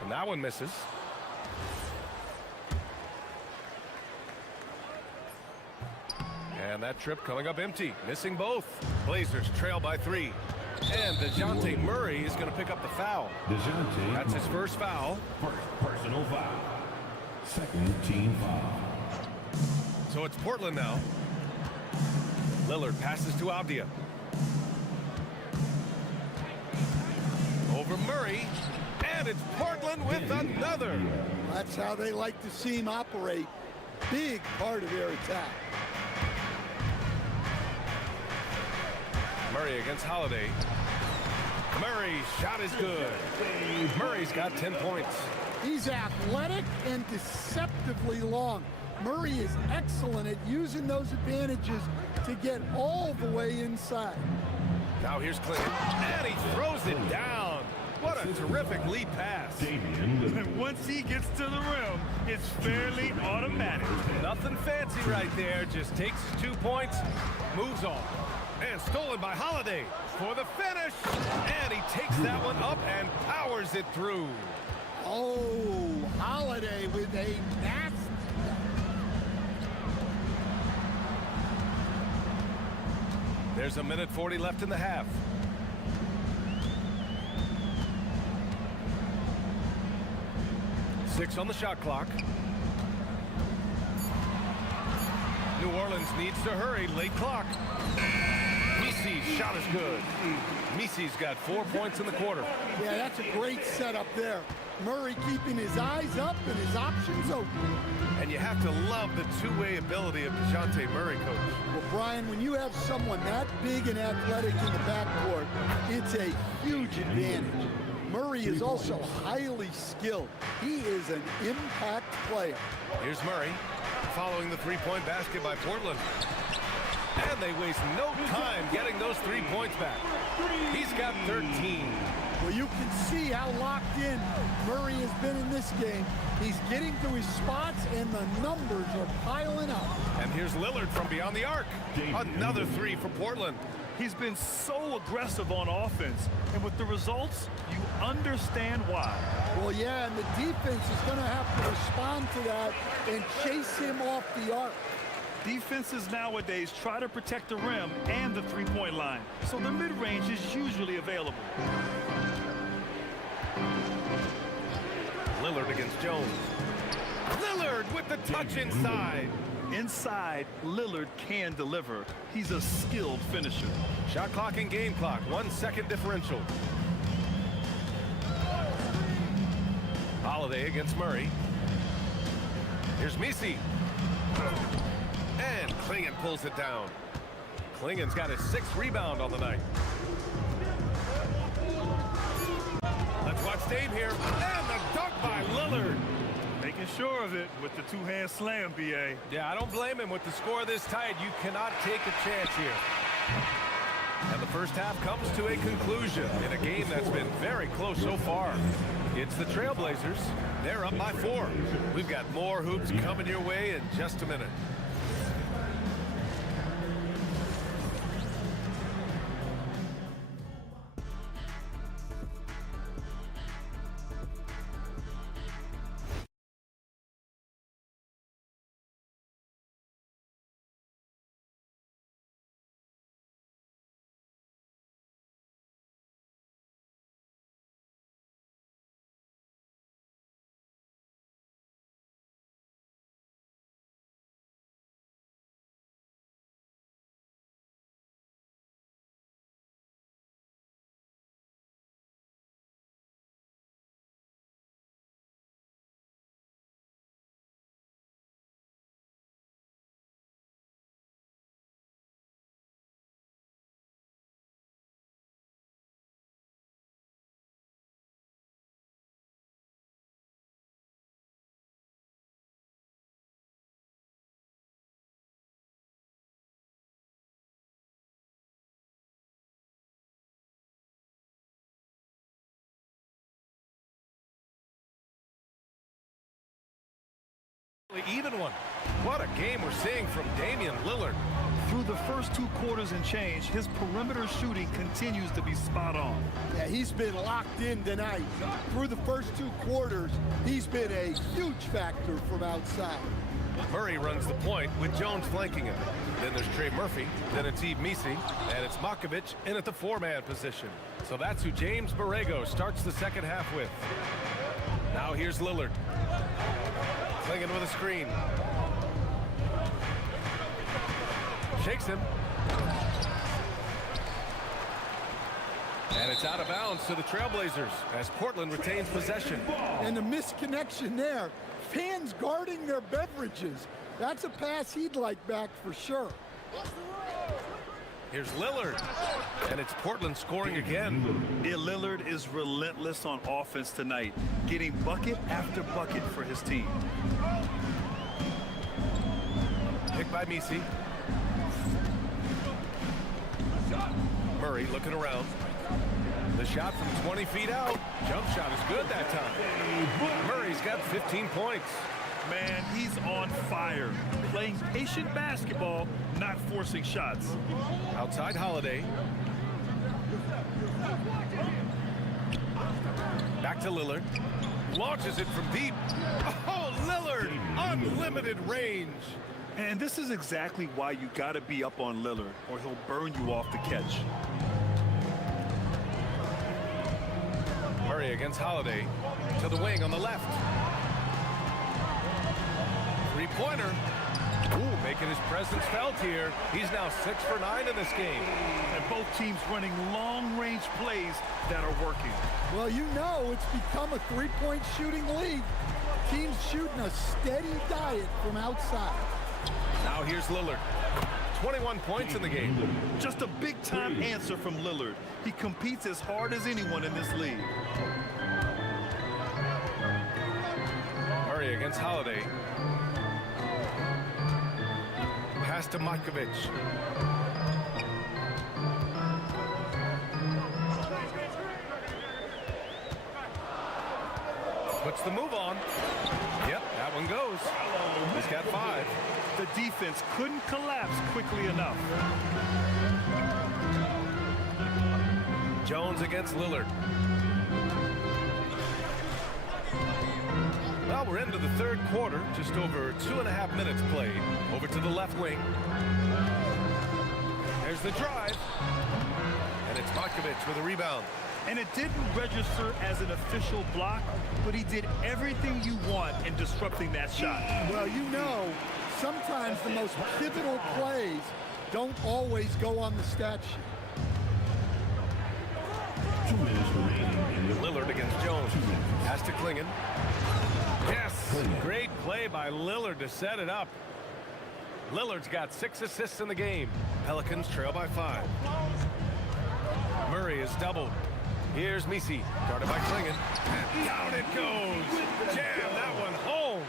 And that one misses. And that trip coming up empty, missing both. Blazers trail by 3. And DeJounte Murray is going to pick up the foul. That's his first foul. First personal foul. Second team foul. So it's Portland now. Lillard passes to Avdia. Over Murray. And it's Portland with another. That's how they like to see him operate. Big part of their attack. Murray against Holiday. Murray's shot is good. Murray's got 10 points. He's athletic and deceptively long. Murray is excellent at using those advantages to get all the way inside. Now here's Klingon. And he throws it down. What a terrific lead pass. And once he gets to the rim, it's fairly automatic. Nothing fancy right there. Just takes his 2 points, moves on. And stolen by Holiday for the finish. And he takes that one up and powers it through. Oh, Holiday with a nasty. There's a minute 40 left in the half. Six on the shot clock. New Orleans needs to hurry. Late clock. Misi's shot is good. Misi's got 4 points in the quarter. Yeah, that's a great setup there. Murray keeping his eyes up and his options open. And you have to love the two-way ability of DeJounte Murray, Coach. Well, Brian, when you have someone that big and athletic in the backcourt, it's a huge advantage. Murray is also highly skilled. He is an impact player. Here's Murray following the three-point basket by Portland. And they waste no time getting those 3 points back. He's got 13. Well, you can see how locked in Murray has been in this game. He's getting to his spots, and the numbers are piling up. And here's Lillard from beyond the arc. Another three for Portland. He's been so aggressive on offense, and with the results, you understand why. Well, yeah, and the defense is going to have to respond to that and chase him off the arc. Defenses nowadays try to protect the rim and the three-point line, so the mid-range is usually available. Lillard against Jones. Lillard with the touch inside. Inside, Lillard can deliver. He's a skilled finisher. Shot clock and game clock, 1 second differential. Holiday against Murray. Here's Misi. And Klingon pulls it down. Klingon's got his 6th rebound on the night. Let's watch Dame here. And the dunk by Lillard. Making sure of it with the two-hand slam, B.A. Yeah, I don't blame him. With the score this tight, you cannot take a chance here. And the first half comes to a conclusion in a game that's been very close so far. It's the Trailblazers. They're up by 4. We've got more hoops coming your way in just a minute. Even one. What a game we're seeing from Damian Lillard. Through the first 2 quarters and change, his perimeter shooting continues to be spot on. Yeah, he's been locked in tonight. Through the first 2 quarters, he's been a huge factor from outside. Murray runs the point with Jones flanking him. Then there's Trey Murphy. Then it's Yves Misi. And it's Makovich in at the 4-man position. So that's who James Borrego starts the second half with. Now here's Lillard. Klingon with a screen. Shakes him. And it's out of bounds to the Trailblazers as Portland retains possession. And the misconnection there. Fans guarding their beverages. That's a pass he'd like back for sure. Here's Lillard. And it's Portland scoring again. Yeah, Lillard is relentless on offense tonight, getting bucket after bucket for his team. Picked by Misi. Murray looking around. The shot from 20 feet out. Jump shot is good that time. Murray's got 15 points. Man, he's on fire. Playing patient basketball, not forcing shots. Outside Holiday. Back to Lillard. Launches it from deep. Oh, Lillard! Unlimited range. And this is exactly why you got to be up on Lillard, or he'll burn you off the catch. Murray against Holiday. To the wing on the left. Three-pointer. Ooh, making his presence felt here. He's now 6 for 9 in this game. And both teams running long-range plays that are working. Well, you know it's become a three-point shooting league. Teams shooting a steady diet from outside. Now here's Lillard. 21 points in the game. Just a big-time answer from Lillard. He competes as hard as anyone in this league. Murray against Holiday. Pass to Markovic. Puts the move on. Yep, that one goes. He's got 5. The defense couldn't collapse quickly enough. Jones against Lillard. Well, we're into the third quarter. Just over 2.5 minutes played. Over to the left wing. There's the drive. And it's Markovic with a rebound. And it didn't register as an official block, but he did everything you want in disrupting that shot. Well, you know, sometimes the most pivotal plays don't always go on the stat sheet. 2 minutes remaining. Lillard against Jones. Pass to Klingon. Yes, great play by Lillard to set it up. Lillard's got 6 assists in the game. Pelicans trail by 5. Murray is doubled. Here's Misi, guarded by Klingon. And down it goes. Jam that one home.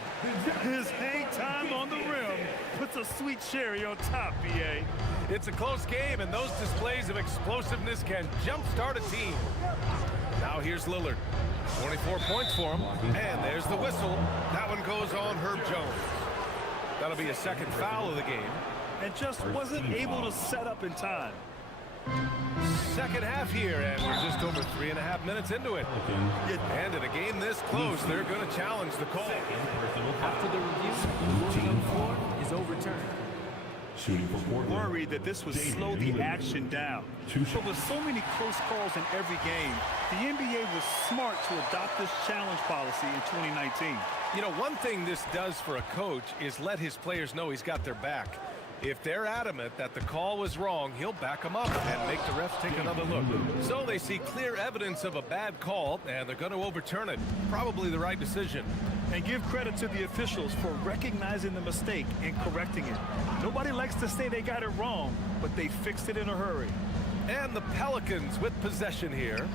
His hang time on the rim puts a sweet cherry on top, BA. It's a close game, and those displays of explosiveness can jumpstart a team. Now here's Lillard. 24 points for him. And there's the whistle. That one goes on Herb Jones. That'll be a second foul of the game. And just wasn't able to set up in time. Second half here, and we're just over 3.5 minutes into it. And in a game this close, they're going to challenge the call. After the review, the ruling on the floor is overturned. Worried that this would slow the action down. But with so many close calls in every game, the NBA was smart to adopt this challenge policy in 2019. You know, one thing this does for a coach is let his players know he's got their back. If they're adamant that the call was wrong, he'll back them up and make the refs take another look. So they see clear evidence of a bad call, and they're going to overturn it. Probably the right decision. And give credit to the officials for recognizing the mistake and correcting it. Nobody likes to say they got it wrong, but they fixed it in a hurry. And the Pelicans with possession here.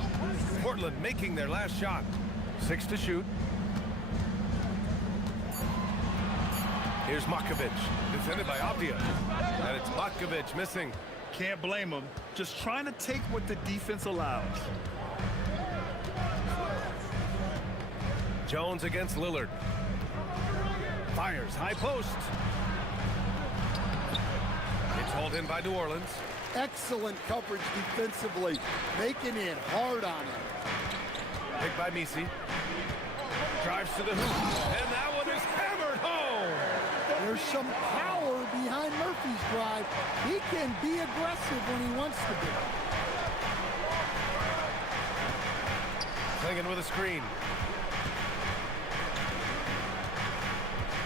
Portland making their last shot. 6 to shoot. Here's Markovic, defended by Avdia. And it's Markovic missing. Can't blame him. Just trying to take what the defense allows. Jones against Lillard. Fires, high post. It's hauled in by New Orleans. Excellent coverage defensively, making it hard on him. Picked by Misi. Drives to the hoop, and that one is hammered home. There's some power behind Murphy's drive. He can be aggressive when he wants to be. Klingon with a screen.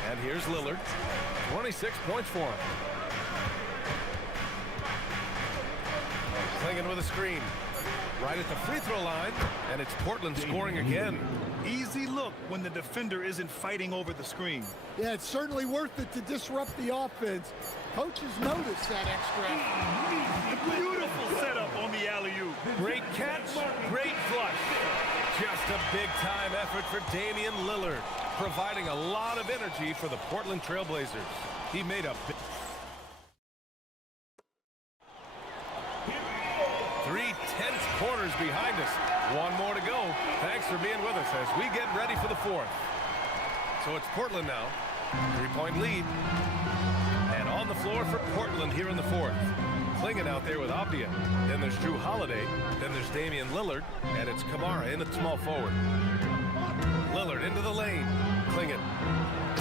And here's Lillard. 26 points for him. Klingon with a screen. Right at the free throw line, and it's Portland scoring again. Easy look when the defender isn't fighting over the screen. Yeah, it's certainly worth it to disrupt the offense. Coaches notice that extra effort. Beautiful setup on the alley-oop. Great catch, great flush. Just a big-time effort for Damian Lillard, providing a lot of energy for the Portland Trailblazers. He made a big... 3/10 quarters behind us. One more to go. Thanks for being with us as we get ready for the fourth. So it's Portland now. 3-point lead. And on the floor for Portland here in the fourth. Klingon out there with Abdia. Then there's Drew Holiday. Then there's Damian Lillard. And it's Kamara in at small forward. Lillard into the lane. Klingon.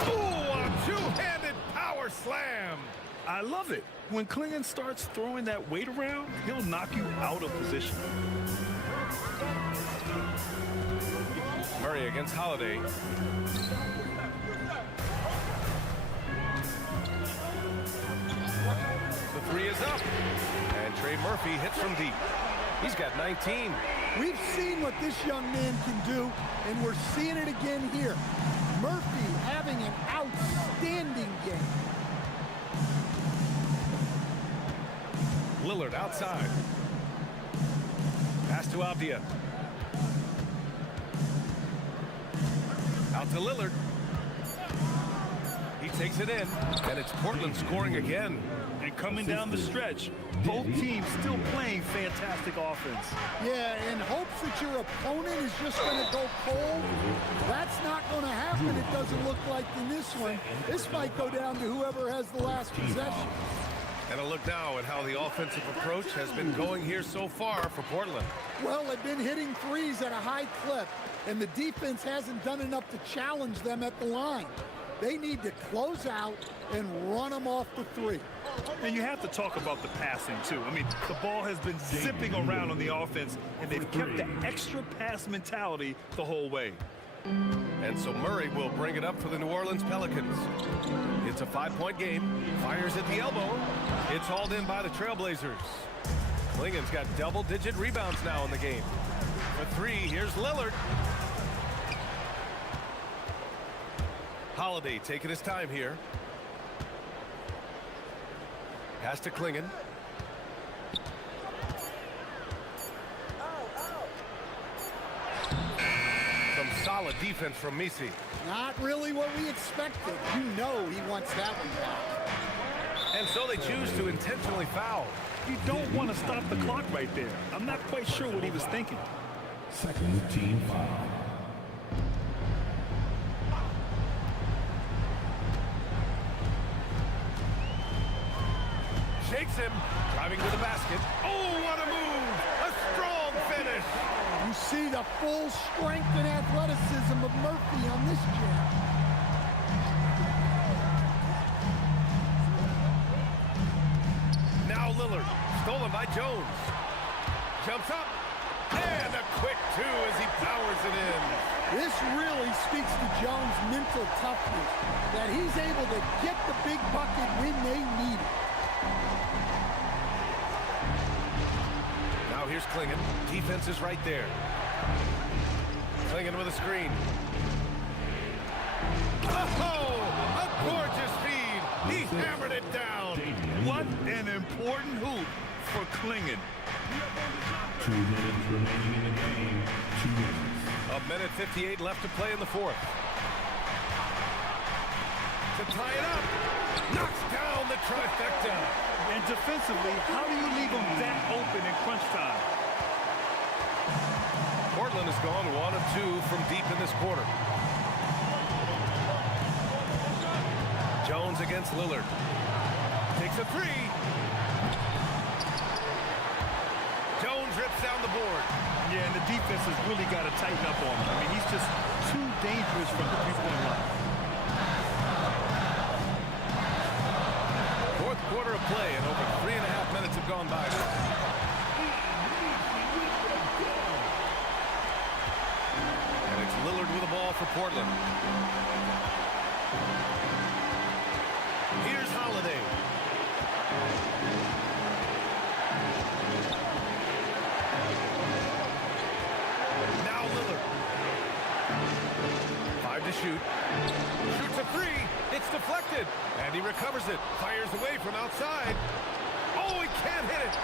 Ooh, a two-handed power slam. I love it. When Klingon starts throwing that weight around, he'll knock you out of position. Murray against Holiday. The three is up. And Trey Murphy hits from deep. He's got 19. We've seen what this young man can do, and we're seeing it again here. Murphy having an outstanding game. Lillard outside. Pass to Abdia. Out to Lillard. He takes it in, and it's Portland scoring again. And coming down the stretch, both teams still playing fantastic offense. Yeah, in hopes that your opponent is just going to go cold. That's not going to happen, it doesn't look like in this one. This might go down to whoever has the last possession. And a look now at how the offensive approach has been going here so far for Portland. Well, they've been hitting threes at a high clip, and the defense hasn't done enough to challenge them at the line. They need to close out and run them off the three. And you have to talk about the passing, too. I mean, the ball has been zipping around on the offense, and they've kept the extra pass mentality the whole way. And so Murray will bring it up for the New Orleans Pelicans. It's a 5-point game. Fires at the elbow. It's hauled in by the Trailblazers. Klingon's got double-digit rebounds now in the game. For three, here's Lillard. Holiday taking his time here. Pass to Klingon. Some solid defense from Misi. Not really what we expected. You know he wants that one back. And so they choose to intentionally foul. You don't want to stop the clock right there. I'm not quite sure what he was thinking. Second team foul. Shakes him, driving to the basket. Oh, what a move! A strong finish! You see the full strength and athleticism of Murphy on this jam. Now Lillard, stolen by Jones. Jumps up, and a quick two as he powers it in. This really speaks to Jones' mental toughness, that he's able to get the big bucket when they need it. Now here's Klingon. Defense is right there. Klingon with a screen. Oh, a gorgeous feed. He hammered it down. What an important hoop for Klingon. 2 minutes remaining in the game. 2 minutes. A minute 58 left to play in the fourth. To tie it up. Knocks down the trifecta. And defensively, how do you leave them that open in crunch time? Portland has gone 1 of 2 from deep in this quarter. Jones against Lillard. Takes a three. Jones rips down the board. Yeah, and the defense has really got to tighten up on him. I mean, he's just too dangerous from the three-point line. Fourth quarter of play, and over 3.5 minutes have gone by. And it's Lillard with the ball for Portland. Here's Holiday. Now Lillard. 5 to shoot. Shoots a three. It's deflected. And he recovers it. Fires away from outside. Oh, he can't hit it.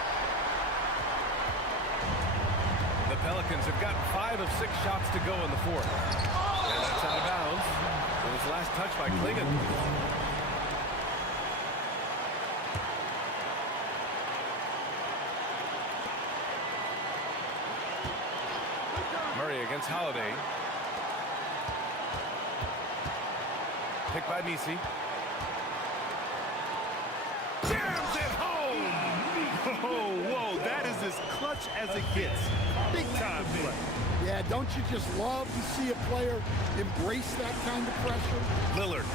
The Pelicans have gotten 5 of 6 shots to go in the fourth. And that's out of bounds. It was last touched by Klingon. Murray against Holiday. Picked by Misi. Jams it home! Oh, whoa, that is as clutch as it gets. Big time play. Yeah, don't you just love to see a player embrace that kind of pressure? Lillard.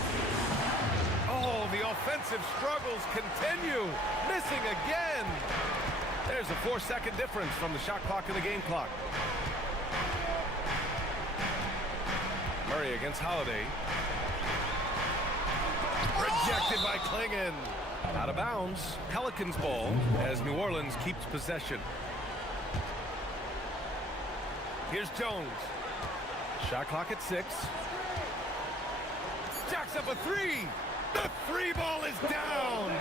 Oh, the offensive struggles continue. Missing again. There's a 4-second difference from the shot clock and the game clock. Murray against Holiday. Rejected by Klingon. Out of bounds. Pelicans ball as New Orleans keeps possession. Here's Jones. Shot clock at 6. Jacks up a 3. The 3 ball is down.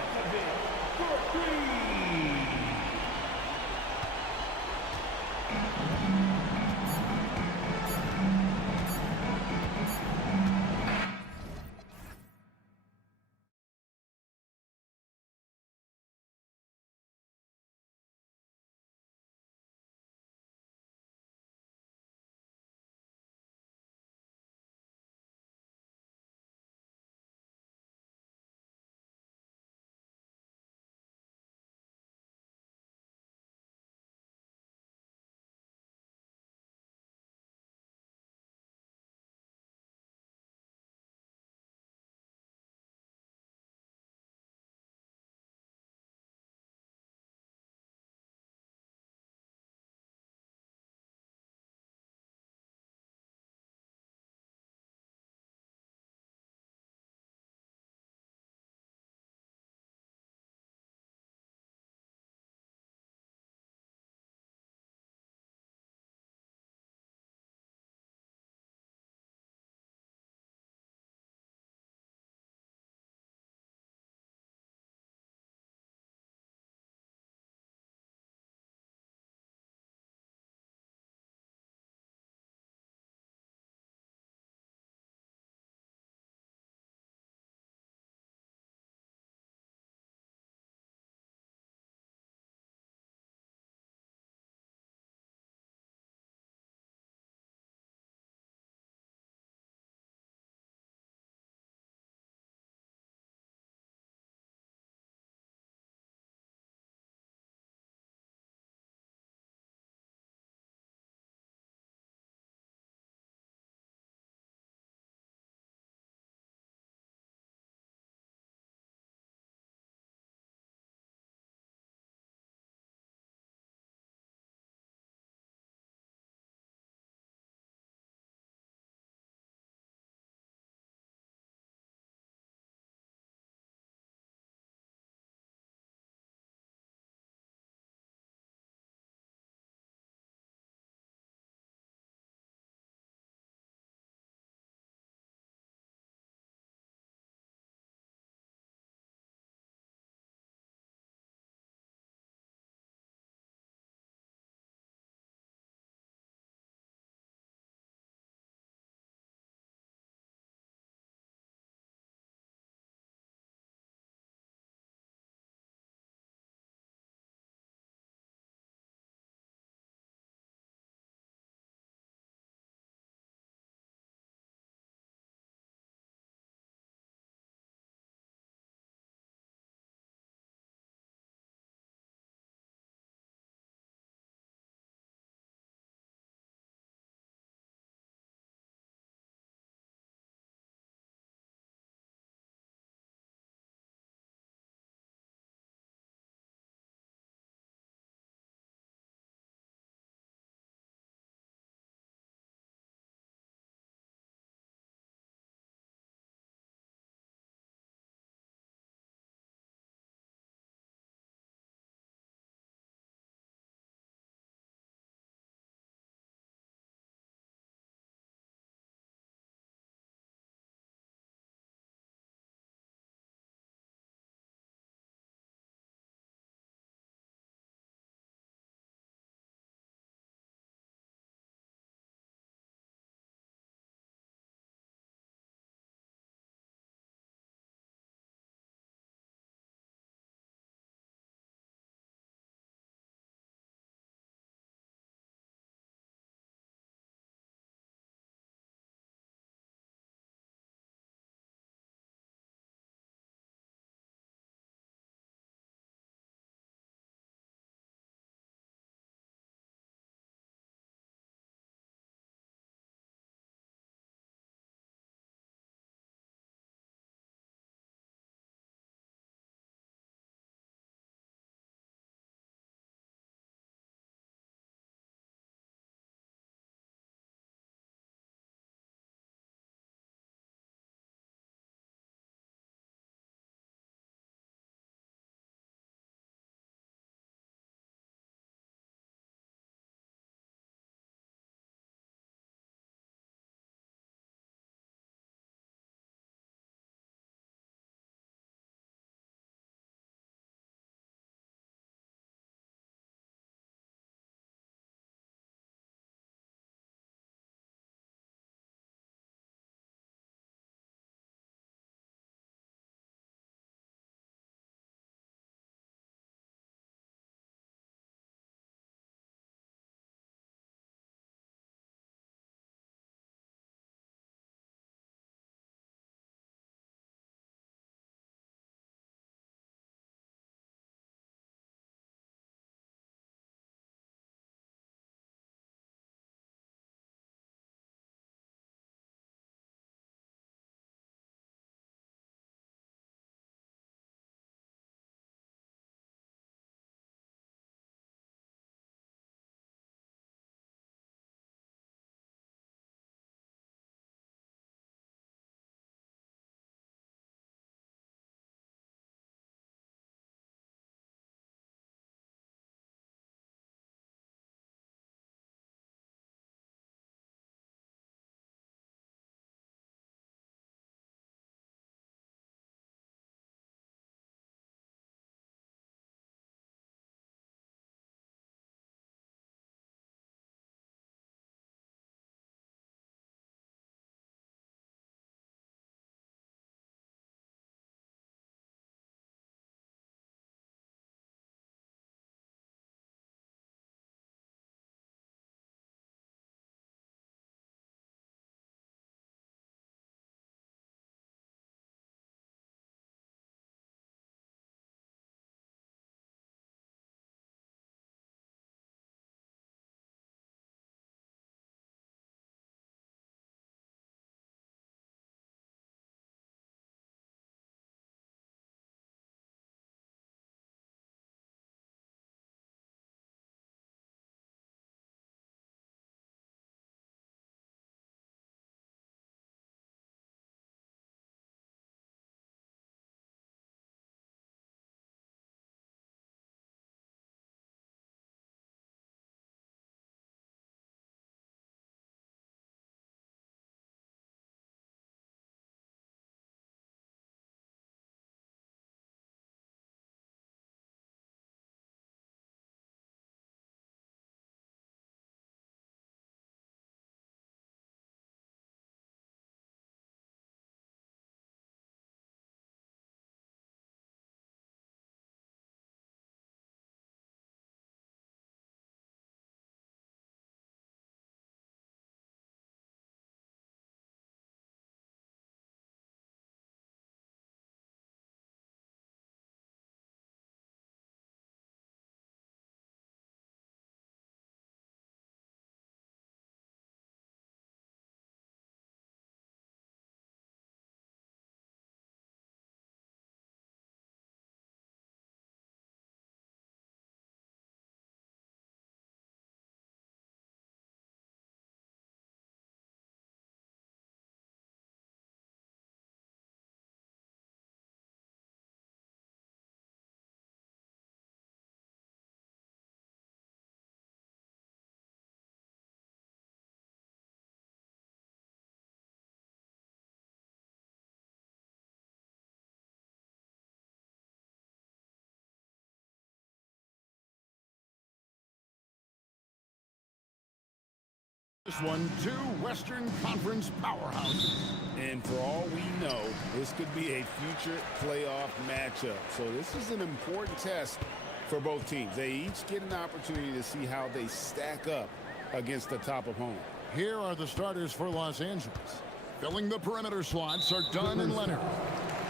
This one, two Western Conference powerhouses. And for all we know, this could be a future playoff matchup. So this is an important test for both teams. They each get an opportunity to see how they stack up against the top opponent. Here are the starters for Los Angeles. Filling the perimeter slots are Dunn and Leonard.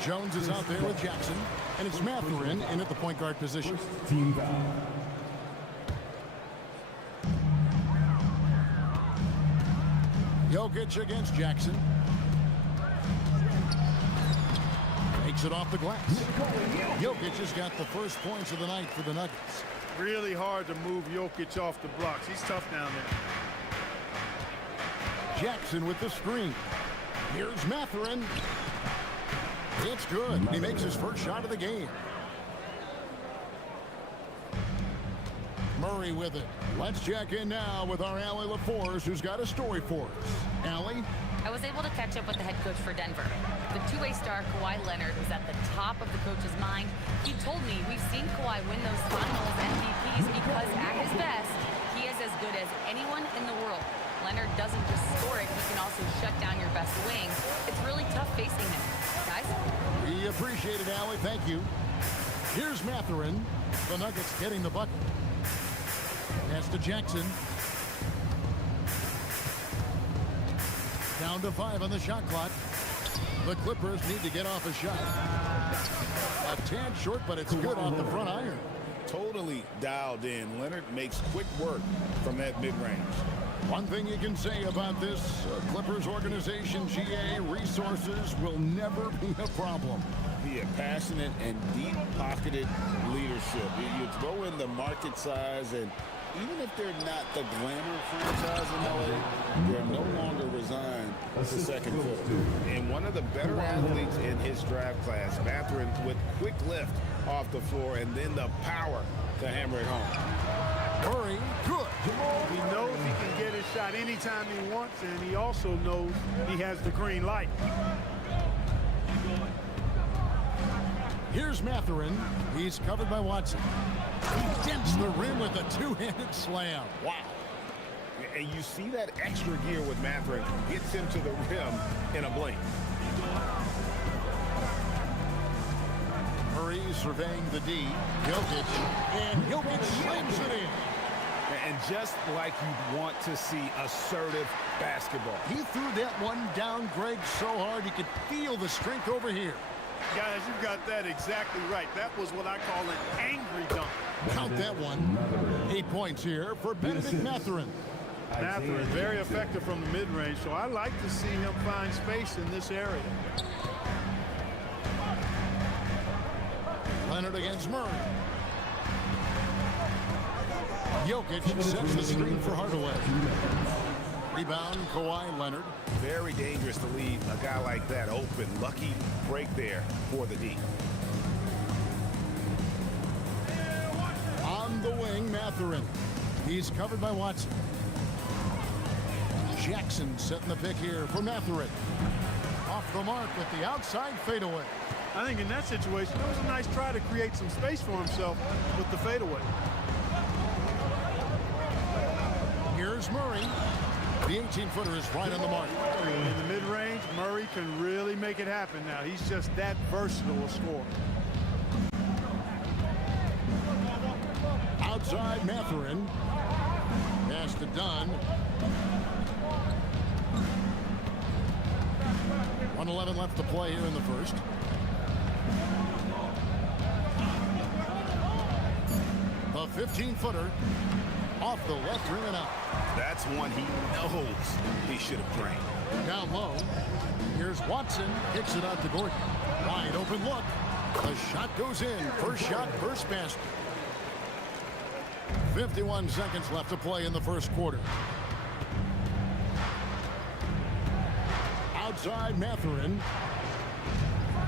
Jones is out there with Jackson, and it's Mathurin in at the point guard position. Team foul. Jokic against Jackson. Takes it off the glass. Jokic has got the first points of the night for the Nuggets. Really hard to move Jokic off the blocks. He's tough down there. Jackson with the screen. Here's Mathurin. It's good. He makes his first shot of the game. Murray with it. Let's check in now with our Allie LaForce, who's got a story for us. Allie? I was able to catch up with the head coach for Denver. The two-way star Kawhi Leonard was at the top of the coach's mind. He told me we've seen Kawhi win those finals MVPs because at his best, he is as good as anyone in the world. Leonard doesn't just score it, he can also shut down your best wing. It's really tough facing him. Guys? We appreciate it, Allie. Thank you. Here's Mathurin. The Nuggets getting the bucket. Pass to Jackson. Down to 5 on the shot clock. The Clippers need to get off a shot. A tad short, but it's good off the front iron. Totally dialed in. Leonard makes quick work from that mid-range. One thing you can say about this Clippers organization, GA, resources will never be a problem. Be a passionate and deep-pocketed leadership. You throw in the market size, and even if they're not the glamour franchise in LA, they're no longer resigned to second fiddle. And one of the better athletes in his draft class, Mathurin, with quick lift off the floor and then the power to hammer it home. Murray, good. He knows he can get his shot anytime he wants, and he also knows he has the green light. Here's Mathurin. He's covered by Watson. He dents the rim with a two-handed slam. Wow. And you see that extra gear with Mathurin. Gets him to the rim in a blink. Murray surveying the D. Jokic. And Jokic slams it in. And just like you'd want to see assertive basketball. He threw that one down, Greg, so hard you could feel the strength over here. Guys, you got that exactly right. That was what I call an angry dunk. Count that one. 8 points here for Benedict Mathurin. Mathurin, very effective from the mid-range, so I like to see him find space in this area. Leonard against Murray. Jokic sets the screen for Hardaway. Rebound, Kawhi Leonard. Very dangerous to leave a guy like that open. Lucky break there for the D. On the wing, Mathurin. He's covered by Watson. Jackson setting the pick here for Mathurin. Off the mark with the outside fadeaway. I think in that situation, it was a nice try to create some space for himself with the fadeaway. Here's Murray. The 18-footer is right on the mark. In the mid-range, Murray can really make it happen now. He's just that versatile a scorer. Outside Mathurin. Pass to Dunn. 1:11 left to play here in the first. A 15-footer off the left rim and out. That's one he knows he should have drained. Down low. Here's Watson. Kicks it out to Gordon. Wide open look. The shot goes in. First shot, first basket. 51 seconds left to play in the first quarter. Outside Mathurin.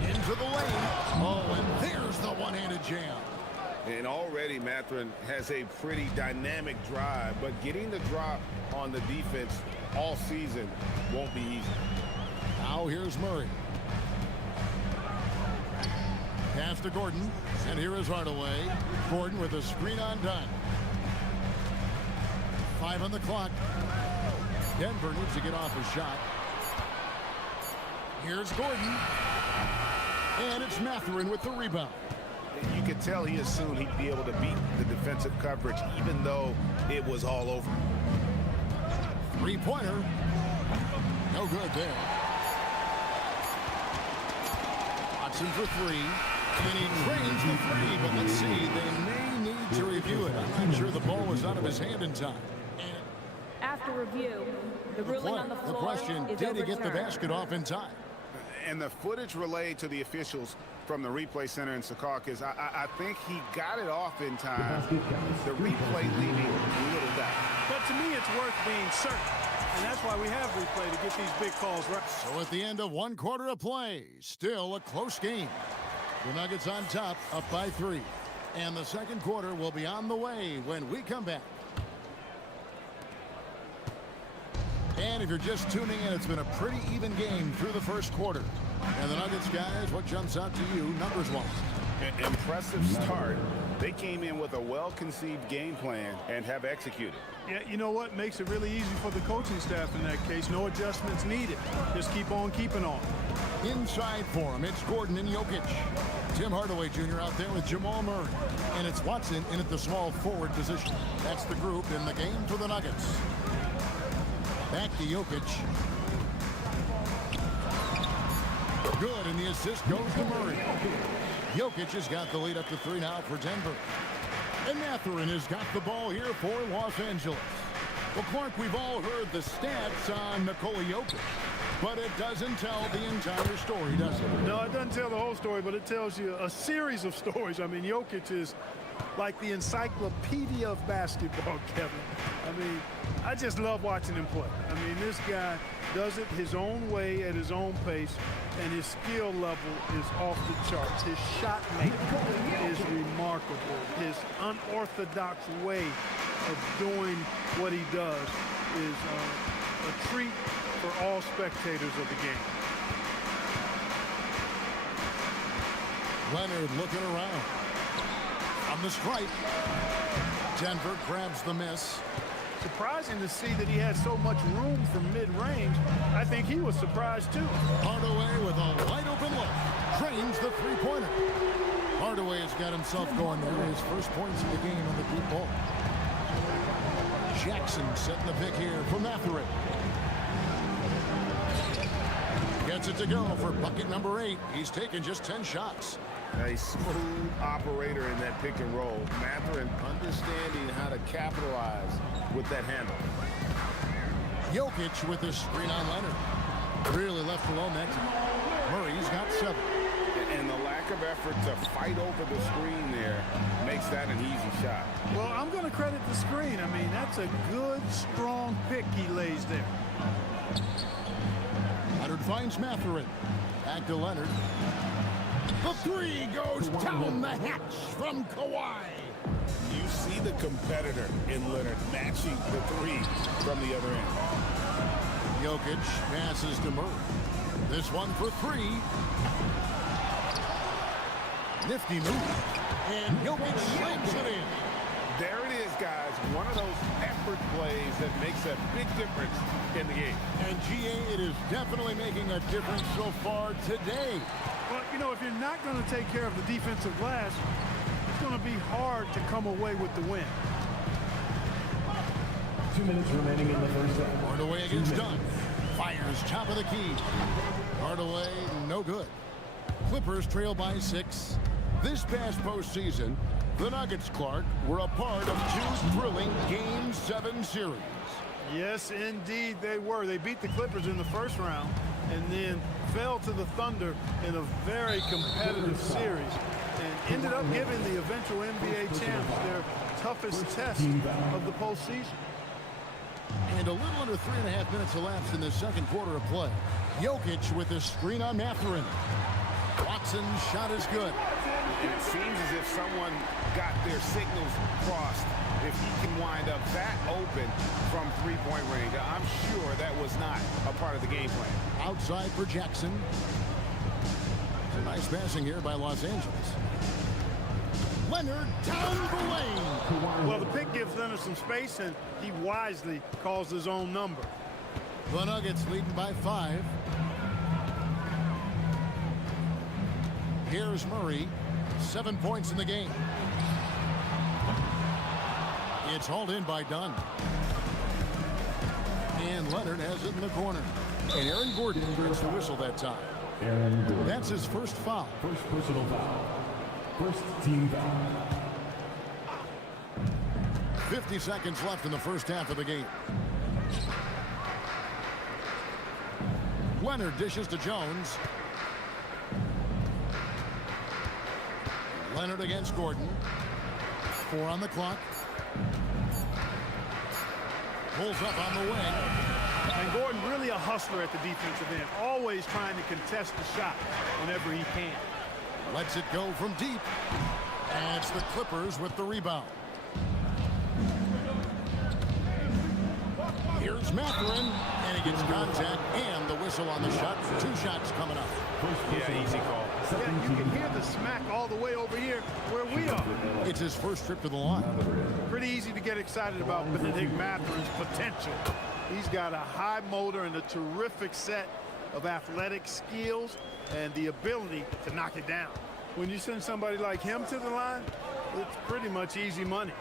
Into the lane. Oh, and there's the one-handed jam. And already Mathurin has a pretty dynamic drive, but getting the drop on the defense all season won't be easy. Now here's Murray. Pass to Gordon, and here is Hardaway. Gordon with a screen on Dunn. 5 on the clock. Denver needs to get off a shot. Here's Gordon. And it's Mathurin with the rebound. You could tell he assumed he'd be able to beat the defensive coverage, even though it was all over. Three-pointer. No good there. Watson for three. And he trains the three, but let's see. They may need to review it. I'm not sure the ball was out of his hand in time. After review, the ruling on the floor the question, is did he get the overturned. basket off in time? And the footage relayed to the officials from the replay center in Secaucus, I think he got it off in time. The replay leaving little doubt. But to me, it's worth being certain. And that's why we have replay, to get these big calls right. So at the end of one quarter of play, still a close game. The Nuggets on top, up by 3. And the second quarter will be on the way when we come back. And if you're just tuning in, it's been a pretty even game through the first quarter. And the Nuggets, guys, what jumps out to you numbers-wise? An impressive start. They came in with a well-conceived game plan and have executed. Yeah, you know what? Makes it really easy for the coaching staff in that case. No adjustments needed. Just keep on keeping on. Inside for him, it's Gordon and Jokic. Tim Hardaway Jr. out there with Jamal Murray. And it's Watson in at the small forward position. That's the group in the game for the Nuggets. Back to Jokic. Good, and the assist goes to Murray. Jokic has got the lead up to 3 now for Denver. And Mathurin has got the ball here for Los Angeles. Well, Clark, we've all heard the stats on Nikola Jokic, but it doesn't tell the entire story, does it? No, it doesn't tell the whole story, but it tells you a series of stories. I mean, Jokic is like the encyclopedia of basketball, Kevin. I mean, I just love watching him play. I mean, this guy does it his own way at his own pace, and his skill level is off the charts. His shot making is remarkable. His unorthodox way of doing what he does is a treat for all spectators of the game. Leonard looking around. On the stripe. Denver grabs the miss. Surprising to see that he had so much room from mid-range. I think he was surprised too. Hardaway with a wide open look. Drains the three-pointer. Hardaway has got himself going there. His first points of the game on the deep ball. Jackson setting the pick here for Mathurin. Gets it to go for bucket number 8. He's taken just 10 shots. A smooth operator in that pick and roll. Mathurin understanding how to capitalize with that handle. Jokic with the screen on Leonard. Really left alone that time. Murray's got 7. And the lack of effort to fight over the screen there makes that an easy shot. Well, I'm going to credit the screen. I mean, that's a good, strong pick he lays there. Leonard finds Mathurin. Back to Leonard. The 3 goes down the hatch from Kawhi. You see the competitor in Leonard matching the 3 from the other end. Jokic passes to Murray. This one for 3. Nifty move. And Jokic slams it in. There it is, guys. One of those effort plays that makes a big difference in the game. And GA, it is definitely making a difference so far today. Well, you know, if you're not going to take care of the defensive glass, it's going to be hard to come away with the win. 2 minutes remaining in the first set. Hardaway against Dunn. Fires top of the key. Hardaway, no good. Clippers trail by 6. This past postseason, the Nuggets, Clark, were a part of 2 thrilling Game 7 series. Yes, indeed they were. They beat the Clippers in the first round and then fell to the Thunder in a very competitive series and ended up giving the eventual NBA champs their toughest test of the postseason. And a little under 3.5 minutes elapsed in the second quarter of play. Jokic with the screen on Mathurin. Watson's shot is good. And it seems as if someone got their signals crossed. If he can wind up that open from three-point range, I'm sure that was not a part of the game plan. Outside for Jackson. It's a nice passing here by Los Angeles. Leonard down the lane. Well, the pick gives Leonard some space, and he wisely calls his own number. The Nuggets leading by 5. Here's Murray. 7 points in the game. It's hauled in by Dunn. And Leonard has it in the corner. And Aaron Gordon gets the whistle that time. That's his first foul. First personal foul. First team foul. 50 seconds left in the first half of the game. Leonard dishes to Jones. Leonard against Gordon. 4 on the clock. Pulls up on the wing. And Gordon really a hustler at the defensive end, always trying to contest the shot whenever he can. Lets it go from deep. And it's the Clippers with the rebound. Here's Mathurin, and he gets contact and the whistle on the shot. 2 shots coming up. Yeah, easy call. Yeah, you can hear the smack all the way over here where we are. It's his first trip to the line. Pretty easy to get excited about Benedict Mathurin's potential. He's got a high motor and a terrific set of athletic skills and the ability to knock it down. When you send somebody like him to the line, it's pretty much easy money.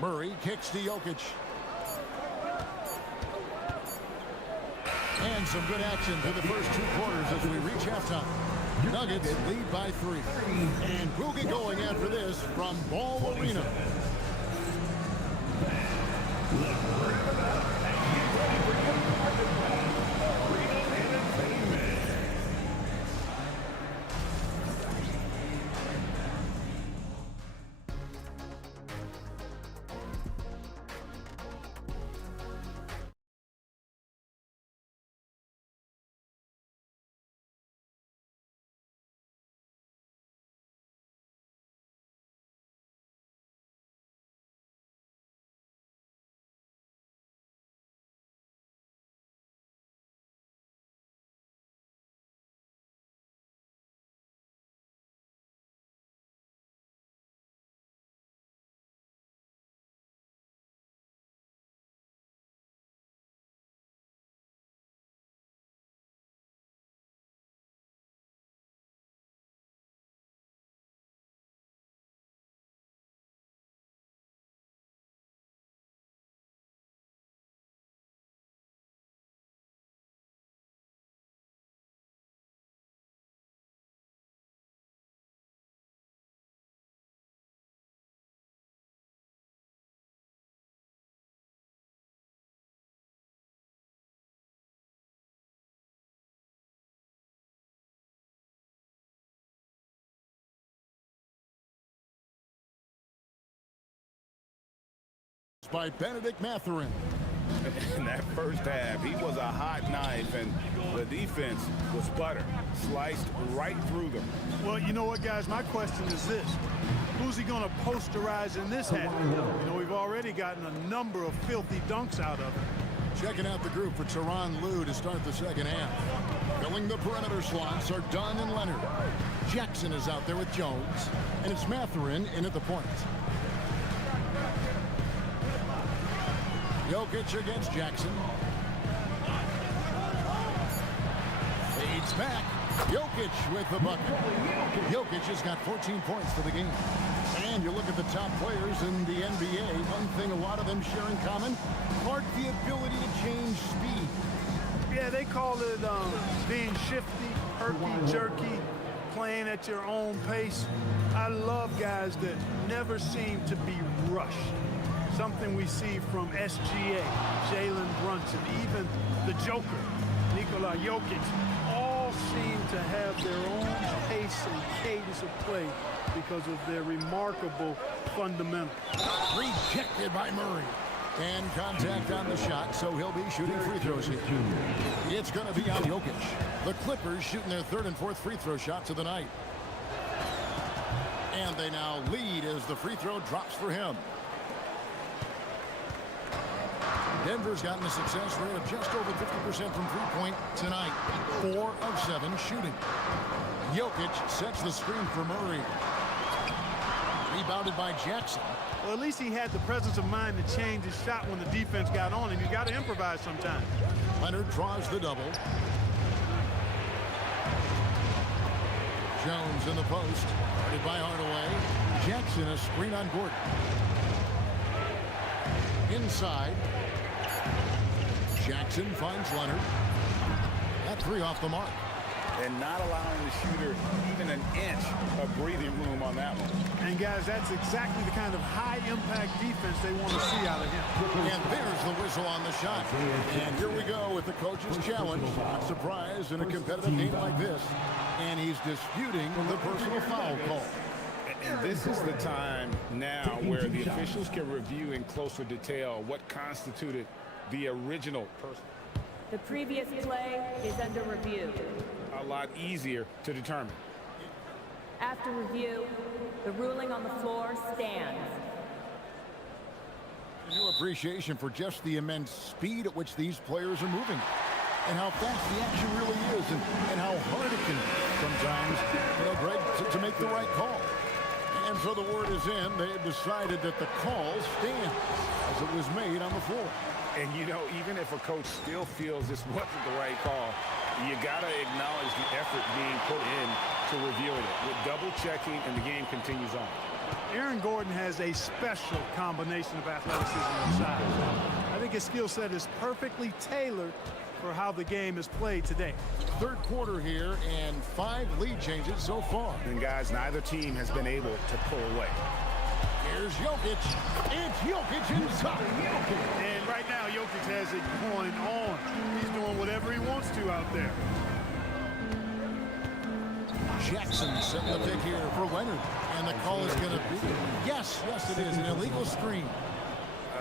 Murray kicks to Jokic. And some good action through the first 2 quarters as we reach halftime. Nuggets lead by 3. And we'll get going after this from Ball Arena. By Benedict Mathurin. In that first half, he was a hot knife, and the defense was butter, sliced right through them. Well, you know what, guys? My question is this. Who's he going to posterize in this half? You know, we've already gotten a number of filthy dunks out of him. Checking out the group for Tyronn Lue to start the second half. Filling the perimeter slots are Dunn and Leonard. Jackson is out there with Jones, and it's Mathurin in at the point. Jokic against Jackson. Fades back. Jokic with the bucket. Jokic has got 14 points for the game. And you look at the top players in the NBA, one thing a lot of them share in common, the ability to change speed. Yeah, they call it being shifty, herky-jerky, playing at your own pace. I love guys that never seem to be rushed. Something we see from SGA, Jalen Brunson, even the Joker, Nikola Jokic, all seem to have their own pace and cadence of play because of their remarkable fundamentals. Rejected by Murray. And contact on the shot, so he'll be shooting free throws here. It's going to be on Jokic. The Clippers shooting their 3rd and 4th free throw shots of the night. And they now lead as the free throw drops for him. Denver's gotten a success rate of just over 50% from three-point tonight. 4 of 7 shooting. Jokic sets the screen for Murray. Rebounded by Jackson. Well, at least he had the presence of mind to change his shot when the defense got on him. You got to improvise sometimes. Leonard draws the double. Jones in the post. Guarded by Hardaway. Jackson a screen on Gordon. Inside. Jackson finds Leonard. That three off the mark. And not allowing the shooter even an inch of breathing room on that one. And guys, that's exactly the kind of high-impact defense they want to see out of him. And there's the whistle on the shot. And here we go with the coach's challenge. Not surprised in a competitive game like this. And he's disputing the personal foul call. And this is the time now where the officials can review in closer detail what constituted the original person. The previous play is under review. A lot easier to determine. After review, the ruling on the floor stands. A new appreciation for just the immense speed at which these players are moving. And how fast the action really is, and how hard it can sometimes, Greg, to make the right call. And so the word is in. They've decided that the call stands as it was made on the floor. And, even if a coach still feels this wasn't the right call, you got to acknowledge the effort being put in to reviewing it. With double-checking, and the game continues on. Aaron Gordon has a special combination of athleticism and size. I think his skill set is perfectly tailored for how the game is played today. Third quarter here, and 5 lead changes so far. And, guys, neither team has been able to pull away. Here's Jokic. It's Jokic inside. And right now, Jokic has it going on. He's doing whatever he wants to out there. Jackson setting the pick here for Leonard. And the call is going to be, yes, it is, an illegal screen.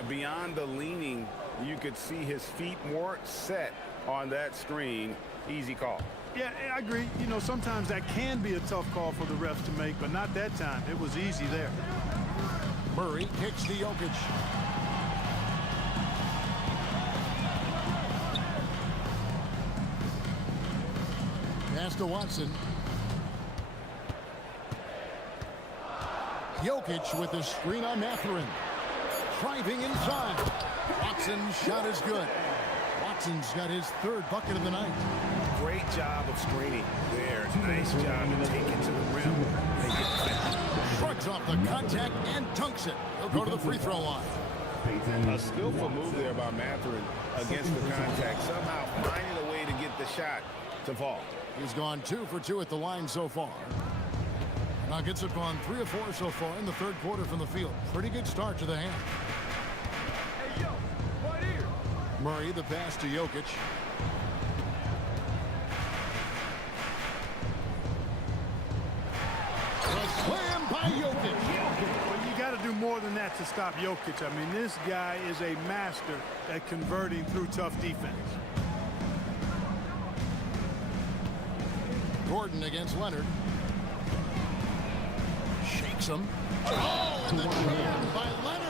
Beyond the leaning, you could see his feet more set on that screen. Easy call. Yeah, I agree. Sometimes that can be a tough call for the refs to make, but not that time. It was easy there. Murray kicks to Jokic. Pass to Watson. Jokic with the screen on Mathurin. Driving inside. Watson's shot is good. Watson's got his third bucket of the night. Great job of screening there. Nice job to take it to the rim. Make it fit. Shrugs off the contact and dunks it. He'll go to the free throw line. A skillful move there by Mathurin against the contact. Somehow finding a way to get the shot to fall. He's gone 2 for 2 at the line so far. Nuggets have gone 3 of 4 so far in the third quarter from the field. Pretty good start to the hand. Hey, yo, right here. Murray, the pass to Jokic. The slam by Jokic. Well, you got to do more than that to stop Jokic. I mean, this guy is a master at converting through tough defense. Gordon against Leonard. Shakes him. Oh, and the jam by Leonard.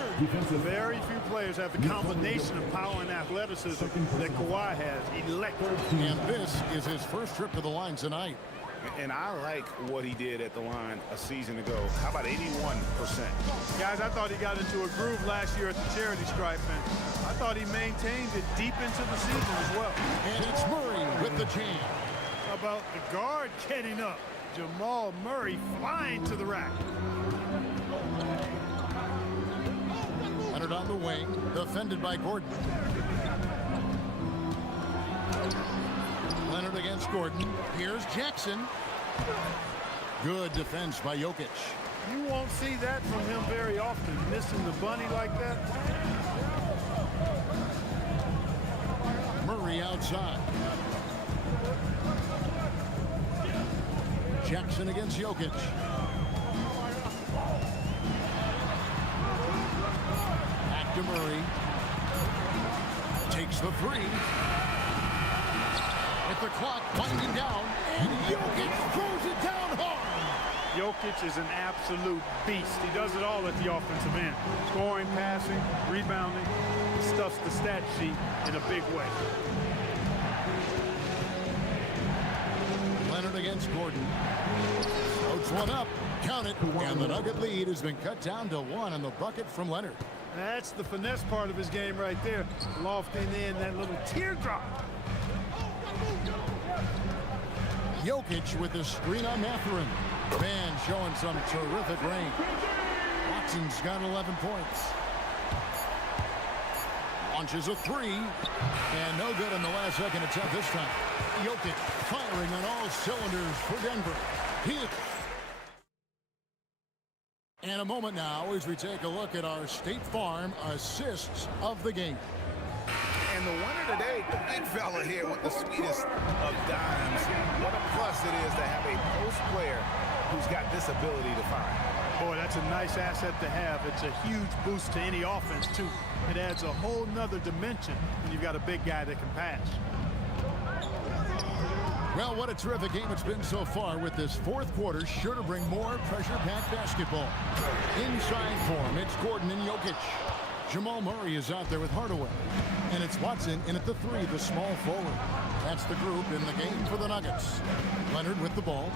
Very few players have the combination of power and athleticism that Kawhi has. Electric. And this is his first trip to the line tonight. And I like what he did at the line a season ago. How about 81%? Guys, I thought he got into a groove last year at the charity stripe, and I thought he maintained it deep into the season as well. And it's Murray with the jam. How about the guard getting up? Jamal Murray flying to the rack. Leonard on the wing, defended by Gordon. Leonard against Gordon. Here's Jackson. Good defense by Jokic. You won't see that from him very often, missing the bunny like that. Murray outside. Jackson against Jokic. Back to Murray. Takes the three. With the clock winding down, and Jokic throws it down hard. Jokic is an absolute beast. He does it all at the offensive end. Scoring, passing, rebounding. He stuffs the stat sheet in a big way. Leonard against against Gordon. Floats one up. Count it. And the Nugget lead has been cut down to 1 on the bucket from Leonard. That's the finesse part of his game right there. Lofting in that little teardrop. Jokic with the screen on Mathurin. Van showing some terrific range. Watson's got 11 points. Launches a three. And no good in the last second attempt this time. Jokic firing on all cylinders for Denver. And a moment now as we take a look at our State Farm assists of the game. And the winner today, the big fella here with the sweetest of dimes. What a plus it is to have a post player who's got this ability to find. Boy, that's a nice asset to have. It's a huge boost to any offense, too. It adds a whole nother dimension when you've got a big guy that can pass. Well, what a terrific game it's been so far, with this fourth quarter sure to bring more pressure-packed basketball. Inside form, it's Gordon and Jokic. Jamal Murray is out there with Hardaway. And it's Watson in at the 3, the small forward. That's the group in the game for the Nuggets. Leonard with the ball.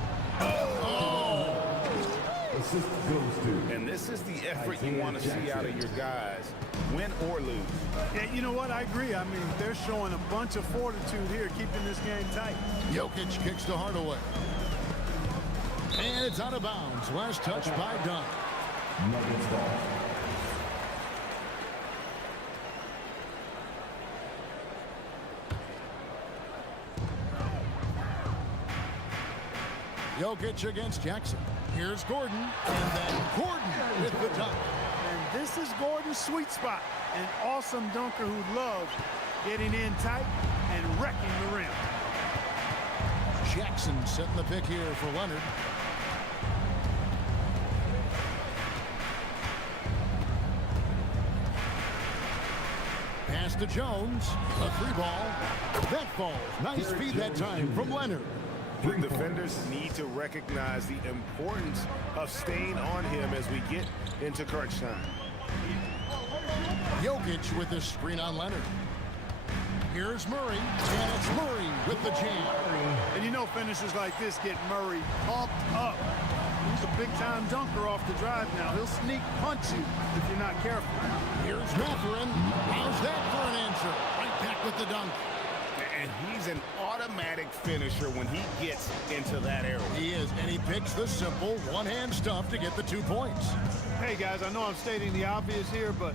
Assist goes to. And this is the effort you want to see out of your guys, win or lose. Yeah, you know what? I agree. I mean, they're showing a bunch of fortitude here, keeping this game tight. Jokic kicks to Hardaway. And it's out of bounds. Last touch by Dunn. Nuggets ball. Jokic against Jackson. Here's Gordon, and then Gordon with the dunk. And this is Gordon's sweet spot. An awesome dunker who loves getting in tight and wrecking the rim. Jackson setting the pick here for Leonard. Pass to Jones. A free ball. That falls. Nice feed that time from Leonard. The defenders need to recognize the importance of staying on him as we get into crunch time. Jokic with the screen on Leonard. Here's Murray, and it's Murray with the jam. And you know finishers like this get Murray pumped up. He's a big-time dunker off the drive now. He'll sneak punch you if you're not careful. Here's Mathurin. How's that for an answer? Right back with the dunk. And he's an automatic finisher when he gets into that area. He is, and he picks the simple one-hand stuff to get the 2 points. Hey, guys, I know I'm stating the obvious here, but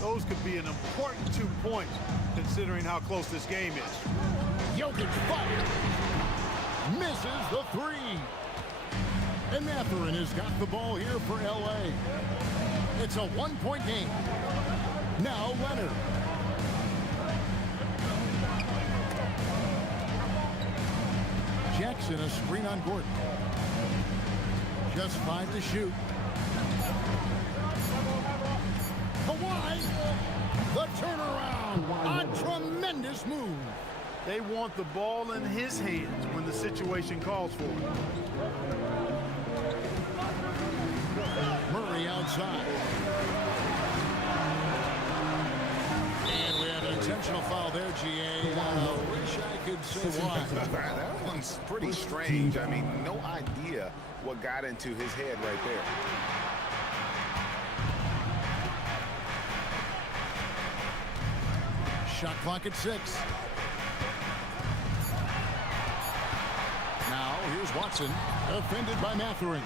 those could be an important 2 points considering how close this game is. Jokic fires. Misses the 3. And Mathurin has got the ball here for L.A. It's a 1-point game. Now Leonard. Jackson, a screen on Gordon. Just 5 to shoot. Kawhi, the turnaround. A tremendous move. They want the ball in his hands when the situation calls for it. Murray outside. And we have an intentional foul there, GA. Wish I could say why. That one's pretty strange. I mean, no idea what got into his head right there. Shot clock at 6. Now here's Watson, defended by Mathurin.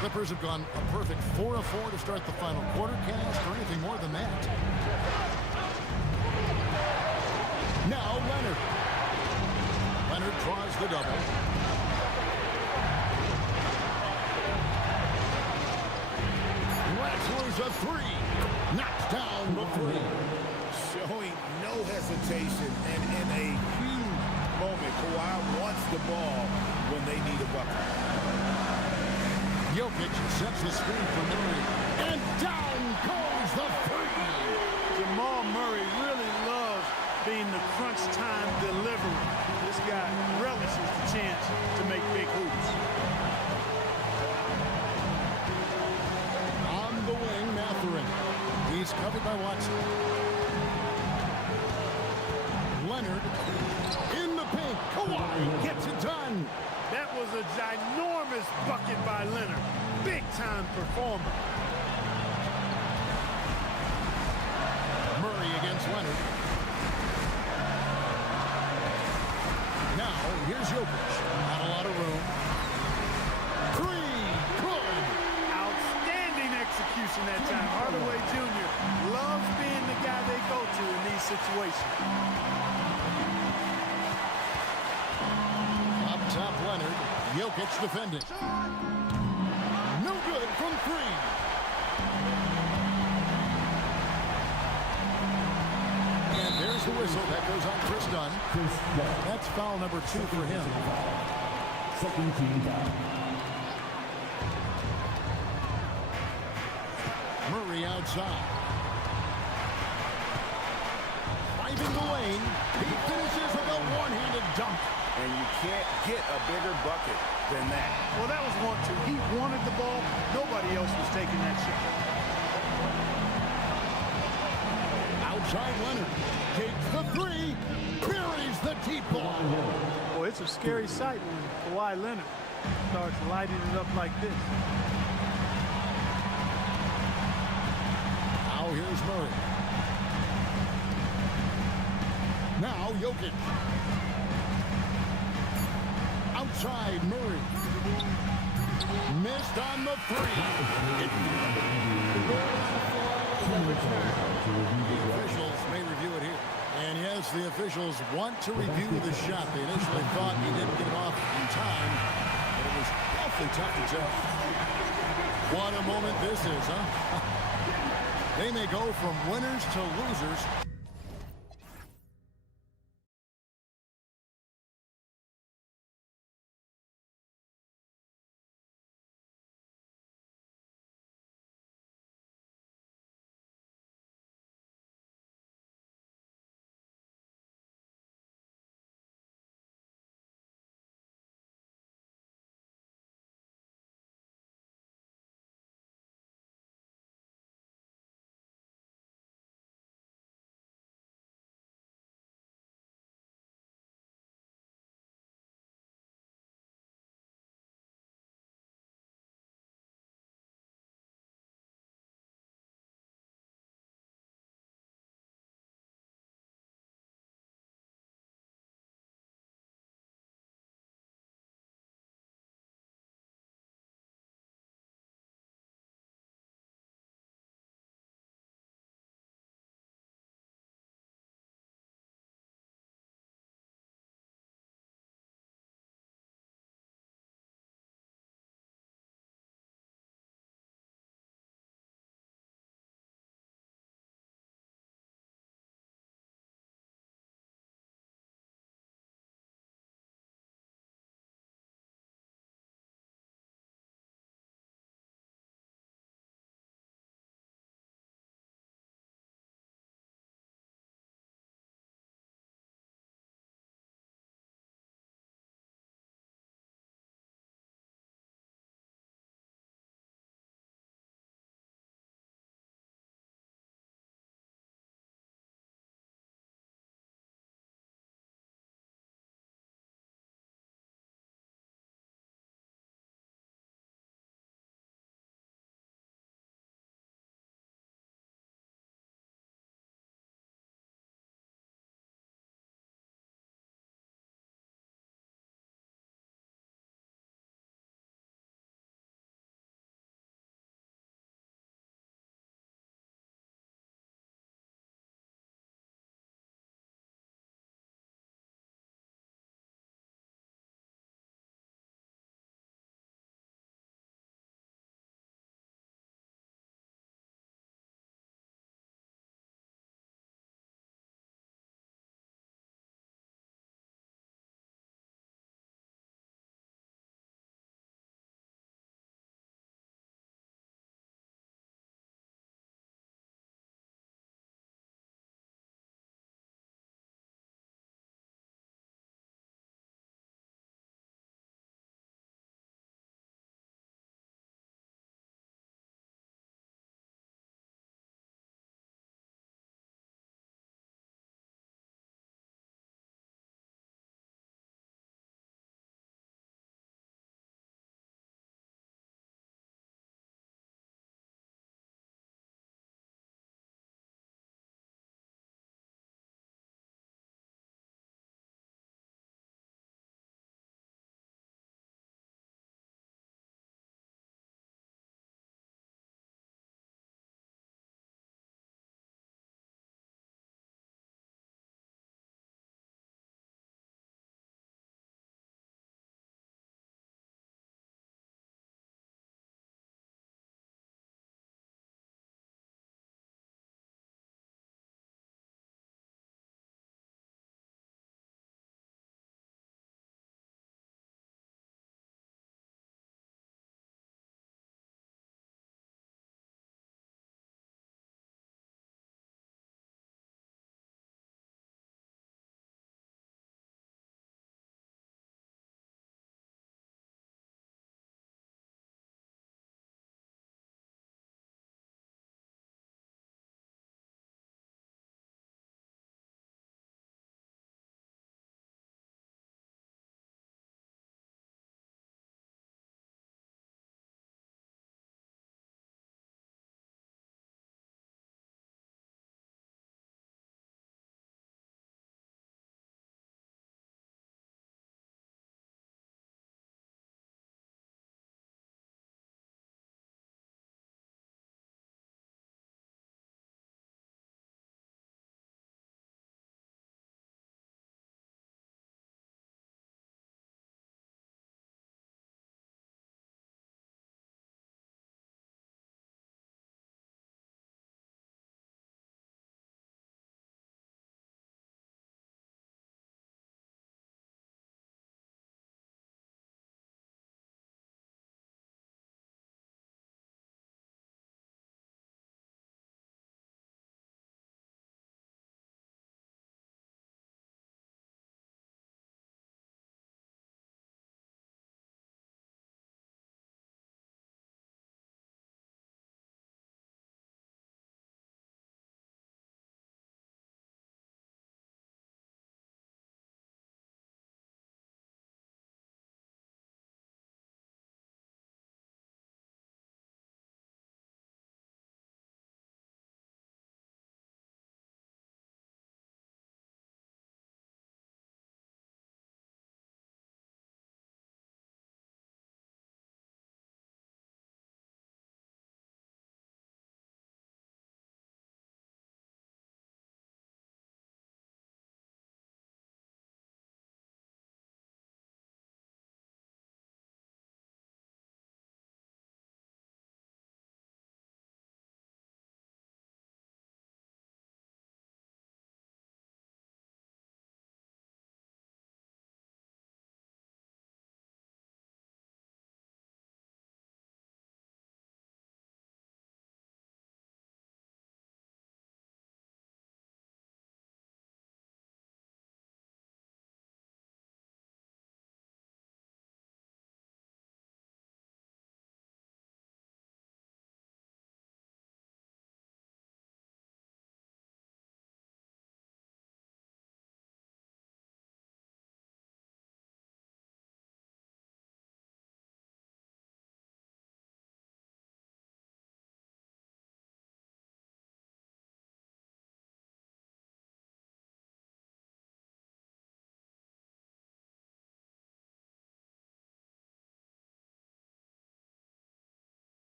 Clippers have gone a perfect 4 of 4 to start the final quarter. Cast or anything more than that. Now Leonard. Leonard draws the double. Wrestlers a 3. Knocks down the 3. Showing no hesitation, and in a huge moment, Kawhi wants the ball when they need a bucket. Jokic sets the screen for Murray, and down goes the 3. Jamal Murray really loves being the crunch time deliverer. This guy relishes the chance to make big hoops. On the wing, Mathurin. He's covered by Watson. Leonard in the paint. Kawhi. Kawhi Leonard. Big-time performer. Murray against Leonard. Now, here's Jokic. Not a lot of room. Three, good. Outstanding execution that time. Hardaway Jr. loves being the guy they go to in these situations. Up top, Leonard. Jokic defending. No good from three. And there's the whistle. That goes on Chris Dunn. That's foul number 2 for him. Second team foul. Murray outside. Driving the lane. He finishes with a one-handed dunk. And you can't get a bigger bucket than that. Well, that was 1-2. He wanted the ball. Nobody else was taking that shot. Outside Leonard. Takes the three. Buries the deep ball. Boy, it's a scary sight when Kawhi Leonard starts lighting it up like this. Now here's Murray. Now Jokic. Outside Murray. Missed on the three. The officials may review it here. And yes, the officials want to review the shot. They initially thought he didn't get it off in time, but it was awfully tough to tell. What a moment this is, huh? They may go from winners to losers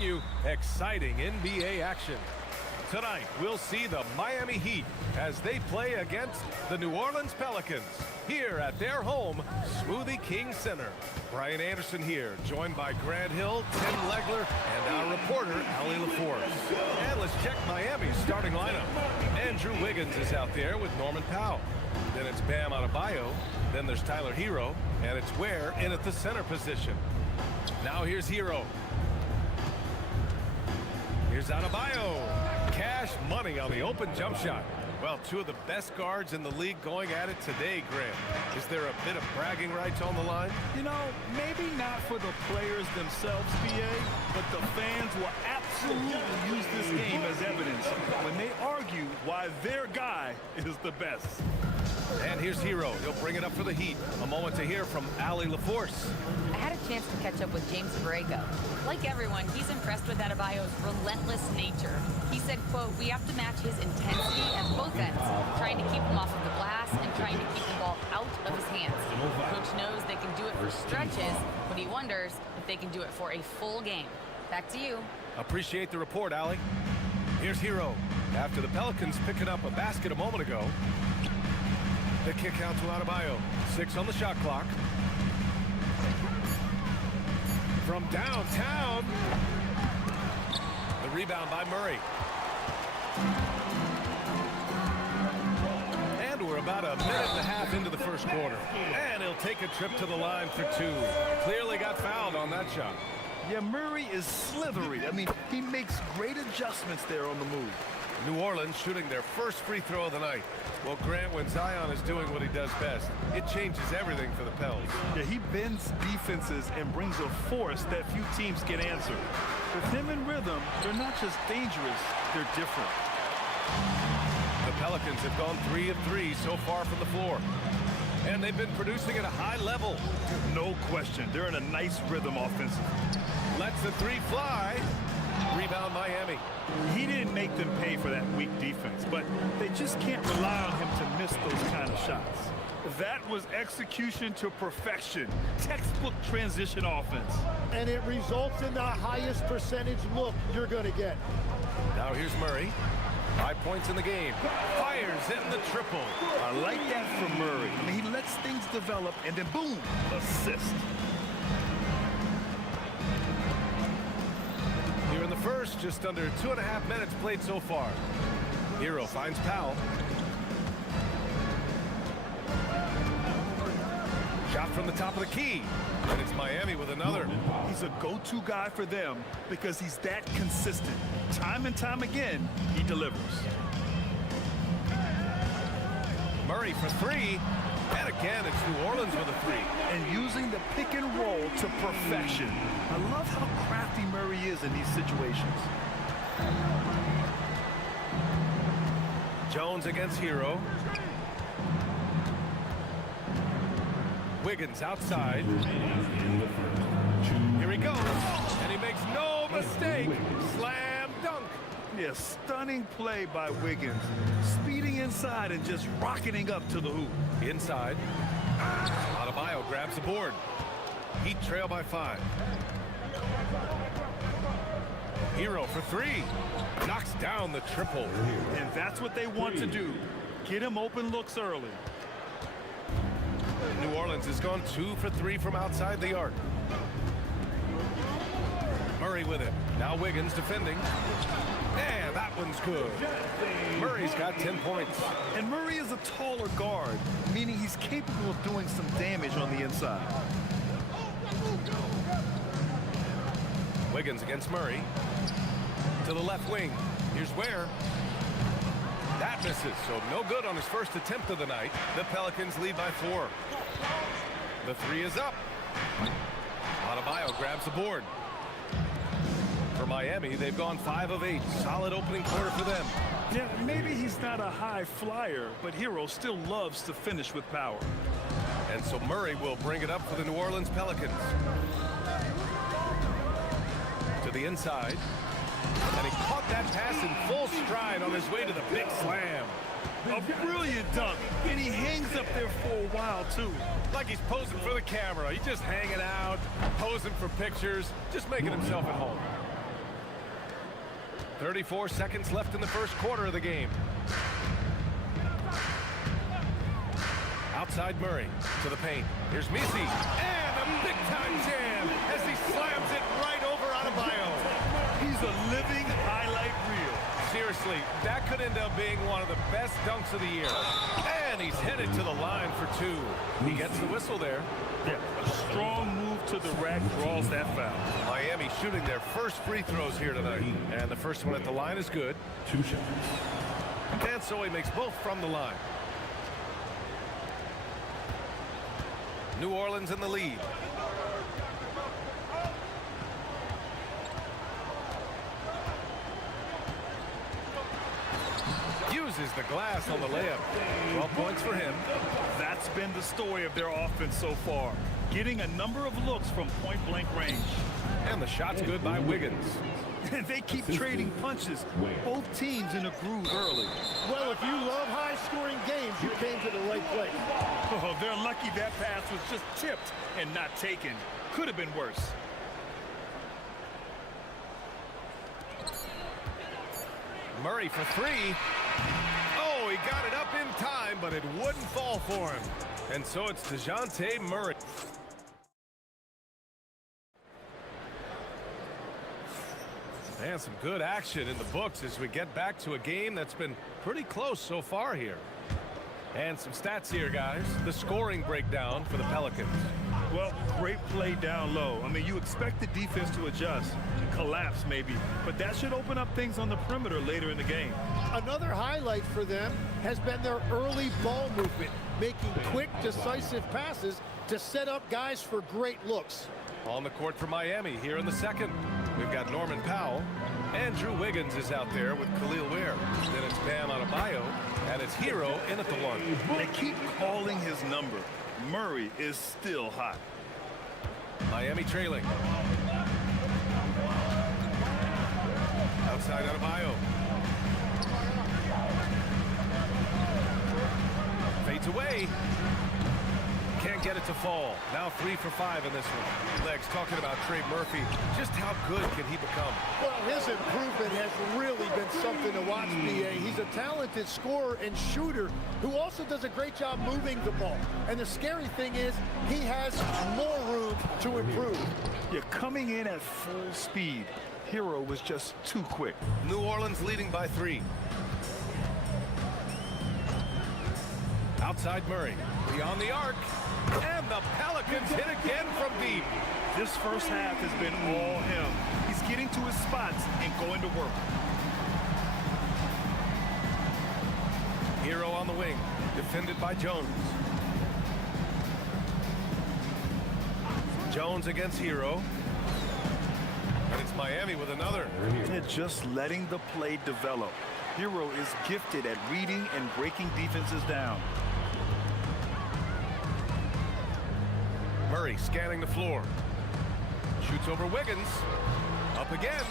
bring you exciting NBA action. Tonight, we'll see the Miami Heat as they play against the New Orleans Pelicans here at their home, Smoothie King Center. Brian Anderson here, joined by Grant Hill, Tim Legler, and our reporter, Ali LaForce. And let's check Miami's starting lineup. Andrew Wiggins is out there with Norman Powell. Then it's Bam Adebayo. Then there's Tyler Hero, and it's Ware in at the center position. Now here's Hero. Here's Adebayo. Cash money on the open jump shot. Well, two of the best guards in the league going at it today, Grant. Is there a bit of bragging rights on the line? You know, maybe not for the players themselves, BA, but the fans will absolutely use this game as evidence when they argue why their guy is the best. And here's Hero. He'll bring it up for the Heat. A moment to hear from Ali LaForce. I had a chance to catch up with James Borrego. Like everyone, he's impressed with Adebayo's relentless nature. He said, quote, "We have to match his intensity at both ends, trying to keep him off of the glass and trying to keep the ball out of his hands. Coach knows they can do it for stretches, but he wonders if they can do it for a full game." Back to you. Appreciate the report, Ali. Here's Hero. After the Pelicans picking up a basket a moment ago, the kick out to Adebayo. 6 on the shot clock. From downtown. The rebound by Murray. And we're about a minute and a half into the first quarter. And he'll take a trip to the line for 2. Clearly got fouled on that shot. Yeah, Murray is slithery. I mean, he makes great adjustments there on the move. New Orleans shooting their first free throw of the night. Well, Grant, when Zion is doing what he does best, it changes everything for the Pels. Yeah, he bends defenses and brings a force that few teams can answer. With him in rhythm, they're not just dangerous, they're different. The Pelicans have gone 3 of 3 so far from the floor. And they've been producing at a high level. No question, they're in a nice rhythm offensively. Lets the 3 fly. Rebound Miami. He didn't make them pay for that weak defense, but they just can't rely on him to miss those kind of shots. That was execution to perfection. Textbook transition offense. And it results in the highest percentage look you're going to get. Now here's Murray. 5 points in the game. Fires in the triple. I like that from Murray. I mean, he lets things develop and then boom, assist. Here in the first, just under 2.5 minutes played so far. Hero finds Powell. Shot from the top of the key. And it's Miami with another. He's a go-to guy for them because he's that consistent. Time and time again, he delivers. Murray for 3. And again, it's New Orleans with a 3. And using the pick and roll to perfection. I love how crafty Murray is in these situations. Jones against Hero. Wiggins outside. Here he goes. And he makes no mistake. Slam dunk. Yeah, stunning play by Wiggins. Speeding inside and just rocketing up to the hoop. Inside. Adebayo grabs the board. Heat trail by 5. Hero for 3. Knocks down the triple. And that's what they want to do. Get him open looks early. New Orleans has gone 2 for 3 from outside the arc. Murray with it. Now Wiggins defending. And that one's good. Murray's got 10 points. And Murray is a taller guard, meaning he's capable of doing some damage on the inside. Wiggins against Murray. To the left wing. Here's Ware. That misses, so no good on his first attempt of the night. The Pelicans lead by 4. The 3 is up. Adebayo grabs the board. For Miami, they've gone 5 of 8. Solid opening quarter for them. Yeah, maybe he's not a high flyer, but Hero still loves to finish with power. And so Murray will bring it up for the New Orleans Pelicans. To the inside. And he caught that pass in full stride on his way to the big slam. A brilliant dunk, and he hangs up there for a while, too. Like he's posing for the camera. He's just hanging out, posing for pictures, just making himself at home. 34 seconds left in the first quarter of the game. Outside Murray to the paint. Here's Misi. And a big-time jam as he slams it right over Adebayo. He's a living highlight reel. Seriously, that could end up being one of the best dunks of the year. And he's headed to the line for two. He gets the whistle there. Yeah, a strong move to the rack draws that foul. Miami shooting their first free throws here tonight. And the first one at the line is good. 2 shots. And so he makes both from the line. New Orleans in the lead. Uses the glass on the layup. 12 points for him. That's been the story of their offense so far. Getting a number of looks from point-blank range. And the shot's good by Wiggins. They keep trading punches. Both teams in a groove early. Well, if you love high-scoring games, you came to the right place. Oh, they're lucky that pass was just tipped and not taken. Could have been worse. Murray for three. Oh, he got it up in time, but it wouldn't fall for him. And so it's DeJounte Murray. And some good action in the books as we get back to a game that's been pretty close so far here. And some stats here, guys. The scoring breakdown for the Pelicans. Well, great play down low. I mean, you expect the defense to adjust, collapse maybe, but that should open up things on the perimeter later in the game. Another highlight for them has been their early ball movement, making quick, decisive passes to set up guys for great looks. On the court for Miami here in the second. We've got Norman Powell. Andrew Wiggins is out there with Khalil Ware. Then it's Bam Adebayo. And it's Hero in at the one. They keep calling his number. Murray is still hot. Miami trailing. Outside Adebayo. Fades away. Can't get it to fall. Now 3 for 5 in this one. Legs talking about Trey Murphy. Just how good can he become? Well, his improvement has really been something to watch, B.A. He's a talented scorer and shooter who also does a great job moving the ball. And the scary thing is he has more room to improve. You're coming in at full speed. Hero was just too quick. New Orleans leading by 3. Outside Murray. Beyond the arc. And the Pelicans hit again from deep. This first half has been all him. He's getting to his spots and going to work. Hero on the wing. Defended by Jones. Jones against Hero. And it's Miami with another. They're just letting the play develop. Hero is gifted at reading and breaking defenses down. Murray scanning the floor. Shoots over Wiggins. Up again.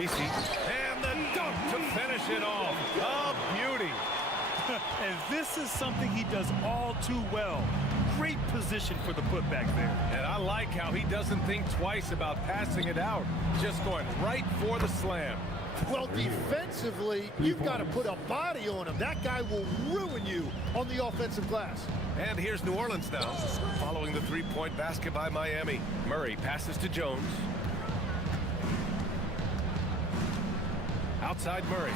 Misi. And the dunk to finish it off. A beauty. And this is something he does all too well. Great position for the putback there. And I like how he doesn't think twice about passing it out. Just going right for the slam. Well, defensively, you've got to put a body on him. That guy will ruin you on the offensive glass. And here's New Orleans now, following the three-point basket by Miami. Murray passes to Jones. Outside Murray.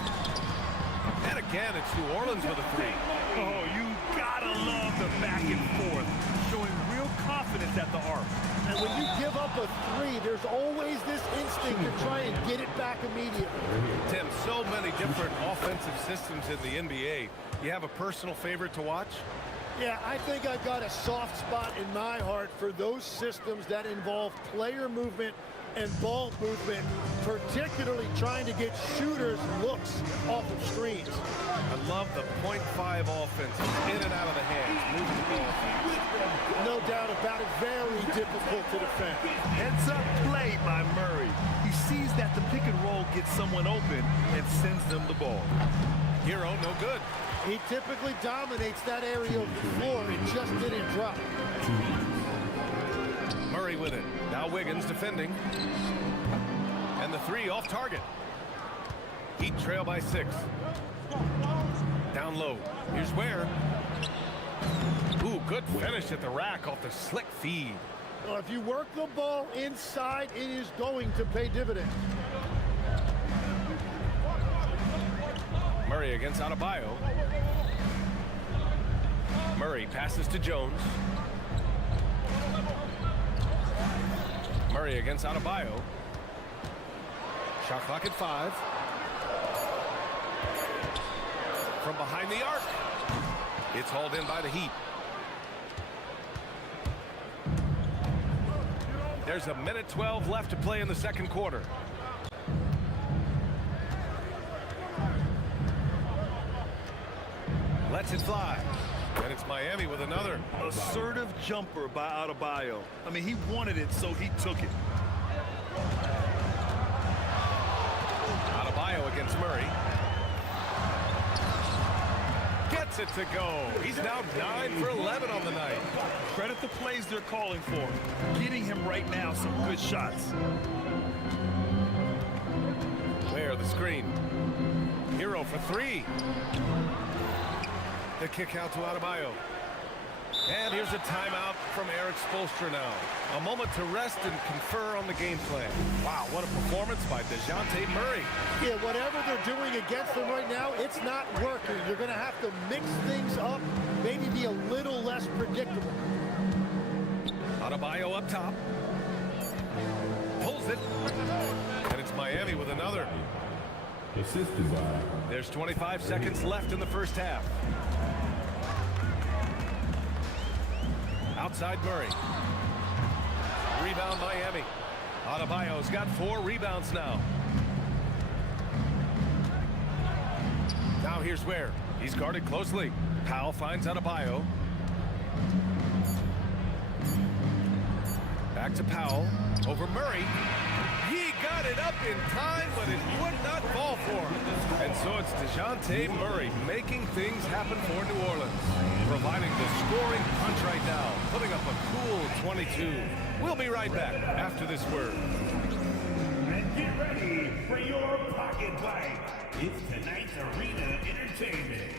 And again, it's New Orleans with a three. Oh, you gotta love the back and forth, showing real confidence at the arc. And when you give up a three, there's always this instinct to try and get it back immediately. Tim, so many different offensive systems in the NBA. You have a personal favorite to watch? Yeah, I think I've got a soft spot in my heart for those systems that involve player movement and ball movement, particularly trying to get shooters looks off of screens. I love the .5 offense, in and out of the hands, moving the ball fast. No doubt about it, very difficult to defend. Heads up play by Murray. He sees that the pick and roll gets someone open and sends them the ball. Hero, no good. He typically dominates that area of the floor. It just didn't drop. Murray with it. Now Wiggins defending. And the three off target. Heat trail by 6. Down low. Here's Ware. Ooh, good finish at the rack off the slick feed. Well, if you work the ball inside, it is going to pay dividends. Murray against Adebayo. Murray passes to Jones. Murray against Adebayo. Shot clock at 5. From behind the arc. It's hauled in by the Heat. There's a minute 12 left to play in the second quarter. Lets it fly. And it's Miami with another. Assertive jumper by Adebayo. I mean, he wanted it, so he took it. Adebayo against Murray. Gets it to go. He's now 9 for 11 on the night. Credit the plays they're calling for. Getting him right now some good shots. Where the screen. Hero for 3. The kick out to Adebayo. And here's a timeout from Eric Spoelstra now. A moment to rest and confer on the game plan. Wow, what a performance by DeJounte Murray. Yeah, whatever they're doing against them right now, it's not working. You're going to have to mix things up, maybe be a little less predictable. Adebayo up top. Pulls it. And it's Miami with another. Assisted by. There's 25 seconds left in the first half. Outside Murray. Rebound Miami. Adebayo's got 4 rebounds now. Now here's Ware. He's guarded closely. Powell finds Adebayo. Back to Powell. Over Murray. He got it up in time, but it would not fall for him. And so it's DeJounte Murray making things happen for New Orleans. Providing the scoring punch right now. Putting up a cool 22. We'll be right back after this word. And get ready for your pocket bite. It's tonight's arena entertainment.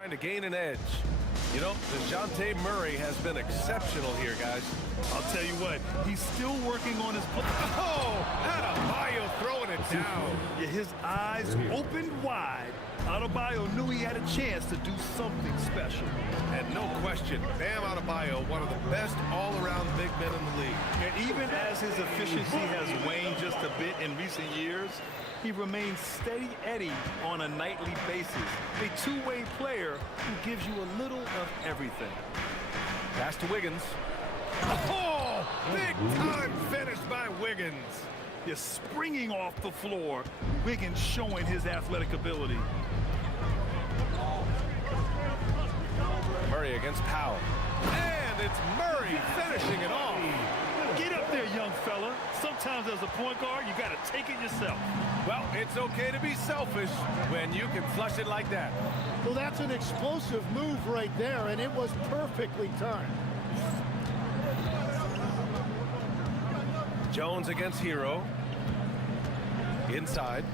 Trying to gain an edge. You know, DeJounte Murray has been exceptional here, guys. I'll tell you what, he's still working on his play. Oh, Adebayo throwing it down. Yeah, his eyes opened wide. Adebayo knew he had a chance to do something special. And no question, Bam Adebayo, one of the best all-around big men in the league. And even as his efficiency has waned just a bit in recent years, he remains steady Eddie on a nightly basis. A two-way player who gives you a little of everything. Pass to Wiggins. Oh, big-time finish by Wiggins. You're springing off the floor. Wiggins showing his athletic ability. Murray against Powell. And it's Murray finishing it off. Get up there, young fella. Sometimes as a point guard, you got to take it yourself. Well, it's okay to be selfish when you can flush it like that. Well, that's an explosive move right there, and it was perfectly timed. Jones against Hero. Inside.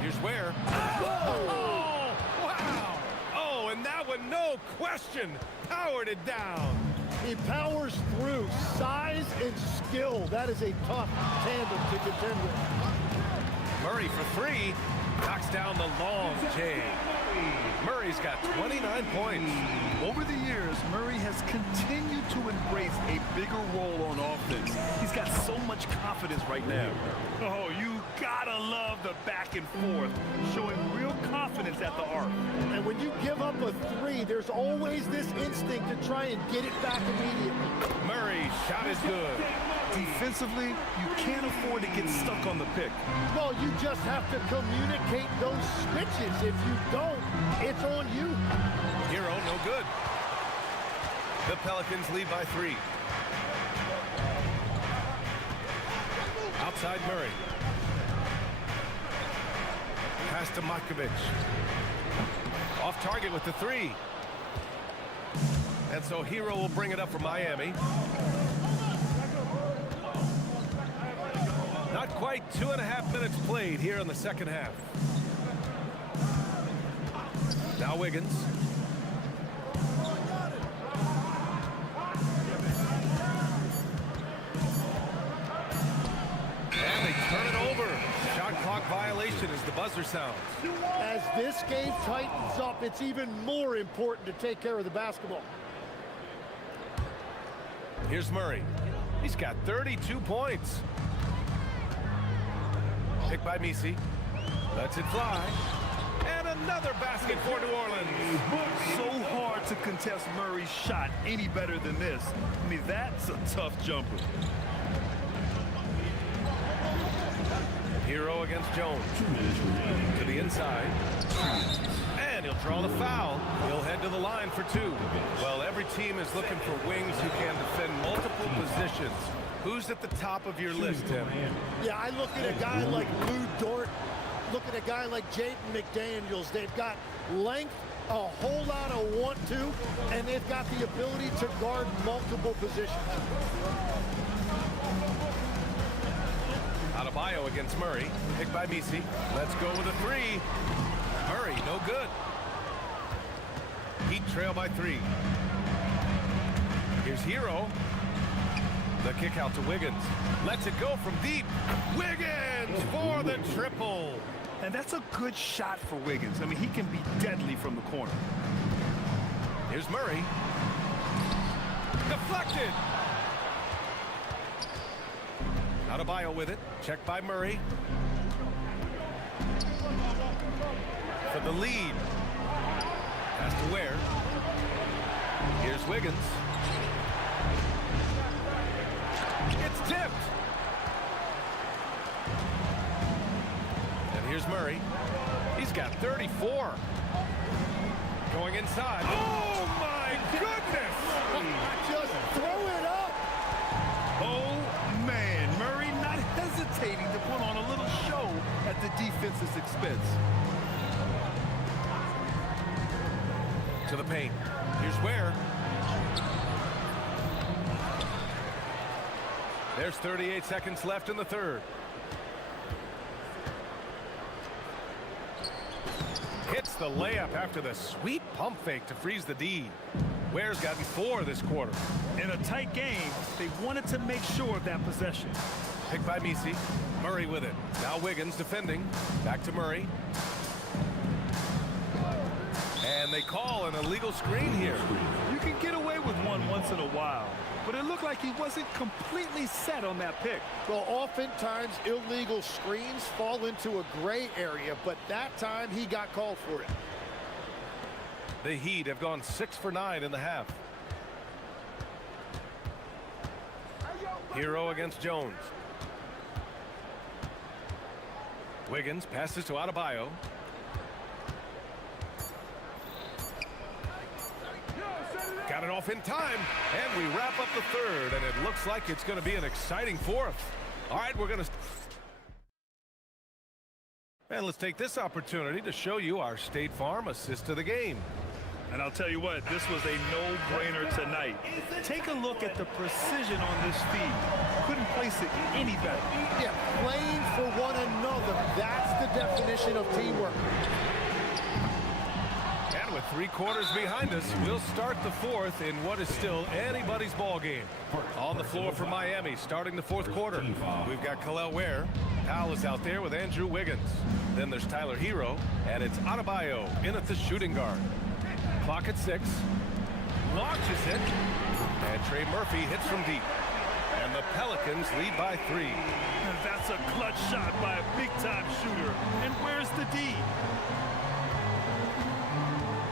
Here's Ware. Oh, wow. Oh, and that one, no question, powered it down. He powers through. Size and skill. That is a tough tandem to contend with. Murray for three. Knocks down the long J. Murray's got 29 points. Over the years, Murray has continued to embrace a bigger role on offense. He's got so much confidence right now. Oh, you gotta love the back and forth, showing real confidence at the arc. And when you give up a three, there's always this instinct to try and get it back immediately. Murray's shot is good. Defensively, you can't afford to get stuck on the pick. Well, you just have to communicate those switches. If you don't, it's on you. Hero, no good. The Pelicans lead by 3. Outside Murray. Pass to Markovic. Off target with the 3. And so Hero will bring it up for Miami. Not quite 2.5 minutes played here in the second half. Now Wiggins. And they turn it over. Shot clock violation as the buzzer sounds. As this game tightens up, it's even more important to take care of the basketball. Here's Murray. He's got 32 points. Picked by Misi. Lets it fly. And another basket for New Orleans. So hard to contest Murray's shot any better than this. I mean, that's a tough jumper. Hero against Jones. To the inside. And he'll draw the foul. He'll head to the line for 2. Well, every team is looking for wings who can defend multiple positions. Who's at the top of your list, Tim? Yeah, I look at a guy like Lou Dort. Look at a guy like Jaden McDaniels. They've got length, a whole lot of want-to, and they've got the ability to guard multiple positions. Adebayo against Murray. Picked by Misi. Let's go with a 3. Murray, no good. Heat trail by 3. Here's Hero. The kick out to Wiggins. Lets it go from deep. Wiggins for the triple. And that's a good shot for Wiggins. I mean, he can be deadly from the corner. Here's Murray. Deflected. Adebayo with it. Checked by Murray. For the lead. Pass to Ware. Here's Wiggins. It's tipped. And here's Murray. He's got 34. Going inside. Oh, my goodness! Just throw it up. Oh, man. Murray not hesitating to put on a little show at the defense's expense. To the paint. Here's Ware. There's 38 seconds left in the third. Hits the layup after the sweet pump fake to freeze the D. Ware's gotten 4 this quarter. In a tight game, they wanted to make sure of that possession. Picked by Misi. Murray with it. Now Wiggins defending. Back to Murray. And they call an illegal screen here. You can get away with one once in a while, but it looked like he wasn't completely set on that pick. Well, oftentimes illegal screens fall into a gray area, but that time he got called for it. The Heat have gone 6 for 9 in the half. Hero against Jones. Wiggins passes to Adebayo. Got it off in time, and we wrap up the third, and it looks like it's going to be an exciting fourth. All right, we're going to... And let's take this opportunity to show you our State Farm assist of the game. And I'll tell you what, this was a no-brainer tonight. Take a look at the precision on this feed. Couldn't place it any better. Yeah, playing for one another. That's the definition of teamwork. And with 3 quarters behind us. We'll start the 4th in what is still anybody's ball game. On the floor for Miami, starting the 4th quarter. We've got Khalil Ware. Powell is out there with Andrew Wiggins. Then there's Tyler Hero, and it's Adebayo in at the shooting guard. Clock at 6. Launches it, and Trey Murphy hits from deep. And the Pelicans lead by 3. And that's a clutch shot by a big-time shooter. And where's the D?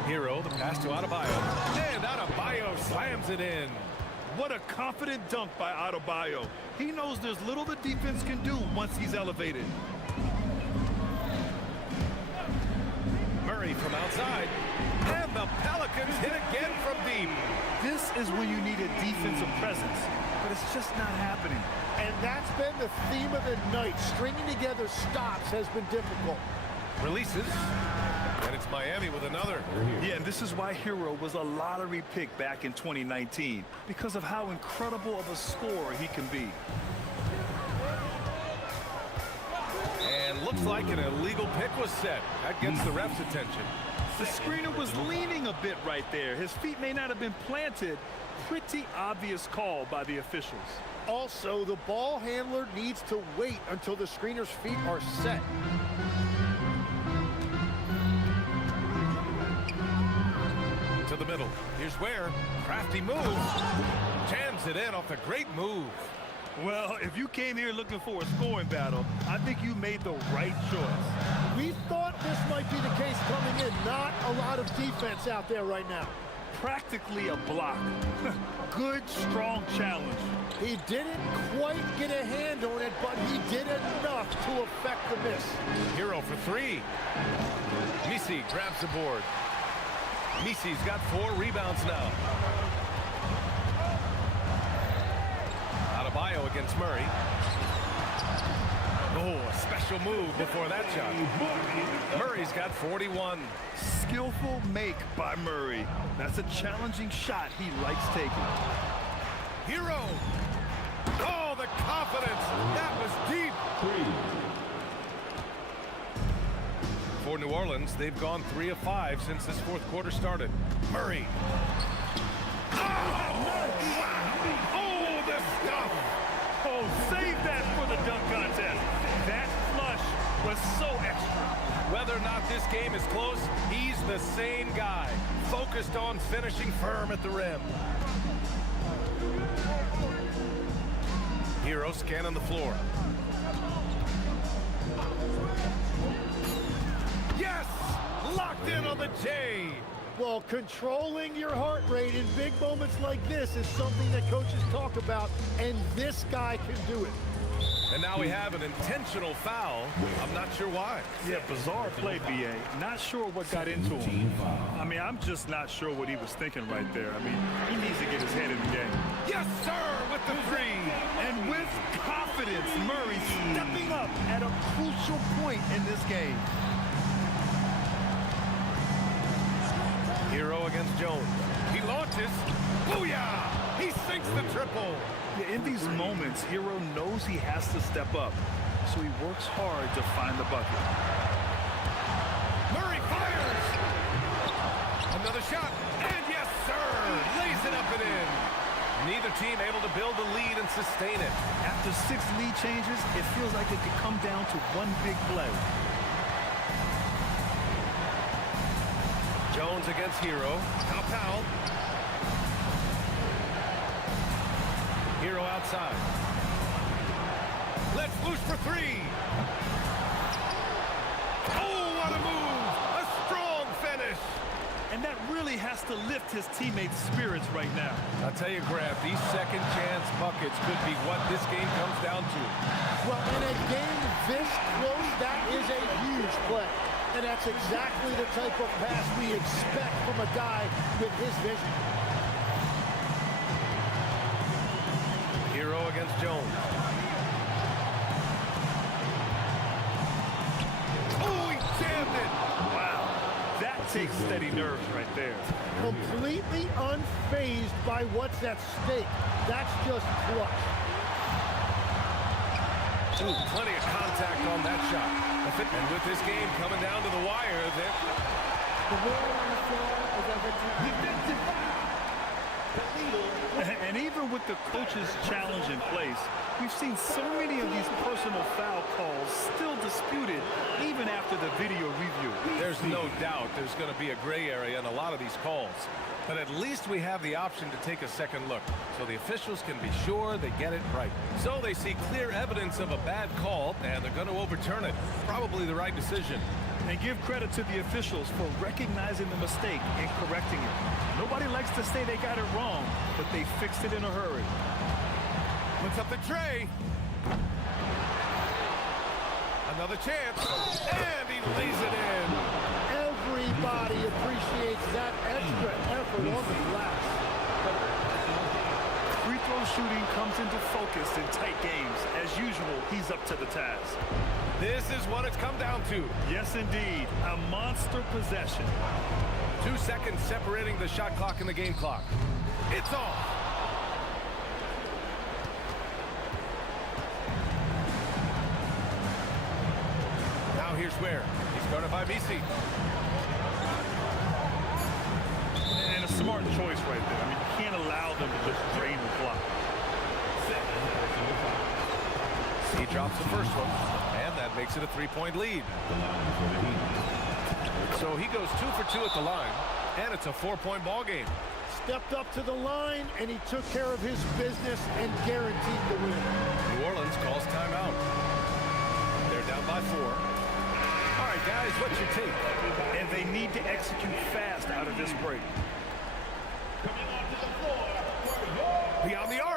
Hero, the pass to Adebayo. And Adebayo slams it in. What a confident dunk by Adebayo. He knows there's little the defense can do once he's elevated. Murray from outside. And the Pelicans hit again from deep. This is when you need a defensive presence, but it's just not happening. And that's been the theme of the night. Stringing together stops has been difficult. Releases. And it's Miami with another. Yeah, and this is why Hero was a lottery pick back in 2019, because of how incredible of a scorer he can be. And looks like an illegal pick was set. That gets the ref's attention. The screener was leaning a bit right there. His feet may not have been planted. Pretty obvious call by the officials. Also, the ball handler needs to wait until the screener's feet are set. To the middle. Here's Ware. Crafty move. Jams it in off a great move. Well, if you came here looking for a scoring battle, I think you made the right choice. We thought this might be the case coming in. Not a lot of defense out there right now. Practically a block. Good, strong challenge. He didn't quite get a hand on it, but he did enough to affect the miss. Hero for 3. Misi grabs the board. Misi's got 4 rebounds now. Adebayo against Murray. Oh, a special move before that shot. Murray's got 41. Skillful make by Murray. That's a challenging shot he likes taking. Hero. Oh, the confidence. That was deep. For New Orleans, they've gone 3 of 5 since this 4th quarter started. Murray. Oh, the stuff. Oh, save that for the dunk contest. That flush was so extra. Whether or not this game is close, he's the same guy, focused on finishing firm at the rim. Hero scanning the floor. Yes! Locked in on the J! Well, controlling your heart rate in big moments like this is something that coaches talk about, and this guy can do it. And now we have an intentional foul. I'm not sure why. Yeah, bizarre play, B.A. Not sure what got into him. I mean, I'm just not sure what he was thinking right there. I mean, he needs to get his head in the game. Yes, sir, with the 3. And with confidence, Murray stepping up at a crucial point in this game. Hero against Jones. He launches. Booyah! He sinks the triple. Yeah, in these moments, Hero knows he has to step up, so he works hard to find the bucket. Murray fires! Another shot, and yes, sir! Lays it up and in. Neither team able to build the lead and sustain it. After 6 lead changes, it feels like it could come down to one big play. Jones against Hero. Now Powell. Hero outside. Let's loose for 3. Oh, what a move! A strong finish. And that really has to lift his teammates' spirits right now. I'll tell you, Grab, these second chance buckets could be what this game comes down to. Well, in a game this close, that is a huge play. And that's exactly the type of pass we expect from a guy with his vision. Hero against Jones. Oh, he jammed it! Wow, that takes steady nerves right there. Completely unfazed by what's at stake. That's just clutch. Ooh, plenty of contact on that shot. And with this game coming down to the wire, The ruling on the floor is overturned. Defensive foul. And even with the coach's challenge in place, we've seen so many of these personal foul calls still disputed even after the video review. There's no doubt there's going to be a gray area in a lot of these calls. But at least we have the option to take a second look, so the officials can be sure they get it right. So they see clear evidence of a bad call, and they're going to overturn it. Probably the right decision. And give credit to the officials for recognizing the mistake and correcting it. Nobody likes to say they got it wrong, but they fixed it in a hurry. Puts up the tray. Another chance, and he lays it in. Everybody appreciates that extra effort on the glass. Free throw shooting comes into focus in tight games. As usual, he's up to the task. This is what it's come down to. Yes, indeed. A monster possession. 2 seconds separating the shot clock and the game clock. It's off. Now here's where. He's guarded by BC. And a smart choice right there. I mean, you can't allow them to just drain the clock. He drops the first one, and that makes it a 3-point lead. So he goes 2 for 2 at the line, and it's a 4-point ball game. Stepped up to the line, and he took care of his business and guaranteed the win. New Orleans calls timeout. They're down by 4. All right, guys, what's your take? And they need to execute fast out of this break. Beyond the arc.